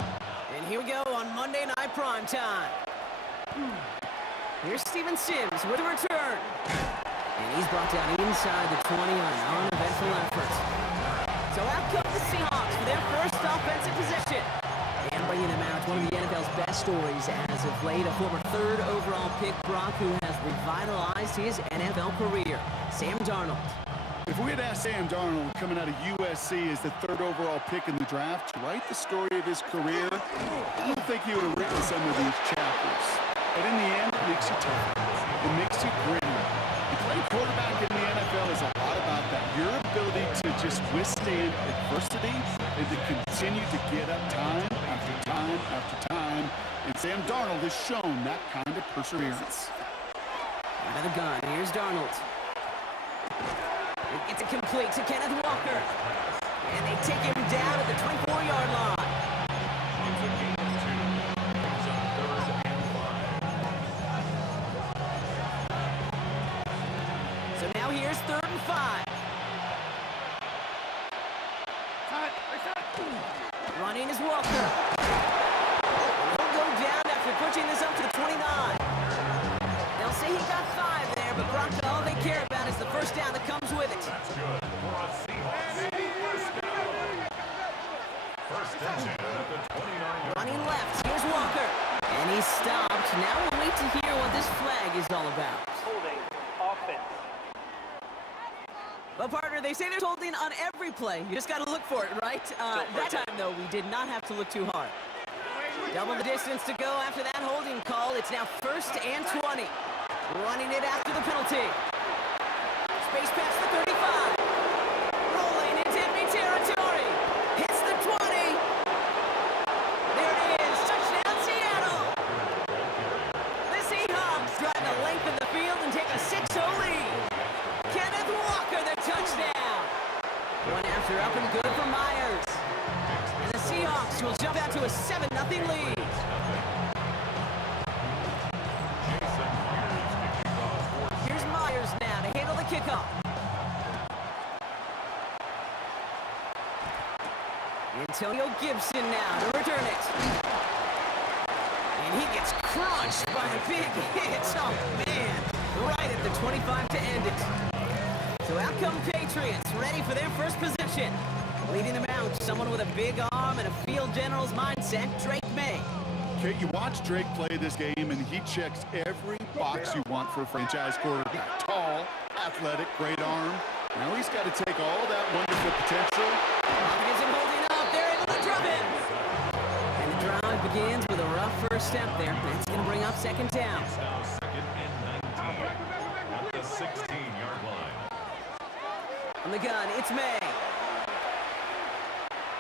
And here we go on Monday Night Prime Time. Here's Steven Sims with a return. And he's brought down inside the 20 on an uneventful effort. So out come the Seahawks for their first offensive possession. And bringing them out, one of the NFL's best stories as of late, a former third overall pick, Brock, who has revitalized his NFL career, Sam Darnold. If we had asked Sam Darnold coming out of USC as the third overall pick in the draft to write the story of his career, I don't think he would have written some of these chapters. But in the end, it makes you tougher. It makes you gritty. And playing quarterback in the NFL is a lot about that. Your ability to just withstand adversity and to continue to get up time after time after time. And Sam Darnold has shown that kind of perseverance. Out of the gun, here's Darnold. It's a complete to Kenneth Walker. And they take him down at the 24-yard line. It's a gain of 2. Brings up 3rd and 5. So now here's 3rd and 5. Running is Walker. He'll go down after pushing this up to the 29. They'll say he got 5 there, but Brock, all they care about is the first down that comes with it. That's good for a Seahawks first down. First and 10 at the 29-yard Running left, here's Walker. And he's stopped. Now we'll wait to hear what this flag is all about. Holding offense. But partner, they say there's holding on every play. You just got to look for it, right? That time, though, we did not have to look too hard. Double the distance to go after that holding call. It's now 1st and 20. Running it after the penalty. Space past the 35. Rolling into enemy territory. Hits the 20. There it is. Touchdown, Seattle. One after up and good for Myers. And the Seahawks will jump out to a 7-0 lead. Jason Myers to kick off for Here's Myers now to handle the kickoff. Antonio Gibson now to return it. And he gets crushed by a big hit. Oh, man. Right at the 25 to end it. So out come Patriots, ready for their first possession. Leading them out, someone with a big arm and a field general's mindset, Drake May. Okay, you watch Drake play this game, and he checks every box you want for a franchise quarterback. Tall, athletic, great arm. Now he's got to take all that wonderful potential. Hopkins holding up, they're able to drop him. And the drive begins with a rough first step there. That's going to bring up second down. It's now 2nd and 19 at the 16-yard line. On the gun, it's May.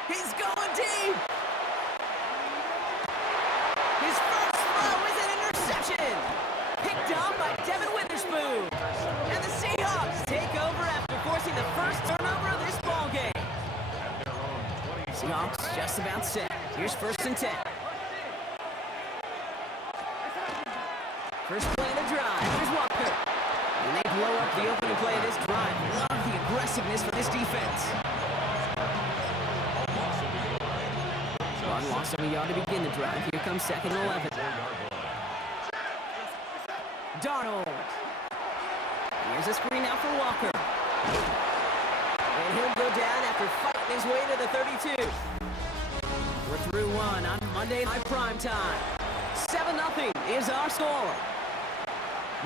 He's going deep. His first throw is an interception. Picked up by Devin Witherspoon. And the Seahawks take over after forcing the first turnover of this ballgame. At their own 20. Seahawks just about set. Here's 1st and 10. First play of the drive. Here's Walker. And they blow up the opening play of this drive. Love the aggressiveness for this defense. One loss of a yard to begin the drive. Here comes 2nd and 11. Darnold. Here's a screen now for Walker. And he'll go down after fighting his way to the 32. We're through one on Monday Night Primetime. 7-0 is our score.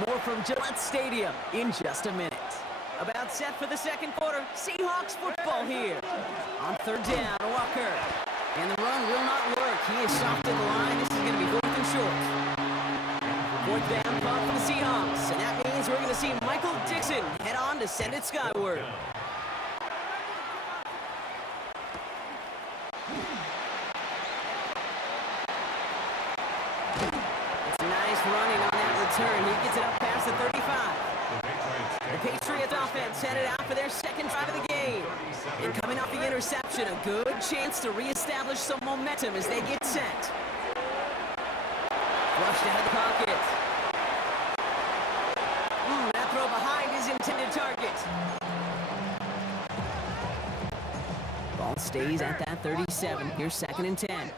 More from Gillette Stadium in just a minute. About set for the second quarter. Seahawks football here. On 3rd down, Walker. And the run will not work. He is soft in the line. This is going to be 4th and short. 4th down punt for the Seahawks. And that means we're going to see Michael Dixon head on to send it skyward. It's nice running on that return. He gets it up past the 35. The Patriots offense headed out for their second drive of the game. And coming off the interception, a good chance to reestablish some momentum as they get set. Flushed out of the pocket. That throw behind his intended target. Ball stays at that 37. Here's 2nd and 10.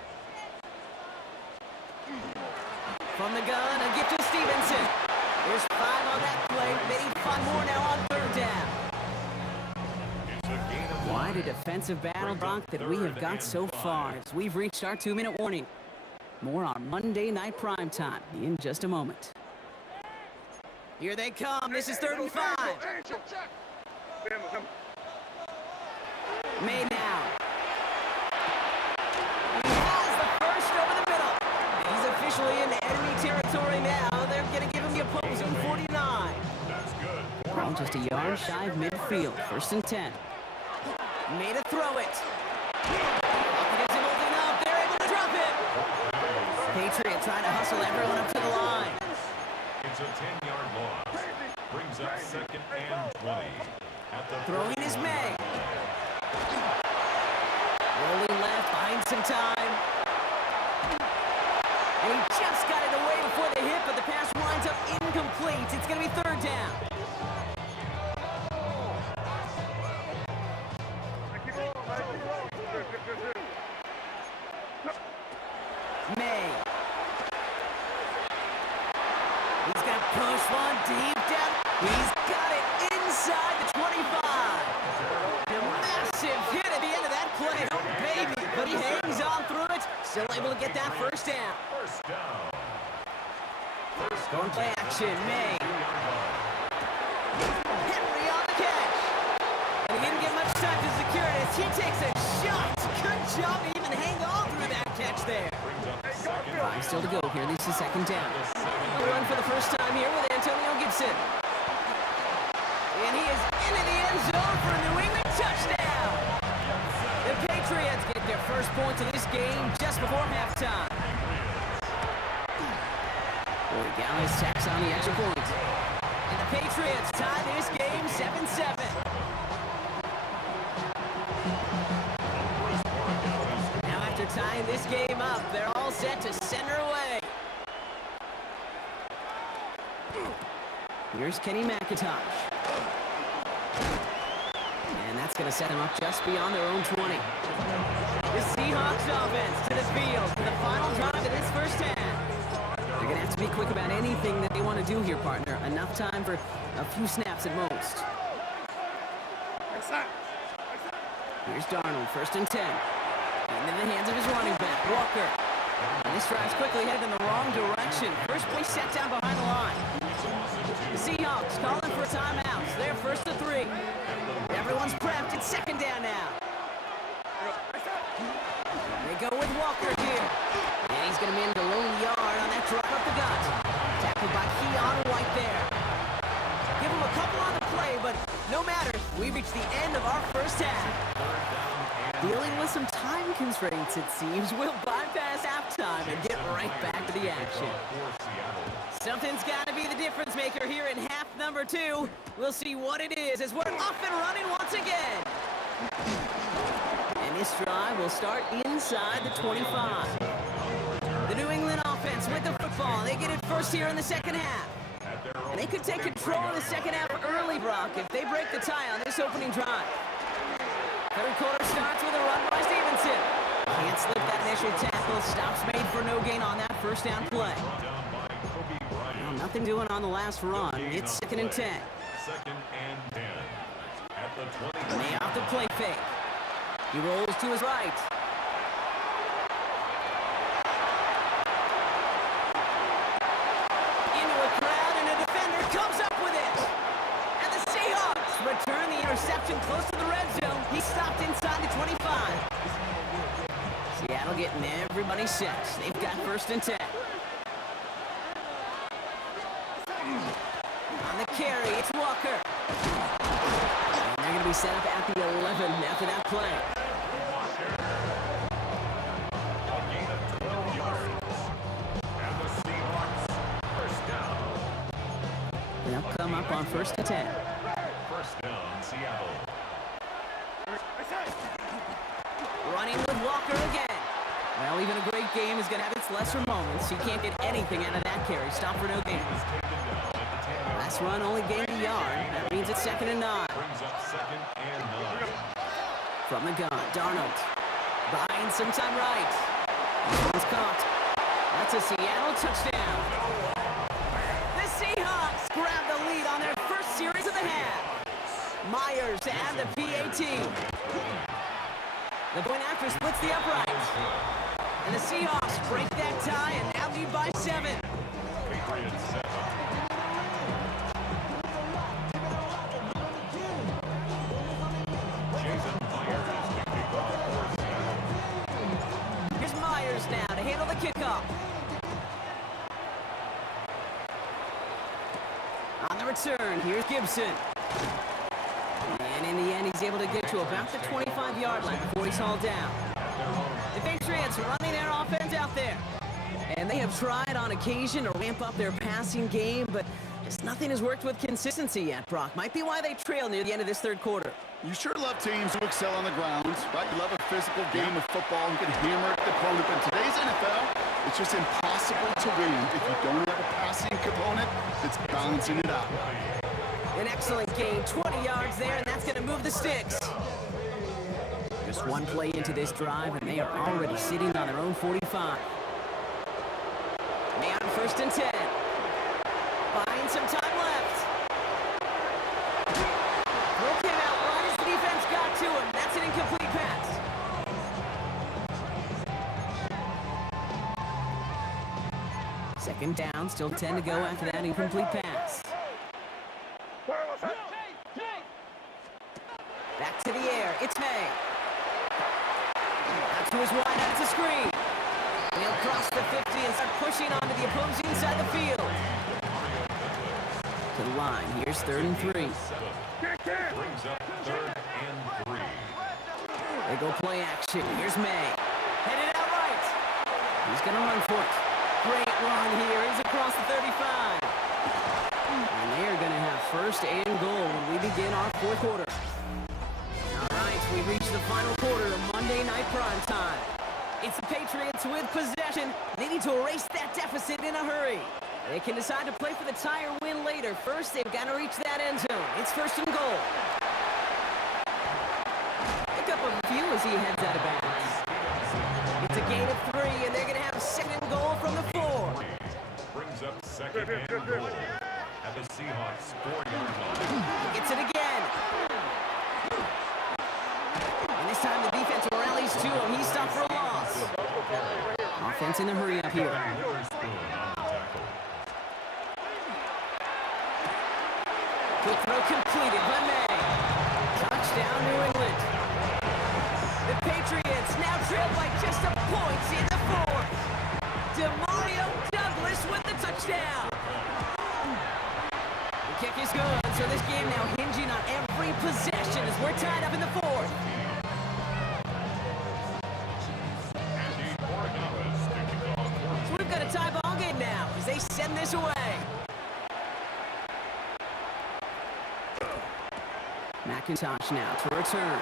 From the gun, a gift to Stevenson. There's 5 on that play. Maybe 5 more now on 3rd down. Quite a defensive battle, Brock, that we have got so far as we've reached our 2-minute warning. More on Monday Night Primetime in just a moment. Here they come. This is 3rd and 5. May now. He has the first over the middle. He's officially in enemy territory now. They're going to give him the opposing 49. Well, just a yard shy of midfield. 1st and 10. Made a throw it. Hopkins holding up. They're able to drop it. Patriots trying to hustle everyone up to the line. It's a 10-yard loss. Brings up 2nd and 20. At the Throwing is May. Rolling left, buying some time. And he just got it away before the hit, but the pass winds up incomplete. It's going to be 3rd down. May. He's got to push one deep down. He's got it inside the 25. A massive hit at the end of that play. Oh, baby. But he hangs on through it. Still able to get that 1st down. Going play action. May. Henry on the catch. And he didn't get much time to secure it as he takes a shot. Good job to even hang on through that catch there. 5 still to go here. This is 2nd down. A run for the first time here with Antonio Gibson. And he is into the end zone for a New England touchdown. The Patriots get their first points of this game just before halftime. Corey Gallis tacks on the extra point. And the Patriots tie this game 7-7. tying this game up. They're all set to center away. Here's Kenny McIntosh. And that's going to set them up just beyond their own 20. The Seahawks offense to the field for the final drive of this first half. They're going to have to be quick about anything that they want to do here, partner. Enough time for a few snaps at most. Here's Darnold, 1st and 10. Into the hands of his running back, Walker. And this drive's quickly headed in the wrong direction. First play set down behind the line. The Seahawks calling for a timeout. They're 1st and 3. Everyone's prepped. It's 2nd down now. They go with Walker here. And he's going to man the lone yard on that drive up the gut. Tackled by Keon White there. Give him a couple on the play, but no matter. We reached the end of our first half. Dealing with some time constraints, it seems. We'll bypass halftime and get right back to the action. Something's got to be the difference maker here in half number 2. We'll see what it is as we're off and running once again. And this drive will start inside the 25. The New England offense with the football. They get it first here in the second half. And they could take control of the second half early, Brock, if they break the tie on this opening drive. Third quarter starts with a run by Stevenson. Can't slip that initial tackle. Stops made for no gain on that first down play. Well, nothing doing on the last run. It's 2nd and 10. 2nd and 10. At the 20. May off the play fake. He rolls to his right. Into a crowd, and a defender comes up with it. And the Seahawks return the interception close to the red zone. He stopped inside the 25. Seattle getting everybody set. They've got 1st and 10. On the carry, it's Walker. And they're going to be set up at the 11 after that play. A gain of 12 yards. And the Seahawks, 1st down. They'll come up on 1st and 10. 1st down, Seattle. Running with Walker again. Well, even a great game is going to have its lesser moments. He can't get anything out of that carry. Stop for no gain. Last run only gained a yard. That means it's 2nd and 9. Brings up 2nd and 9. From the gun, Darnold. Buying some time right. This one's caught. That's a Seattle touchdown. The Seahawks grab the lead on their first series of the half. Myers to add the PAT. The point after splits the upright. And the Seahawks break that tie and now lead by 7. Patriots 7. Jason Myers to kick off for Seattle. Here's Myers now to handle the kickoff. On the return, here's Gibson. And in the end, he's able to get to about the 25-yard line before he's hauled down. The Patriots running their offense out there. And they have tried on occasion to ramp up their passing game, but just nothing has worked with consistency yet, Brock. Might be why they trail near the end of this third quarter. You sure love teams who excel on the ground, right? You love a physical game of football. You can hammer at the opponent, but in today's NFL, it's just impossible to win if you don't have a passing component that's balancing it out. An excellent game, 20 yards there, and that's going to move the sticks. Just one play into this drive, and they are already sitting on their own 45. May on 1st and 10. Buying some time left. Throw came out right as the defense got to him. That's an incomplete pass. Second down, still 10 to go after that incomplete pass. Back to the air, it's May. Out to his wide, that's a screen. And he'll cross the 50 and start pushing onto the opposing side of the field. To the line, here's 3rd and 3. Brings up 3rd and 3. They go play action, here's May. Headed out right. He's gonna run for it. Great run here, he's across the 35. And they are gonna have 1st and goal when we begin our 4th quarter. All right, we reach the final quarter of Monday Night Prime Time. It's the Patriots with possession. They need to erase that deficit in a hurry. They can decide to play for the tire win later. First, they've got to reach that end zone. It's first and goal. Pick up a few as he heads out of bounds. It's a gain of 3, and they're going to have a second and goal from the 4. Brings up second and goal at the Seahawks 4-yard line. Gets it again. And this time the defense rallies to him. He's stopped for a loss. Offense in the hurry up here. Quick throw completed by May. Touchdown, New England. The Patriots now trail by just a point in the 4th. Demario Douglas with the touchdown. The kick is good, so this game now hinging on every possession as we're tied up in the 4th. So we've got a tie ball game now as they send this away. McIntosh now to return.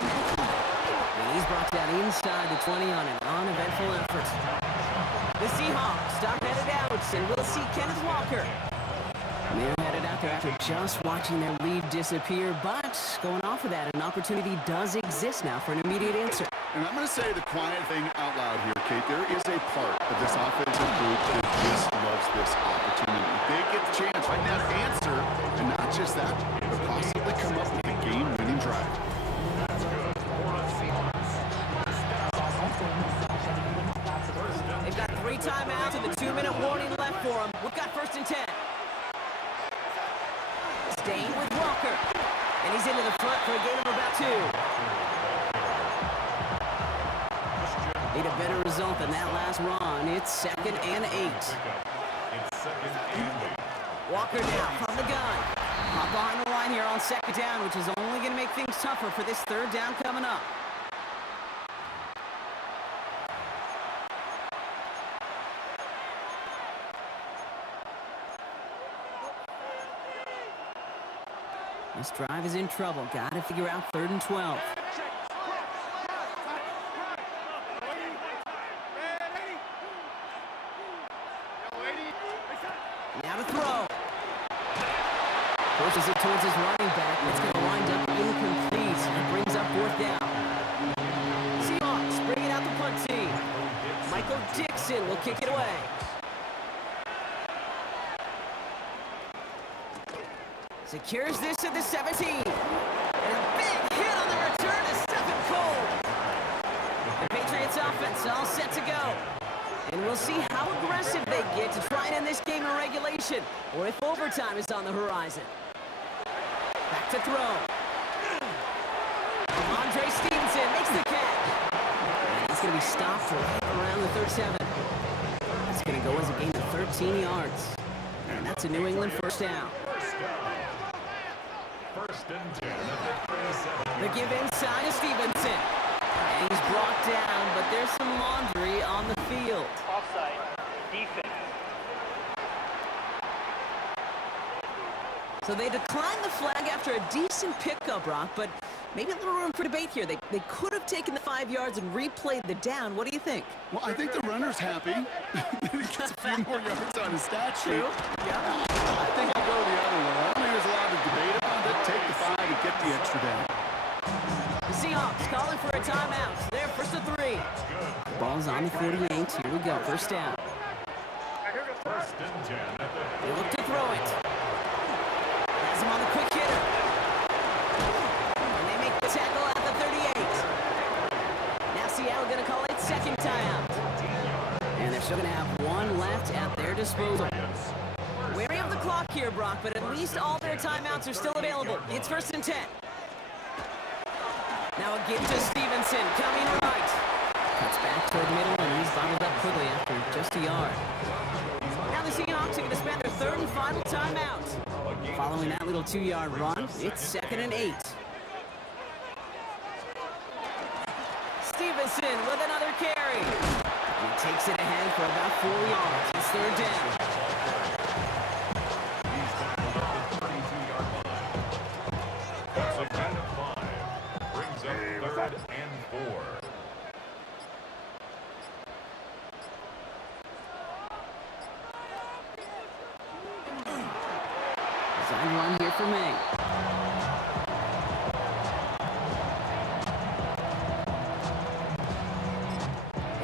And he's brought down inside the 20 on an uneventful effort. The Seahawks stop headed out, and we'll see Kenneth Walker. And they're headed out there after just watching their lead disappear, but going off of that, an opportunity does exist now for an immediate answer. And I'm going to say the quiet thing out loud here, Kate. There is a part of this offensive group that just loves this opportunity. If they get the chance right now to answer, and not just that, but possibly come up with a game-winning drive. They've got 3 timeouts and the 2-minute warning left for them. We've got first and 10. Staying with Walker. And he's into the front for a gain of about 2. Need a better result than that last run. It's second and 8. Walker now from the gun. Hop behind the line here on second down, which is only going to make things tougher for this 3rd down coming up. This drive is in trouble. Got to figure out 3rd and 12. Now to throw. Pushes it towards his running back. It's going to wind up incomplete. It brings up 4th down. Seahawks bringing out the punt team. Michael Dixon will kick it away. Secures this at the 17. And a big hit on the return to Stephen Cole. The Patriots offense all set to go. And we'll see how aggressive they get to try and end this game in regulation, or if overtime is on the horizon. Back to throw. Andre Stevenson makes the catch. And he's going to be stopped right around the 37. It's going to go as a gain of 13 yards. And that's a New England first down. First and 10 at the 37. The give inside to Stevenson. And he's brought down, but there's some laundry on the field. Offside. Defense. So they declined the flag after a decent pickup, Brock, but maybe a little room for debate here. They could have taken the 5 yards and replayed the down. What do you think? Well, I think the runner's happy. He gets a few more yards on his stat sheet. Yeah. I think I'll go the other way. I don't think there's a lot of debate about it. Take the 5 and get the extra down. The Seahawks calling for a timeout. They're first to 3. Ball's on the 48. Here we go. First down. First and 10 at the They look to throw it. Has him on the quick hitter. And they make the tackle at the 38. Now Seattle going to call it second timeout. And they're still going to have 1 left at their disposal. Wary of the clock here, Brock, but at least all their timeouts are still available. It's first and 10. Now a give to Stevenson, coming right. Cuts back toward the middle, and he's bottled up quickly after just a yard. Now the Seahawks are going to spend their 3rd and final timeout. Following that little 2-yard run, it's second and 8. Stevenson with another carry. He takes it ahead for about 4 yards. It's 3rd down. He's bottled up the 32-yard line. That's a gain of 5. Brings up 3rd and 4. and one here for me.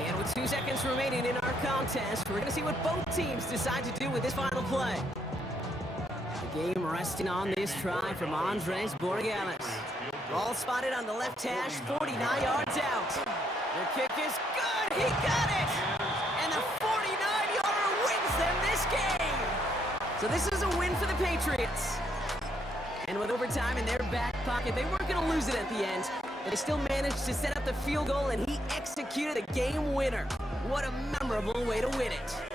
And with 2 seconds remaining in our contest, we're going to see what both teams decide to do with this final play. The game resting on this try from Andres Borregales. Ball spotted on the left hash, 49 yards out. The kick is good, he got it! And the 49-yarder wins them this game! So this is a win for the Patriots. And with overtime in their back pocket, they weren't gonna lose it at the end. But they still managed to set up the field goal, and he executed a game winner. What a memorable way to win it.